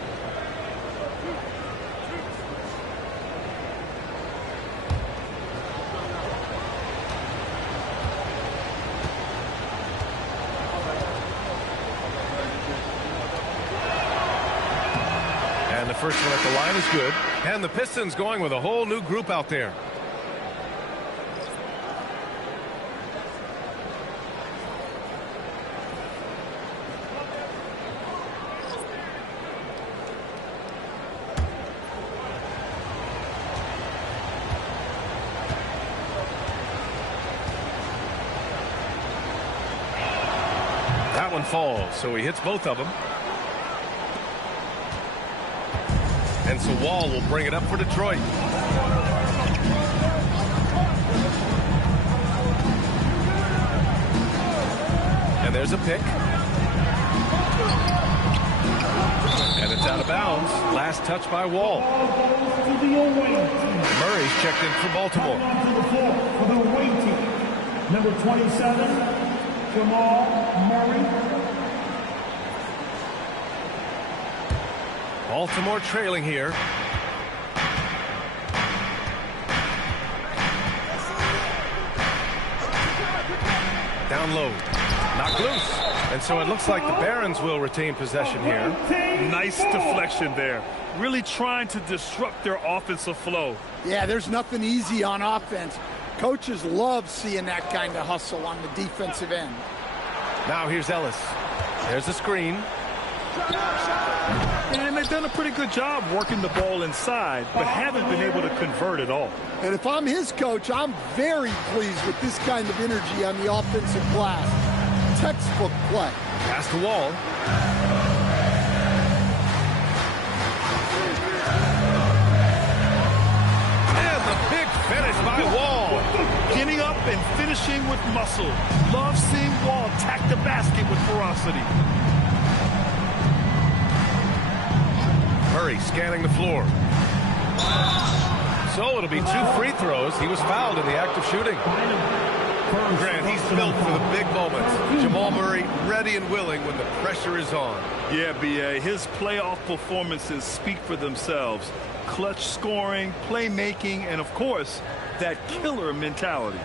First one at the line is good. And the Pistons going with a whole new group out there. That one falls, so he hits both of them. And so Wall will bring it up for Detroit. And there's a pick. And it's out of bounds. Last touch by Wall. Murray's checked in for Baltimore. For the away team, number 27, Jamal Murray. Baltimore trailing here. Down low. Knocked loose. And so it looks like the Barons will retain possession here. Nice deflection there. Really trying to disrupt their offensive flow. Yeah, there's nothing easy on offense. Coaches love seeing that kind of hustle on the defensive end. Now here's Ellis. There's the screen. And they've done a pretty good job working the ball inside, but haven't been able to convert at all. And if I'm his coach, I'm very pleased with this kind of energy on the offensive glass. Textbook play. Pass the Wall. And the big finish by Wall. Getting up and finishing with muscle. Love seeing Wall attack the basket with ferocity. Murray scanning the floor. So it'll be 2 free throws. He was fouled in the act of shooting. Grant, he's built for the big moments. Jamal Murray ready and willing when the pressure is on. Yeah, B.A. His playoff performances speak for themselves. Clutch scoring, playmaking, and of course, that killer mentality.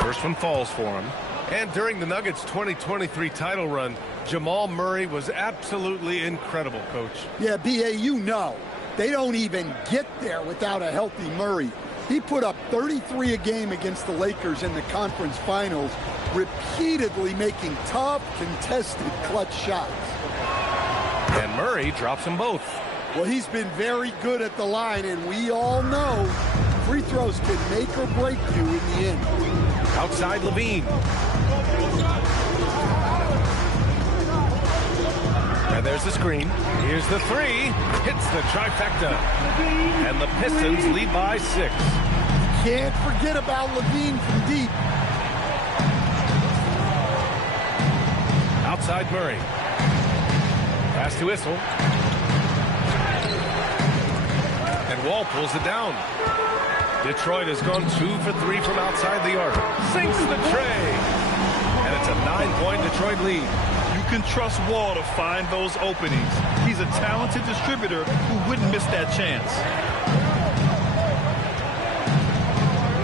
First one falls for him. And during the Nuggets 2023 title run, Jamal Murray was absolutely incredible, Coach. Yeah, B.A., you know, they don't even get there without a healthy Murray. He put up 33 a game against the Lakers in the conference finals, repeatedly making tough, contested clutch shots. And Murray drops them both. Well, he's been very good at the line, and we all know free throws can make or break you in the end. Outside Levine. And there's the screen. Here's the three. Hits the trifecta. And the Pistons lead by 6. Can't forget about Levine from deep. Outside Murray. Pass to Issel. And Wall pulls it down. Detroit has gone 2 for 3 from outside the arc. Sinks the tray. And it's a 9-point Detroit lead. You can trust Wall to find those openings. He's a talented distributor who wouldn't miss that chance.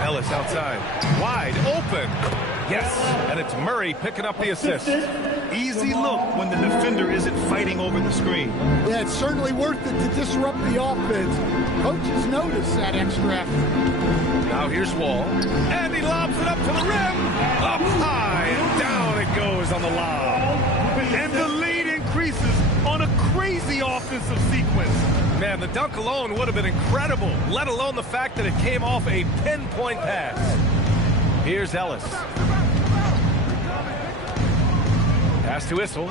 Ellis outside. Wide open. Yes. And it's Murray picking up the assist. Easy look when the defender isn't fighting over the screen. Yeah, it's certainly worth it to disrupt the offense. Coaches notice that extra effort. Now here's Wall. And he lobs it up to the rim. Up high and down it goes on the lob. And the lead increases on a crazy offensive sequence. Man, the dunk alone would have been incredible, let alone the fact that it came off a pinpoint pass. Here's Ellis. Pass to Issel.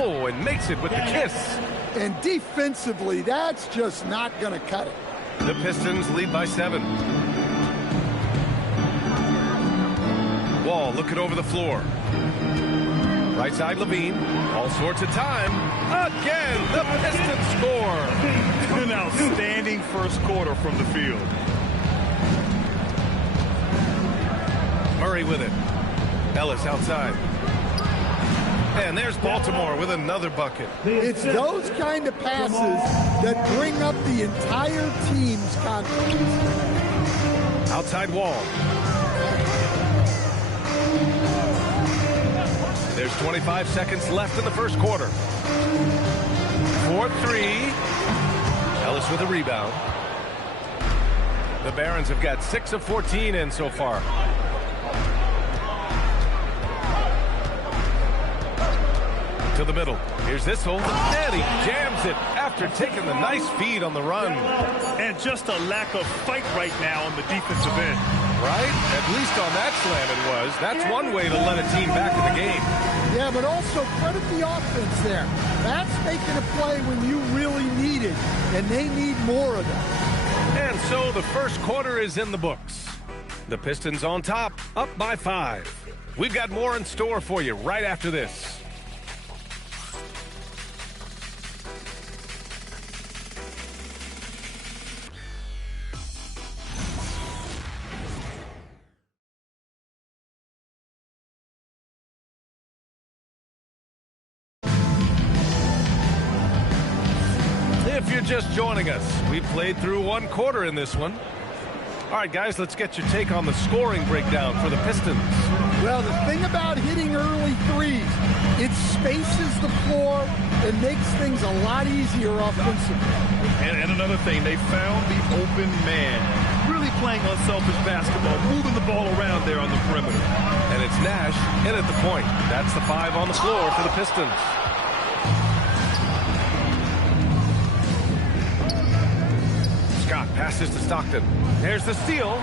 Oh, and makes it with the kiss. And defensively, that's just not going to cut it. The Pistons lead by 7. Wall looking over the floor. Right side Levine. All sorts of time. Again, the Pistons score. An outstanding first quarter from the field. Murray with it. Ellis outside. And there's Baltimore with another bucket. It's those kind of passes that bring up the entire team's confidence. Outside Wall. There's 25 seconds left in the first quarter. 4-3. Ellis with a rebound. The Barons have got 6 of 14 in so far. To the middle. Here's Issel. And he jams it after taking the nice feed on the run. And just a lack of fight right now on the defensive end. Right? At least on that slam it was. That's one way to let a team back in the game. Yeah, but also credit the offense there. That's making a play when you really need it, and they need more of that. And so the first quarter is in the books. The Pistons on top, up by 5. We've got more in store for you right after this. If you're just joining us, we played through 1 quarter in this one. All right, guys, let's get your take on the scoring breakdown for the Pistons. Well, the thing about hitting early threes, it spaces the floor and makes things a lot easier offensively. And another thing, they found the open man. Really playing unselfish basketball, moving the ball around there on the perimeter. And it's Nash in at the point. That's the 5 on the floor for the Pistons. Scott passes to Stockton. There's the steal.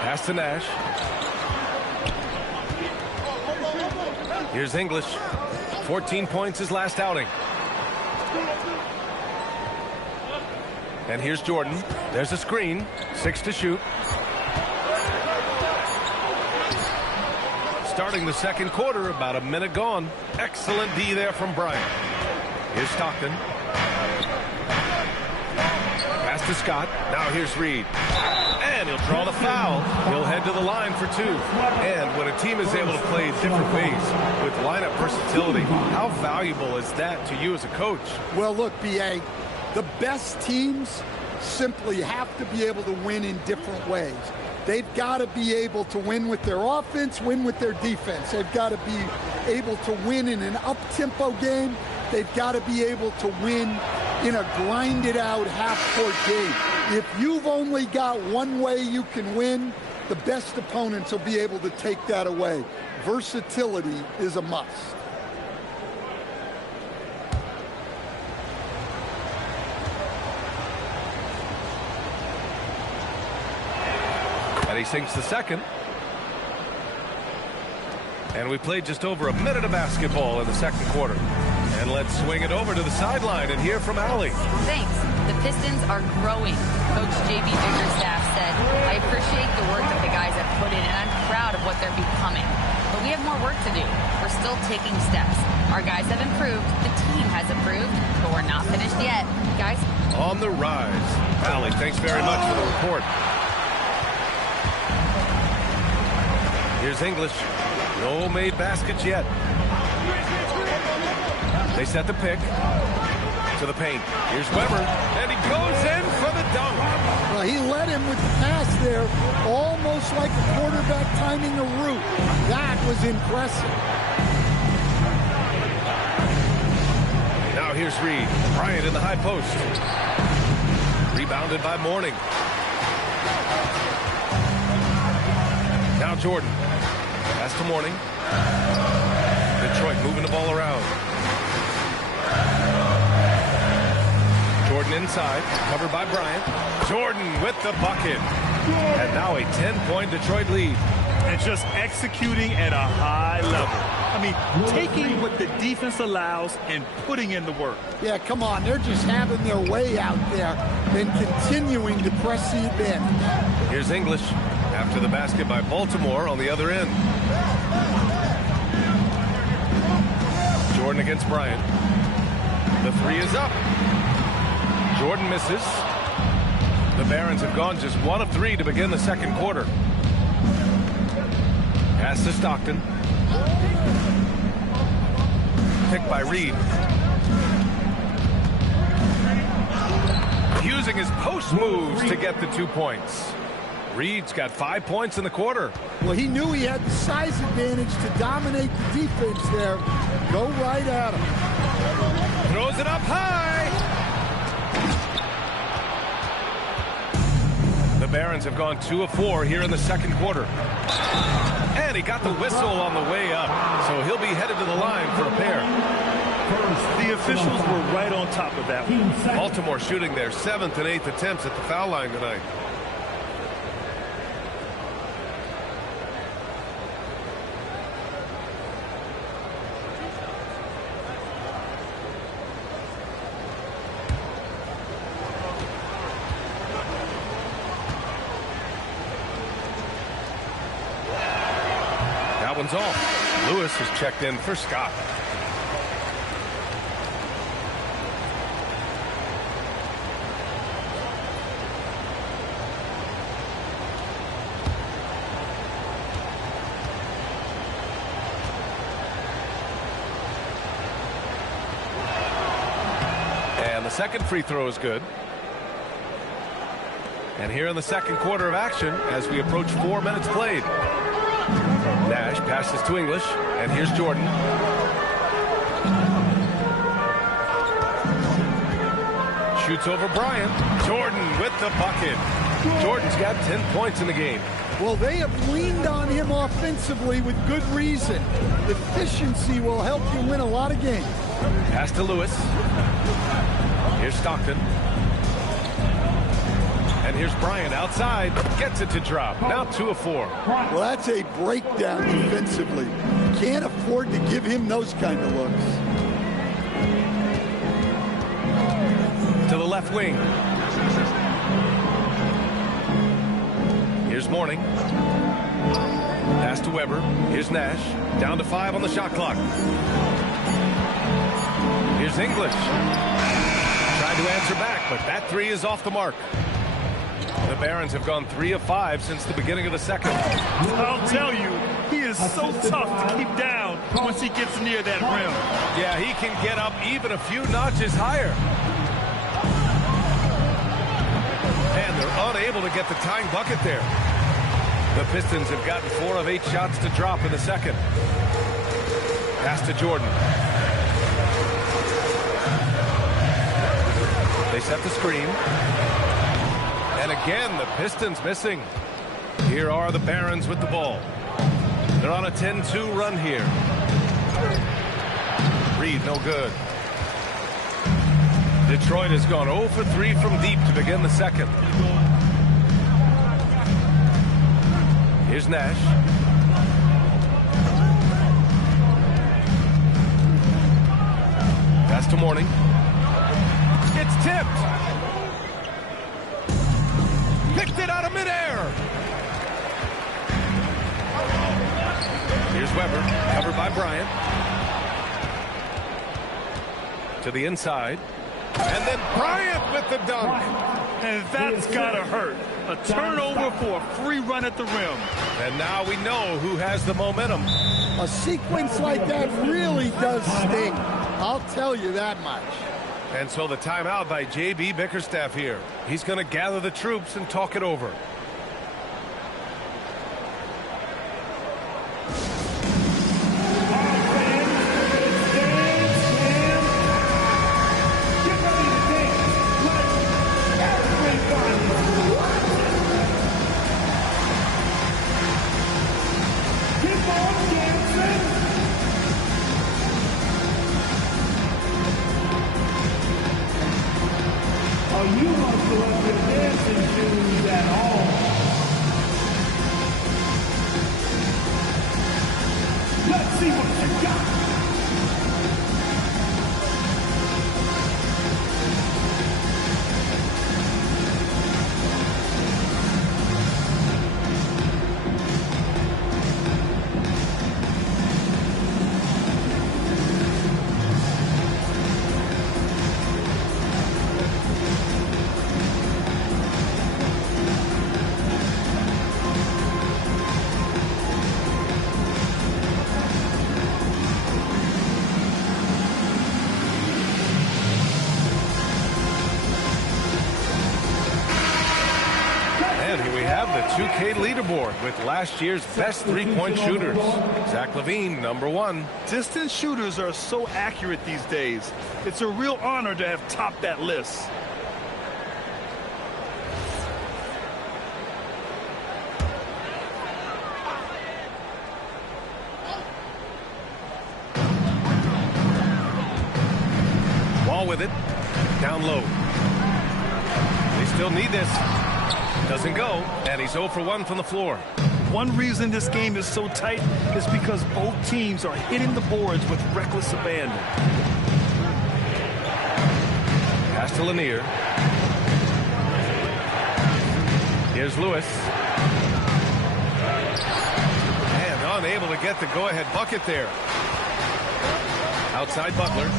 Pass to Nash. Here's English. 14 points his last outing. And here's Jordan. There's a screen. 6 to shoot. Starting the second quarter, about a minute gone. Excellent D there from Bryant. Here's Stockton. Pass to Scott. Now here's Reed. And he'll draw the foul. He'll head to the line for 2. And when a team is able to play different ways with lineup versatility, how valuable is that to you as a coach? Well, look, B.A., the best teams simply have to be able to win in different ways. They've got to be able to win with their offense, win with their defense. They've got to be able to win in an up-tempo game. They've got to be able to win in a grinded-out half-court game. If you've only got one way you can win, the best opponents will be able to take that away. Versatility is a must. And he sinks the second. And we played just over a minute of basketball in the second quarter. And let's swing it over to the sideline and hear from Allie. Thanks. The Pistons are growing. Coach J.B. Bickerstaff said, I appreciate the work that the guys have put in, and I'm proud of what they're becoming. But we have more work to do. We're still taking steps. Our guys have improved. The team has improved. But we're not finished yet. Guys? On the rise. Allie, thanks very much for the report. Here's English. No made baskets yet. They set the pick to the paint. Here's Weber, and he goes in for the dunk. Well, he led him with the pass there, almost like a quarterback timing a route. That was impressive. Now here's Reed. Bryant in the high post. Rebounded by Mourning. Now Jordan. Pass to Mourning. Detroit moving the ball around. Jordan inside, covered by Bryant. Jordan with the bucket. And now a 10-point Detroit lead. And just executing at a high level. I mean, taking what the defense allows and putting in the work. Yeah, come on. They're just having their way out there and continuing to press the advantage. Here's English after the basket by Baltimore on the other end. Jordan against Bryant. The three is up. Jordan misses. The Barons have gone just 1 of 3 to begin the second quarter. Pass to Stockton. Picked by Reed. Using his post moves to get the 2 points. Reed's got 5 points in the quarter. Well, he knew he had the size advantage to dominate the defense there. Go right at him. Throws it up high. The Barons have gone 2 of 4 here in the second quarter. And he got the whistle on the way up. So he'll be headed to the line for a pair. The officials were right on top of that one. Baltimore shooting their 7th and 8th attempts at the foul line tonight. That one's off. Lewis has checked in for Scott. And the second free throw is good. And here in the second quarter of action, as we approach 4 minutes played. Nash passes to English, and here's Jordan. Shoots over Bryant. Jordan with the bucket. Jordan's got 10 points in the game. Well, they have leaned on him offensively with good reason. Efficiency will help you win a lot of games. Pass to Lewis. Here's Stockton. And here's Bryant outside. Gets it to drop. Now 2 of 4. Well, that's a breakdown defensively. Can't afford to give him those kind of looks. To the left wing. Here's Mourning. Pass to Weber. Here's Nash. Down to 5 on the shot clock. Here's English. Tried to answer back, but that 3 is off the mark. The Barons have gone 3 of 5 since the beginning of the second. I'll tell you, he is so tough to keep down once he gets near that rim. Yeah, he can get up even a few notches higher. And they're unable to get the tying bucket there. The Pistons have gotten 4 of 8 shots to drop in the second. Pass to Jordan. They set the screen. And again, the Pistons missing. Here are the Barons with the ball. They're on a 10-2 run here. Reed, no good. Detroit has gone 0 for 3 from deep to begin the second. Here's Nash. morning. It's tipped. Picked it out of midair. Here's Weber, covered by Bryant. To the inside. And then Bryant with the dunk. And that's got to hurt. A turnover for a free run at the rim. And now we know who has the momentum. A sequence like that really does sting. I'll tell you that much. And so the timeout by J.B. Bickerstaff here. He's going to gather the troops and talk it over. Leaderboard with last year's best three-point shooters. Zach LaVine, #1. Distance shooters are so accurate these days. It's a real honor to have topped that list. Ball with it. Down low. They still need this. Doesn't go, and he's 0 for 1 from the floor. One reason this game is so tight is because both teams are hitting the boards with reckless abandon. Pass to Lanier. Here's Lewis. And unable to get the go-ahead bucket there. Outside Butler.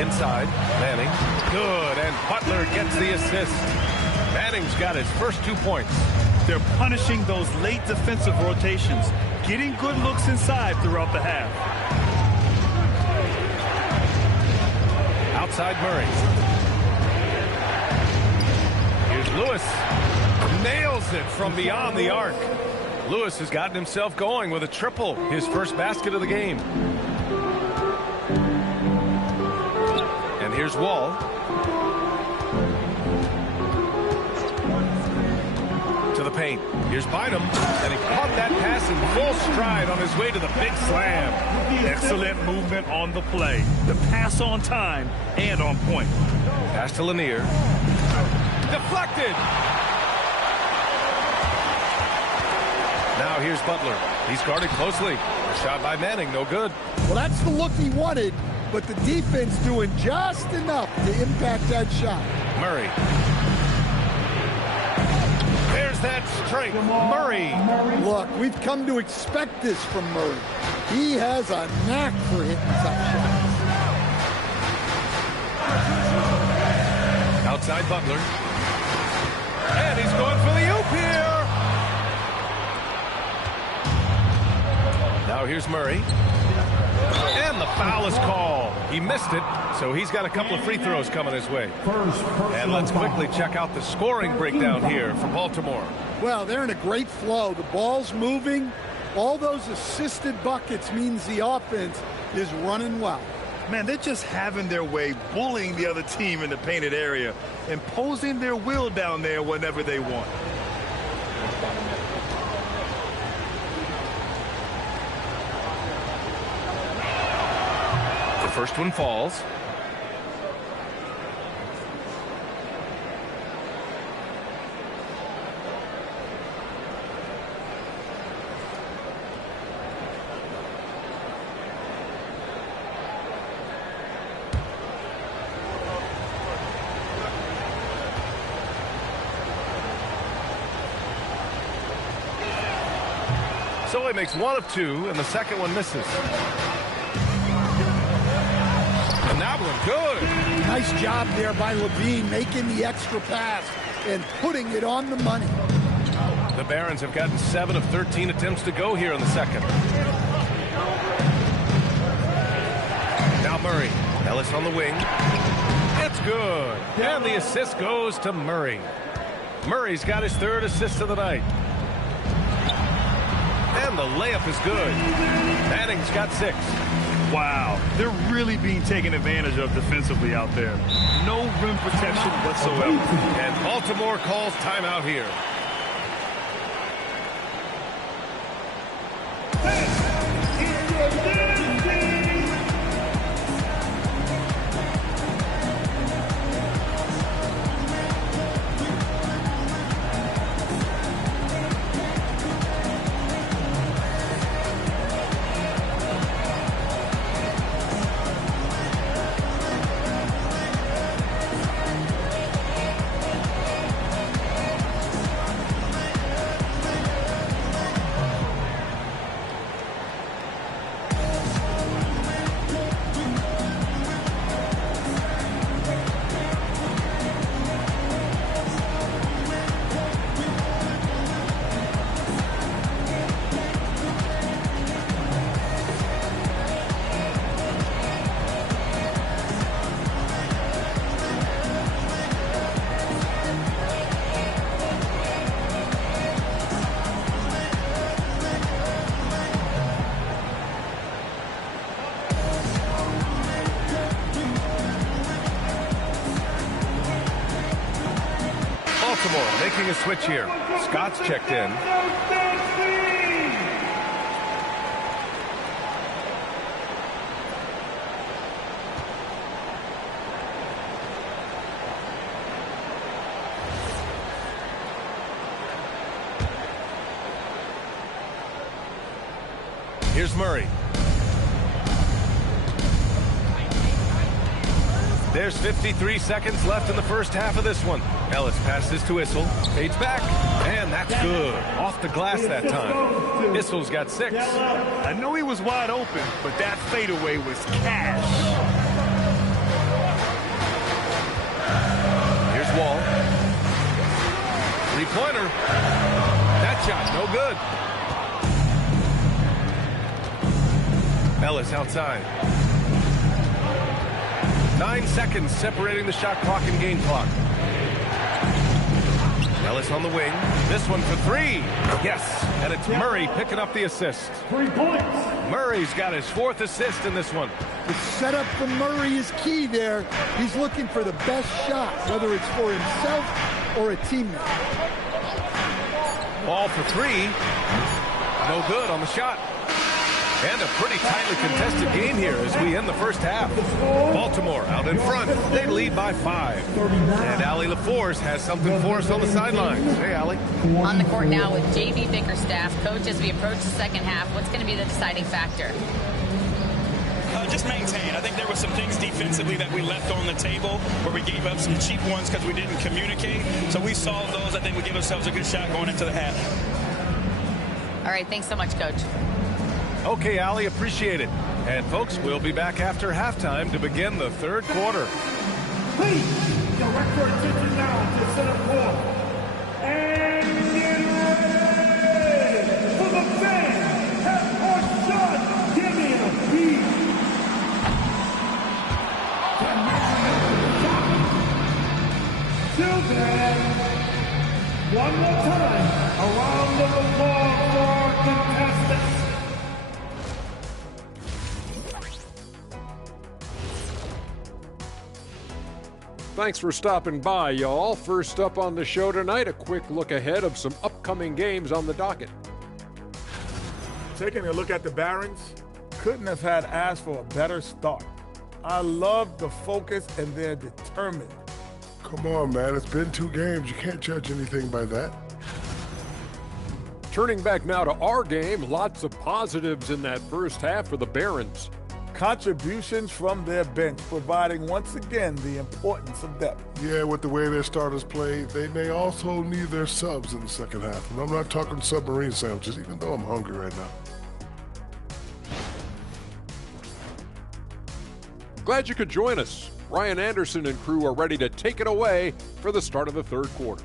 Inside, Manning. Good, and Butler gets the assist. Manning's got his first 2 points. They're punishing those late defensive rotations, getting good looks inside throughout the half. Outside Murray. Here's Lewis. Nails it from beyond the arc. Lewis has gotten himself going with a triple, his first basket of the game. And here's Wall. The paint. Here's Bynum, and he caught that pass in full stride on his way to the big slam. Excellent movement on the play. The pass on time and on point. Pass to Lanier. Deflected. Now here's Butler. He's guarded closely. A shot by Manning, no good. Well, that's the look he wanted, but the defense doing just enough to impact that shot. Murray. There's that straight. Murray. Look, we've come to expect this from Murray. He has a knack for hitting tough shots. Outside Butler. And he's going for the oop here. Now here's Murray. And the foul is called. He missed it, so he's got a couple of free throws coming his way. And let's quickly check out the scoring breakdown here for Baltimore. Well, they're in a great flow. The ball's moving. All those assisted buckets means the offense is running well. Man, they're just having their way, bullying the other team in the painted area, imposing their will down there whenever they want. The first one falls. So he makes one of two, and the second one misses. And that one good. Nice job there by Levine making the extra pass and putting it on the money. The Barons have gotten 7 of 13 attempts to go here in the second. Now Murray. Ellis on the wing. It's good. And the assist goes to Murray. Murray's got his 3rd assist of the night. And the layup is good. Manning's got 6. Wow, they're really being taken advantage of defensively out there. No rim protection whatsoever. And Baltimore calls timeout here. Baltimore making a switch here. Scott's checked in. Here's Murray. There's 53 seconds left in the first half of this one. Ellis passes to Issel. Fades back. And that's good. Off the glass that time. Issel's got 6. I know he was wide open, but that fadeaway was cash. Here's Wall. 3-pointer. That shot, no good. Ellis outside. 9 seconds separating the shot clock and game clock. Ellis on the wing. This one for 3. Yes, and it's Murray picking up the assist. 3 points. Murray's got his 4th assist in this one. The setup for Murray is key there. He's looking for the best shot, whether it's for himself or a teammate. Ball for 3. No good on the shot. And a pretty tightly contested game here as we end the first half. Baltimore out in front. They lead by 5. And Allie LaForce has something for us on the sidelines. Hey, Allie. On the court now with J.B. Bickerstaff. Coach, as we approach the second half, what's going to be the deciding factor? Just maintain. I think there were some things defensively that we left on the table where we gave up some cheap ones because we didn't communicate. So we solved those. I think we give ourselves a good shot going into the half. All right. Thanks so much, Coach. Okay, Allie, appreciate it. And, folks, we'll be back after halftime to begin the third quarter. Please, direct your attention now to center court. And get ready for the fans. Half-court shot. Give me a beat. Till then, one more time, a round of applause for contestants. Thanks for stopping by, y'all. First up on the show tonight, a quick look ahead of some upcoming games on the docket. Taking a look at the Barons, couldn't have had asked for a better start. I love the focus and they're determined. Come on, man. It's been 2 games. You can't judge anything by that. Turning back now to our game, lots of positives in that first half for the Barons. contributions from their bench, providing once again the importance of depth. Yeah, with the way their starters play, they may also need their subs in the second half. And I'm not talking submarine sandwiches, even though I'm hungry right now. Glad you could join us. Ryan Anderson and crew are ready to take it away for the start of the third quarter.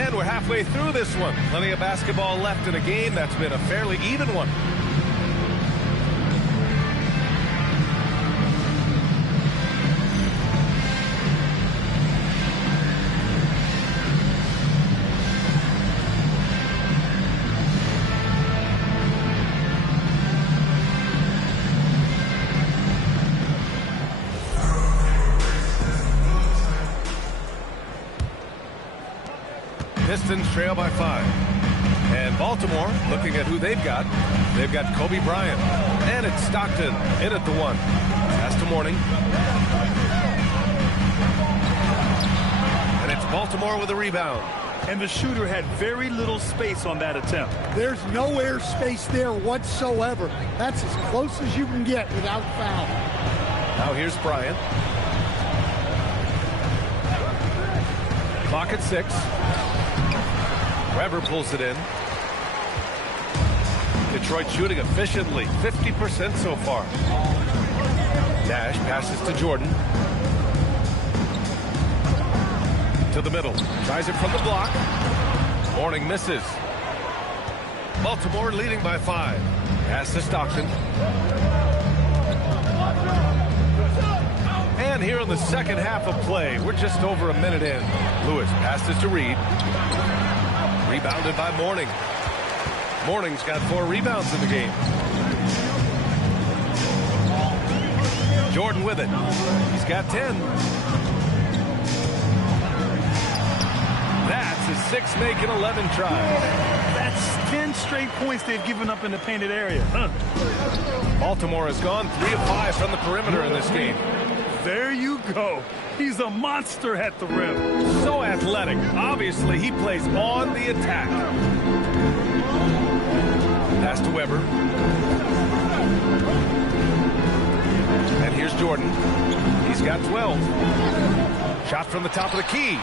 And we're halfway through this one. Plenty of basketball left in a game that's been a fairly even one. Pistons trail by 5. And Baltimore, looking at who they've got Kobe Bryant. And it's Stockton in at the 1. Pass to Mourning. And it's Baltimore with a rebound. And the shooter had very little space on that attempt. There's no air space there whatsoever. That's as close as you can get without foul. Now here's Bryant. Clock at 6. Weber pulls it in. Detroit shooting efficiently, 50% so far. Nash passes to Jordan. To the middle. Tries it from the block. Mourning misses. Baltimore leading by 5. Pass to Stockton. And here in the second half of play, we're just over a minute in. Lewis passes to Reed. Rebounded by Mourning. Mourning's got 4 rebounds in the game. Jordan with it. He's got 10. That's his 6 make and 11 try. That's 10 straight points they've given up in the painted area. Baltimore has gone 3 of 5 from the perimeter in this game. There you go. He's a monster at the rim. So athletic. Obviously, he plays on the attack. Pass to Weber. And here's Jordan. He's got 12. Shot from the top of the key.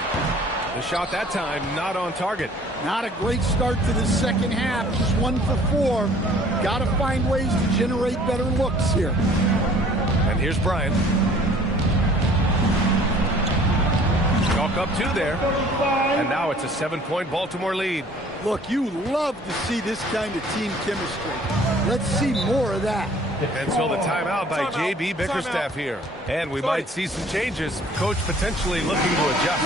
The shot that time not on target. Not a great start to the second half. Just 1 for 4. Got to find ways to generate better looks here. And here's Bryant. Chalk up 2 there. And now it's a 7-point Baltimore lead. Look, you love to see this kind of team chemistry. Let's see more of that. And so the timeout by J.B. Bickerstaff here. And we might see some changes. Coach potentially looking to adjust.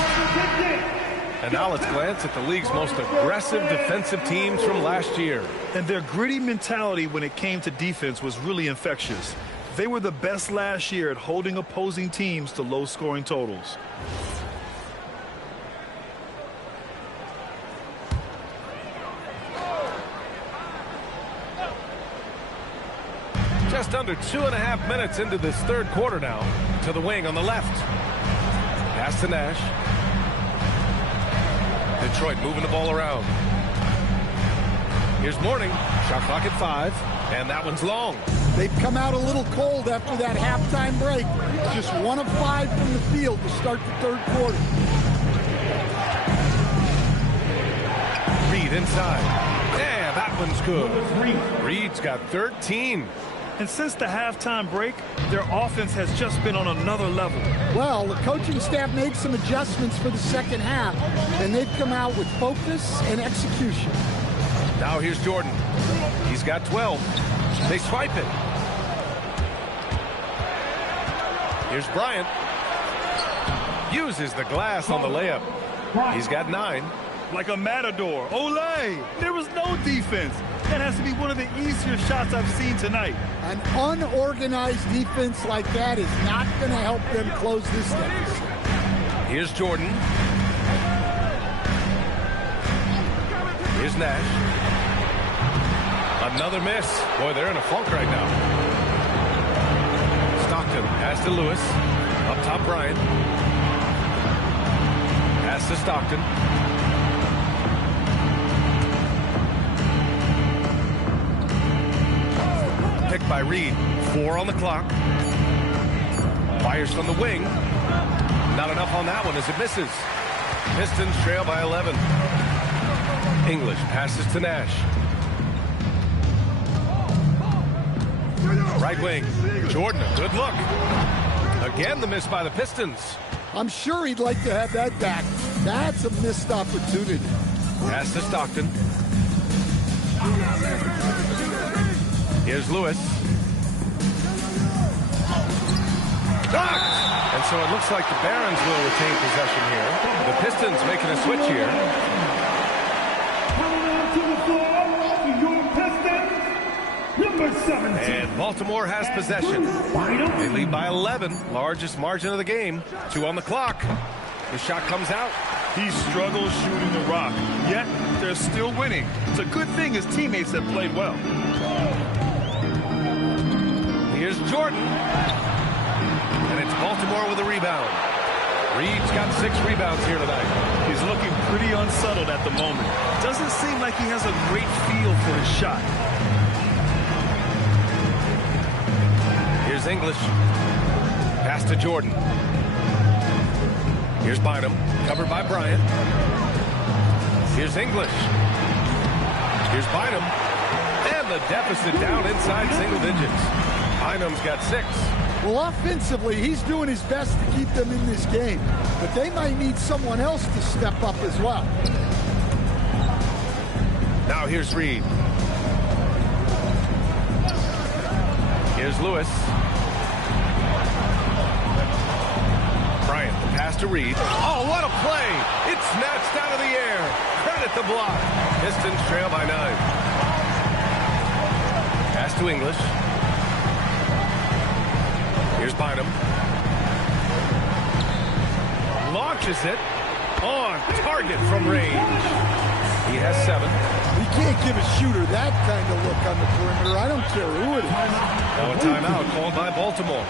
And now let's glance at the league's most aggressive defensive teams from last year. And their gritty mentality when it came to defense was really infectious. They were the best last year at holding opposing teams to low-scoring totals. Just under 2.5 minutes into this third quarter now. To the wing on the left. Pass to Nash. Detroit moving the ball around. Here's Mourning. Shot clock at 5. And that one's long. They've come out a little cold after that halftime break. Just 1 of 5 from the field to start the third quarter. Reed inside. Yeah, that one's good. Reed's got 13. And since the halftime break, their offense has just been on another level. Well, the coaching staff made some adjustments for the second half, and they've come out with focus and execution. Now here's Jordan. He's got 12. They swipe it. Here's Bryant. Uses the glass on the layup. He's got 9. Like a matador. Olay! There was no defense. That has to be one of the easier shots I've seen tonight. An unorganized defense like that is not going to help them close this deficit. Here's Jordan. Here's Nash. Another miss. Boy, they're in a funk right now. Stockton. Pass to Lewis. Up top, Bryant. Pass to Stockton. Picked by Reed. 4 on the clock. Fires from the wing. Not enough on that one as it misses. Pistons trail by 11. English passes to Nash. Right wing. Jordan, a good look. Again, the miss by the Pistons. I'm sure he'd like to have that back. That's a missed opportunity. Pass to Stockton. Here's Lewis. Blocked! And so it looks like the Barons will retain possession here. The Pistons making a switch here. Coming out to the floor for your Pistons, number 17. And Baltimore has possession. They lead by 11. Largest margin of the game. 2 on the clock. The shot comes out. He struggles shooting the rock, yet they're still winning. It's a good thing his teammates have played well. Here's Jordan. And it's Baltimore with a rebound. Reed's got 6 rebounds here tonight. He's looking pretty unsettled at the moment. Doesn't seem like he has a great feel for his shot. Here's English. Pass to Jordan. Here's Bynum. Covered by Bryant. Here's English. Here's Bynum. And the deficit down inside single digits. Bynum's got 6. Well, offensively, he's doing his best to keep them in this game. But they might need someone else to step up as well. Now here's Reed. Here's Lewis. Bryant, the pass to Reed. Oh, what a play! It's snatched out of the air. Credit the block. Pistons trail by 9. Pass to English. Here's Bynum. Launches it on target from range. He has 7. You can't give a shooter that kind of look on the perimeter. I don't care who it is. Now a timeout called by Baltimore.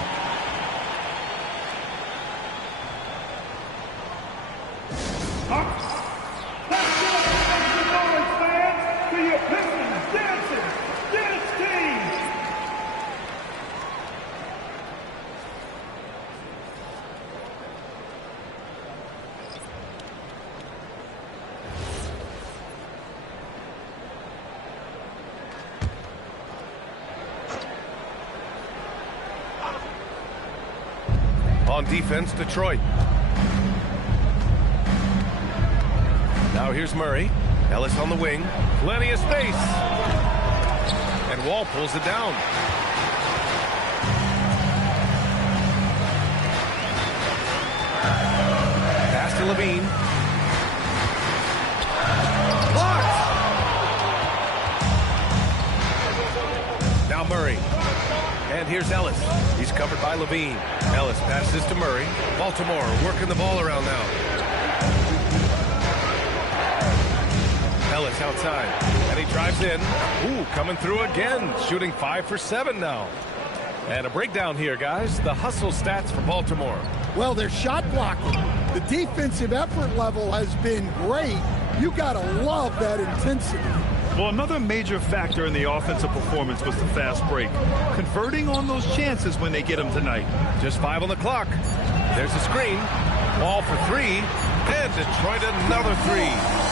On defense, Detroit. Now here's Murray. Ellis on the wing. Plenty of space. And Wall pulls it down. Pass to Levine. Blocked! Now Murray. And here's Ellis. He's covered by Levine. Ellis passes to Murray. Baltimore working the ball around now. Ellis outside. And he drives in. Ooh, coming through again. Shooting 5 for 7 now. And a breakdown here, guys. The hustle stats for Baltimore. Well, their shot blocking. The defensive effort level has been great. You got to love that intensity. Well, another major factor in the offensive performance was the fast break. Converting on those chances when they get them tonight. Just 5 on the clock. There's a screen. Ball for 3. And Detroit another 3.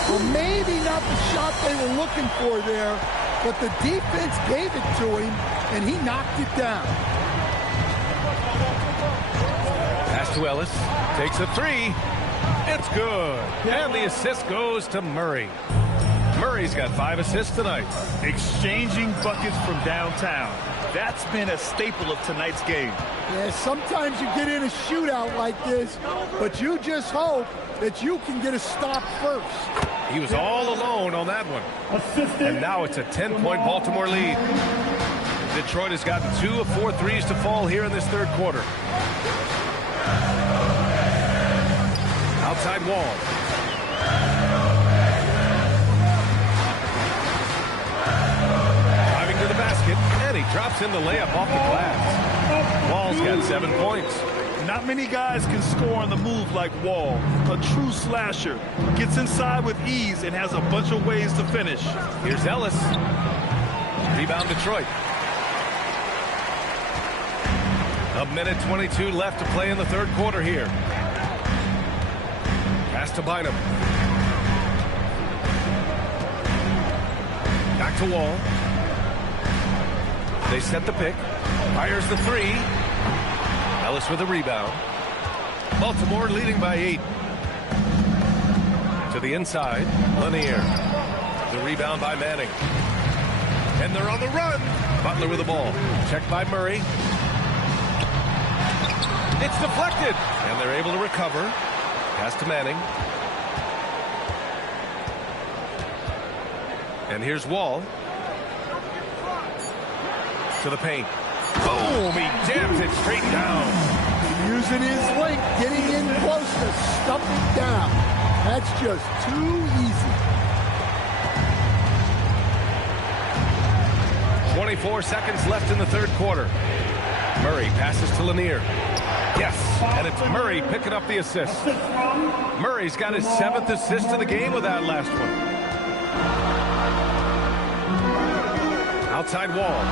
Well, maybe not the shot they were looking for there, but the defense gave it to him, and he knocked it down. Pass to Ellis. Takes a 3. It's good. And the assist goes to Murray. Murray's got 5 assists tonight. Exchanging buckets from downtown. That's been a staple of tonight's game. Yeah, sometimes you get in a shootout like this, but you just hope that you can get a stop first. He was all alone on that one. And now it's a 10-point Baltimore lead. Detroit has gotten 2 of 4 threes to fall here in this third quarter. Outside Wall. Driving to the basket, and he drops in the layup off the glass. Wall's got 7 points. Not many guys can score on the move like Wall. A true slasher. Gets inside with ease and has a bunch of ways to finish. Here's Ellis. Rebound Detroit. A minute 22 left to play in the third quarter here. Pass to Bynum. Back to Wall. They set the pick. Fires the three. Ellis with a rebound. Baltimore leading by 8. To the inside. Lanier. The rebound by Manning. And they're on the run. Butler with the ball. Checked by Murray. It's deflected. And they're able to recover. Pass to Manning. And here's Wall. To the paint. Boom! He jams it straight down. Using his length, getting in close to stuff it down. That's just too easy. 24 seconds left in the third quarter. Murray passes to Lanier. Yes, and it's Murray picking up the assist. Murray's got his 7th assist of the game with that last one. Outside Wall.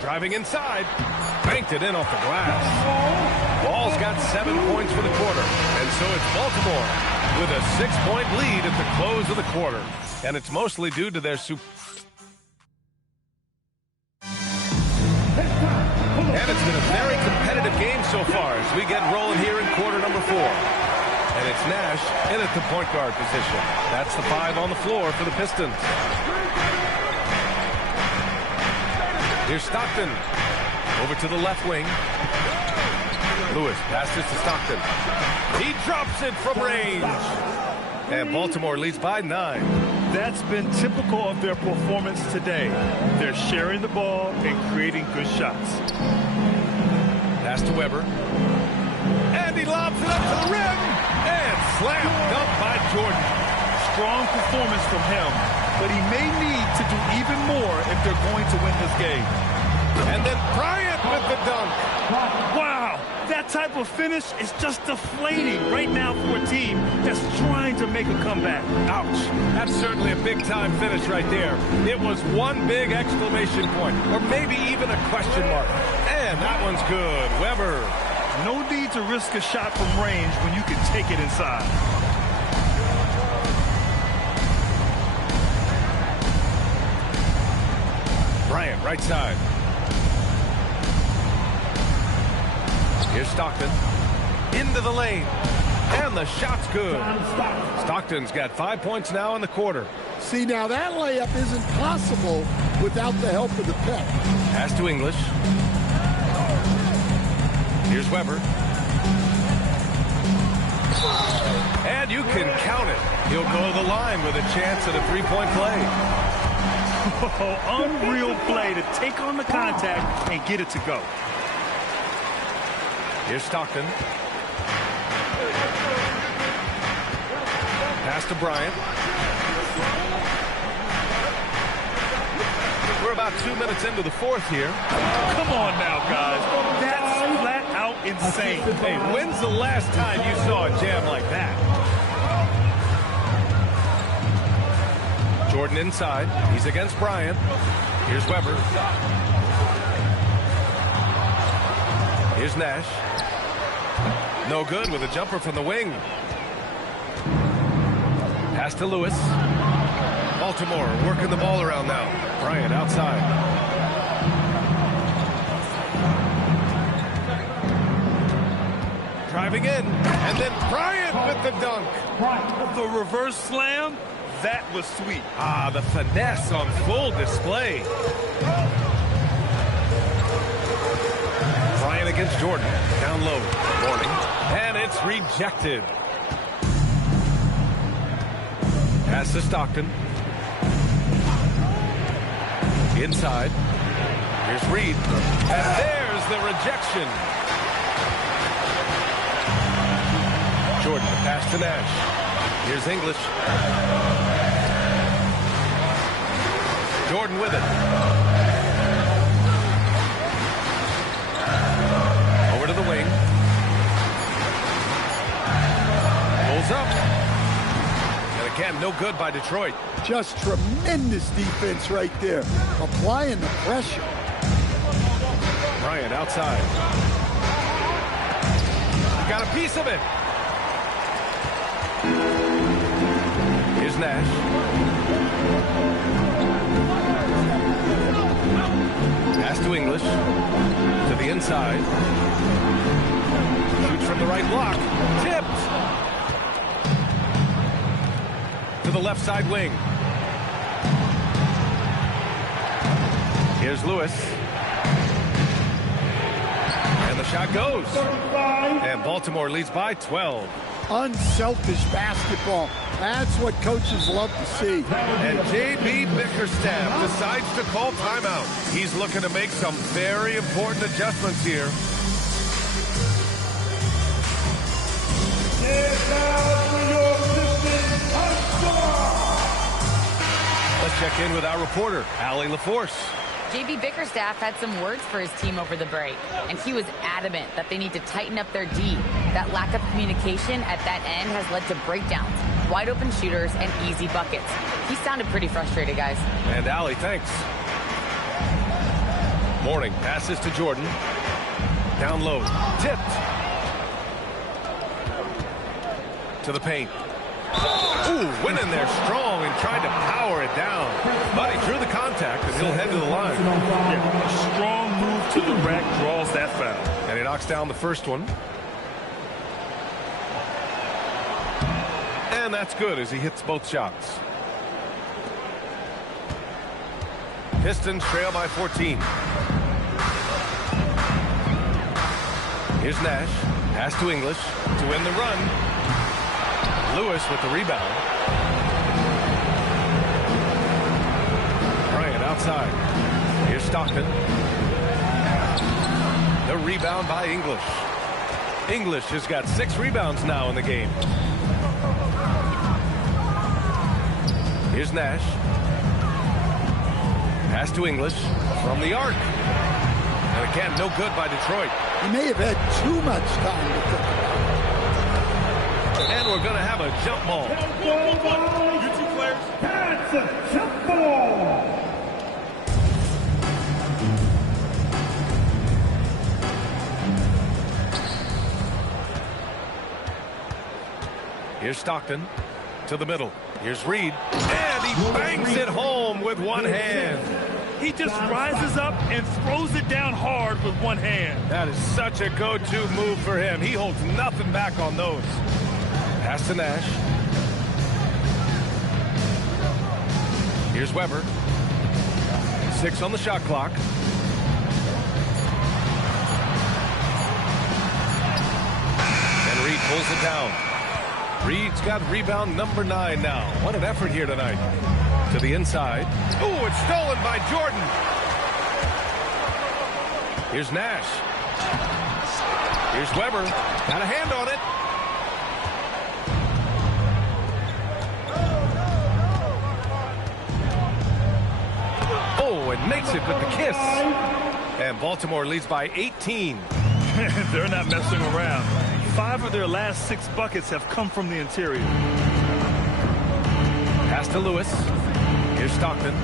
Driving inside. Banked it in off the glass. Wall's got 7 points for the quarter. And so it's Baltimore with a 6-point lead at the close of the quarter. And it's mostly due to their And it's been a very competitive game so far as we get rolling here in quarter number 4. And it's Nash in at the point guard position. That's the 5 on the floor for the Pistons. Here's Stockton. Over to the left wing. Lewis passes to Stockton. He drops it from range. And Baltimore leads by 9. That's been typical of their performance today. They're sharing the ball and creating good shots. Pass to Weber. And he lobs it up to the rim. And slam dunk by Jordan. Strong performance from him, but he may need to do even more if they're going to win this game. And then Bryant with the dunk. Wow, that type of finish is just deflating right now for a team that's trying to make a comeback. Ouch. That's certainly a big-time finish right there. It was one big exclamation point, or maybe even a question mark. And that one's good. Weber. No need to risk a shot from range when you can take it inside. Bryant, right side. Here's Stockton. Into the lane. And the shot's good. Stockton's got 5 points now in the quarter. See, now that layup isn't possible without the help of the pick. Pass to English. Here's Weber. And you can count it. He'll go to the line with a chance at a three-point play. Oh, unreal play to take on the contact and get it to go. Here's Stockton. Pass to Bryant. We're about 2 minutes into the fourth here. Come on now, guys. That's flat out insane. Hey, when's the last time you saw a jam like that? Jordan inside. He's against Bryant. Here's Weber. Here's Nash. No good with a jumper from the wing. Pass to Lewis. Baltimore working the ball around now. Bryant outside. Driving in. And then Bryant with the dunk. The reverse slam. That was sweet. Ah, the finesse on full display. Bryant against Jordan. Down low. Warning. And it's rejected. Pass to Stockton. Inside. Here's Reed. And there's the rejection. Jordan, pass to Nash. Here's English. Jordan with it. Over to the wing. Pulls up. And again, no good by Detroit. Just tremendous defense right there. Applying the pressure. Bryant outside. Got a piece of it. Here's Nash. Pass to English. To the inside. Shoots from the right block. Tipped. To the left side wing. Here's Lewis. And the shot goes. And Baltimore leads by 12. Unselfish basketball. That's what coaches love to see. And J.B. Bickerstaff decides to call timeout. He's looking to make some very important adjustments here. Let's check in with our reporter, Allie LaForce. J.B. Bickerstaff had some words for his team over the break, and he was adamant that they need to tighten up their D. That lack of communication at that end has led to breakdowns, wide open shooters, and easy buckets. He sounded pretty frustrated, guys. And Allie, thanks. Morning passes to Jordan. Down low, tipped. To the paint. Ooh, went in there strong and tried to power it down. But he drew the contact, and he'll head to the line. Yeah, a strong move to the rack draws that foul. And he knocks down the first one. And that's good as he hits both shots. Pistons trail by 14. Here's Nash. Pass to English to win the run. Lewis with the rebound. Bryant outside. Here's Stockton. The rebound by English. English has got 6 rebounds now in the game. Here's Nash. Pass to English from the arc. And again, no good by Detroit. He may have had too much time to think about it. And we're going to have a jump ball. You two players. That's a jump ball. Here's Stockton to the middle. Here's Reed. And he bangs it home with one hand. He just rises up and throws it down hard with one hand. That is such a go-to move for him. He holds nothing back on those. Pass to Nash. Here's Weber. 6 on the shot clock. And Reed pulls it down. Reed's got rebound number 9 now. What an effort here tonight. To the inside. Ooh, it's stolen by Jordan. Here's Nash. Here's Weber. Got a hand on it. Oh, and makes it with the kiss. And Baltimore leads by 18. They're not messing around. 5 of their last 6 buckets have come from the interior. Pass to Lewis. Here's Stockton.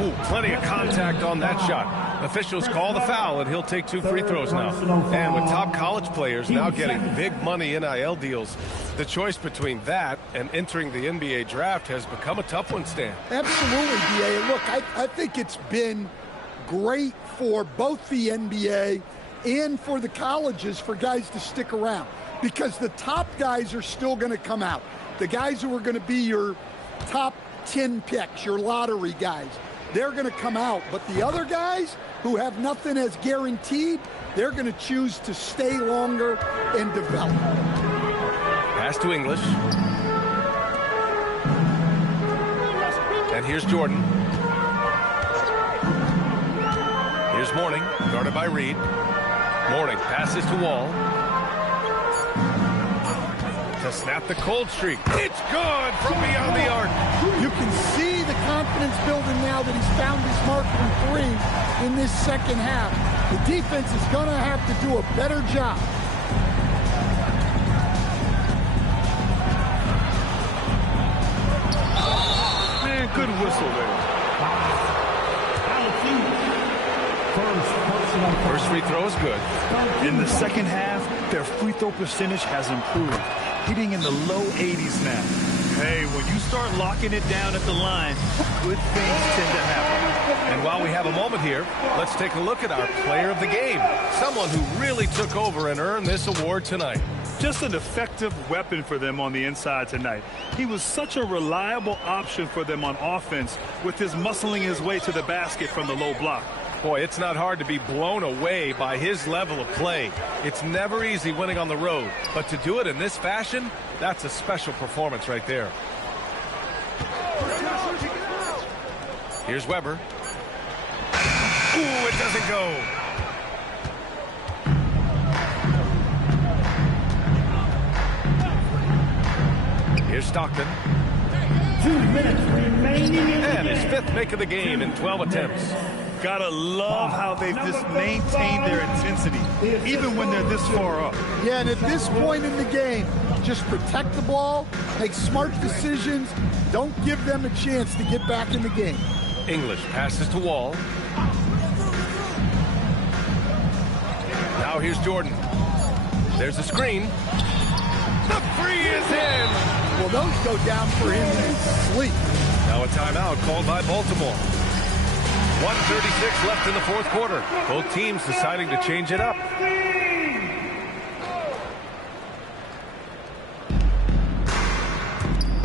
Oh, plenty of contact on that shot. Officials call the foul, and he'll take 2 free throws now. And with top college players now getting big money NIL deals, the choice between that and entering the NBA draft has become a tough one, Stan. Absolutely, D.A. Look, I think it's been great for both the NBA and for the colleges for guys to stick around, because the top guys are still going to come out. The guys who are going to be your top 10 picks, your lottery guys, they're going to come out. But the other guys who have nothing as guaranteed, they're going to choose to stay longer and develop. Pass to English. And here's Jordan. Here's Mourning, guarded by Reed. Mourning passes to Wall. to snap the cold streak. It's good from beyond the arc. You can see the confidence building now that he's found his mark from three in this second half. The defense is going to have to do a better job. Man, good whistle there. First free throw is good. In the second half, their free throw percentage has improved, hitting in the low 80s now. Hey, when you start locking it down at the line, good things tend to happen. And while we have a moment here, let's take a look at our player of the game. Someone who really took over and earned this award tonight. Just an effective weapon for them on the inside tonight. He was such a reliable option for them on offense with his muscling his way to the basket from the low block. Boy, it's not hard to be blown away by his level of play. It's never easy winning on the road, but to do it in this fashion, that's a special performance right there. Here's Weber. Ooh, it doesn't go. Here's Stockton. 2 minutes remaining. And his fifth make of the game in 12 attempts. Gotta love how they've just maintained their intensity, even when they're this far up. Yeah, and at this point in the game, just protect the ball, make smart decisions, don't give them a chance to get back in the game. English passes to Wall. Now here's Jordan. There's a screen. The three is in. Well, those go down for him in his sleep. Now a timeout called by Baltimore. 1:36 left in the fourth quarter. Both teams deciding to change it up.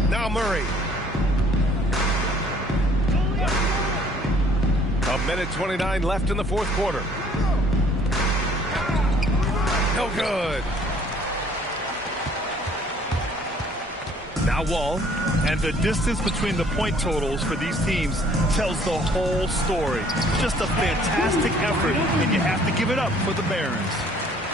Now Murray. A minute 29 left in the fourth quarter. No good. Now Wall. And the distance between the point totals for these teams tells the whole story. Just a fantastic effort, and you have to give it up for the Barons.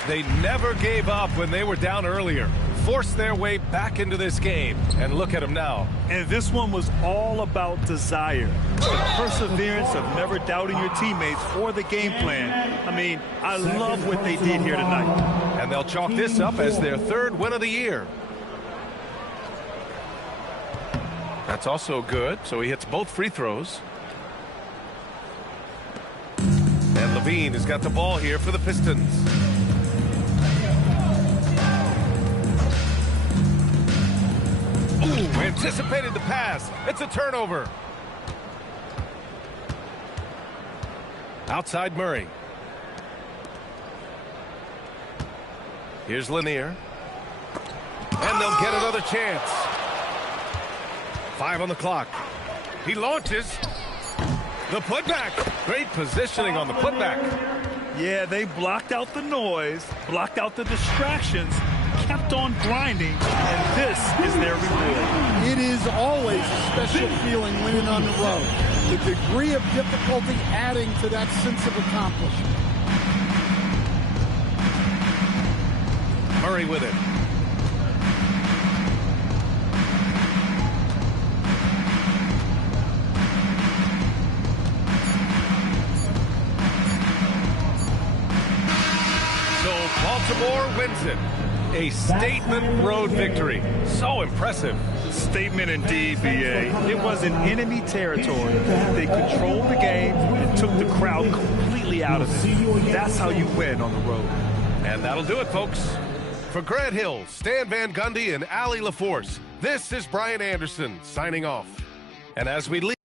They never gave up when they were down earlier. Forced their way back into this game. And look at them now. And this one was all about desire. The perseverance of never doubting your teammates or the game plan. I mean, I love what they did here tonight. And they'll chalk this up as their third win of the year. That's also good, so he hits both free throws. And Levine has got the ball here for the Pistons. Ooh, anticipated the pass. It's a turnover. Outside Murray. Here's Lanier. And they'll get another chance. 5 on the clock. He launches. The putback. Great positioning on the putback. Yeah, they blocked out the noise, blocked out the distractions, kept on grinding, and this is their reward. It is always a special feeling winning on the road. The degree of difficulty adding to that sense of accomplishment. Murray with it. Baltimore wins it. A statement road victory. So impressive. Statement indeed, B.A. It was in enemy territory. They controlled the game and took the crowd completely out of it. That's how you win on the road. And that'll do it, folks. For Grant Hill, Stan Van Gundy, and Allie LaForce, this is Brian Anderson signing off. And as we leave,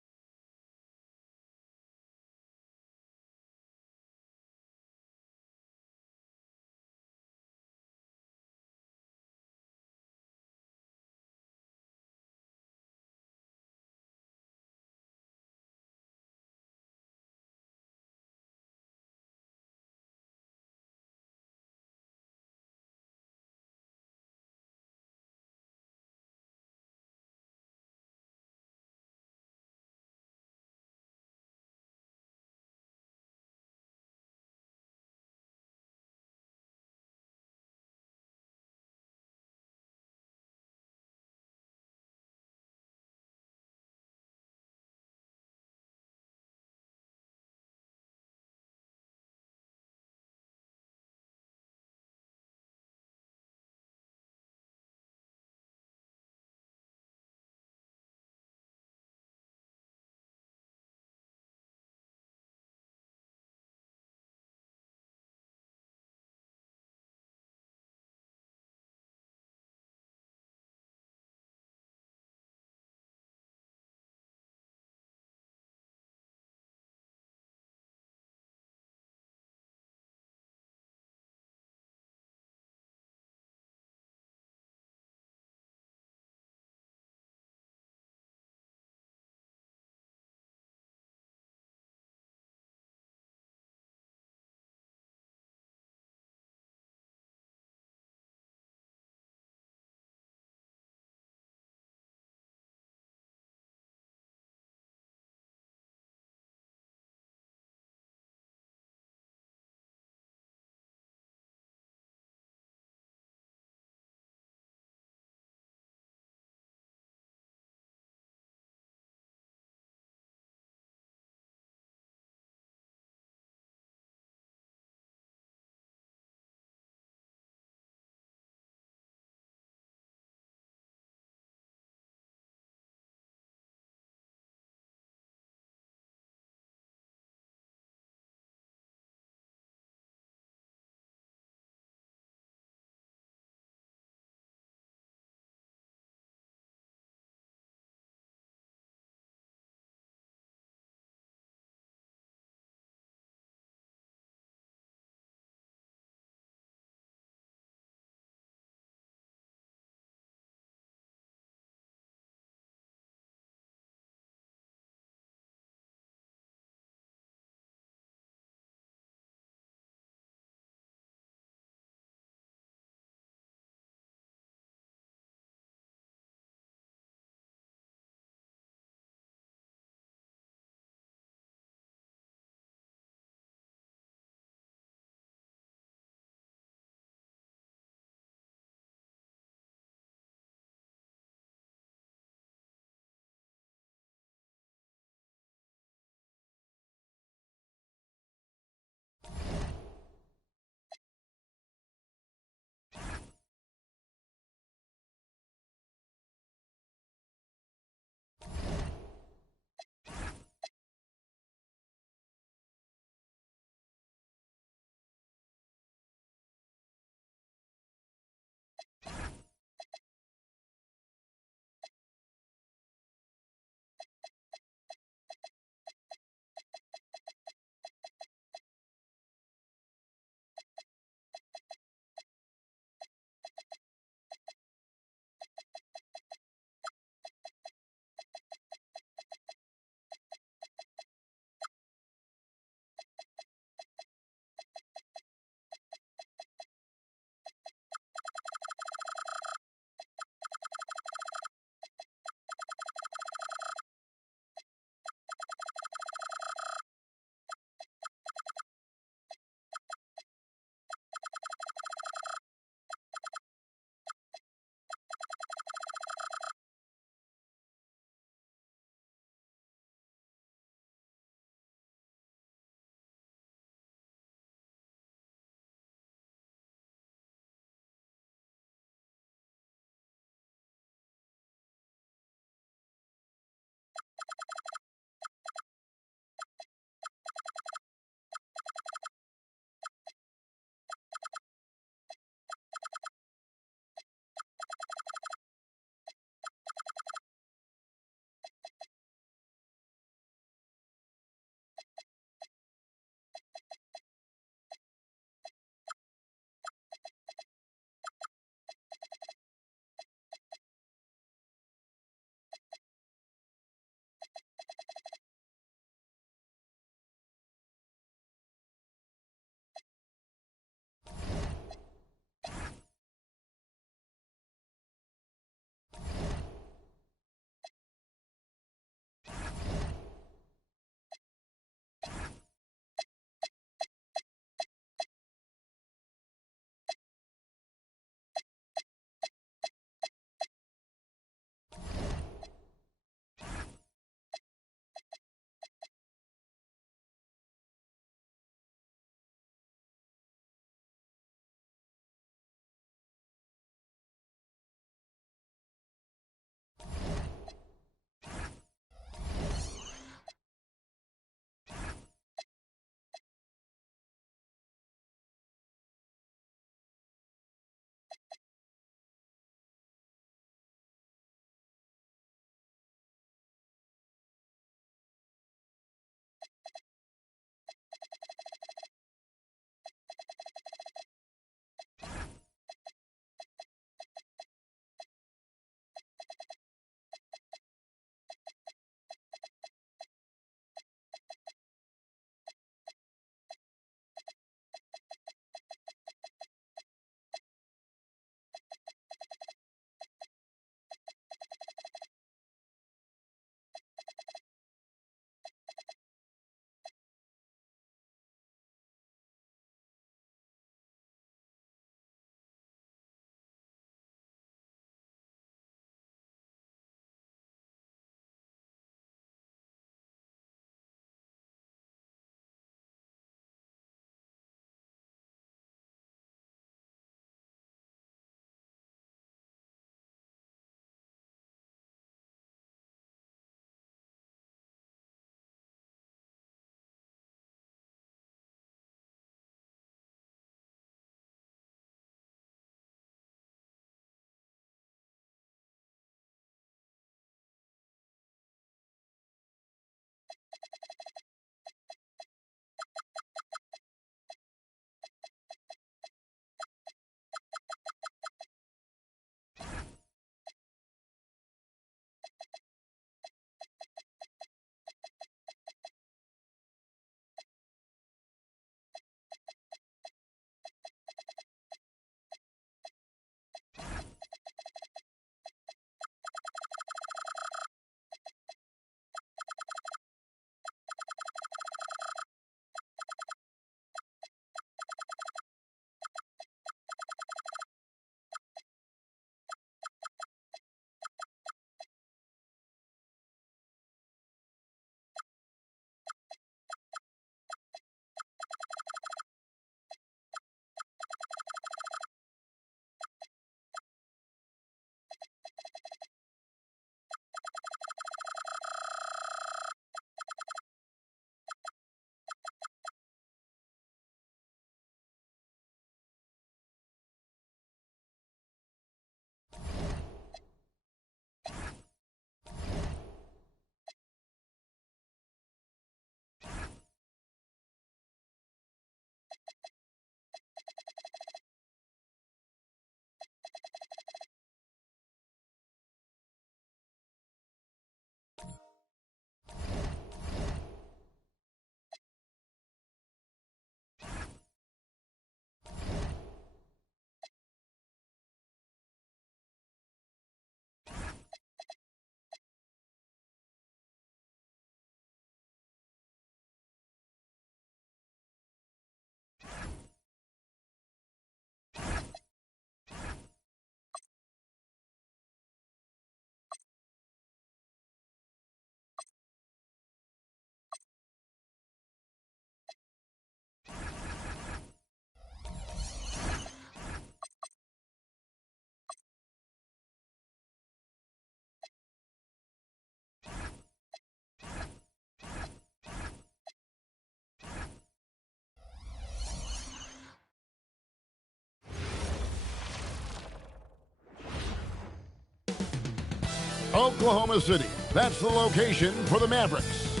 Oklahoma City. That's the location for the Mavericks.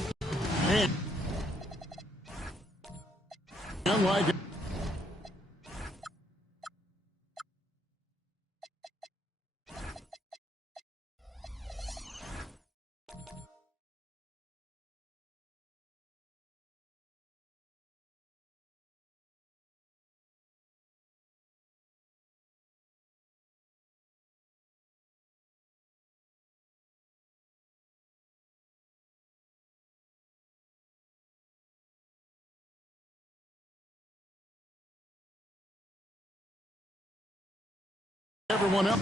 And like everyone else.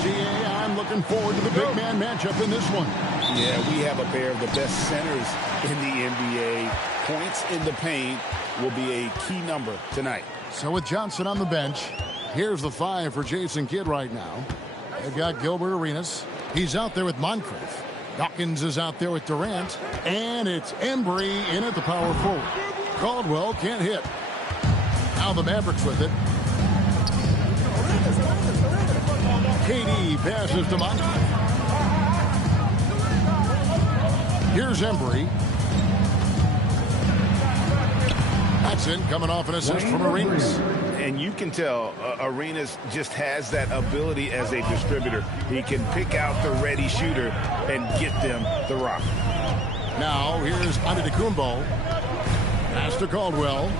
GA, I'm looking forward to the big man matchup in this one. Yeah, we have a pair of the best centers in the NBA. Points in the paint will be a key number tonight. So with Johnson on the bench, here's the 5 for Jason Kidd right now. They've got Gilbert Arenas. He's out there with Moncrief. Dawkins is out there with Durant. And it's Embry in at the power forward. Caldwell can't hit. Now the Mavericks with it. KD passes to Moncrief. Here's Embry. That's in, coming off an assist from Arenas. And you can tell Arenas just has that ability as a distributor. He can pick out the ready shooter and get them the rock. Now here's Antetokounmpo. Pass to Caldwell.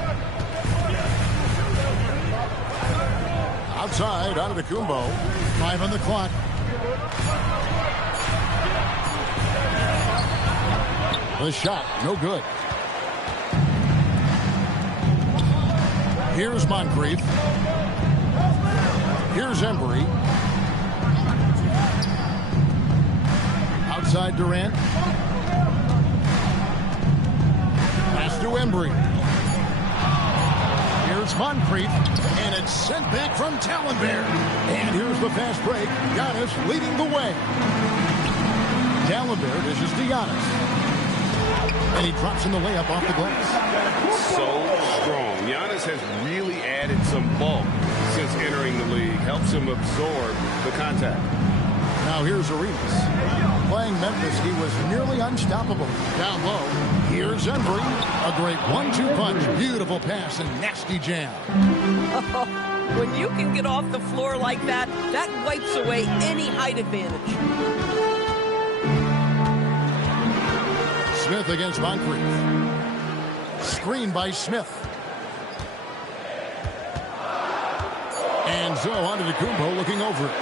Outside, Antetokounmpo. 5 on the clock. The shot, no good. Here's Moncrief. Here's Embry. Outside Durant. Pass to Embry. Here's Moncrief, and it's sent back from Tallenberg. And here's the fast break. Giannis leading the way. Tallenberg dishes to Giannis. And he drops in the layup off the glass. So strong. Giannis has really added some bulk since entering the league. Helps him absorb the contact. Now here's Arenas. Playing Memphis, he was nearly unstoppable. Down low, here's Embry. A great 1-2 punch. Beautiful pass and nasty jam. When you can get off the floor like that, that wipes away any height advantage. Smith against Moncrief. Screen by Smith. And so Antetokounmpo looking over it.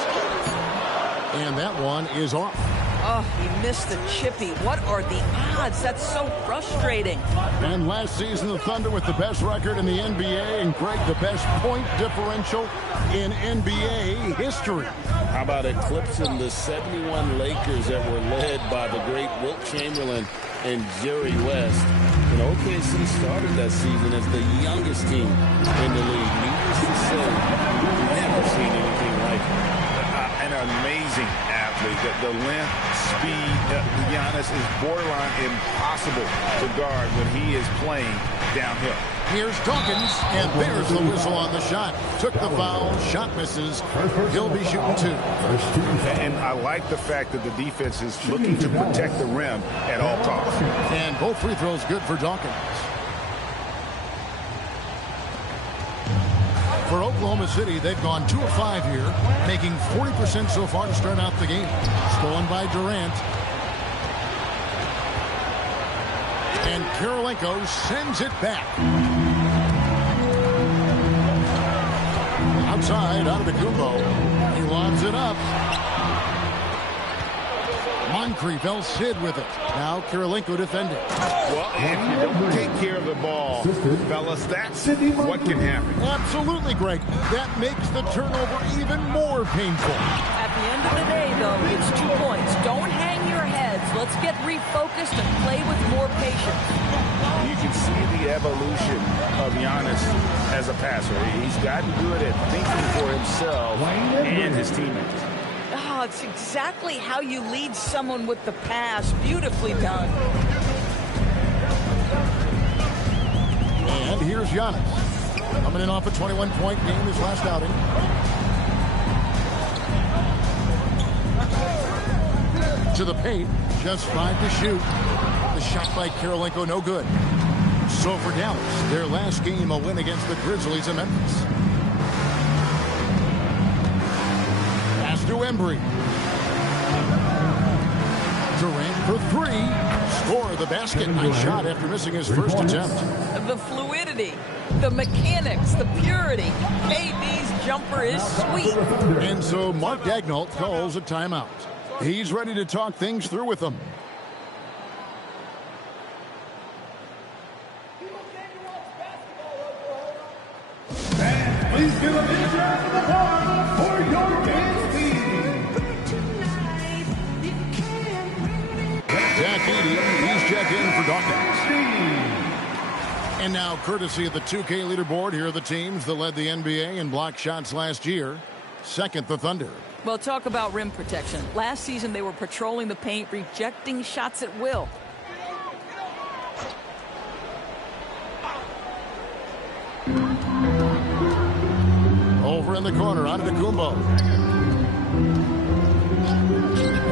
And that one is off. Oh, he missed the chippy. What are the odds? That's so frustrating. And last season, the Thunder with the best record in the NBA, and Greg, the best point differential in NBA history. How about eclipsing the 71 Lakers that were led by the great Wilt Chamberlain and Jerry West? And OKC started that season as the youngest team in the league. Needless to say, never seen anything like it. An amazing athlete. The length, speed, Giannis is borderline impossible to guard when he is playing downhill. Here's Dawkins, and there's the whistle on the shot. Took the foul, shot misses. He'll be shooting 2. And I like the fact that the defense is looking to protect the rim at all costs. And both free throws good for Dawkins. For Oklahoma City, they've gone 2 of 5 here, making 40% so far to start out the game. Stolen by Durant. And Kirilenko sends it back. Outside, out of the Kumbo. He lobs it up. Moncrief El Cid with it. Now Kirilenko defending. Well, if you don't take care of the ball, fellas, that's what can happen. Absolutely, Greg. That makes the turnover even more painful. At the end of the day, though, it's 2 points. Don't hang your heads. Let's get refocused and play with more patience. You can see the evolution of Giannis as a passer. He's gotten good at thinking for himself and his teammates. Oh, it's exactly how you lead someone with the pass. Beautifully done. And here's Giannis. Coming in off a 21-point game his last outing. To the paint. Just 5 to shoot. The shot by Kirilenko, no good. So for Dallas, their last game, a win against the Grizzlies in Memphis. Pass to Embry. Durant for 3. Score the basket. Nice shot after missing his first attempt. The fluidity, the mechanics, the purity. KD's jumper is sweet. And so Mark Daigneault calls a timeout. He's ready to talk things through with them. Please give a big round of applause for your dance team. Jack Edey, he's checked in for Dawkins. And now, courtesy of the 2K leaderboard, here are the teams that led the NBA in block shots last year. Second, the Thunder. Well, talk about rim protection. Last season, they were patrolling the paint, rejecting shots at will. Over in the corner, out of the Kumbo.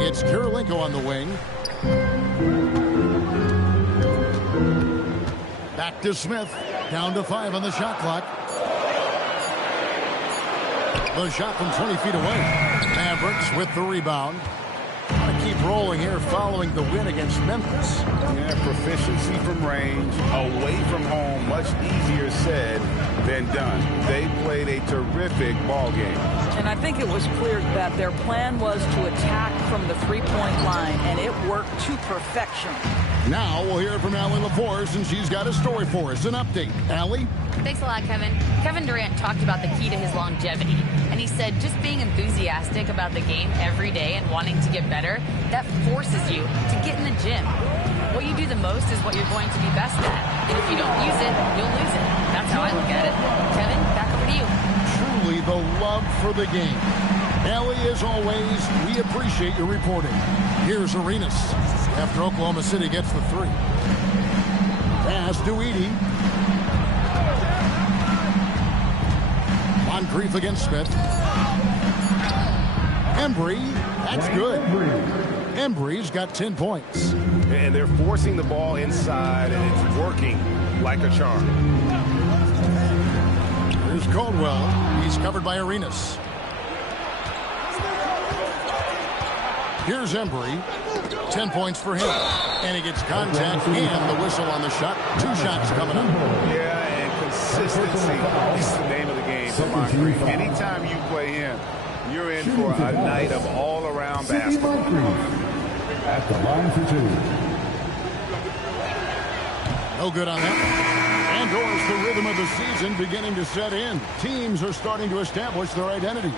It's Kirilenko on the wing. Back to Smith. Down to 5 on the shot clock. The shot from 20 feet away. Mavericks with the rebound. Got to keep rolling here following the win against Memphis. Yeah, proficiency from range, away from home, much easier said than done. They played a terrific ball game. And I think it was clear that their plan was to attack from the three-point line, and it worked to perfection. Now we'll hear from Allie LaForce, and she's got a story for us. An update. Allie? Thanks a lot, Kevin. Kevin Durant talked about the key to his longevity, and he said just being enthusiastic about the game every day and wanting to get better, that forces you to get in the gym. What you do the most is what you're going to be best at, and if you don't use it, you'll lose it. That's how I look at it. Kevin, back over to you. Truly the love for the game. Allie, as always, we appreciate your reporting. Here's Arenas after Oklahoma City gets the 3. Pass to Edey. Moncrief against Smith. Embry, that's good. Embry's got 10 points. And they're forcing the ball inside, and it's working like a charm. Here's Caldwell. He's covered by Arenas. Here's Embry. 10 points for him. And he gets contact and the whistle on the shot. 2 shots coming up. Yeah, and consistency is the name of the game for Moncrief. Anytime you play him, you're in for a night of all-around basketball. At the line for 2. No good on that. And doors, the rhythm of the season beginning to set in. Teams are starting to establish their identity.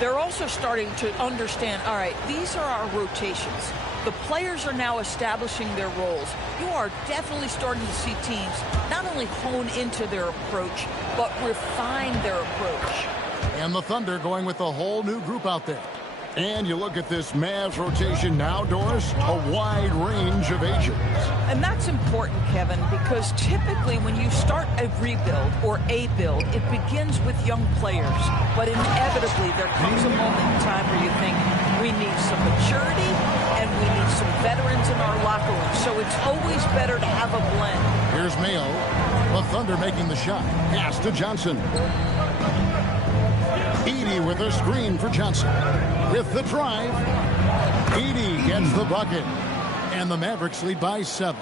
They're also starting to understand, all right, these are our rotations. The players are now establishing their roles. You are definitely starting to see teams not only hone into their approach, but refine their approach. And the Thunder going with a whole new group out there. And you look at this Mavs rotation now, Doris, a wide range of ages. And that's important, Kevin, because typically when you start a rebuild or a build, it begins with young players. But inevitably, there comes a moment in time where you think we need some maturity and we need some veterans in our locker room. So it's always better to have a blend. Here's Mayo. The Thunder making the shot. Pass to Johnson. Edey with a screen for Johnson. With the drive, Edey gets the bucket. And the Mavericks lead by 7.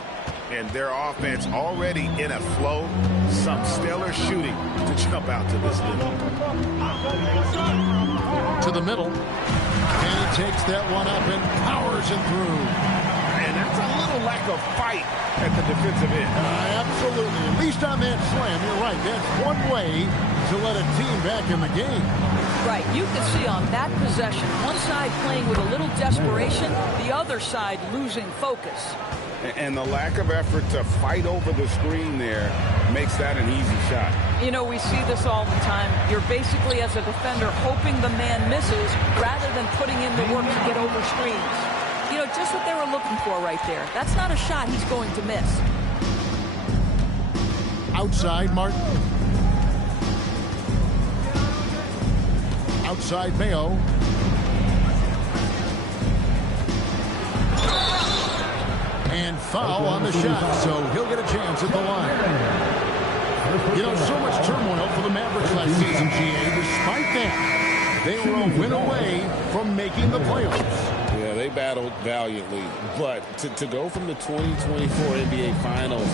And their offense already in a flow. Some stellar shooting to jump out to this lead. To the middle. And he takes that one up and powers it through. And that's a little lack of fight at the defensive end. Absolutely. At least on that slam, you're right. That's one way to let a team back in the game. Right. You can see on that possession, one side playing with a little desperation, the other side losing focus. And the lack of effort to fight over the screen there makes that an easy shot. You know, we see this all the time. You're basically, as a defender, hoping the man misses rather than putting in the work to get over screens. You know, just what they were looking for right there. That's not a shot he's going to miss. Outside Martin. Outside Mayo. And foul on the shot, so he'll get a chance at the line. You know, so much turmoil for the Mavericks last season, GA. Despite that, they were a win away from making the playoffs. Yeah, they battled valiantly. But to go from the 2024 NBA Finals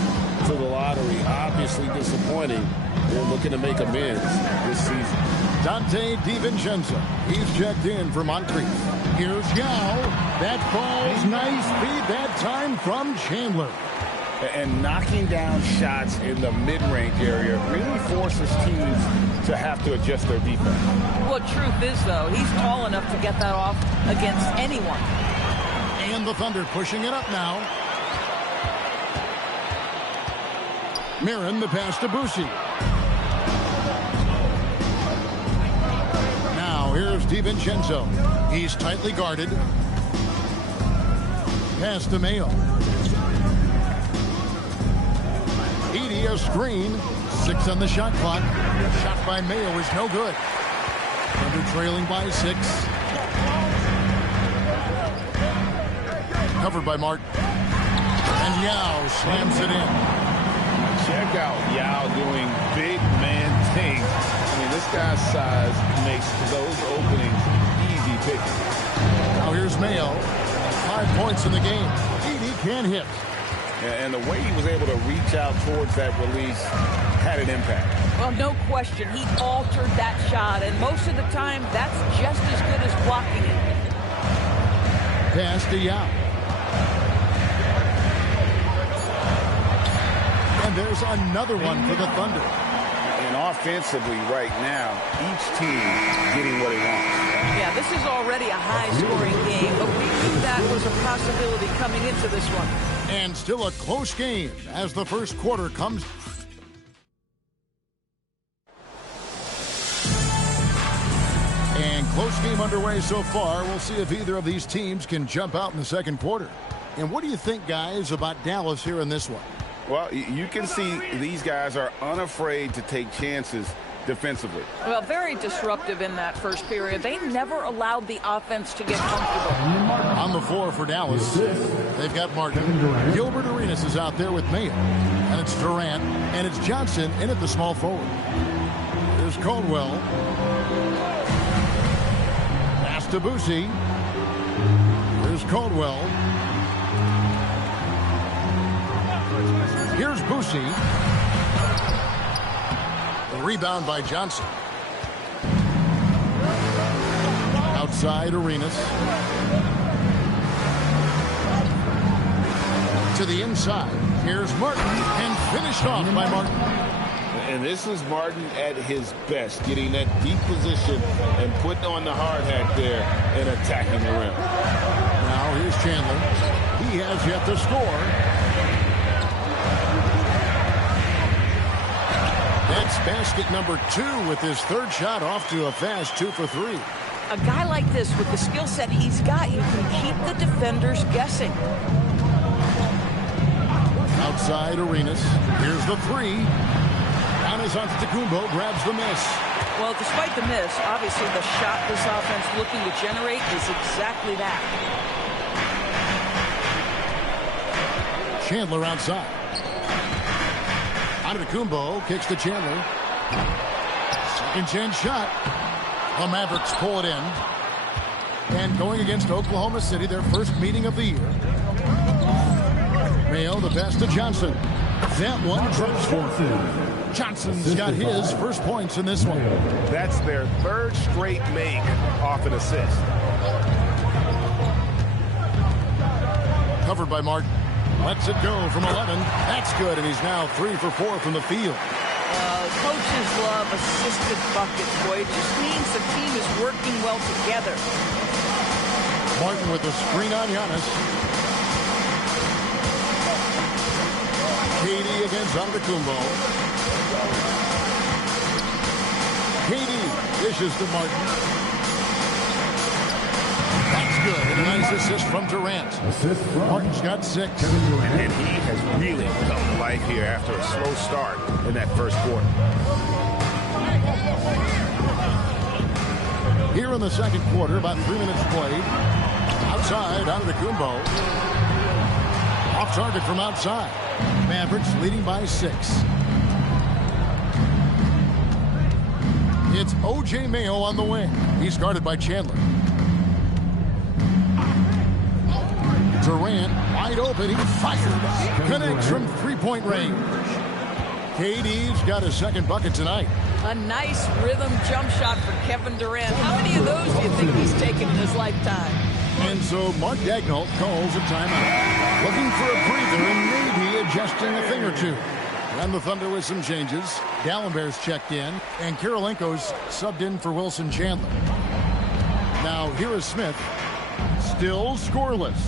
to the lottery, obviously disappointing. They're looking to make amends this season. Dante DiVincenzo. He's checked in for Moncrief. Here's Yao. That falls nice feed that time from Chandler. And knocking down shots in the mid-range area really forces teams to have to adjust their defense. Well, truth is, though, he's tall enough to get that off against anyone. And the Thunder pushing it up now. Mirren, the pass to Boucy. Now here's DiVincenzo. He's tightly guarded. Pass to Mayo. Edey, a screen. 6 on the shot clock. Shot by Mayo is no good. Thunder trailing by 6. Covered by Martin. And Yao slams it in. Check out Yao doing big man things. I mean, this guy's size makes those openings easy picking. Now here's Mayo. 5 points in the game. Edey can't hit. And the way he was able to reach out towards that release had an impact. Well, no question. He altered that shot, and most of the time, that's just as good as blocking it. Pass to Yao. And there's another one for the Thunder. And offensively right now, each team getting what it wants. Yeah, this is already a high-scoring game, but we knew that was a possibility coming into this one. And still a close game as the first quarter comes. And close game underway so far. We'll see if either of these teams can jump out in the second quarter. And what do you think, guys, about Dallas here in this one? Well, you can see these guys are unafraid to take chances defensively. Well, very disruptive in that first period. They never allowed the offense to get comfortable. On the floor for Dallas, they've got Martin. Gilbert Arenas is out there with Mayo. And it's Durant. And it's Johnson in at the small forward. There's Caldwell. Pass to Boucy. There's Caldwell. Here's Boucy. A rebound by Johnson. Outside Arenas. To the inside. Here's Martin. And finished off by Martin. And this is Martin at his best, getting that deep position and putting on the hard hat there and attacking the rim. Now here's Chandler. He has yet to score. That's basket number 2 with his third shot off to a fast 2 for 3. A guy like this with the skill set he's got, you can keep the defenders guessing. Outside Arenas. Here's the 3. Antetokounmpo grabs the miss. Well, despite the miss, obviously the shot this offense looking to generate is exactly that. Chandler outside. Antetokounmpo kicks to Chandler. Second chance shot. The Mavericks pull it in. And going against Oklahoma City, their first meeting of the year. Mayo, the pass to Johnson. That one drops for him. Johnson's got his first points in this one. That's their third straight make off an assist. Covered by Martin. Lets it go from 11. That's good, and he's now 3 for 4 from the field. Coaches love assisted buckets, boy. It just means the team is working well together. Martin with the screen on Giannis. KD against Antetokounmpo. KD dishes to Martin. That's good. And a nice assist from Durant. Martin's got 6. And he has really come to life here after a slow start in that first quarter. Here in the second quarter, about 3 minutes played. Outside, Antetokounmpo. Off target from outside. Mavericks leading by 6. It's O.J. Mayo on the wing. He's guarded by Chandler. Durant wide open. He fires. Connects from three-point range. KD's got a second bucket tonight. A nice rhythm jump shot for Kevin Durant. How many of those do you think he's taken in his lifetime? And so Mark Daigneault calls a timeout. Looking for a breather and maybe adjusting a thing or two. And the Thunder with some changes. Gallenberg's checked in. And Kirilenko's subbed in for Wilson Chandler. Now here is Smith. Still scoreless.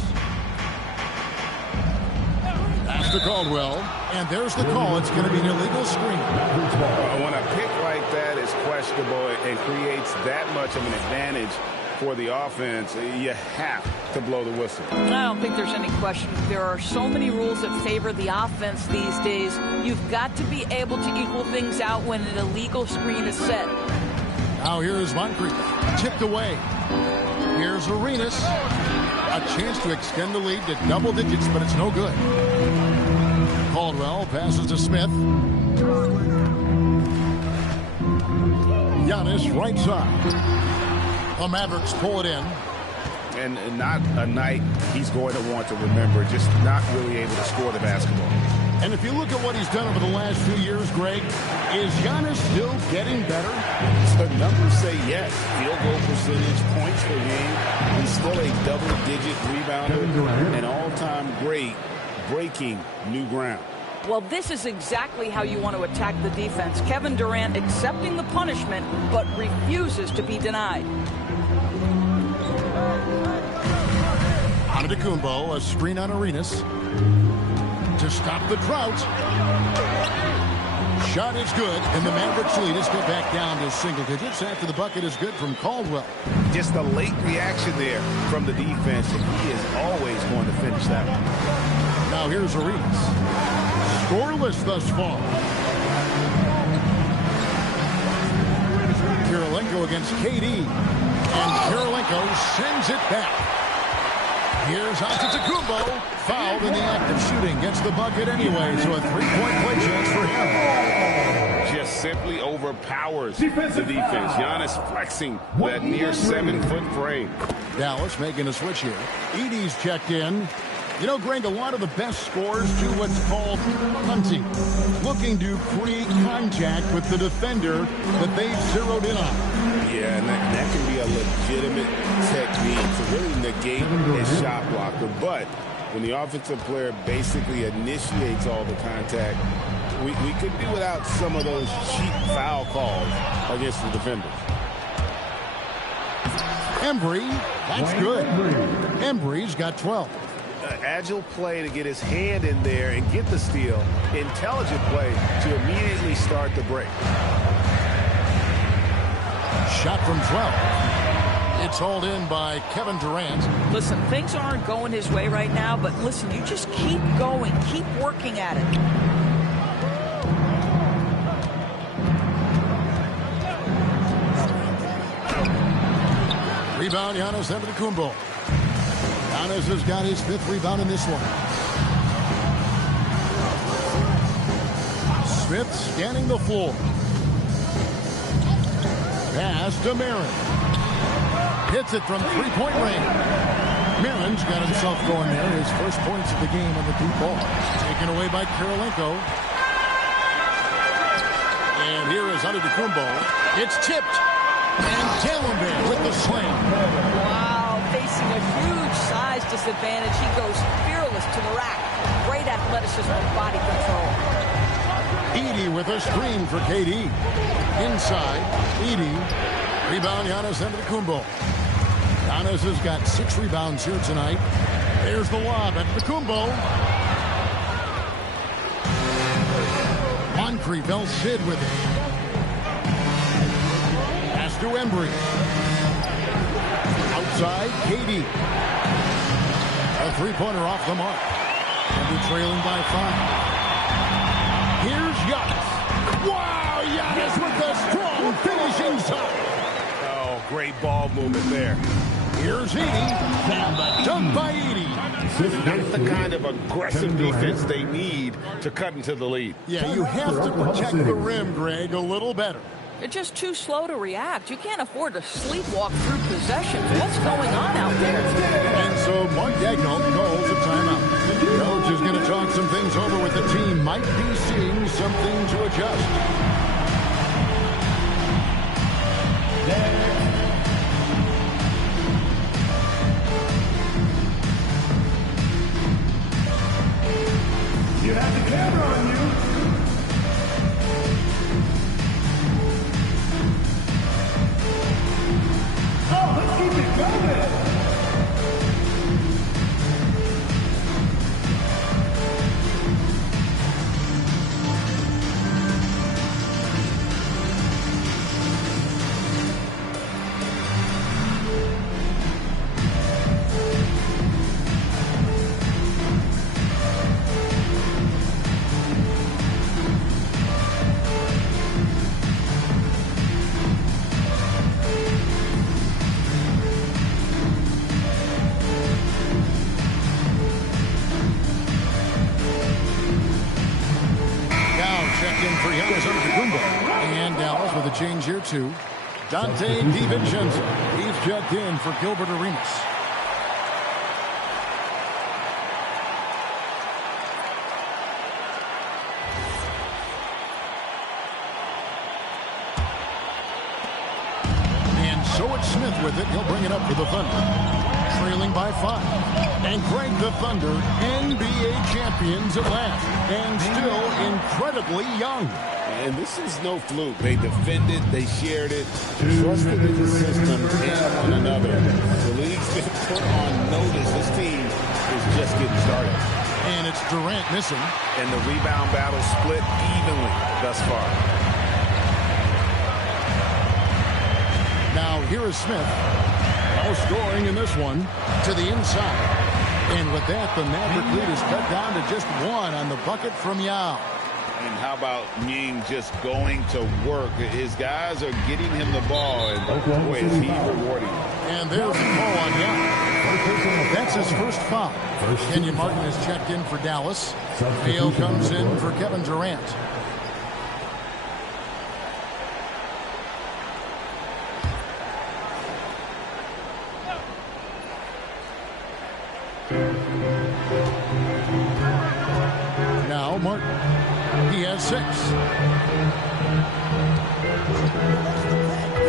Pass to Caldwell. And there's the call. It's going to be an illegal screen. When a pick like that is questionable and creates that much of an advantage for the offense, you have to blow the whistle. I don't think there's any question. There are so many rules that favor the offense these days. You've got to be able to equal things out when an illegal screen is set. Now here is Moncrief. Tipped away. Here's Arenas. A chance to extend the lead to double digits, but it's no good. Caldwell passes to Smith. Giannis right side. The Mavericks pull it in. And not a night he's going to want to remember, just not really able to score the basketball. And if you look at what he's done over the last few years, Greg, is Giannis still getting better? The numbers say yes. Field goal percentage, points per game. He's still a double-digit rebounder, an all-time great, breaking new ground. Well, this is exactly how you want to attack the defense. Kevin Durant accepting the punishment, but refuses to be denied. Antetokounmpo, a screen on Arenas to stop the drought. Shot is good, and the Mavericks lead is get back down to single digits after the bucket is good from Caldwell. Just a late reaction there from the defense, and he is always going to finish that one. Now here's Arenas. Scoreless thus far. Kirilenko against KD. And Kirilenko sends it back. Here's Antetokounmpo. Fouled in the act of shooting. Gets the bucket anyway, so a three-point play chance for him. Just simply overpowers the defense. Giannis flexing that near 7-foot frame. Dallas making a switch here. Edey's checked in. You know, Greg, a lot of the best scorers do what's called hunting, looking to create contact with the defender that they've zeroed in on. Yeah, and that can be a legitimate technique to really negate a shot blocker. But when the offensive player basically initiates all the contact, we could do without some of those cheap foul calls against the defenders. Embry, that's good. Embry's got 12. Agile play to get his hand in there and get the steal. Intelligent play to immediately start the break. Shot from 12. It's hauled in by Kevin Durant. Listen, things aren't going his way right now, but listen, you just keep going. Keep working at it. Rebound, Giannis Antetokounmpo. Giannis has got his 5th rebound in this one. Smith scanning the floor. Pass to Marin. Hits it from three-point range. Marin's got himself going there. His first points of the game on the deep ball. Taken away by Karolinko. And here is Antetokounmpo. It's tipped. And Gallambert with the slam. Wow, facing a huge size disadvantage. He goes fearless to the rack. Great athleticism and body control. Edey with a screen for KD. Inside, Edey. Rebound, Giannis Antetokounmpo. Giannis has got 6 rebounds here tonight. There's the lob at Antetokounmpo. Moncrief, El Cid with it. Pass to Embry. Outside, KD. A three-pointer off the mark. And they're trailing by 5. Here's Giannis. Wow, Giannis with a strong finishing shot. Oh, great ball movement there. Here's Edey. And the dunk by Edey. Not the kind of aggressive defense they need to cut into the lead. Yeah, you have to protect the rim, Greg, a little better. They're just too slow to react. You can't afford to sleepwalk through possessions. What's going on out there? And so Mark Daigneault calls a timeout. The coach is going to talk some things over with the team. Might be seeing something to adjust. You have the camera on you. Oh, let's keep it going. Change here too. Dante DiVincenzo. He's checked in for Gilbert Arenas. And so it's Smith with it. He'll bring it up for the Thunder. Trailing by 5. And Greg, the Thunder, NBA champions at last. And still incredibly young. And this is no fluke. They defended, they shared it, trusted in the system and one another. The league's been put on notice. This team is just getting started. And it's Durant missing. And the rebound battle split evenly thus far. Now here is Smith. No scoring in this one. To the inside. And with that, the Maverick lead is cut down to just 1 on the bucket from Yao. And how about Ming just going to work? His guys are getting him the ball, and boy, is he rewarding. And there's the call on Young. That's his first foul. Kenyon Martin is checked in for Dallas. Mayo comes in for Kevin Durant. Now Martin. He has 6.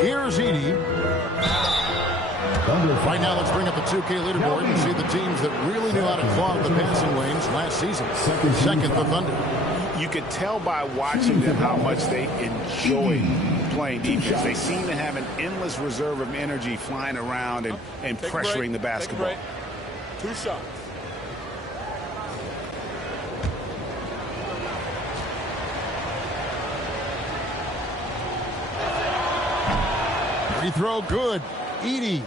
Here's Edey. Right now, let's bring up the 2K leaderboard and see the teams that really knew how to clog the passing lanes last season. Second, the Thunder. You could tell by watching them how much they enjoy playing defense. They seem to have an endless reserve of energy flying around and pressuring the basketball. 2 shots. Free throw good. Edey.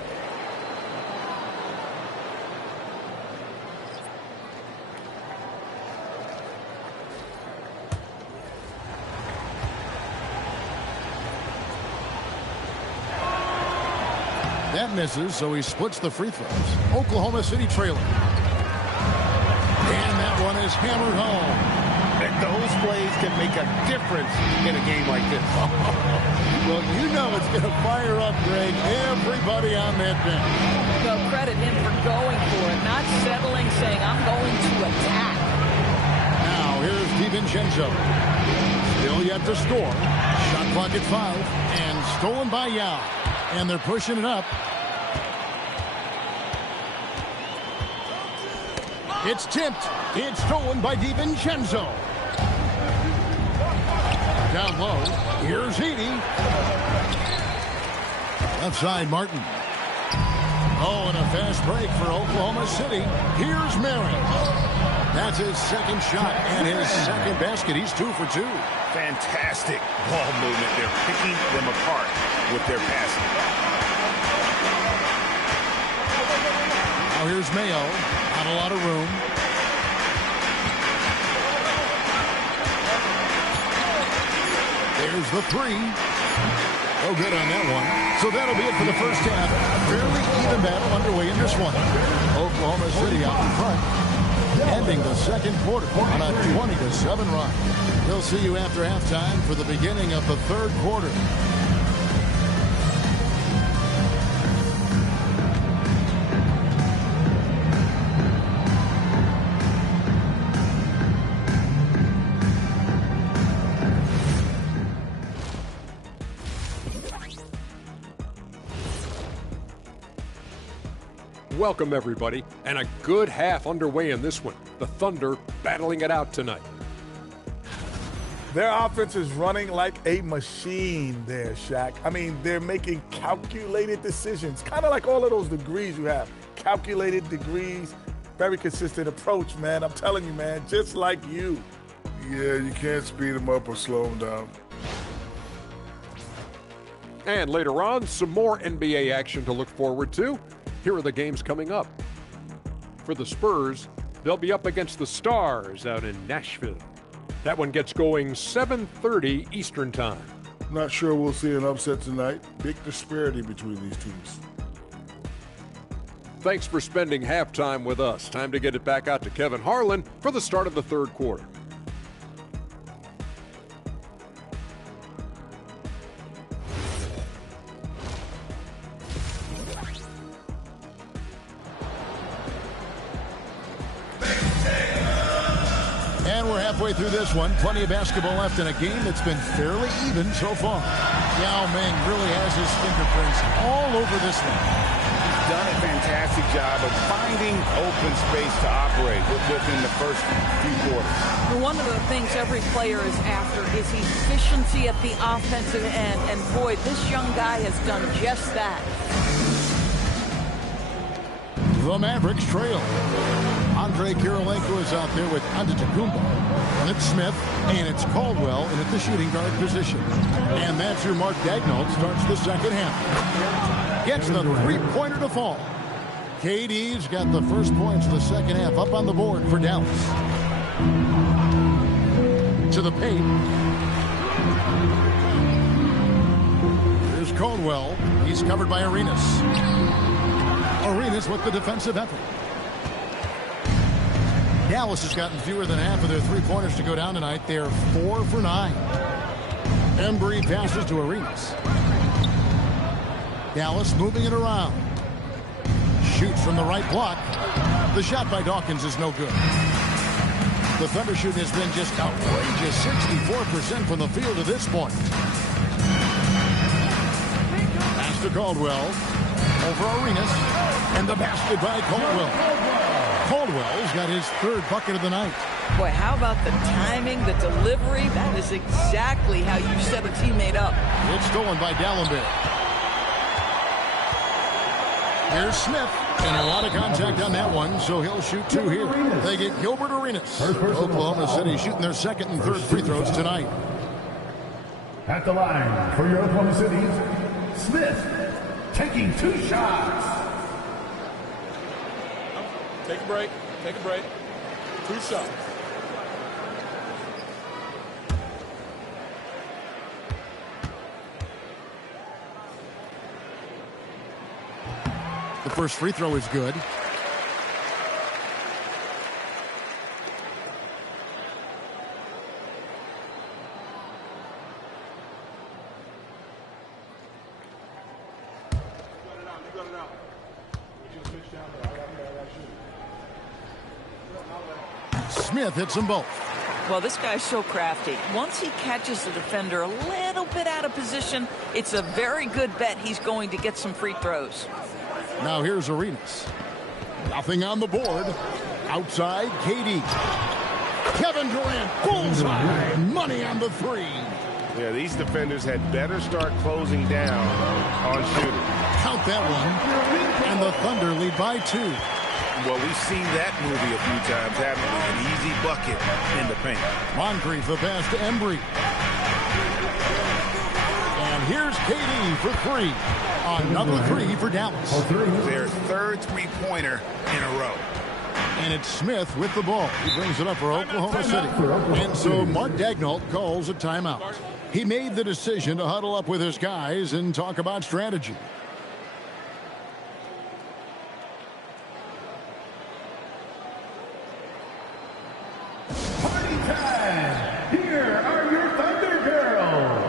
That misses, so he splits the free throws. Oklahoma City trailing. And that one is hammered home. Those plays can make a difference in a game like this. Well, you know it's going to fire up, Greg, everybody on that bench. No, credit him for going for it, not settling, saying, I'm going to attack. Now, here's DiVincenzo. Still yet to score. Shot clock at 5, and stolen by Yao. And they're pushing it up. It's tipped. It's stolen by DiVincenzo. Down low. Here's Heaney. Left side, Martin. Oh, and a fast break for Oklahoma City. Here's Mary. That's his second shot and his second basket. He's 2 for 2. Fantastic ball movement. They're picking them apart with their passing. Now here's Mayo. Not a lot of room. There's the 3. Oh, good on that one. So that'll be it for the first half. Fairly even battle underway in this one. Oklahoma City out in front, ending the second quarter on a 20-7 run. We'll see you after halftime for the beginning of the third quarter. Welcome, everybody, and a good half underway in this one. The Thunder battling it out tonight. Their offense is running like a machine there, Shaq. I mean, they're making calculated decisions, kind of like all of those degrees you have. Calculated degrees, very consistent approach, man. I'm telling you, man, just like you. Yeah, you can't speed them up or slow them down. And later on, some more NBA action to look forward to. Here are the games coming up. For the Spurs, they'll be up against the Stars out in Nashville. That one gets going 7:30 Eastern Time. Not sure we'll see an upset tonight. Big disparity between these teams. Thanks for spending halftime with us. Time to get it back out to Kevin Harlan for the start of the third quarter. Halfway through this one, plenty of basketball left in a game that's been fairly even so far. Yao Ming really has his fingerprints all over this one. He's done a fantastic job of finding open space to operate within the first few quarters. One of the things every player is after is efficiency at the offensive end, and boy, this young guy has done just that. The Mavericks trail. Andre Kirilenko is out there with Antetokounmpo. And it's Smith, and it's Caldwell in at the shooting guard position. And that's your Mark Daigneault starts the second half. Gets the three-pointer to fall. KD's got the first points of the second half up on the board for Dallas. To the paint. Here's Caldwell. He's covered by Arenas. Arenas with the defensive effort. Dallas has gotten fewer than half of their three-pointers to go down tonight. They're 4 for 9. Embry passes to Arenas. Dallas moving it around. Shoots from the right block. The shot by Dawkins is no good. The Thunder shooting has been just outrageous. 64% from the field to this point. Pass to Caldwell. Over Arenas. And the basket by Caldwell. Caldwell's got his third bucket of the night. Boy, how about the timing, the delivery? That is exactly how you set a teammate up. It's stolen by Dallenberg. Here's Smith. And a lot of contact on that one, so he'll shoot 2 here. They get Gilbert Arenas. Oklahoma City shooting their second and third free throws tonight. At the line for your Oklahoma City, Smith taking 2 shots. Take a break. Take a break. 2 shots. The first free throw is good. Smith hits them both. Well, this guy's so crafty. Once he catches the defender a little bit out of position, it's a very good bet he's going to get some free throws. Now here's Arenas. Nothing on the board. Outside, KD. Kevin Durant, bullseye. Money on the three. Yeah, these defenders had better start closing down on shooting. Count that one. And the Thunder lead by 2. Well, we've seen that movie a few times, haven't we? An easy bucket in the paint. Moncrief the pass to Embry. And here's KD for 3. Another 3 for Dallas. Their third three-pointer in a row. And it's Smith with the ball. He brings it up for Oklahoma City. And so Mark Daigneault calls a timeout. He made the decision to huddle up with his guys and talk about strategy. Party time! Here are your Thunder Girls!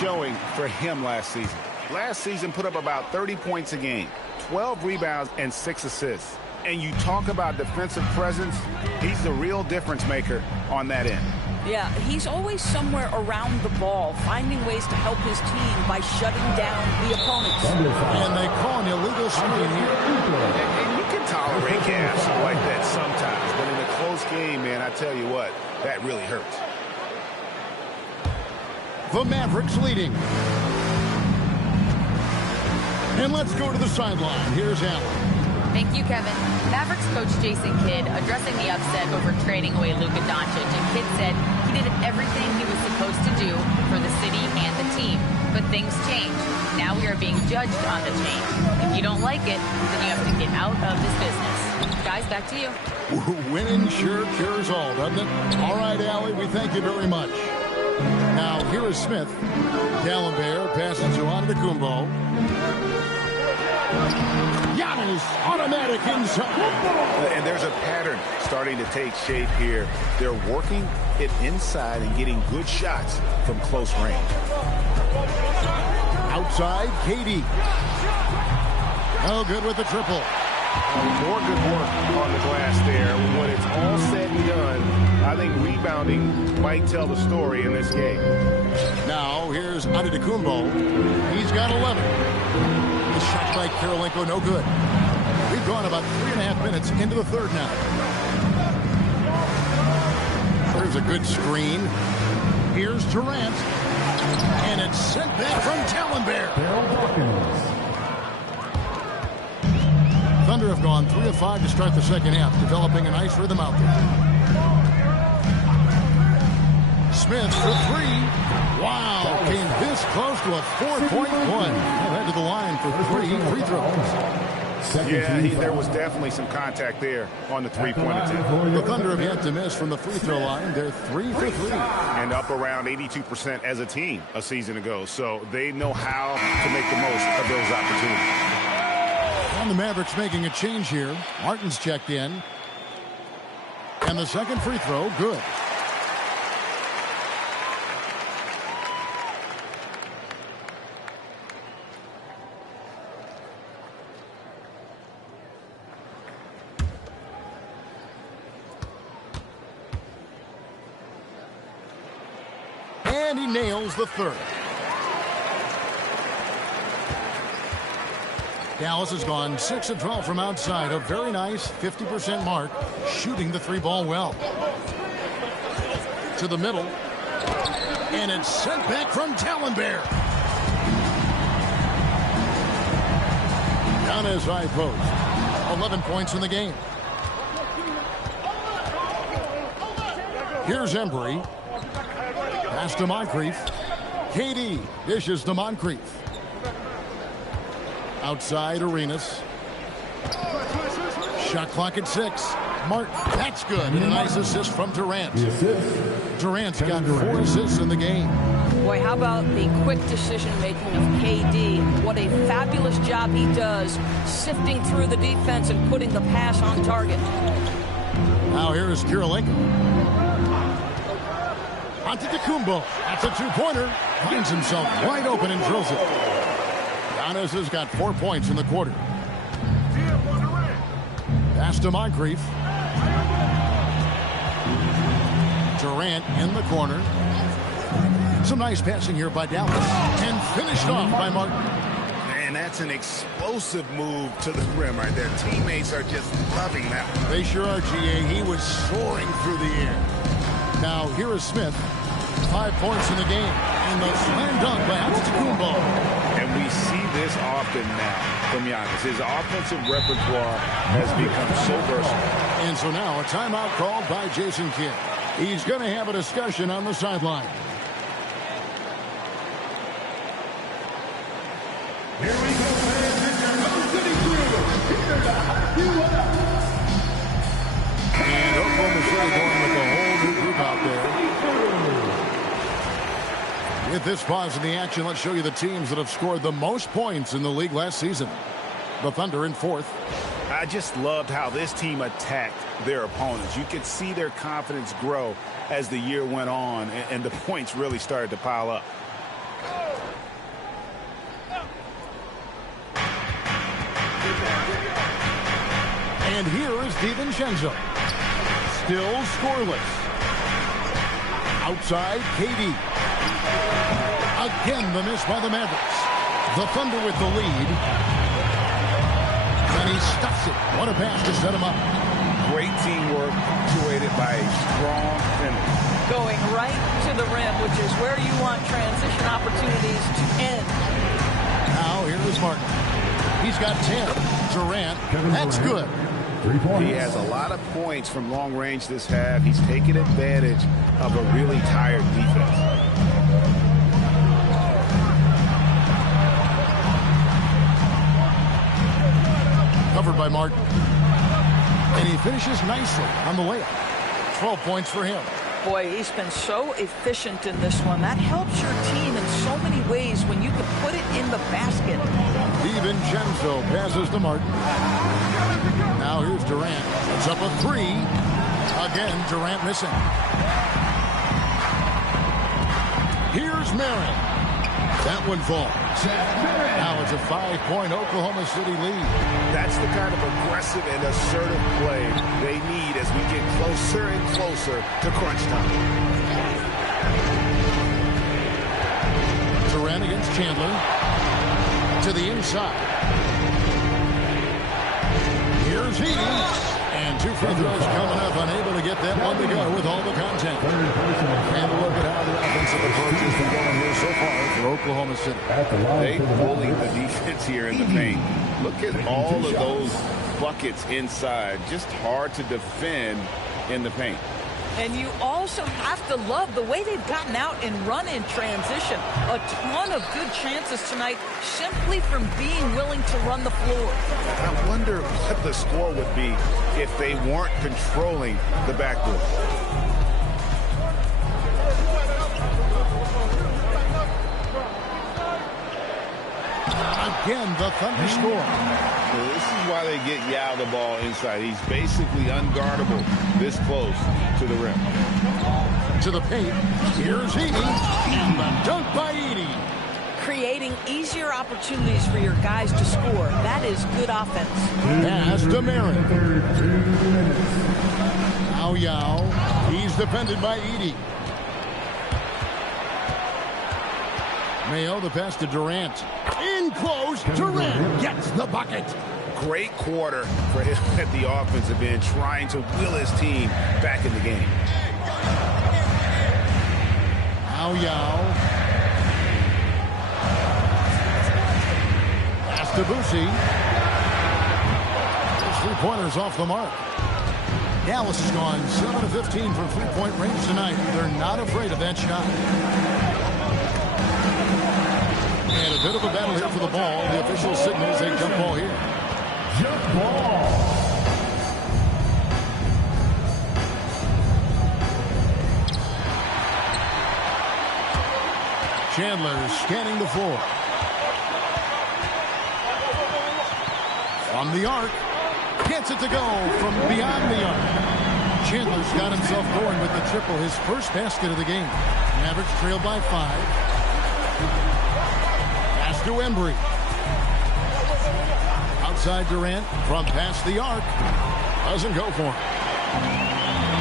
Showing for him last season. Last season put up about 30 points a game, 12 rebounds, and 6 assists. And you talk about defensive presence, he's the real difference maker on that end. Yeah, he's always somewhere around the ball, finding ways to help his team by shutting down the opponents. And they call an illegal screen here. And you can tolerate gaps like that sometimes, but in a close game, man, I tell you what, that really hurts. The Mavericks leading. And let's go to the sideline. Here's Allen. Thank you, Kevin. Mavericks coach Jason Kidd addressing the upset over trading away Luka Doncic. And Kidd said he did everything he was supposed to do for the city and the team. But things changed. Now we are being judged on the change. If you don't like it, then you have to get out of this business. Guys, back to you. Winning sure cures all, doesn't it? All right, Allie, we thank you very much. Now, here is Smith. Gallinberg passes to Antetokounmpo. Giannis, automatic inside. And there's a pattern starting to take shape here. They're working it inside and getting good shots from close range. Outside, KD. Oh, good with the triple. More good work on the glass there. When it's all said and done, I think rebounding might tell the story in this game. Now, here's Antetokounmpo. He's got 11. The shot by Karolinko, no good. We've gone about 3.5 minutes into the third now. There's a good screen. Here's Durant. And it's sent back from Gallinberg. Thunder have gone 3 of 5 to start the second half, developing a nice rhythm out there. Smith for 3. Wow, came this close to a 4-point play. Head to the line for 3 free throws. Yeah, there was definitely some contact there on the three-point attempt. The Thunder have yet to miss from the free throw line. They're 3 for 3. And up around 82% as a team a season ago. So they know how to make the most of those opportunities. And the Mavericks making a change here. Martin's checked in. And the second free throw, good. And he nails the third. Dallas has gone 6 of 12 from outside. A very nice 50% mark, shooting the 3-ball well. To the middle. And it's sent back from Gallinberg. Down his high post. 11 points in the game. Here's Embry. Pass to Moncrief. KD dishes to Moncrief. Outside Arenas. Shot clock at 6. Martin, that's good. And a nice assist from Durant. Durant's got 4 assists in the game. Boy, how about the quick decision-making of KD? What a fabulous job he does sifting through the defense and putting the pass on target. Now here is Kirilenko. Antetokounmpo. That's a 2-pointer. Finds himself wide open and drills it. Giannis has got 4 points in the quarter. Pass to Moncrief. Durant in the corner. Some nice passing here by Dallas. And finished off by Martin. And that's an explosive move to the rim right there. Teammates are just loving that one. They sure are, GA. He was soaring through the air. Now here is Smith. 5 points in the game. And the slam dunk by Antetokounmpo. And we see this often now from Giannis. His offensive repertoire has become so versatile. And so now a timeout called by Jason Kidd. He's going to have a discussion on the sideline. Here we go, fans. It's your Oklahoma City Crew. Here to hype you up. And Oklahoma City going with a whole new group out there. With this pause in the action, let's show you the teams that have scored the most points in the league last season. The Thunder in 4th. I just loved how this team attacked their opponents. You could see their confidence grow as the year went on, and the points really started to pile up. And here is DiVincenzo. Still scoreless. Outside, KD. Again, the miss by the Mavericks. The Thunder with the lead. And he stuffs it. What a pass to set him up. Great teamwork, punctuated by a strong finish. Going right to the rim, which is where you want transition opportunities to end. Now, here is Martin. He's got 10. Durant, that's good. He has a lot of points from long range this half. He's taken advantage of a really tired defense. Covered by Martin. And he finishes nicely on the layup. 12 points for him. Boy, he's been so efficient in this one. That helps your team in so many ways when you can put it in the basket. DiVincenzo passes to Martin. Now here's Durant. It's up a 3. Again, Durant missing. Here's Merritt. That one falls. Now it's a 5-point Oklahoma City lead. That's the kind of aggressive and assertive play they need as we get closer and closer to crunch time. Durant against Chandler. To the inside. Here's Heaney. And 2 free throws coming up. Unable to get that one to go with all the content. And look at how the offensive approach has been going here so far for Oklahoma City. They bullied the defense here in the paint. Look at all of those buckets inside. Just hard to defend in the paint. And you also have to love the way they've gotten out and run in transition. A ton of good chances tonight simply from being willing to run the floor. I wonder what the score would be if they weren't controlling the backboard. Again, the Thunder score. Well, this is why they get Yao the ball inside. He's basically unguardable this close to the rim. To the paint. Here's Heaney. And the dunk by Edey. Creating easier opportunities for your guys to score. That is good offense. Pass to Merritt. Now Yao. He's defended by Edey. Mayo, the pass to Durant. In close, Durant gets the bucket. Great quarter for him at the offensive end, trying to will his team back in the game. Now Yao. Pass to Boosie. His 3-pointers off the mark. Dallas has gone 7 of 15 from 3-point range tonight. They're not afraid of that shot. And a bit of a battle here for the ball. The official signals a jump ball here. Jump ball. Chandler scanning the floor. From the arc. Gets it to go from beyond the arc. Chandler's got himself going with the triple, his first basket of the game. Mavericks trail by 5. Pass to Embry. Outside Durant from past the arc. Doesn't go for him.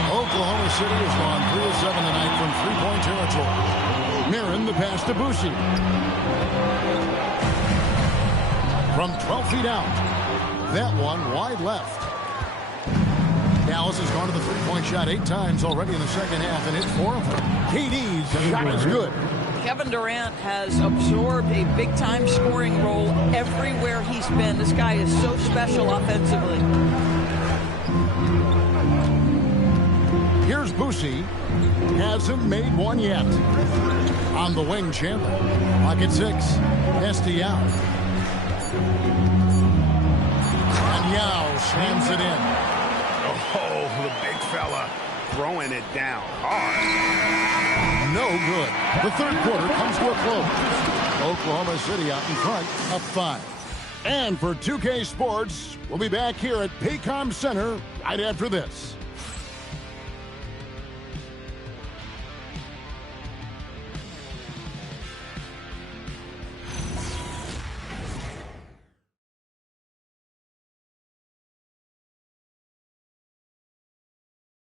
Oklahoma City has gone 3 of 7 tonight from three-point territory. Mirren the pass to Boucher. From 12 feet out. That one wide left. Dallas has gone to the three-point shot 8 times already in the second half and hit 4 of them. KD's shot is good. Kevin Durant has absorbed a big-time scoring role everywhere he's been. This guy is so special offensively. Here's Boucher. Hasn't made one yet. On the wing, Chandler. Clock at 6. Estiao. And Yao slams it in. Oh, the big fella throwing it down hard. No good. The third quarter comes to a close. Oklahoma City out in front, up 5. And for 2K Sports, we'll be back here at Paycom Center right after this.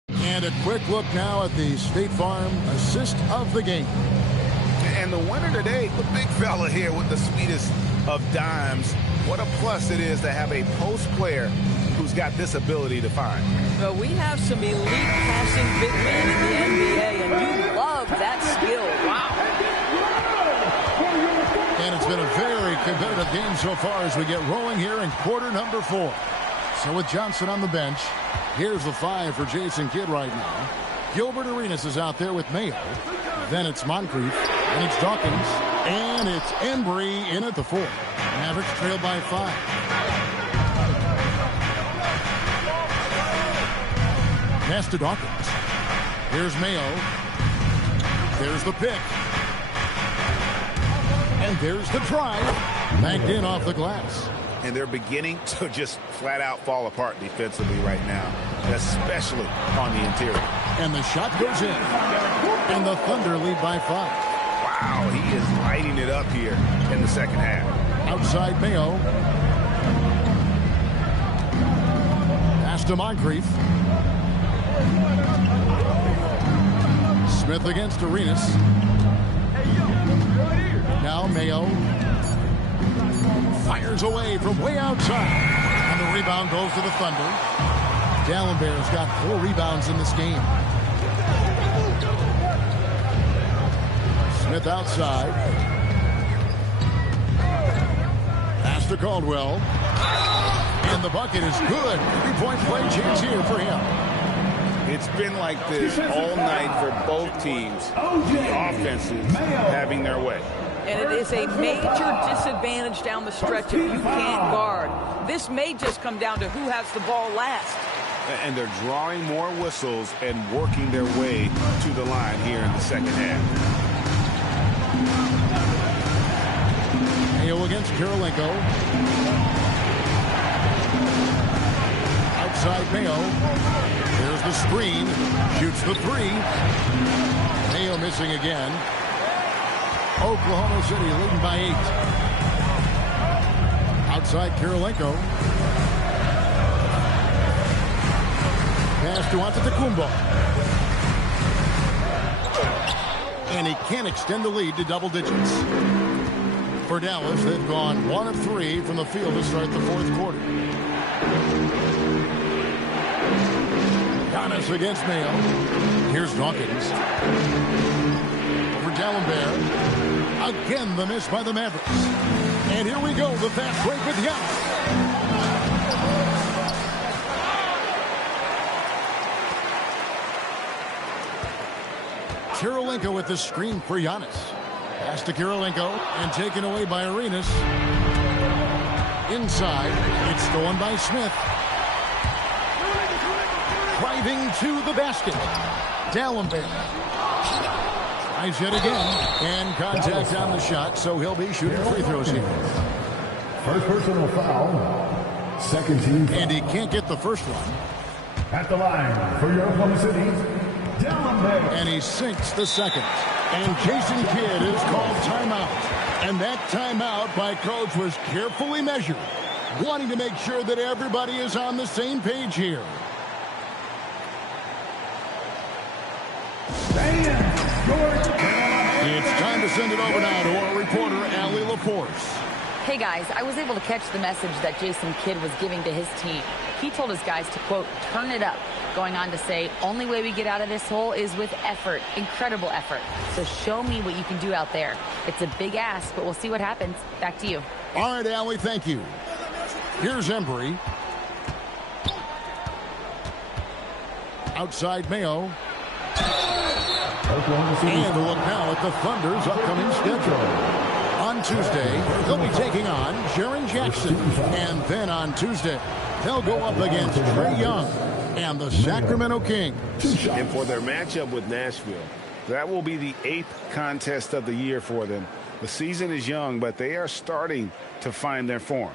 And a quick look now at the State Farm assist of the game. And the winner today, the big fella here with the sweetest of dimes. What a plus it is to have a post player who's got this ability to find. Well, we have some elite passing big men in the NBA, and you love that skill. Wow. And it's been a very competitive game so far as we get rolling here in quarter number 4. So with Johnson on the bench, here's the 5 for Jason Kidd right now. Gilbert Arenas is out there with Mayo. Then it's Moncrief. And it's Dawkins. And it's Embry in at the 4. Mavericks trail by 5. Pass to Dawkins. Here's Mayo. There's the pick. And there's the drive. Backed in off the glass. And they're beginning to just flat out fall apart defensively right now, especially on the interior. And the shot goes in. And the Thunder lead by 5. Wow, he is lighting it up here in the second half. Outside Mayo. Pass to Moncrief. Smith against Arenas. Now Mayo fires away from way outside. And the rebound goes to the Thunder. Dallenberg's got 4 rebounds in this game. Smith outside. Pass to Caldwell. And the bucket is good. 3-point play chance here for him. It's been like this all night for both teams. The offenses having their way. And it is a major disadvantage down the stretch if you can't guard. This may just come down to who has the ball last. And they're drawing more whistles and working their way to the line here in the second half. Mayo against Kirilenko. Outside Mayo. There's the screen. Shoots the 3. Mayo missing again. Oklahoma City leading by 8. Outside Kirilenko. Pass to Antetokounmpo. And he can't extend the lead to double digits. For Dallas, they've gone 1 of 3 from the field to start the fourth quarter. Giannis against Mayo. Here's Dawkins. Over Dallenberg. Again, the miss by the Mavericks. And here we go, the fast break with Giannis. Kirilenko with the screen for Giannis. Pass to Kirilenko and taken away by Arenas. Inside, it's stolen by Smith. Driving to the basket. Dallenberg. Tries it again. And contact on the shot, so he'll be shooting free throws here. First personal foul. Second team foul. And he can't get the first one. At the line for your Oklahoma City, Dallas. And he sinks the second. And Jason Kidd is called timeout. And that timeout by coach was carefully measured, wanting to make sure that everybody is on the same page here. It's time to send it over now to our reporter, Allie LaForce. Hey guys, I was able to catch the message that Jason Kidd was giving to his team. He told his guys to, quote, turn it up, going on to say, only way we get out of this hole is with effort, incredible effort. So show me what you can do out there. It's a big ask, but we'll see what happens. Back to you. All right, Allie, thank you. Here's Embry. Outside Mayo. And look now at the Thunder's upcoming schedule. On Tuesday, they'll be taking on Jaren Jackson. And then on Tuesday, they'll go up against Trae Young and the Sacramento Kings. And for their matchup with Nashville, that will be the 8th contest of the year for them. The season is young, but they are starting to find their form.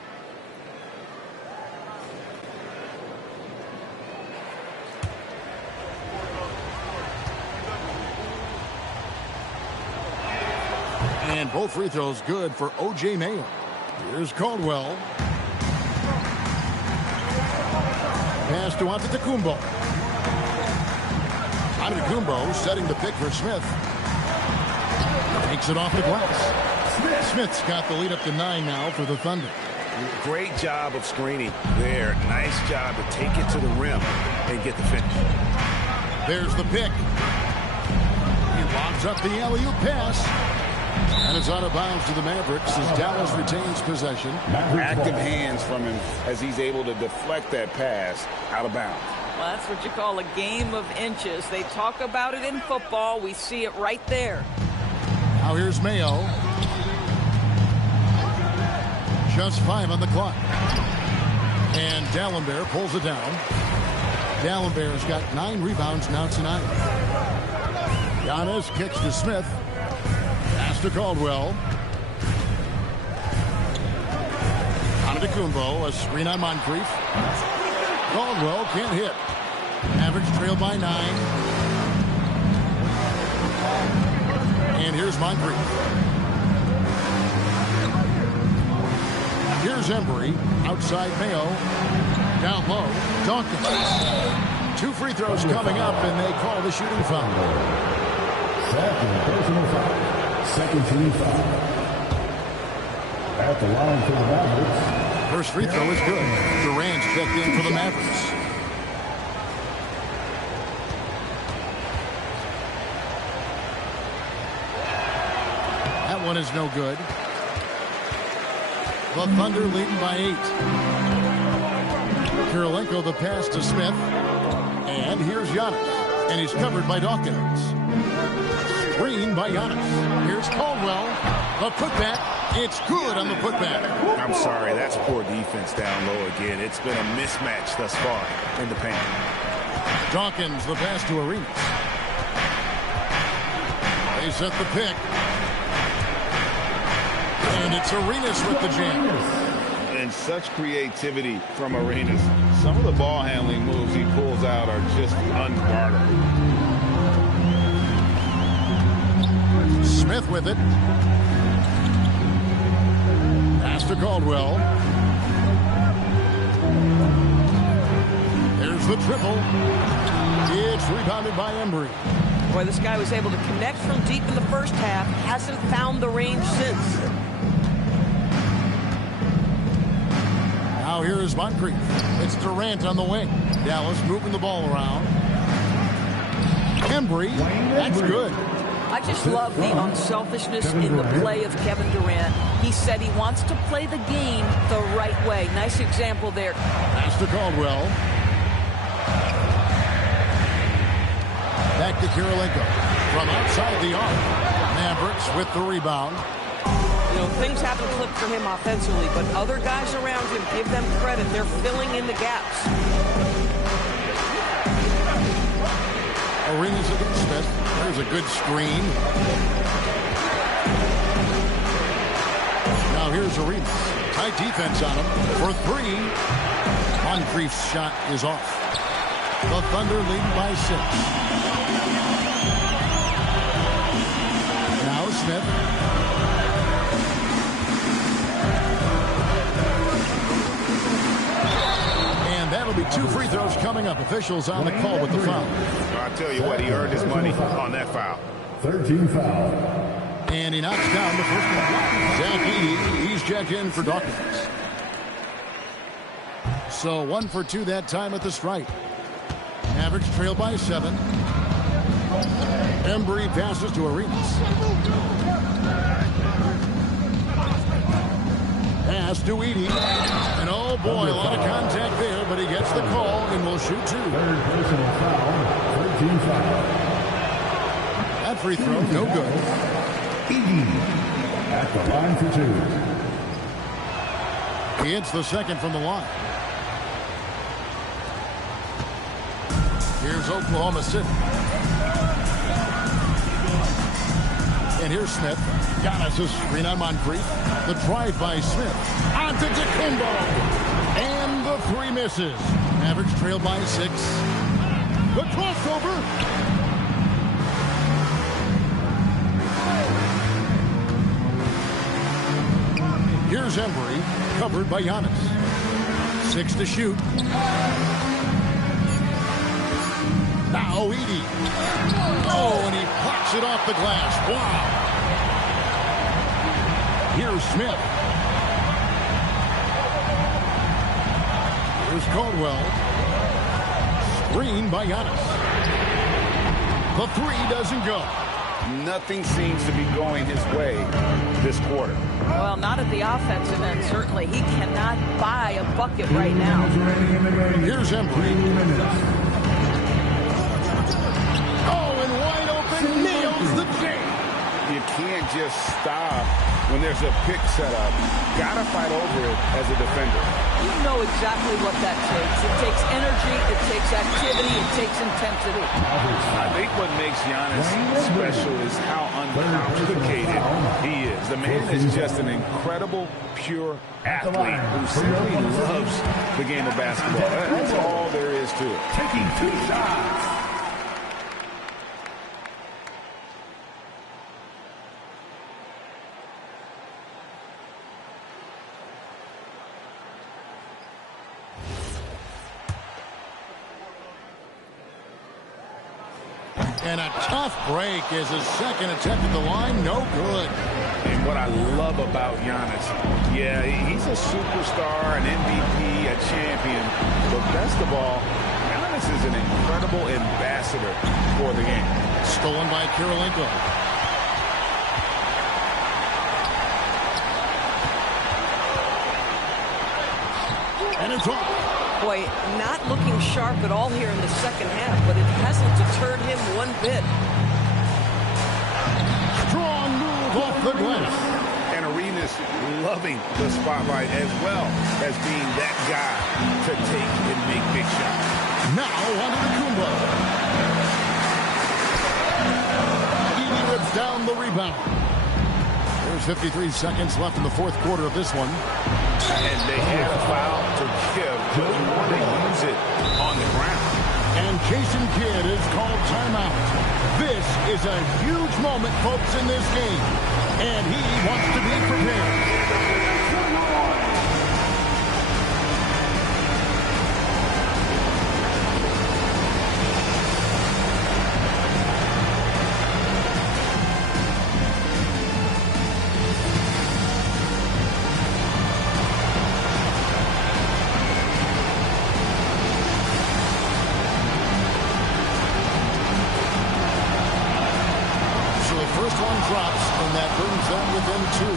And both free throws good for O.J. Mayo. Here's Caldwell. Pass to Antetokounmpo. Antetokounmpo setting the pick for Smith. Takes it off the glass. Smith's got the lead up to 9 now for the Thunder. Great job of screening there. Nice job to take it to the rim and get the finish. There's the pick. He lobs up the alley-oop pass. And it's out of bounds to the Mavericks as Dallas retains possession. Active hands from him as he's able to deflect that pass out of bounds. Well, that's what you call a game of inches. They talk about it in football. We see it right there. Now here's Mayo. Just 5 on the clock. And Dallenberg pulls it down. Dallenberg's got 9 rebounds now tonight. Giannis kicks to Smith. Pass to Caldwell. Antetokounmpo, a screen on Moncrief. Caldwell can't hit. Mavericks trail by 9. And here's Moncrief. Here's Embry. Outside Mayo. Down low. Dawkins. 2 free throws coming up, and they call the shooting foul. Second personal foul. Second team foul. At the line for the Mavericks. First free throw is good. Durant's checked in for the Mavericks. That one is no good. The Thunder leading by 8. Kirilenko the pass to Smith. And here's Giannis. And he's covered by Dawkins. Screen by Giannis. Here's Caldwell. The putback. It's good on the putback. I'm sorry, that's poor defense down low again. It's been a mismatch thus far in the paint. Dawkins the pass to Arenas. They set the pick. And it's Arenas with the jam. And such creativity from Arenas. Some of the ball handling moves he pulls out are just unguardable. Smith with it. Pass to Caldwell. There's the triple. It's rebounded by Embry. Boy, this guy was able to connect from deep in the first half. Hasn't found the range since. Now here is Moncrief. It's Durant on the wing. Dallas moving the ball around. Embry. That's good. I just love the unselfishness in the play of Kevin Durant. He said he wants to play the game the right way. Nice example there. Pass to Caldwell. Back to Kirilenko. From outside the arc. Mavericks with the rebound. You know, things haven't clicked for him offensively, but other guys around him, give them credit. They're filling in the gaps. Arenas against Smith. There's a good screen. Now here's Arenas. Tight defense on him for three. Moncrief's shot is off. The Thunder leading by 6. Now Smith. And that'll be 2 free throws coming up. Officials on the call with the foul. I'll tell you what, he earned his money on that foul. 13 foul. And he knocks down the first one. Zach Edey, he's checked in for Dawkins. So 1 for 2 that time at the stripe. Mavericks trail by 7. Embry passes to Arenas. Pass to Edey. And oh boy, a lot of contact there, but he gets the call and will shoot 2. Third personal foul. 13 foul. That free throw, no good. Edey at the line for 2. He hits the second from the line. Here's Oklahoma City. And here's Smith. Giannis' screen on Moncrief. The drive by Smith. On to Tacumbo. And the 3 misses. Mavericks trail by 6. The crossover. Here's Embry. Covered by Giannis. 6 to shoot. Now Edey. Oh, and he plucks it off the glass. Wow. Here's Smith. Here's Caldwell. Screen by Giannis. The 3 doesn't go. Nothing seems to be going his way this quarter. Well, not at the offensive end, certainly. He cannot buy a bucket right now. Here's Embry. Nails the J. You can't just stop when there's a pick set up. Gotta fight over it as a defender. You know exactly what that takes. It takes energy, it takes activity, it takes intensity. I think what makes Giannis special is how uncomplicated he is. The man is just an incredible, pure athlete who simply loves the game of basketball. That's all there is to it. Taking 2 shots. And a tough break is his second attempt at the line. No good. And what I love about Giannis, yeah, he's a superstar, an MVP, a champion. But best of all, Giannis is an incredible ambassador for the game. Stolen by Kirilenko. And it's off. Boy, not looking sharp at all here in the second half, but it hasn't deterred him one bit. Strong move off the glass. And Arenas loving the spotlight as well as being that guy to take and make big shots. Now on to Tacumbo. Edey rips down the rebound. There's 53 seconds left in the fourth quarter of this one. And they had a foul to give. Just want to use it on the ground. And Jason Kidd is called timeout. This is a huge moment, folks, in this game. And he wants to be prepared. Drops, and that brings them within 2.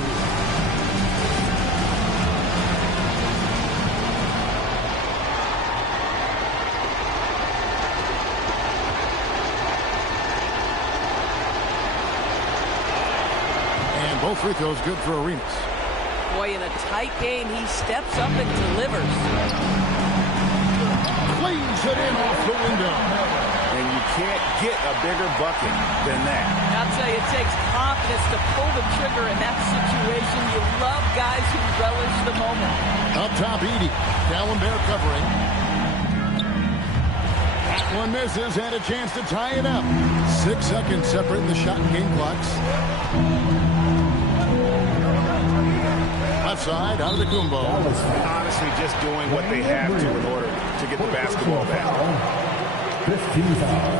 And both free throws good for Arenas. Boy, in a tight game, he steps up and delivers. Cleans it in off the window. And you can't get a bigger bucket than that. I'll tell you, it takes confidence to pull the trigger in that situation. You love guys who relish the moment. Up top, Edey. D'Alembert covering. That one misses, and a chance to tie it up. 6 seconds separating the shot and game clocks. Left side, out of the Kumbo. Honestly, just doing what they have to in order to get the basketball back. 15 foul.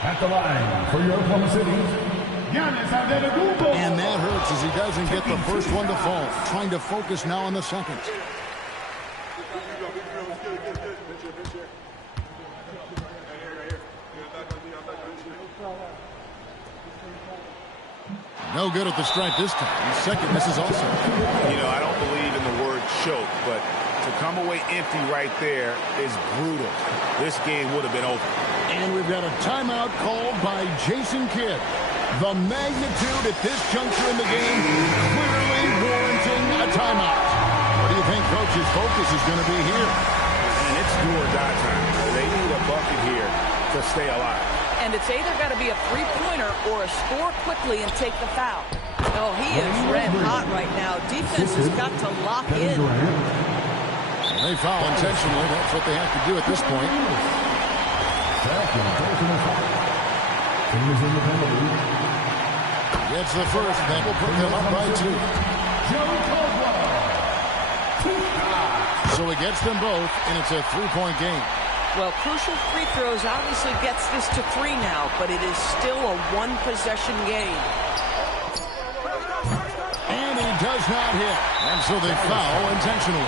At the line for your Oklahoma City, Giannis Antetokounmpo. And that hurts as he doesn't get the first one to fall. Trying to focus now on the second. No good at the stripe this time. Second misses also. You know, I don't believe in the word choke, but to come away empty right there is brutal. This game would have been over. And we've got a timeout called by Jason Kidd. The magnitude at this juncture in the game clearly warranting a timeout. What do you think Coach's focus is going to be here? And it's do or die time. They need a bucket here to stay alive. And it's either got to be a three-pointer or a score quickly and take the foul. Oh, he is red hot right now. Defense has got to lock in. And they foul intentionally. That's what they have to do at this point. Gets the first. That will put them up by 2. So he gets them both, and it's a three-point game. Well, crucial free throws obviously gets this to 3 now, but it is still a one-possession game. And he does not hit. And so they foul intentionally.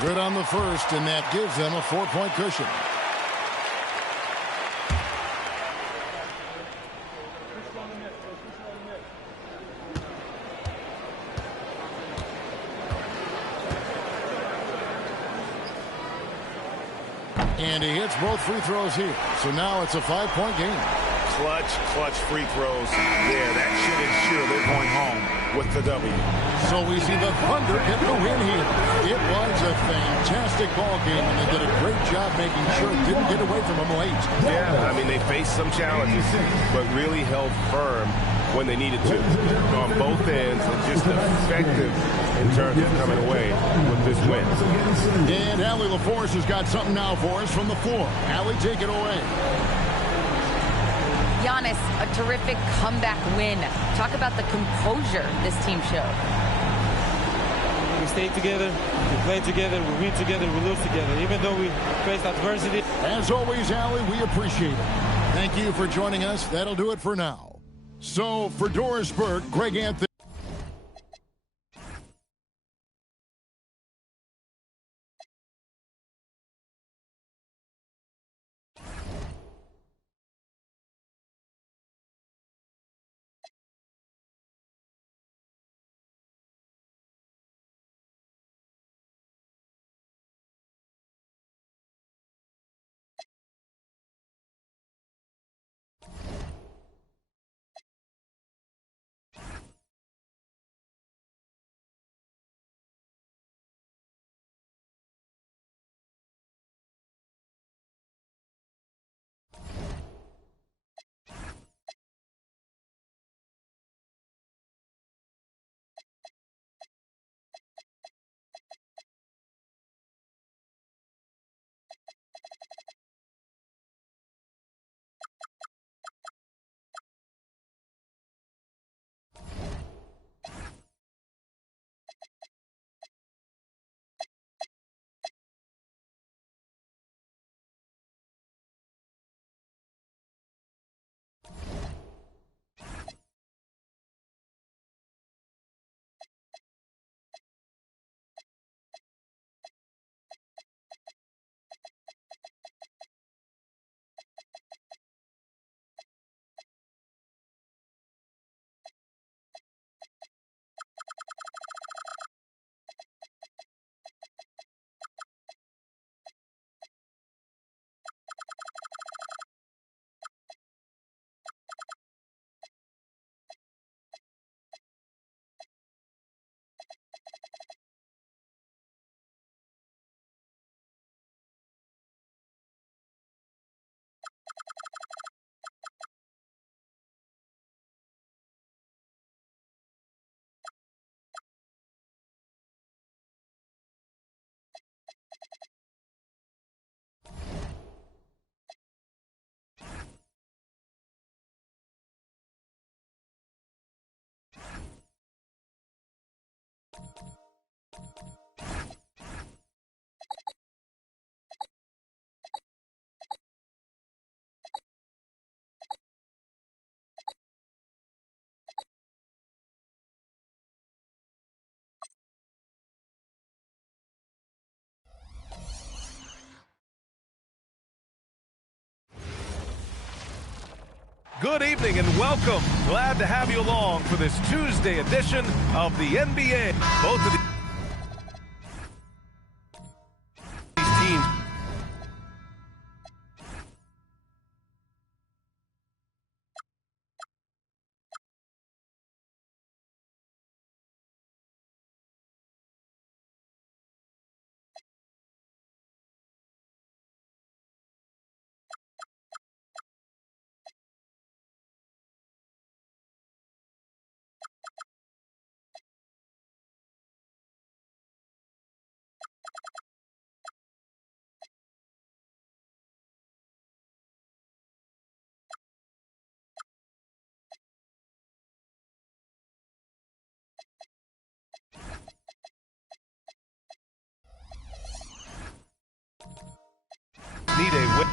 Good on the first, and that gives them a 4-point cushion. And he hits both free throws here. So now it's a 5-point game. Clutch free throws there. That should ensure they're going home with the W. So we see the Thunder get the win here. It was a fantastic ball game, and they did a great job making sure it didn't get away from them late. Yeah, I mean, they faced some challenges, but really held firm when they needed to. On both ends, and just effective in terms of coming away with this win. And Allie LaForce has got something now for us from the floor. Allie, take it away. Giannis, a terrific comeback win. Talk about the composure this team showed. We stay together, we play together, we win together, we lose together, even though we faced adversity. As always, Allie, we appreciate it. Thank you for joining us. That'll do it for now. So, for Doris Burke, Greg Anthony. Good evening and welcome. Glad to have you along for this Tuesday edition of the NBA. Both of these teams need a win.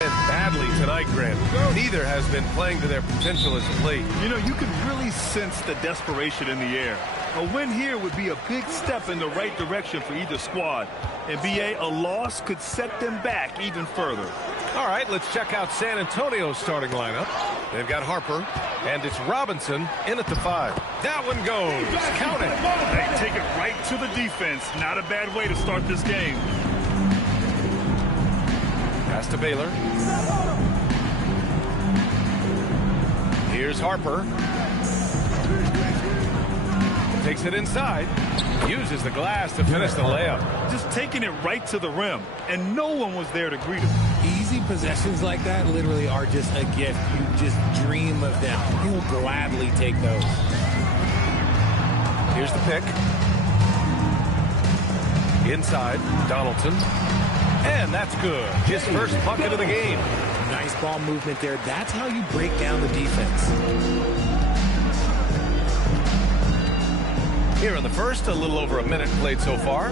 Badly tonight, Grant. Neither has been playing to their potential as of late. You know, you can really sense the desperation in the air. A win here would be a big step in the right direction for either squad. And BA, a loss could set them back even further. All right, let's check out San Antonio's starting lineup. They've got Harper, and it's Robinson in at the 5. That one goes. Count it. They take it right to the defense. Not a bad way to start this game. Pass to Baylor. Here's Harper. Takes it inside. Uses the glass to finish the layup. Just taking it right to the rim, and no one was there to greet him. Easy possessions like that literally are just a gift. You just dream of them. He'll gladly take those. Here's the pick. Inside, Donaldson. And that's good. His first bucket of the game. Nice ball movement there. That's how you break down the defense. Here in the first, a little over a minute played so far.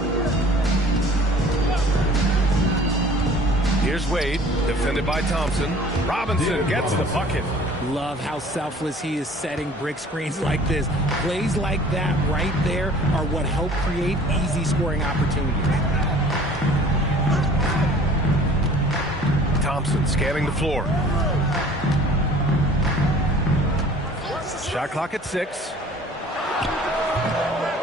Here's Wade, defended by Thompson. Robinson gets the bucket. Love how selfless he is setting brick screens like this. Plays like that right there are what help create easy scoring opportunities. Thompson scanning the floor. Shot clock at 6.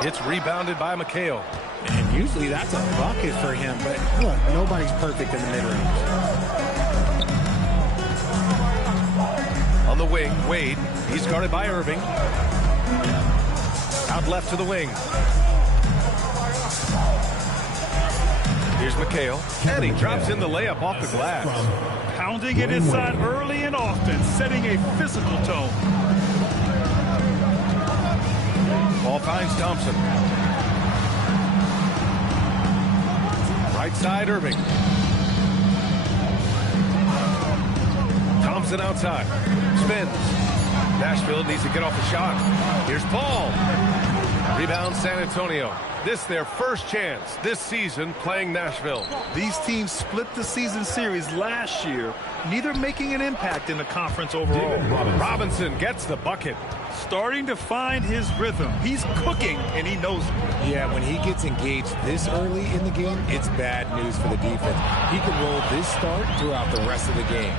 It's rebounded by McHale. And usually that's a bucket for him, but look, nobody's perfect in the mid-range. On the wing, Wade. He's guarded by Irving. Out left to the wing. Here's McHale. And he drops in the layup off the glass. Pounding it inside early and often, setting a physical tone. Ball finds Thompson. Right side, Irving. Thompson outside. Spins. Nashville needs to get off the shot. Here's Paul. Rebound San Antonio. This their first chance this season playing Nashville. These teams split the season series last year, neither making an impact in the conference overall. Robinson gets the bucket. Starting to find his rhythm. He's cooking, and he knows it. Yeah, when he gets engaged this early in the game, it's bad news for the defense. He can roll this start throughout the rest of the game.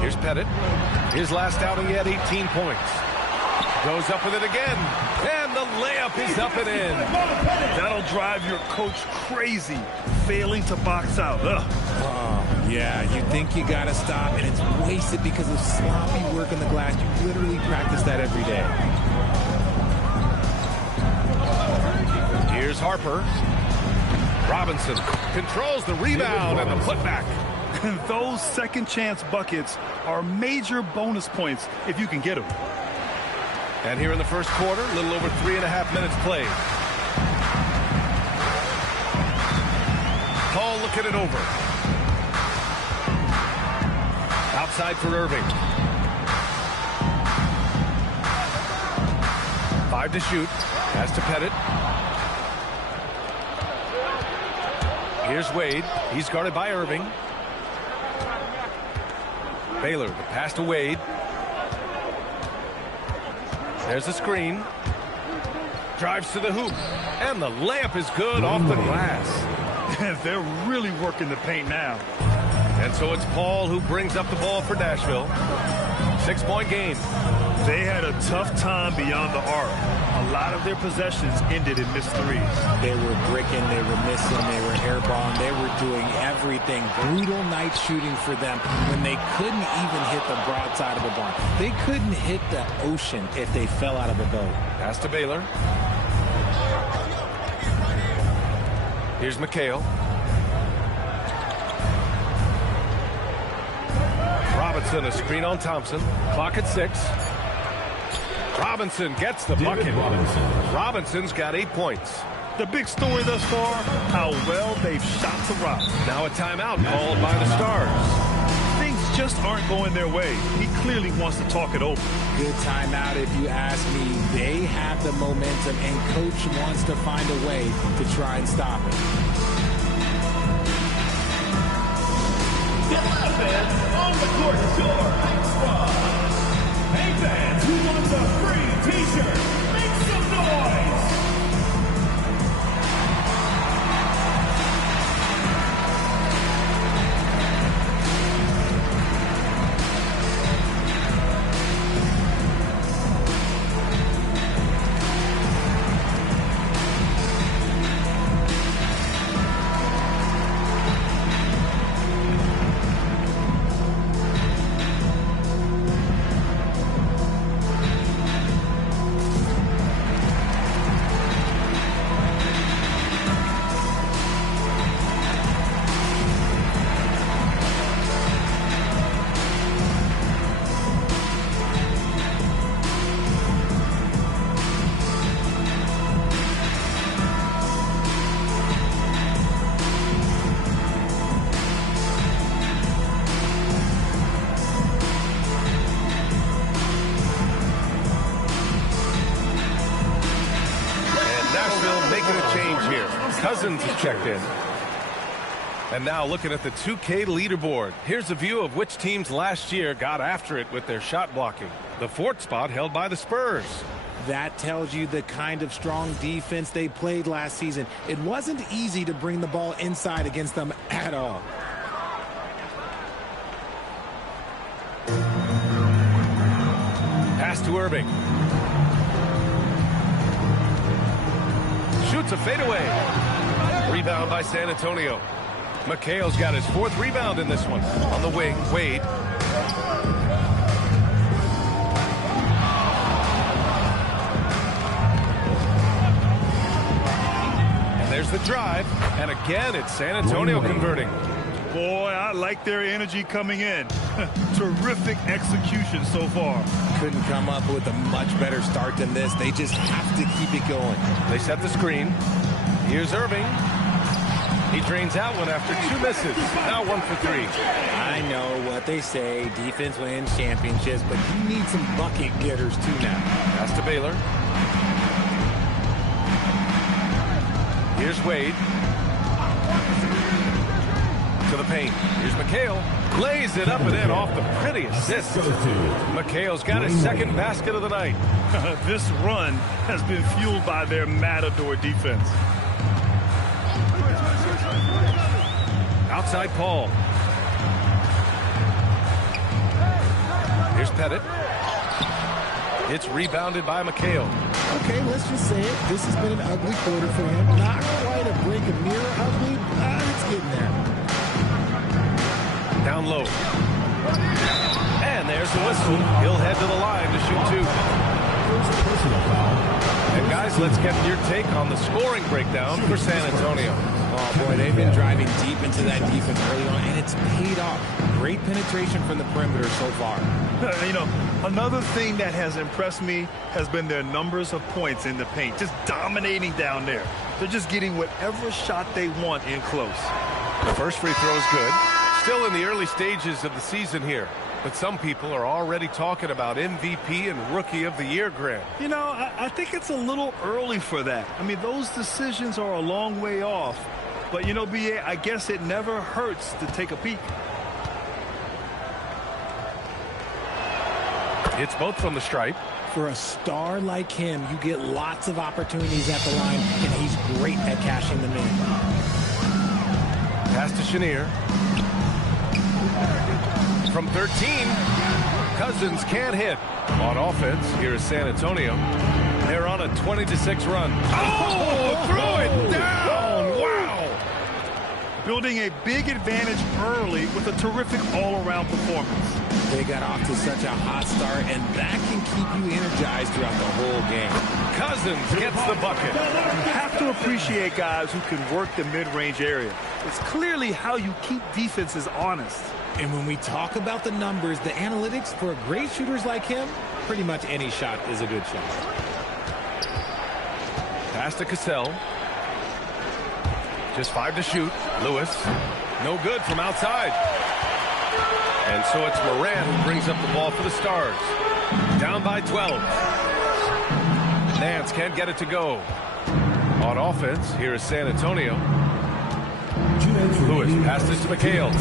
Here's Pettit. His last outing, he had 18 points. Goes up with it again. And the layup is up and in. That'll drive your coach crazy, failing to box out. Yeah, you think you got to stop, and it's wasted because of sloppy work in the glass. You literally practice that every day. Here's Harper. Robinson controls the rebound and the putback. Those second chance buckets are major bonus points if you can get them. And here in the first quarter, a little over 3.5 minutes played. Paul looking it over. Outside for Irving. 5 to shoot. Pass to Pettit. Here's Wade. He's guarded by Irving. Baylor, the pass to Wade. There's a screen. Drives to the hoop. And the layup is good off the glass. They're really working the paint now. And so it's Paul who brings up the ball for Nashville. 6-point game. They had a tough time beyond the arc. A lot of their possessions ended in missed threes. They were bricking, they were missing, they were airballing, they were doing everything. Brutal night shooting for them when they couldn't even hit the broadside of the barn. They couldn't hit the ocean if they fell out of a boat. Pass to Baylor. Here's McHale. Robinson, a screen on Thompson. Clock at 6. Robinson gets the bucket. Robinson's got 8 points. The big story thus far, how well they've shot the rock. Now a timeout called by the Stars. Things just aren't going their way. He clearly wants to talk it over. Good timeout if you ask me. They have the momentum and coach wants to find a way to try and stop it. On the court score, hey fans, who wants a free t-shirt? Make some noise! Cousins is checked in. And now looking at the 2K leaderboard. Here's a view of which teams last year got after it with their shot blocking. The 4th spot held by the Spurs. That tells you the kind of strong defense they played last season. It wasn't easy to bring the ball inside against them at all. Pass to Irving. Shoots a fadeaway. Rebound by San Antonio. McHale's got his 4th rebound in this one. On the wing, Wade. And there's the drive. And again, it's San Antonio converting. Boy, I like their energy coming in. Terrific execution so far. Couldn't come up with a much better start than this. They just have to keep it going. They set the screen. Here's Irving. He drains out one after 2 misses. Now 1 for 3. I know what they say. Defense wins championships, but you need some bucket getters too now. Pass to Baylor. Here's Wade. To the paint. Here's McHale. Lays it up and in off the pretty assist. McHale's got his 2nd basket of the night. This run has been fueled by their matador defense. Outside Paul. Here's Pettit. It's rebounded by McHale. Okay, let's just say it. This has been an ugly quarter for him. Not quite a break a mirror ugly, but it's getting there. Down low. And there's the whistle. He'll head to the line to shoot 2. And guys, let's get your take on the scoring breakdown for San Antonio. Oh boy, they've been driving deep into that defense early on, and it's paid off. Great penetration from the perimeter so far. You know, another thing that has impressed me has been their numbers of points in the paint, just dominating down there. They're just getting whatever shot they want in close. The first free throw is good. Still in the early stages of the season here, but some people are already talking about MVP and Rookie of the Year, Grant. You know, I think it's a little early for that. I mean, those decisions are a long way off. But, you know, B.A., I guess it never hurts to take a peek. Hits both from the stripe. For a star like him, you get lots of opportunities at the line, and he's great at cashing them in. Pass to Chenier. From 13, Cousins can't hit. On offense, here is San Antonio. They're on a 20-6 run. Oh, throw it down! Wow! Building a big advantage early with a terrific all-around performance. They got off to such a hot start, and that can keep you energized throughout the whole game. Cousins gets the bucket. You have to appreciate guys who can work the mid-range area. It's clearly how you keep defenses honest. And when we talk about the numbers, the analytics for great shooters like him, pretty much any shot is a good shot. Pass to Cassell. Just 5 to shoot. Lewis. No good from outside. And so it's Moran who brings up the ball for the Stars. Down by 12. Nance can't get it to go. On offense, here is San Antonio. Lewis passes to McHale.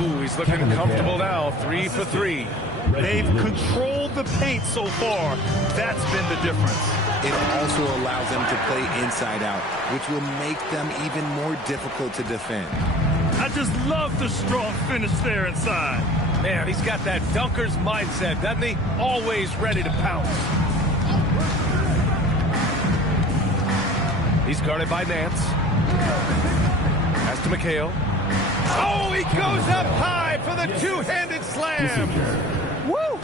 Ooh, he's looking comfortable now. 3 for 3. They've controlled the paint so far. That's been the difference. It also allows them to play inside out, which will make them even more difficult to defend. I just love the strong finish there inside. Man, he's got that dunker's mindset, doesn't he? Always ready to pounce. He's guarded by Nance. Pass to McHale. Oh, he goes up high for the two-handed slam. Woo!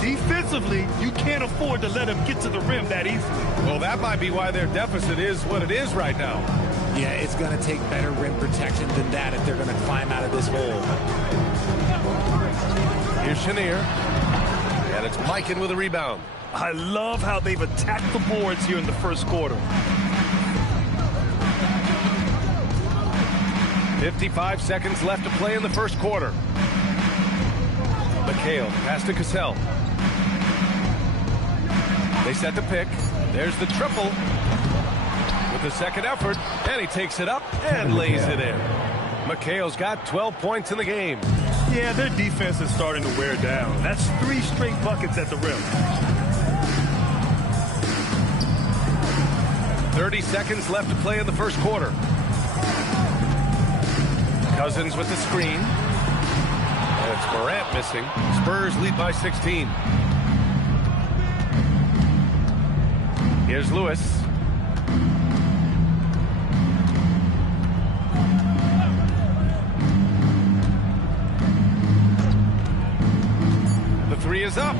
Defensively, you can't afford to let him get to the rim that easily. Well, that might be why their deficit is what it is right now. Yeah, it's going to take better rim protection than that if they're going to climb out of this hole. Here's Chenier. And it's Mikan with a rebound. I love how they've attacked the boards here in the first quarter. 55 seconds left to play in the first quarter. McHale, pass to Cassell. They set the pick. There's the triple. With the second effort, and he takes it up and lays it in. McHale's got 12 points in the game. Yeah, their defense is starting to wear down. That's 3 straight buckets at the rim. 30 seconds left to play in the first quarter. Cousins with the screen. And it's Morant missing. Spurs lead by 16. Here's Lewis. The three is up.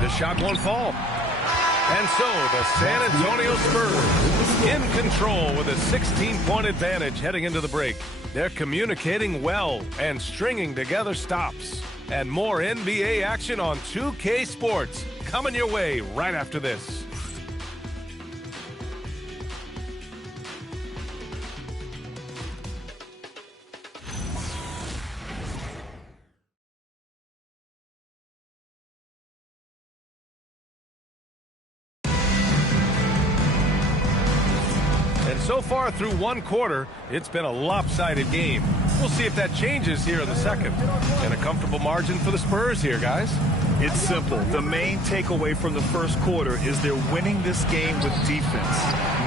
The shot won't fall. And so the San Antonio Spurs in control with a 16-point advantage heading into the break. They're communicating well and stringing together stops. And more NBA action on 2K Sports coming your way right after this. So far through one quarter, it's been a lopsided game. We'll see if that changes here in the second. And a comfortable margin for the Spurs here, guys. It's simple. The main takeaway from the first quarter is they're winning this game with defense.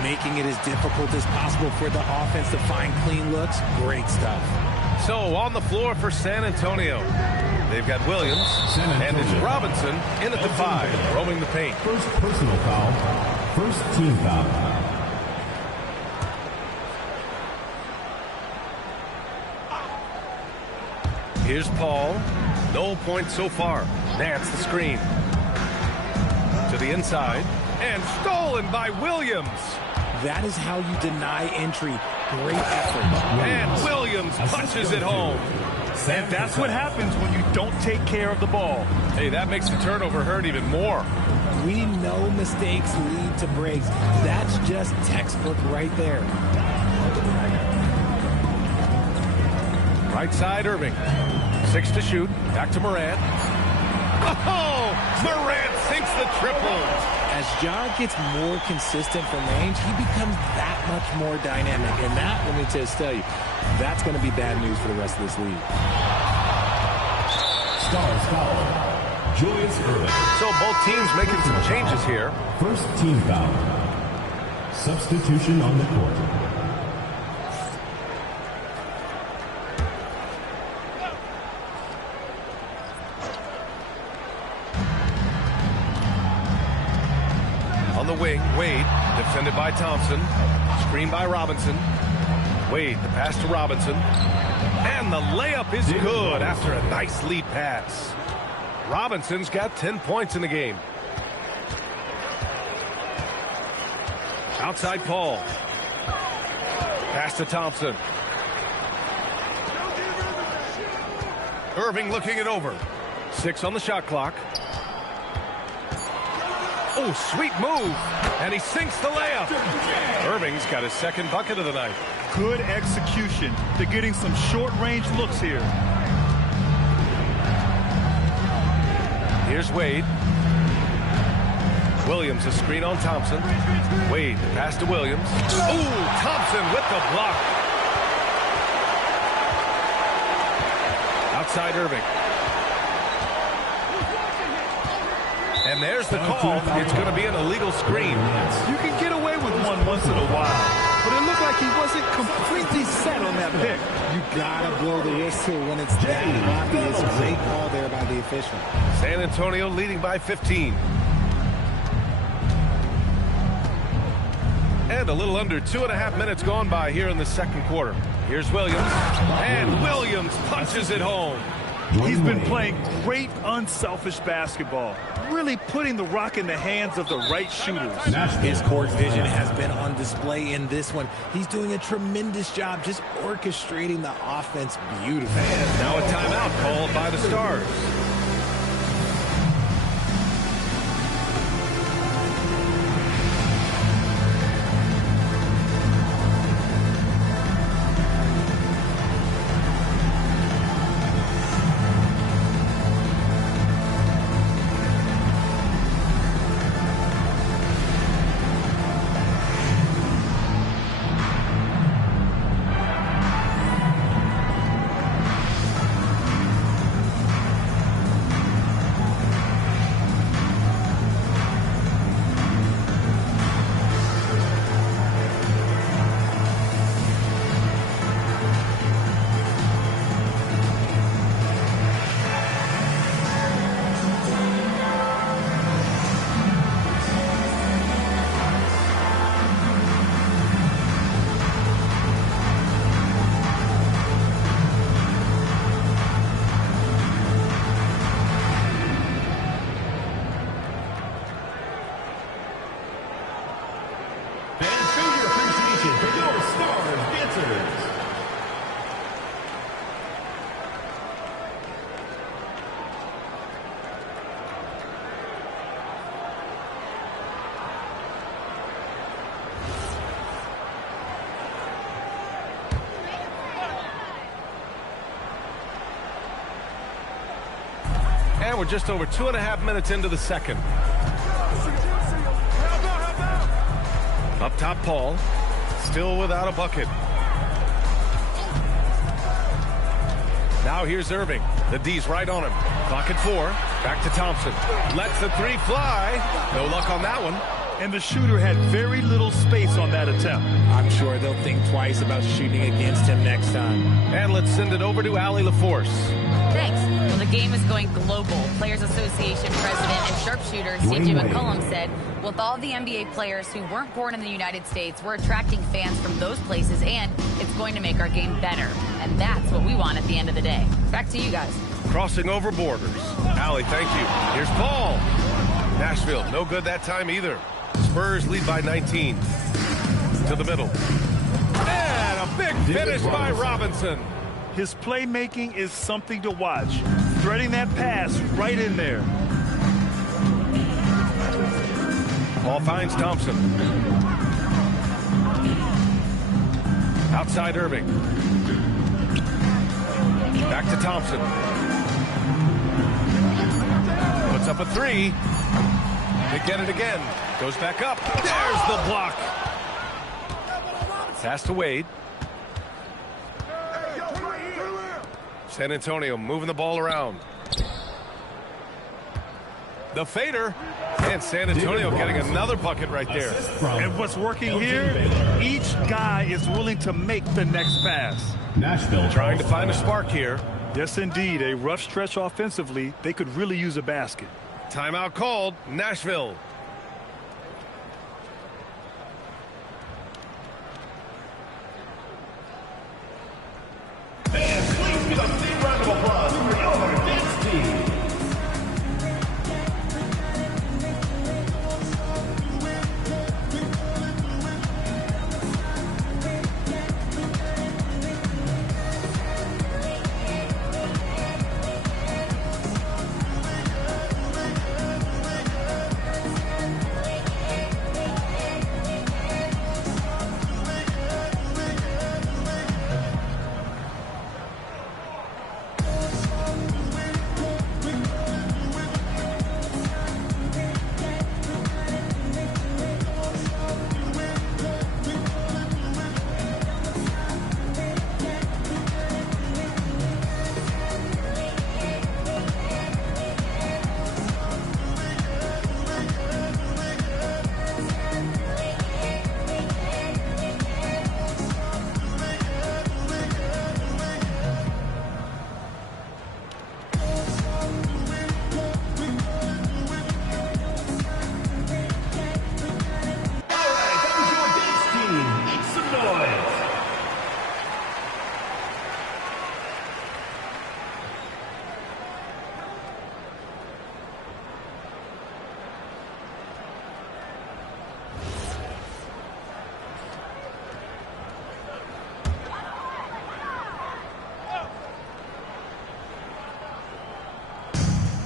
Making it as difficult as possible for the offense to find clean looks. Great stuff. So on the floor for San Antonio, they've got Williams, and it's Robinson in at the 5, roaming the paint. First personal foul, first team foul. Here's Paul. No points so far. Nance the screen. To the inside. And stolen by Williams. That is how you deny entry. Great effort. And Williams punches it home. And that's what happens when you don't take care of the ball. Hey, that makes the turnover hurt even more. We know mistakes lead to breaks. That's just textbook right there. Right side, Irving. 6 to shoot. Back to Morant. Oh! Morant sinks the triple. As Ja gets more consistent from range, he becomes that much more dynamic. And that, let me just tell you, that's going to be bad news for the rest of this league. Stars foul. So both teams making some changes here. First team foul. Substitution on the court. On the wing, Wade, defended by Thompson. Screen by Robinson. Wade, the pass to Robinson. And the layup is good after a nice lead pass. Robinson's got 10 points in the game. Outside Paul. Pass to Thompson. Irving looking it over. 6 on the shot clock. Oh, sweet move. And he sinks the layup. Irving's got his second bucket of the night. Good execution. They're getting some short-range looks here. Here's Wade. Williams, a screen on Thompson. Wade, pass to Williams. Ooh, Thompson with the block. Outside Irving. And there's the call. It's going to be an illegal screen. You can get away with one once in a while, but it looked like he wasn't completely set on that pick. You gotta blow the whistle when it's that obvious. Great call there by the official. San Antonio leading by 15. And a little under 2.5 minutes gone by here in the second quarter. Here's Williams. And Williams punches it home. He's been playing great unselfish basketball, really putting the rock in the hands of the right shooters. His court vision has been on display in this one. He's doing a tremendous job just orchestrating the offense beautifully. And now a timeout called by the Stars. And we're just over 2.5 minutes into the second. Up top, Paul. Still without a bucket. Now here's Irving. The D's right on him. Clock at 4. Back to Thompson. Lets the three fly. No luck on that one. And the shooter had very little space on that attempt. I'm sure they'll think twice about shooting against him next time. And let's send it over to Allie LaForce. Thanks. Well, the game is going global. Players Association President and sharpshooter C.J. McCollum said, with all the NBA players who weren't born in the United States, we're attracting fans from those places, and it's going to make our game better. And that's what we want at the end of the day. Back to you guys. Crossing over borders. Allie, thank you. Here's Paul. Nashville, no good that time either. Spurs lead by 19. To the middle. And a big finish by Robinson. His playmaking is something to watch. Threading that pass right in there. Ball finds Thompson. Outside Irving. Back to Thompson. Puts up a three. They get it again. Goes back up. There's the block. Pass to Wade. San Antonio moving the ball around. The fader. And San Antonio getting another bucket right there. And what's working here, each guy is willing to make the next pass. Nashville trying to find a spark here. Yes, indeed. A rough stretch offensively. They could really use a basket. Timeout called. Nashville. And please give a big round of applause for your dance team.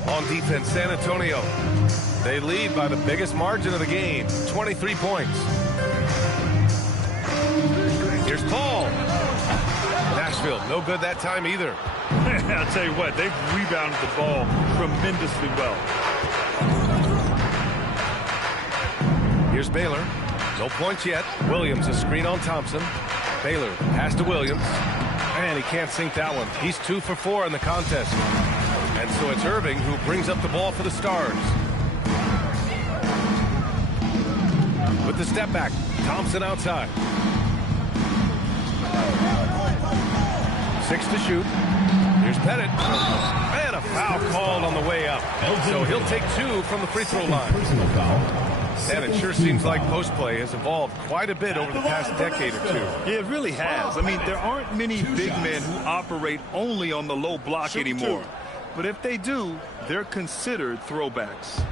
On defense, San Antonio. They lead by the biggest margin of the game, 23 points. Here's Paul. Nashville, no good that time either. I'll tell you what, they've rebounded the ball tremendously well. Here's Baylor. No points yet. Williams, a screen on Thompson. Baylor, pass to Williams. And he can't sink that one. He's 2 for 4 in the contest. And so it's Irving who brings up the ball for the Stars. With the step back, Thompson outside. 6 to shoot. Here's Pettit. And a foul called on the way up. So he'll take 2 from the free throw line. And it sure seems like post play has evolved quite a bit over the past decade or two. Yeah, it really has. I mean, there aren't many big men who operate only on the low block anymore. But if they do, they're considered throwbacks.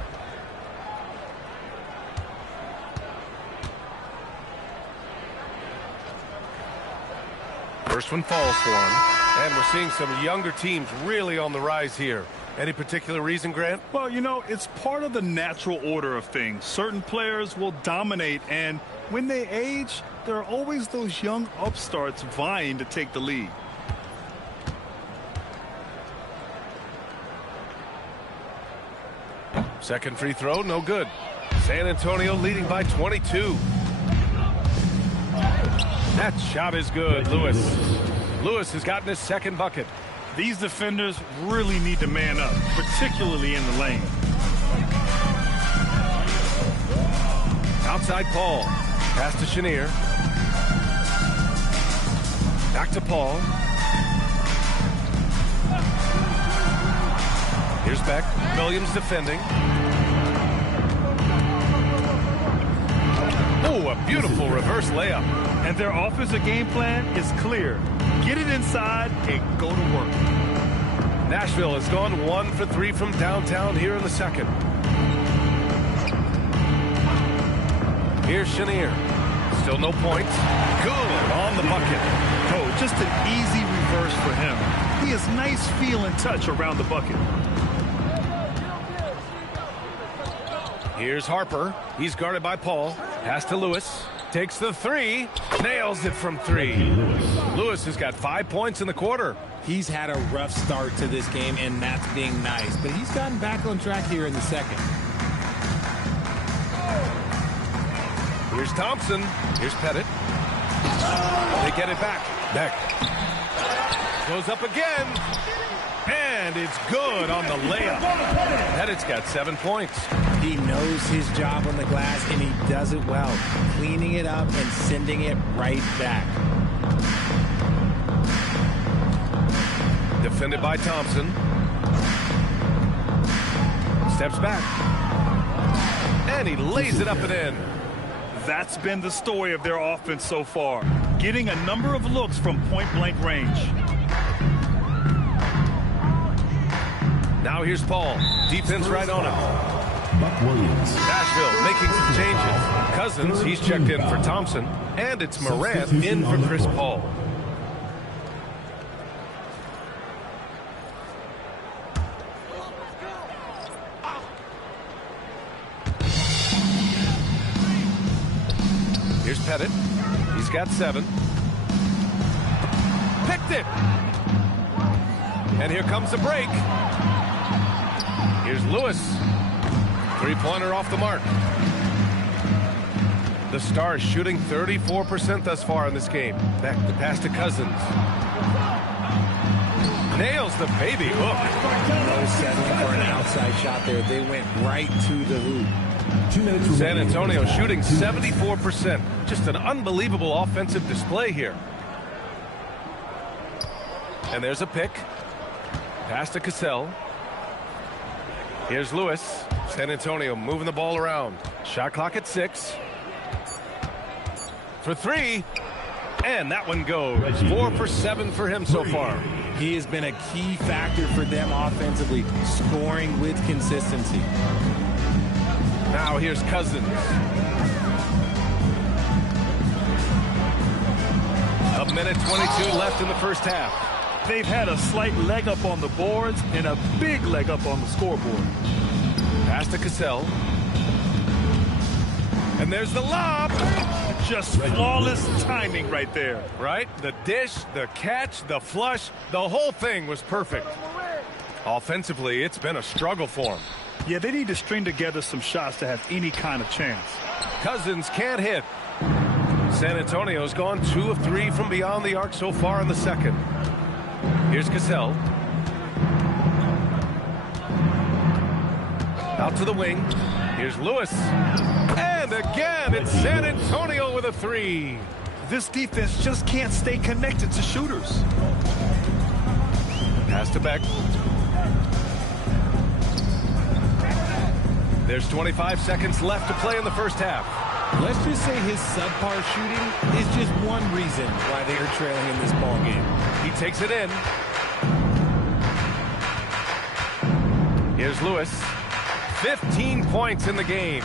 First one falls for him. And we're seeing some younger teams really on the rise here. Any particular reason, Grant? Well, you know, it's part of the natural order of things. Certain players will dominate, and when they age, there are always those young upstarts vying to take the lead. Second free throw, no good. San Antonio leading by 22. That shot is good, Lewis. Lewis has gotten his second bucket. These defenders really need to man up, particularly in the lane. Outside Paul. Pass to Chenier. Back to Paul. Here's Beck. Williams defending. Oh, a beautiful reverse layup. And their offensive game plan is clear. Get it inside and go to work. Nashville has gone 1 for 3 from downtown here in the second. Here's Chenier. Still no points. Good on the bucket. Oh, just an easy reverse for him. He has nice feel and touch around the bucket. Here's Harper. He's guarded by Paul. Pass to Lewis. Takes the 3. Nails it from 3. Lewis has got 5 points in the quarter. He's had a rough start to this game, and that's being nice. But he's gotten back on track here in the second. Here's Thompson. Here's Pettit. They get it back. Beck. Goes up again. And it's good on the layup. Pettit's got 7 points. He knows his job on the glass, and he does it well, cleaning it up and sending it right back. Defended by Thompson. Steps back. And he lays it up and in. That's been the story of their offense so far, getting a number of looks from point-blank range. Now here's Paul. Defense right on him. Buck Williams. Nashville making some changes. Cousins, he's checked in for Thompson. And it's Morant in for Chris Paul. Here's Pettit. He's got 7. Picked it. And here comes the break. Here's Lewis. Three-pointer off the mark. The Stars shooting 34% thus far in this game. Back the pass to Cousins. Nails the baby hook. No settling for an outside shot there. They went right to the hoop. San Antonio shooting 74%. Just an unbelievable offensive display here. And there's a pick. Pass to Cassell. Here's Lewis. San Antonio moving the ball around. Shot clock at 6. For 3. And that one goes. 4 for 7 for him so far. He has been a key factor for them offensively, scoring with consistency. Now here's Cousins. A minute 22 left in the first half. They've had a slight leg up on the boards and a big leg up on the scoreboard. Pass to Cassell. And there's the lob. Just flawless timing right there. Right? The dish, the catch, the flush, the whole thing was perfect. Offensively, it's been a struggle for him. Yeah, they need to string together some shots to have any kind of chance. Cousins can't hit. San Antonio's gone 2 of 3 from beyond the arc so far in the second. Here's Cassell. Out to the wing. Here's Lewis. And again, it's San Antonio with a 3. This defense just can't stay connected to shooters. Pass to Beck. There's 25 seconds left to play in the first half. Let's just say his subpar shooting is just one reason why they are trailing in this ball game. He takes it in. Here's Lewis. 15 points in the game.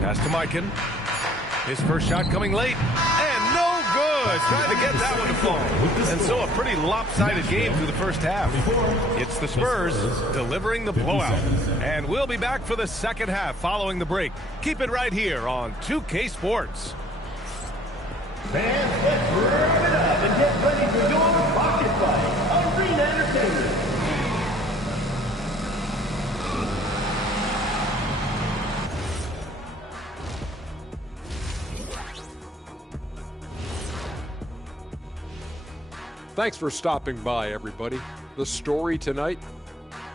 Pass to Mikan. His first shot coming late. And no good. Trying to get that one to fall. And so a pretty lopsided game through the first half. It's the Spurs delivering the blowout. And we'll be back for the second half following the break. Keep it right here on 2K Sports. Fans, let's wrap it up and get ready for your pocket fight. Arena Entertainment. Thanks for stopping by, everybody. The story tonight,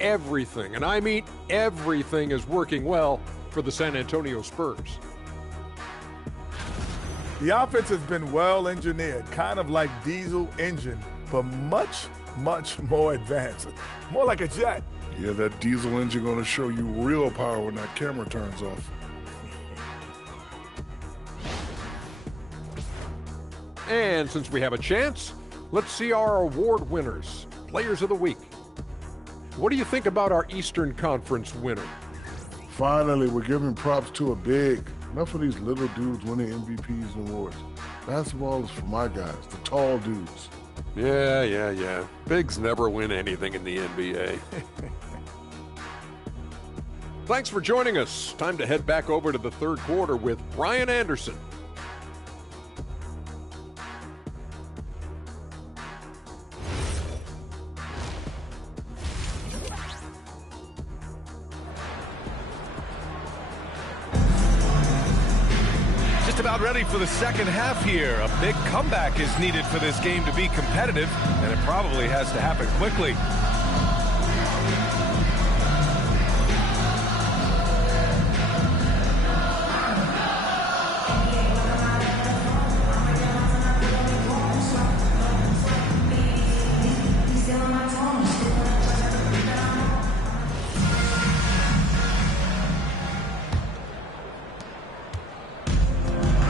everything, and I mean everything, is working well for the San Antonio Spurs. The offense has been well engineered, kind of like diesel engine, but much, much more advanced. More like a jet. Yeah, that diesel engine going to show you real power when that camera turns off. And since we have a chance, let's see our award winners, Players of the Week. What do you think about our Eastern Conference winner? Finally, we're giving props to a big. Enough of these little dudes winning MVPs and awards. Basketball is for my guys, the tall dudes. Yeah. Bigs never win anything in the NBA. Thanks for joining us. Time to head back over to the third quarter with Brian Anderson. just about ready for the second half here. A big comeback is needed for this game to be competitive, and it probably has to happen quickly.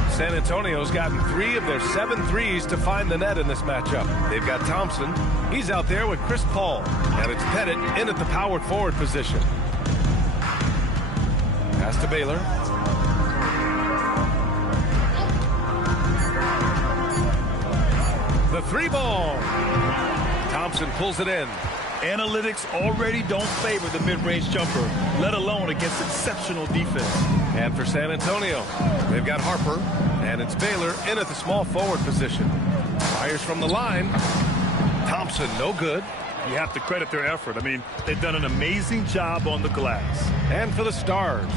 San Antonio's gotten 3 of their 7 threes to find the net in this matchup. They've got Thompson. He's out there with Chris Paul. And it's Pettit in at the powered forward position. Pass to Baylor. The 3 ball. Thompson pulls it in. Analytics already don't favor the mid-range jumper, let alone against exceptional defense. And for San Antonio, they've got Harper, and it's Baylor in at the small forward position. Fires from the line. Thompson, no good. You have to credit their effort. I mean, they've done an amazing job on the glass. And for the Stars,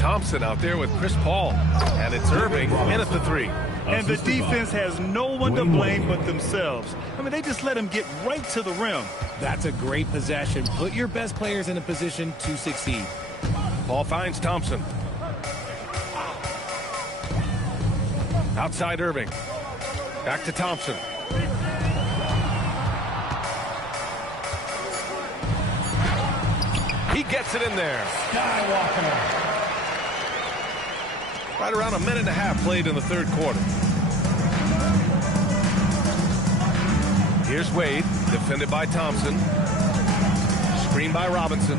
Thompson out there with Chris Paul, and it's Irving in at the 3. And the defense has no one to blame but themselves. I mean, they just let him get right to the rim. That's a great possession. Put your best players in a position to succeed. Paul finds Thompson. Outside Irving. Back to Thompson. He gets it in there. Skywalker. Right around a minute and a half played in the third quarter. Here's Wade, defended by Thompson. Screen by Robinson.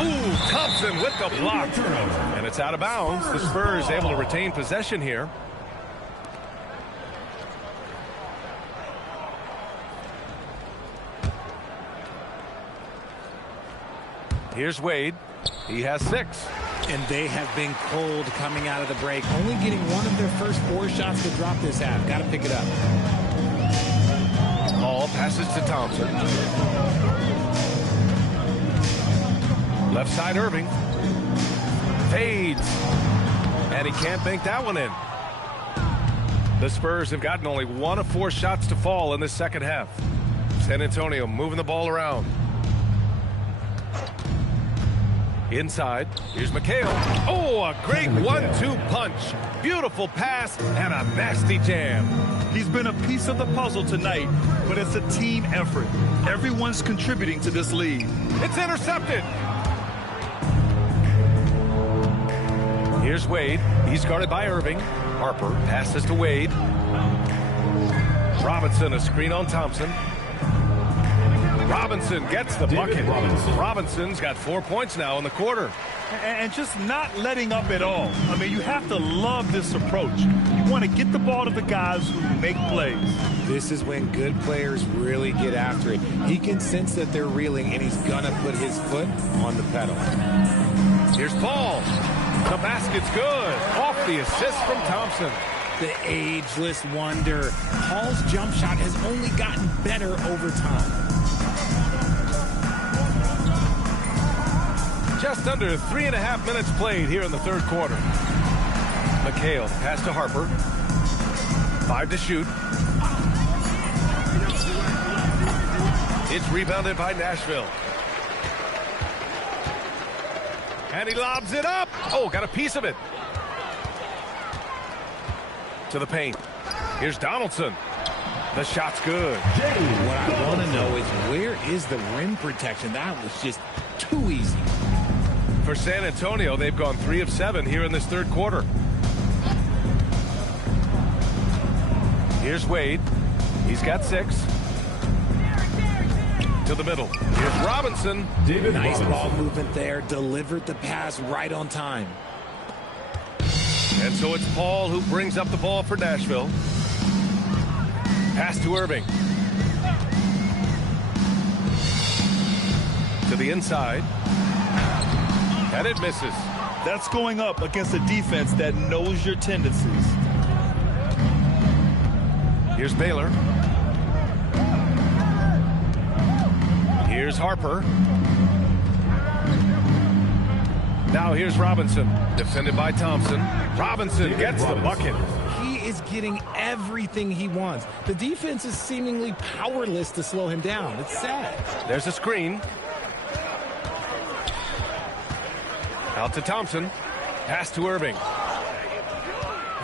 Ooh, Thompson with the block. And it's out of bounds. The Spurs able to retain possession here. Here's Wade. He has 6. And they have been cold coming out of the break. Only getting one of their first 4 shots to drop this half. Got to pick it up. Paul passes to Thompson. Left side Irving. Fades. And he can't bank that one in. The Spurs have gotten only 1 of 4 shots to fall in this second half. San Antonio moving the ball around. Inside, here's McHale. Oh, a great 1-2 punch. Beautiful pass and a nasty jam. He's been a piece of the puzzle tonight, but it's a team effort. Everyone's contributing to this lead. It's intercepted. Here's Wade. He's guarded by Irving. Harper passes to Wade. Robinson, a screen on Thompson. Robinson gets the bucket. Robinson's got 4 points now in the quarter. And just not letting up at all. I mean, you have to love this approach. You want to get the ball to the guys who make plays. This is when good players really get after it. He can sense that they're reeling, and he's going to put his foot on the pedal. Here's Paul. The basket's good. Off the assist from Thompson. The ageless wonder. Paul's jump shot has only gotten better over time. Just under 3.5 minutes played here in the third quarter. McHale pass to Harper. 5 to shoot. It's rebounded by Nashville. And he lobs it up. Oh, got a piece of it. To the paint. Here's Donaldson. The shot's good. What I want to know is, where is the rim protection? That was just too easy. For San Antonio, they've gone 3 of 7 here in this third quarter. Here's Wade. He's got 6. To the middle. Here's Robinson. Nice ball movement there. Delivered the pass right on time. And so it's Paul who brings up the ball for Nashville. Pass to Irving. To the inside. And it misses. That's going up against a defense that knows your tendencies. Here's Baylor. Here's Harper. Now here's Robinson, defended by Thompson. Robinson gets the bucket. He is getting everything he wants. The defense is seemingly powerless to slow him down. It's sad. There's a screen. Out to Thompson. Pass to Irving.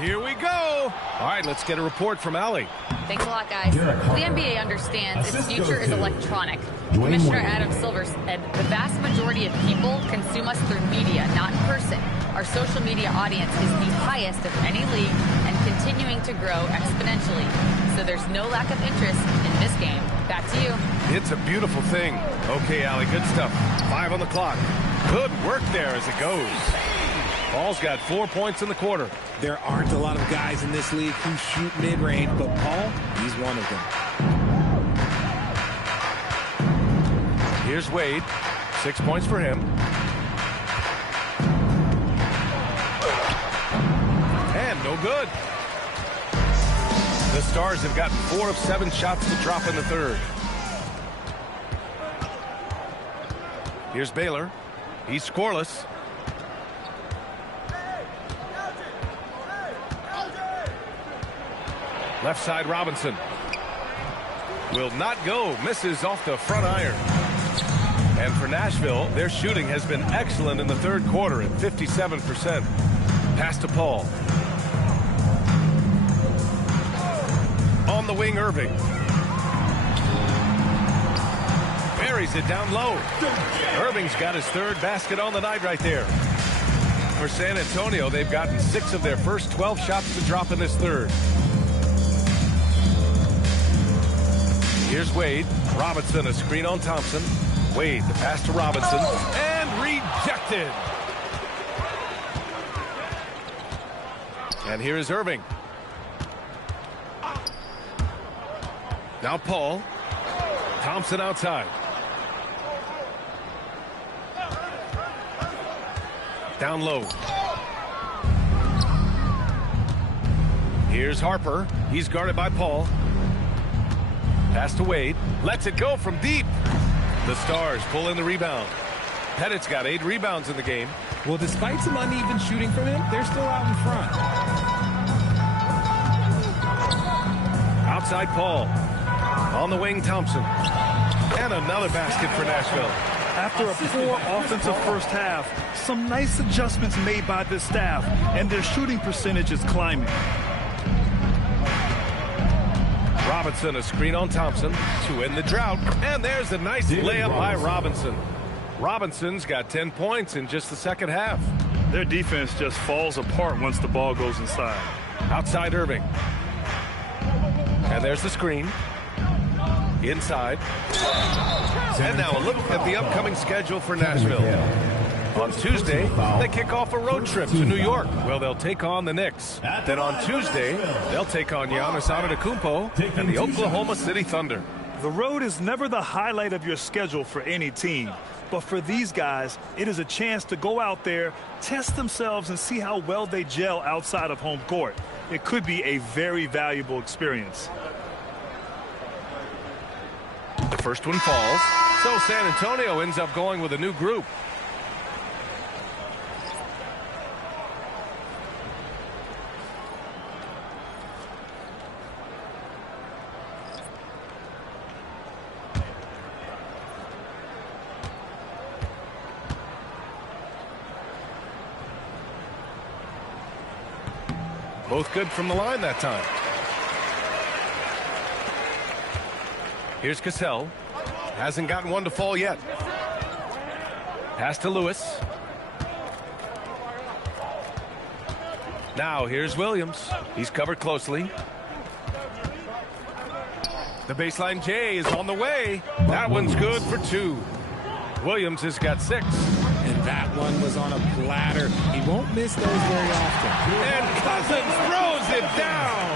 Here we go. All right, let's get a report from Allie. Thanks a lot, guys. The NBA understands its future is electronic. Commissioner Adam Silver said the vast majority of people consume us through media, not in person. Our social media audience is the highest of any league and continuing to grow exponentially. So there's no lack of interest in this game. Back to you. It's a beautiful thing. Okay, Allie, good stuff. 5 on the clock. Good work there as it goes. Paul's got 4 points in the quarter. There aren't a lot of guys in this league who shoot mid-range, but Paul, he's one of them. Here's Wade. 6 points for him. And no good. The Stars have gotten 4 of 7 shots to drop in the third. Here's Baylor. He's scoreless. Left side Robinson. Will not go. Misses off the front iron. And for Nashville, their shooting has been excellent in the third quarter at 57%. Pass to Paul. On the wing, Irving. Buries it down low. Irving's got his third basket on the night right there. For San Antonio, they've gotten 6 of their first 12 shots to drop in this third. Here's Wade. Robinson, a screen on Thompson. Wade, the pass to Robinson. And rejected. And here is Irving. Now Paul. Thompson outside. Down low. Here's Harper. He's guarded by Paul. Pass to Wade. Lets it go from deep. The Stars pull in the rebound. Pettit's got 8 rebounds in the game. Well, despite some uneven shooting from him, they're still out in front. Outside Paul. On the wing, Thompson. And another basket for Nashville. After a poor offensive first half, some nice adjustments made by this staff, and their shooting percentage is climbing. Robinson, a screen on Thompson to end the drought. And there's a nice layup by Robinson. Robinson's got 10 points in just the second half. Their defense just falls apart once the ball goes inside. Outside Irving. And there's the screen. Inside. And now a look at the upcoming schedule for Nashville. On Tuesday, they kick off a road trip to New York. Well, they'll take on the Knicks. Then on Tuesday, they'll take on Giannis Antetokounmpo and the Oklahoma City Thunder. The road is never the highlight of your schedule for any team. But for these guys, it is a chance to go out there, test themselves, and see how well they gel outside of home court. It could be a very valuable experience. The first one falls, so San Antonio ends up going with a new group. Both good from the line that time. Here's Cassell. Hasn't gotten one to fall yet. Pass to Lewis. Now here's Williams. He's covered closely. The baseline J is on the way. That one's good for 2. Williams has got 6. And that one was on a platter. He won't miss those very often. And Cousins throws it down.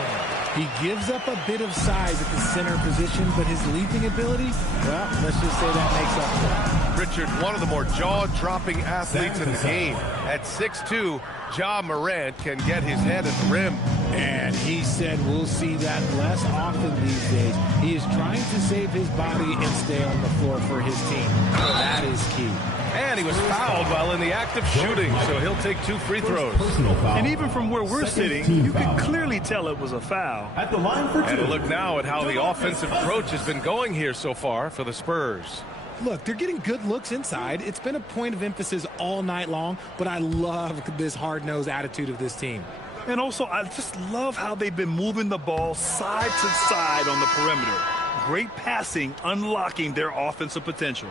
He gives up a bit of size at the center position, but his leaping ability, well, let's just say that makes up for it. Richard, one of the more jaw-dropping athletes in the game. At 6'2", Ja Morant can get his head at the rim And he said we'll see that less often these days. He is trying to save his body and stay on the floor for his team. That is key. And he was fouled while in the act of shooting, so he'll take 2 free throws. And even from where we're sitting, you can clearly tell it was a foul. At the line for 2. And look now at how the offensive approach has been going here so far for the Spurs. Look, they're getting good looks inside. It's been a point of emphasis all night long, but I love this hard-nosed attitude of this team. And also, I just love how they've been moving the ball side to side on the perimeter. Great passing, unlocking their offensive potential.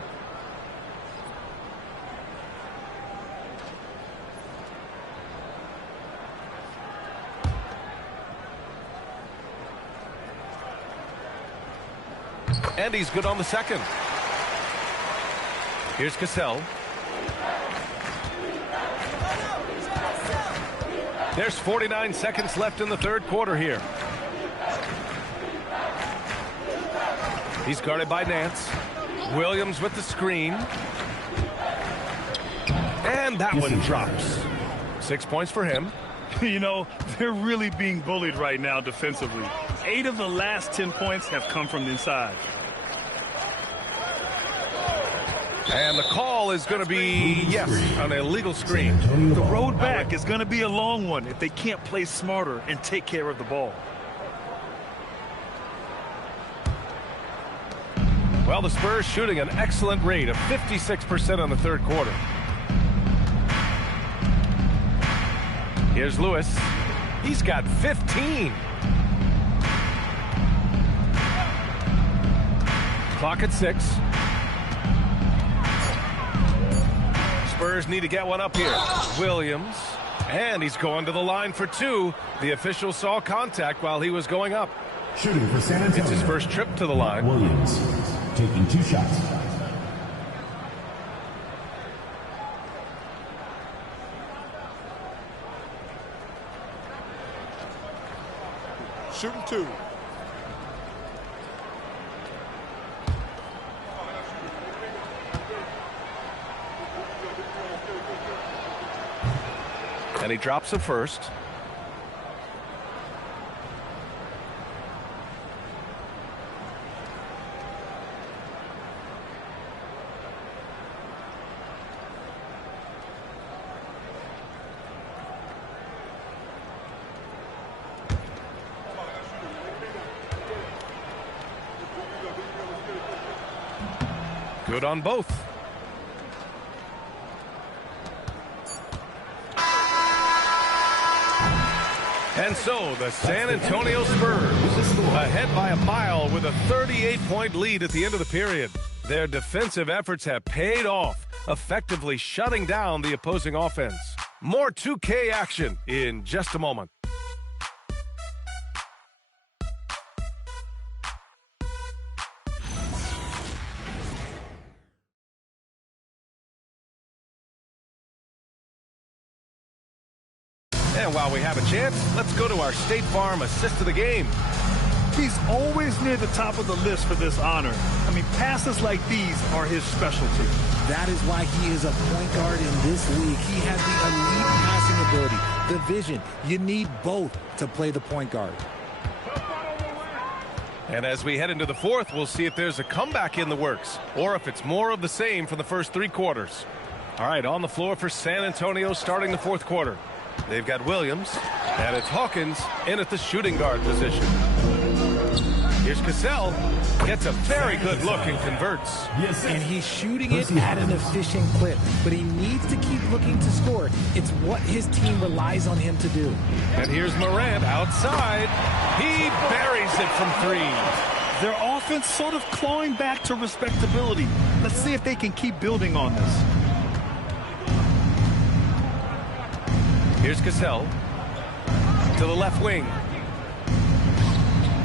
And he's good on the second. Here's Cassell. There's 49 seconds left in the third quarter here. He's guarded by Nance. Williams with the screen. And that one drops. 6 points for him. You know, they're really being bullied right now defensively. 8 of the last 10 points have come from inside. And the call is going to be, yes, an illegal screen. The road back is going to be a long one if they can't play smarter and take care of the ball. Well, the Spurs shooting an excellent rate of 56% on the third quarter. Here's Lewis. He's got 15. Clock at 6. Spurs need to get one up here. Williams. And he's going to the line for 2. The official saw contact while he was going up. Shooting for San Antonio. It's his first trip to the line. Williams taking 2 shots. Shooting 2. And he drops the first. Good on both. And so the San Antonio Spurs ahead by a mile with a 38-point lead at the end of the period. Their defensive efforts have paid off, effectively shutting down the opposing offense. More 2K action in just a moment. And while we have a chance, let's go to our State Farm assist of the game. He's always near the top of the list for this honor. I mean, passes like these are his specialty. That is why he is a point guard in this league. He has the elite passing ability, the vision. You need both to play the point guard. And as we head into the fourth, we'll see if there's a comeback in the works or if it's more of the same for the first 3 quarters. All right, on the floor for San Antonio starting the fourth quarter. They've got Williams, and it's Hawkins in at the shooting guard position. Here's Cassell, gets a very good look and converts. And he's shooting it at an efficient clip, but he needs to keep looking to score. It's what his team relies on him to do. And here's Morant outside. He buries it from 3. Their offense sort of clawing back to respectability. Let's see if they can keep building on this. Here's Cassell to the left wing.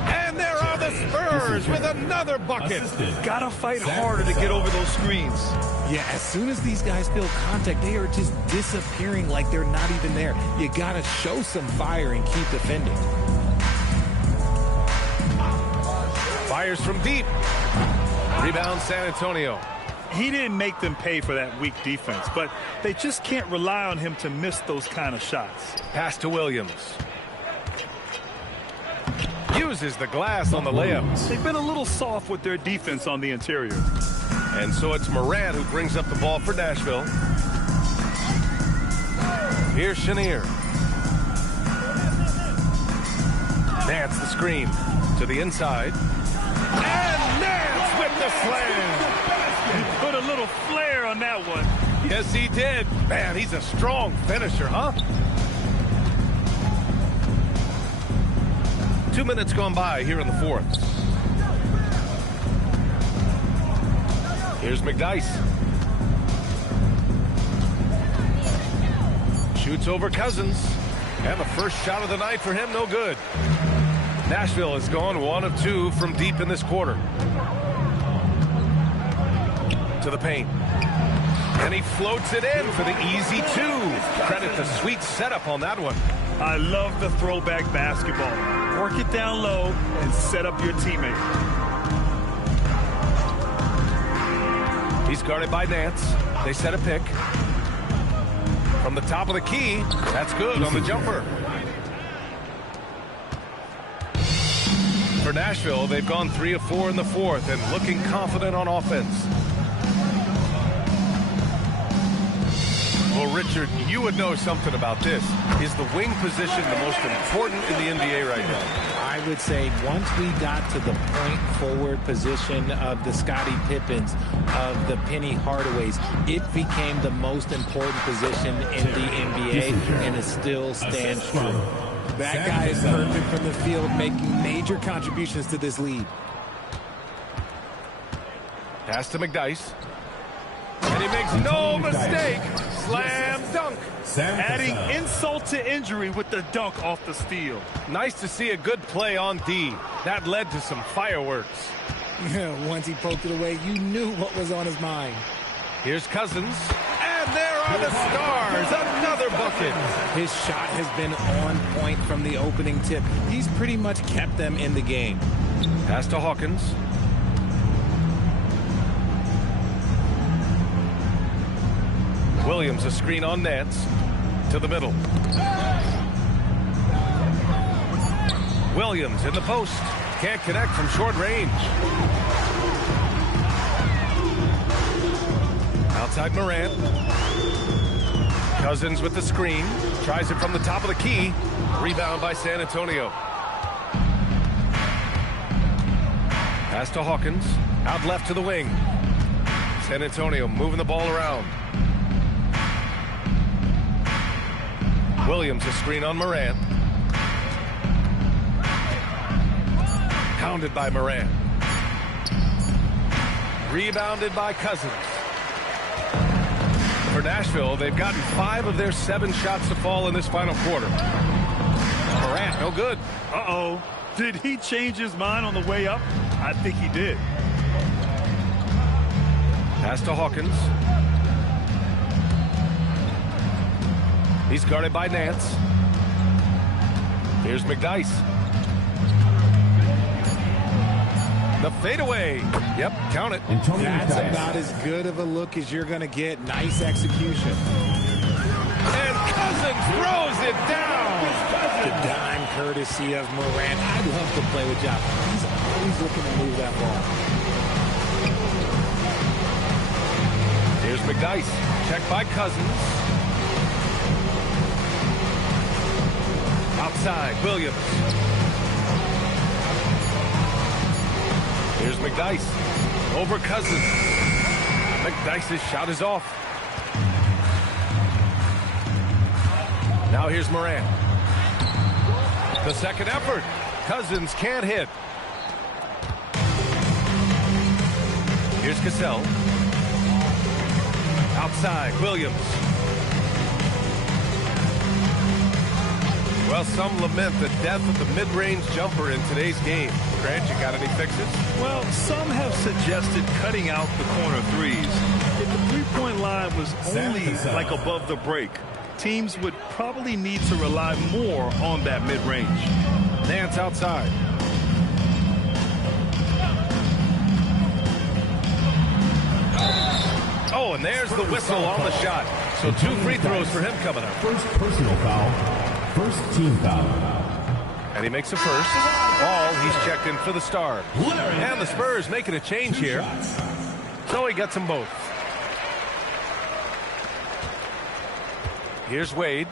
And there are the Spurs with another bucket. Gotta fight harder to get over those screens. Yeah, as soon as these guys feel contact, they are just disappearing like they're not even there. You gotta show some fire and keep defending. Fires from deep. Rebound San Antonio. He didn't make them pay for that weak defense, but they just can't rely on him to miss those kind of shots. Pass to Williams. uses the glass on the layup. They've been a little soft with their defense on the interior. And so it's Morant who brings up the ball for Nashville. Here's Chenier. Nance the screen to the inside. And Nance with the slam. He put a little flair on that one. Yes, he did. Man, he's a strong finisher, huh? 2 minutes gone by here in the fourth. Here's McDyess. Shoots over Cousins. And the first shot of the night for him, no good. Nashville has gone 1 of 2 from deep in this quarter. To the paint. And he floats it in for the easy 2. Credit the sweet setup on that one. I love the throwback basketball. Work it down low and set up your teammate. He's guarded by Nance. They set a pick. From the top of the key, that's good on the jumper. For Nashville, they've gone 3 of 4 in the fourth and looking confident on offense. Well, Richard, you would know something about this. Is the wing position the most important in the NBA right now? I would say once we got to the point forward position of the Scottie Pippens, of the Penny Hardaways, it became the most important position in the NBA, and it still stands true. That guy is perfect from the field, making major contributions to this lead. Pass to McDyess. And he makes no mistake. Slam dunk. Adding insult to injury with the dunk off the steal. Nice to see a good play on D. That led to some fireworks. Once he poked it away, you knew what was on his mind. Here's Cousins. And there are the Stars. Another bucket. His shot has been on point from the opening tip. He's pretty much kept them in the game. Pass to Hawkins. Williams, a screen on Nance. To the middle. Williams in the post. Can't connect from short range. Outside Morant. Cousins with the screen. Tries it from the top of the key. Rebound by San Antonio. Pass to Hawkins. Out left to the wing. San Antonio moving the ball around. Williams, a screen on Morant. Pounded by Morant. Rebounded by Cousins. For Nashville, they've gotten 5 of their 7 shots to fall in this final quarter. Morant, no good. Uh-oh. Did he change his mind on the way up? I think he did. Pass to Hawkins. He's guarded by Nance. Here's McDyess. The fadeaway. Yep, count it. That's about as good of a look as you're going to get. Nice execution. And Cousins throws it down. The dime courtesy of Morant. I love to play with Josh. He's always looking to move that ball. Here's McDyess. Checked by Cousins. Outside, Williams. Here's McDyess. Over Cousins. McDyess's shot is off. Now here's Morant. The second effort. Cousins can't hit. Here's Cassell. Outside, Williams. Well, some lament the death of the mid-range jumper in today's game. Grant, you got any fixes? Well, some have suggested cutting out the corner threes. If the three-point line was only like above the break, teams would probably need to rely more on that mid-range. Nance outside. Oh, and there's the whistle on the shot. So 2 free throws for him coming up. First personal foul. First team foul. And he makes the first. Ball, he's checked in for the Stars. And the Spurs making a change here. So he gets them both. Here's Wade.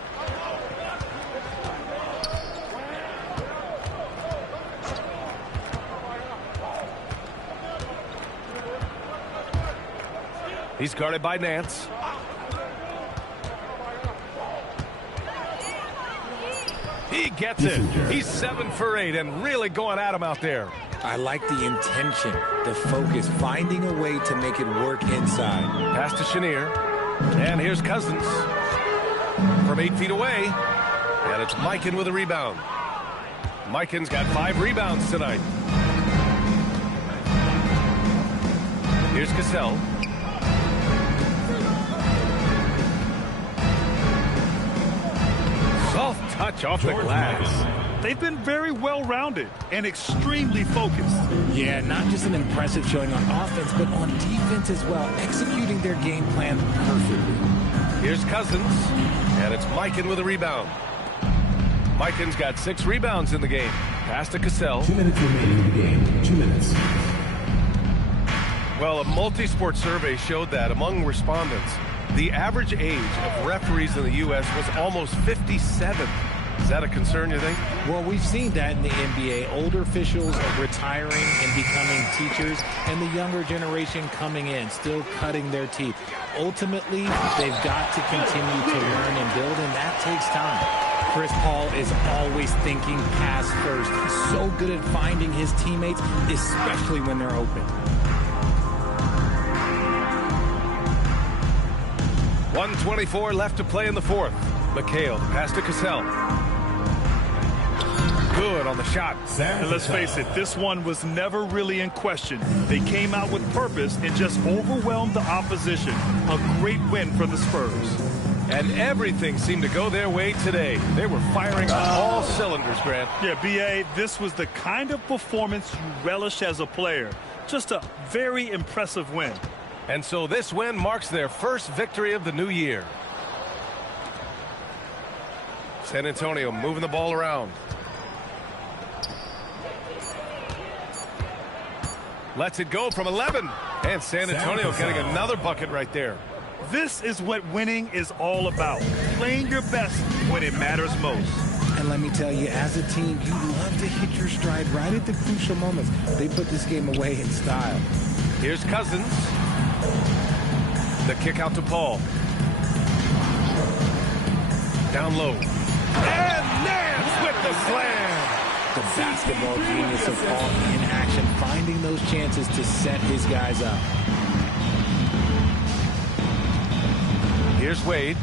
He's guarded by Nance. He gets it. He's 7 for 8 and really going at him out there. I like the intention, the focus, finding a way to make it work inside. Pass to Chenier. And here's Cousins from 8 feet away. And it's Mikan with a rebound. Mikan's got 5 rebounds tonight. Here's Cassell. Soft touch off the glass. They've been very well-rounded and extremely focused. Yeah, not just an impressive showing on offense, but on defense as well, executing their game plan perfectly. Here's Cousins, and it's Mikan with a rebound. Mikan's got 6 rebounds in the game. Pass to Cassell. 2 minutes remaining in the game. 2 minutes. Well, a multi-sport survey showed that among respondents, the average age of referees in the U.S. was almost 57. Is that a concern, you think? Well, we've seen that in the NBA. Older officials are retiring and becoming teachers, and the younger generation coming in, still cutting their teeth. Ultimately, they've got to continue to learn and build, and that takes time. Chris Paul is always thinking pass first. He's so good at finding his teammates, especially when they're open. 1:24 left to play in the fourth. McHale, pass to Cassell. Good on the shot. And let's face it, this one was never really in question. They came out with purpose and just overwhelmed the opposition. A great win for the Spurs. And everything seemed to go their way today. They were firing on all cylinders, Grant. Yeah, B.A., this was the kind of performance you relish as a player. Just a very impressive win. And so this win marks their first victory of the new year. San Antonio moving the ball around. Lets it go from 11. And San Antonio getting another bucket right there. This is what winning is all about. Playing your best when it matters most. And let me tell you, as a team, you love to hit your stride right at the crucial moments. They put this game away in style. Here's Cousins. The kick out to Paul. Down low. And Nance with the slam. The basketball genius of Paul in action, finding those chances to set his guys up. Here's Wade.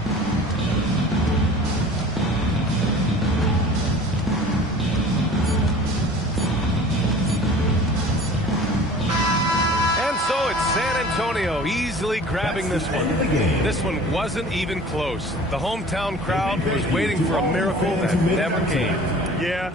And so it's San Antonio easily grabbing this one. This one wasn't even close. The hometown crowd was waiting for a miracle that never came. Yeah,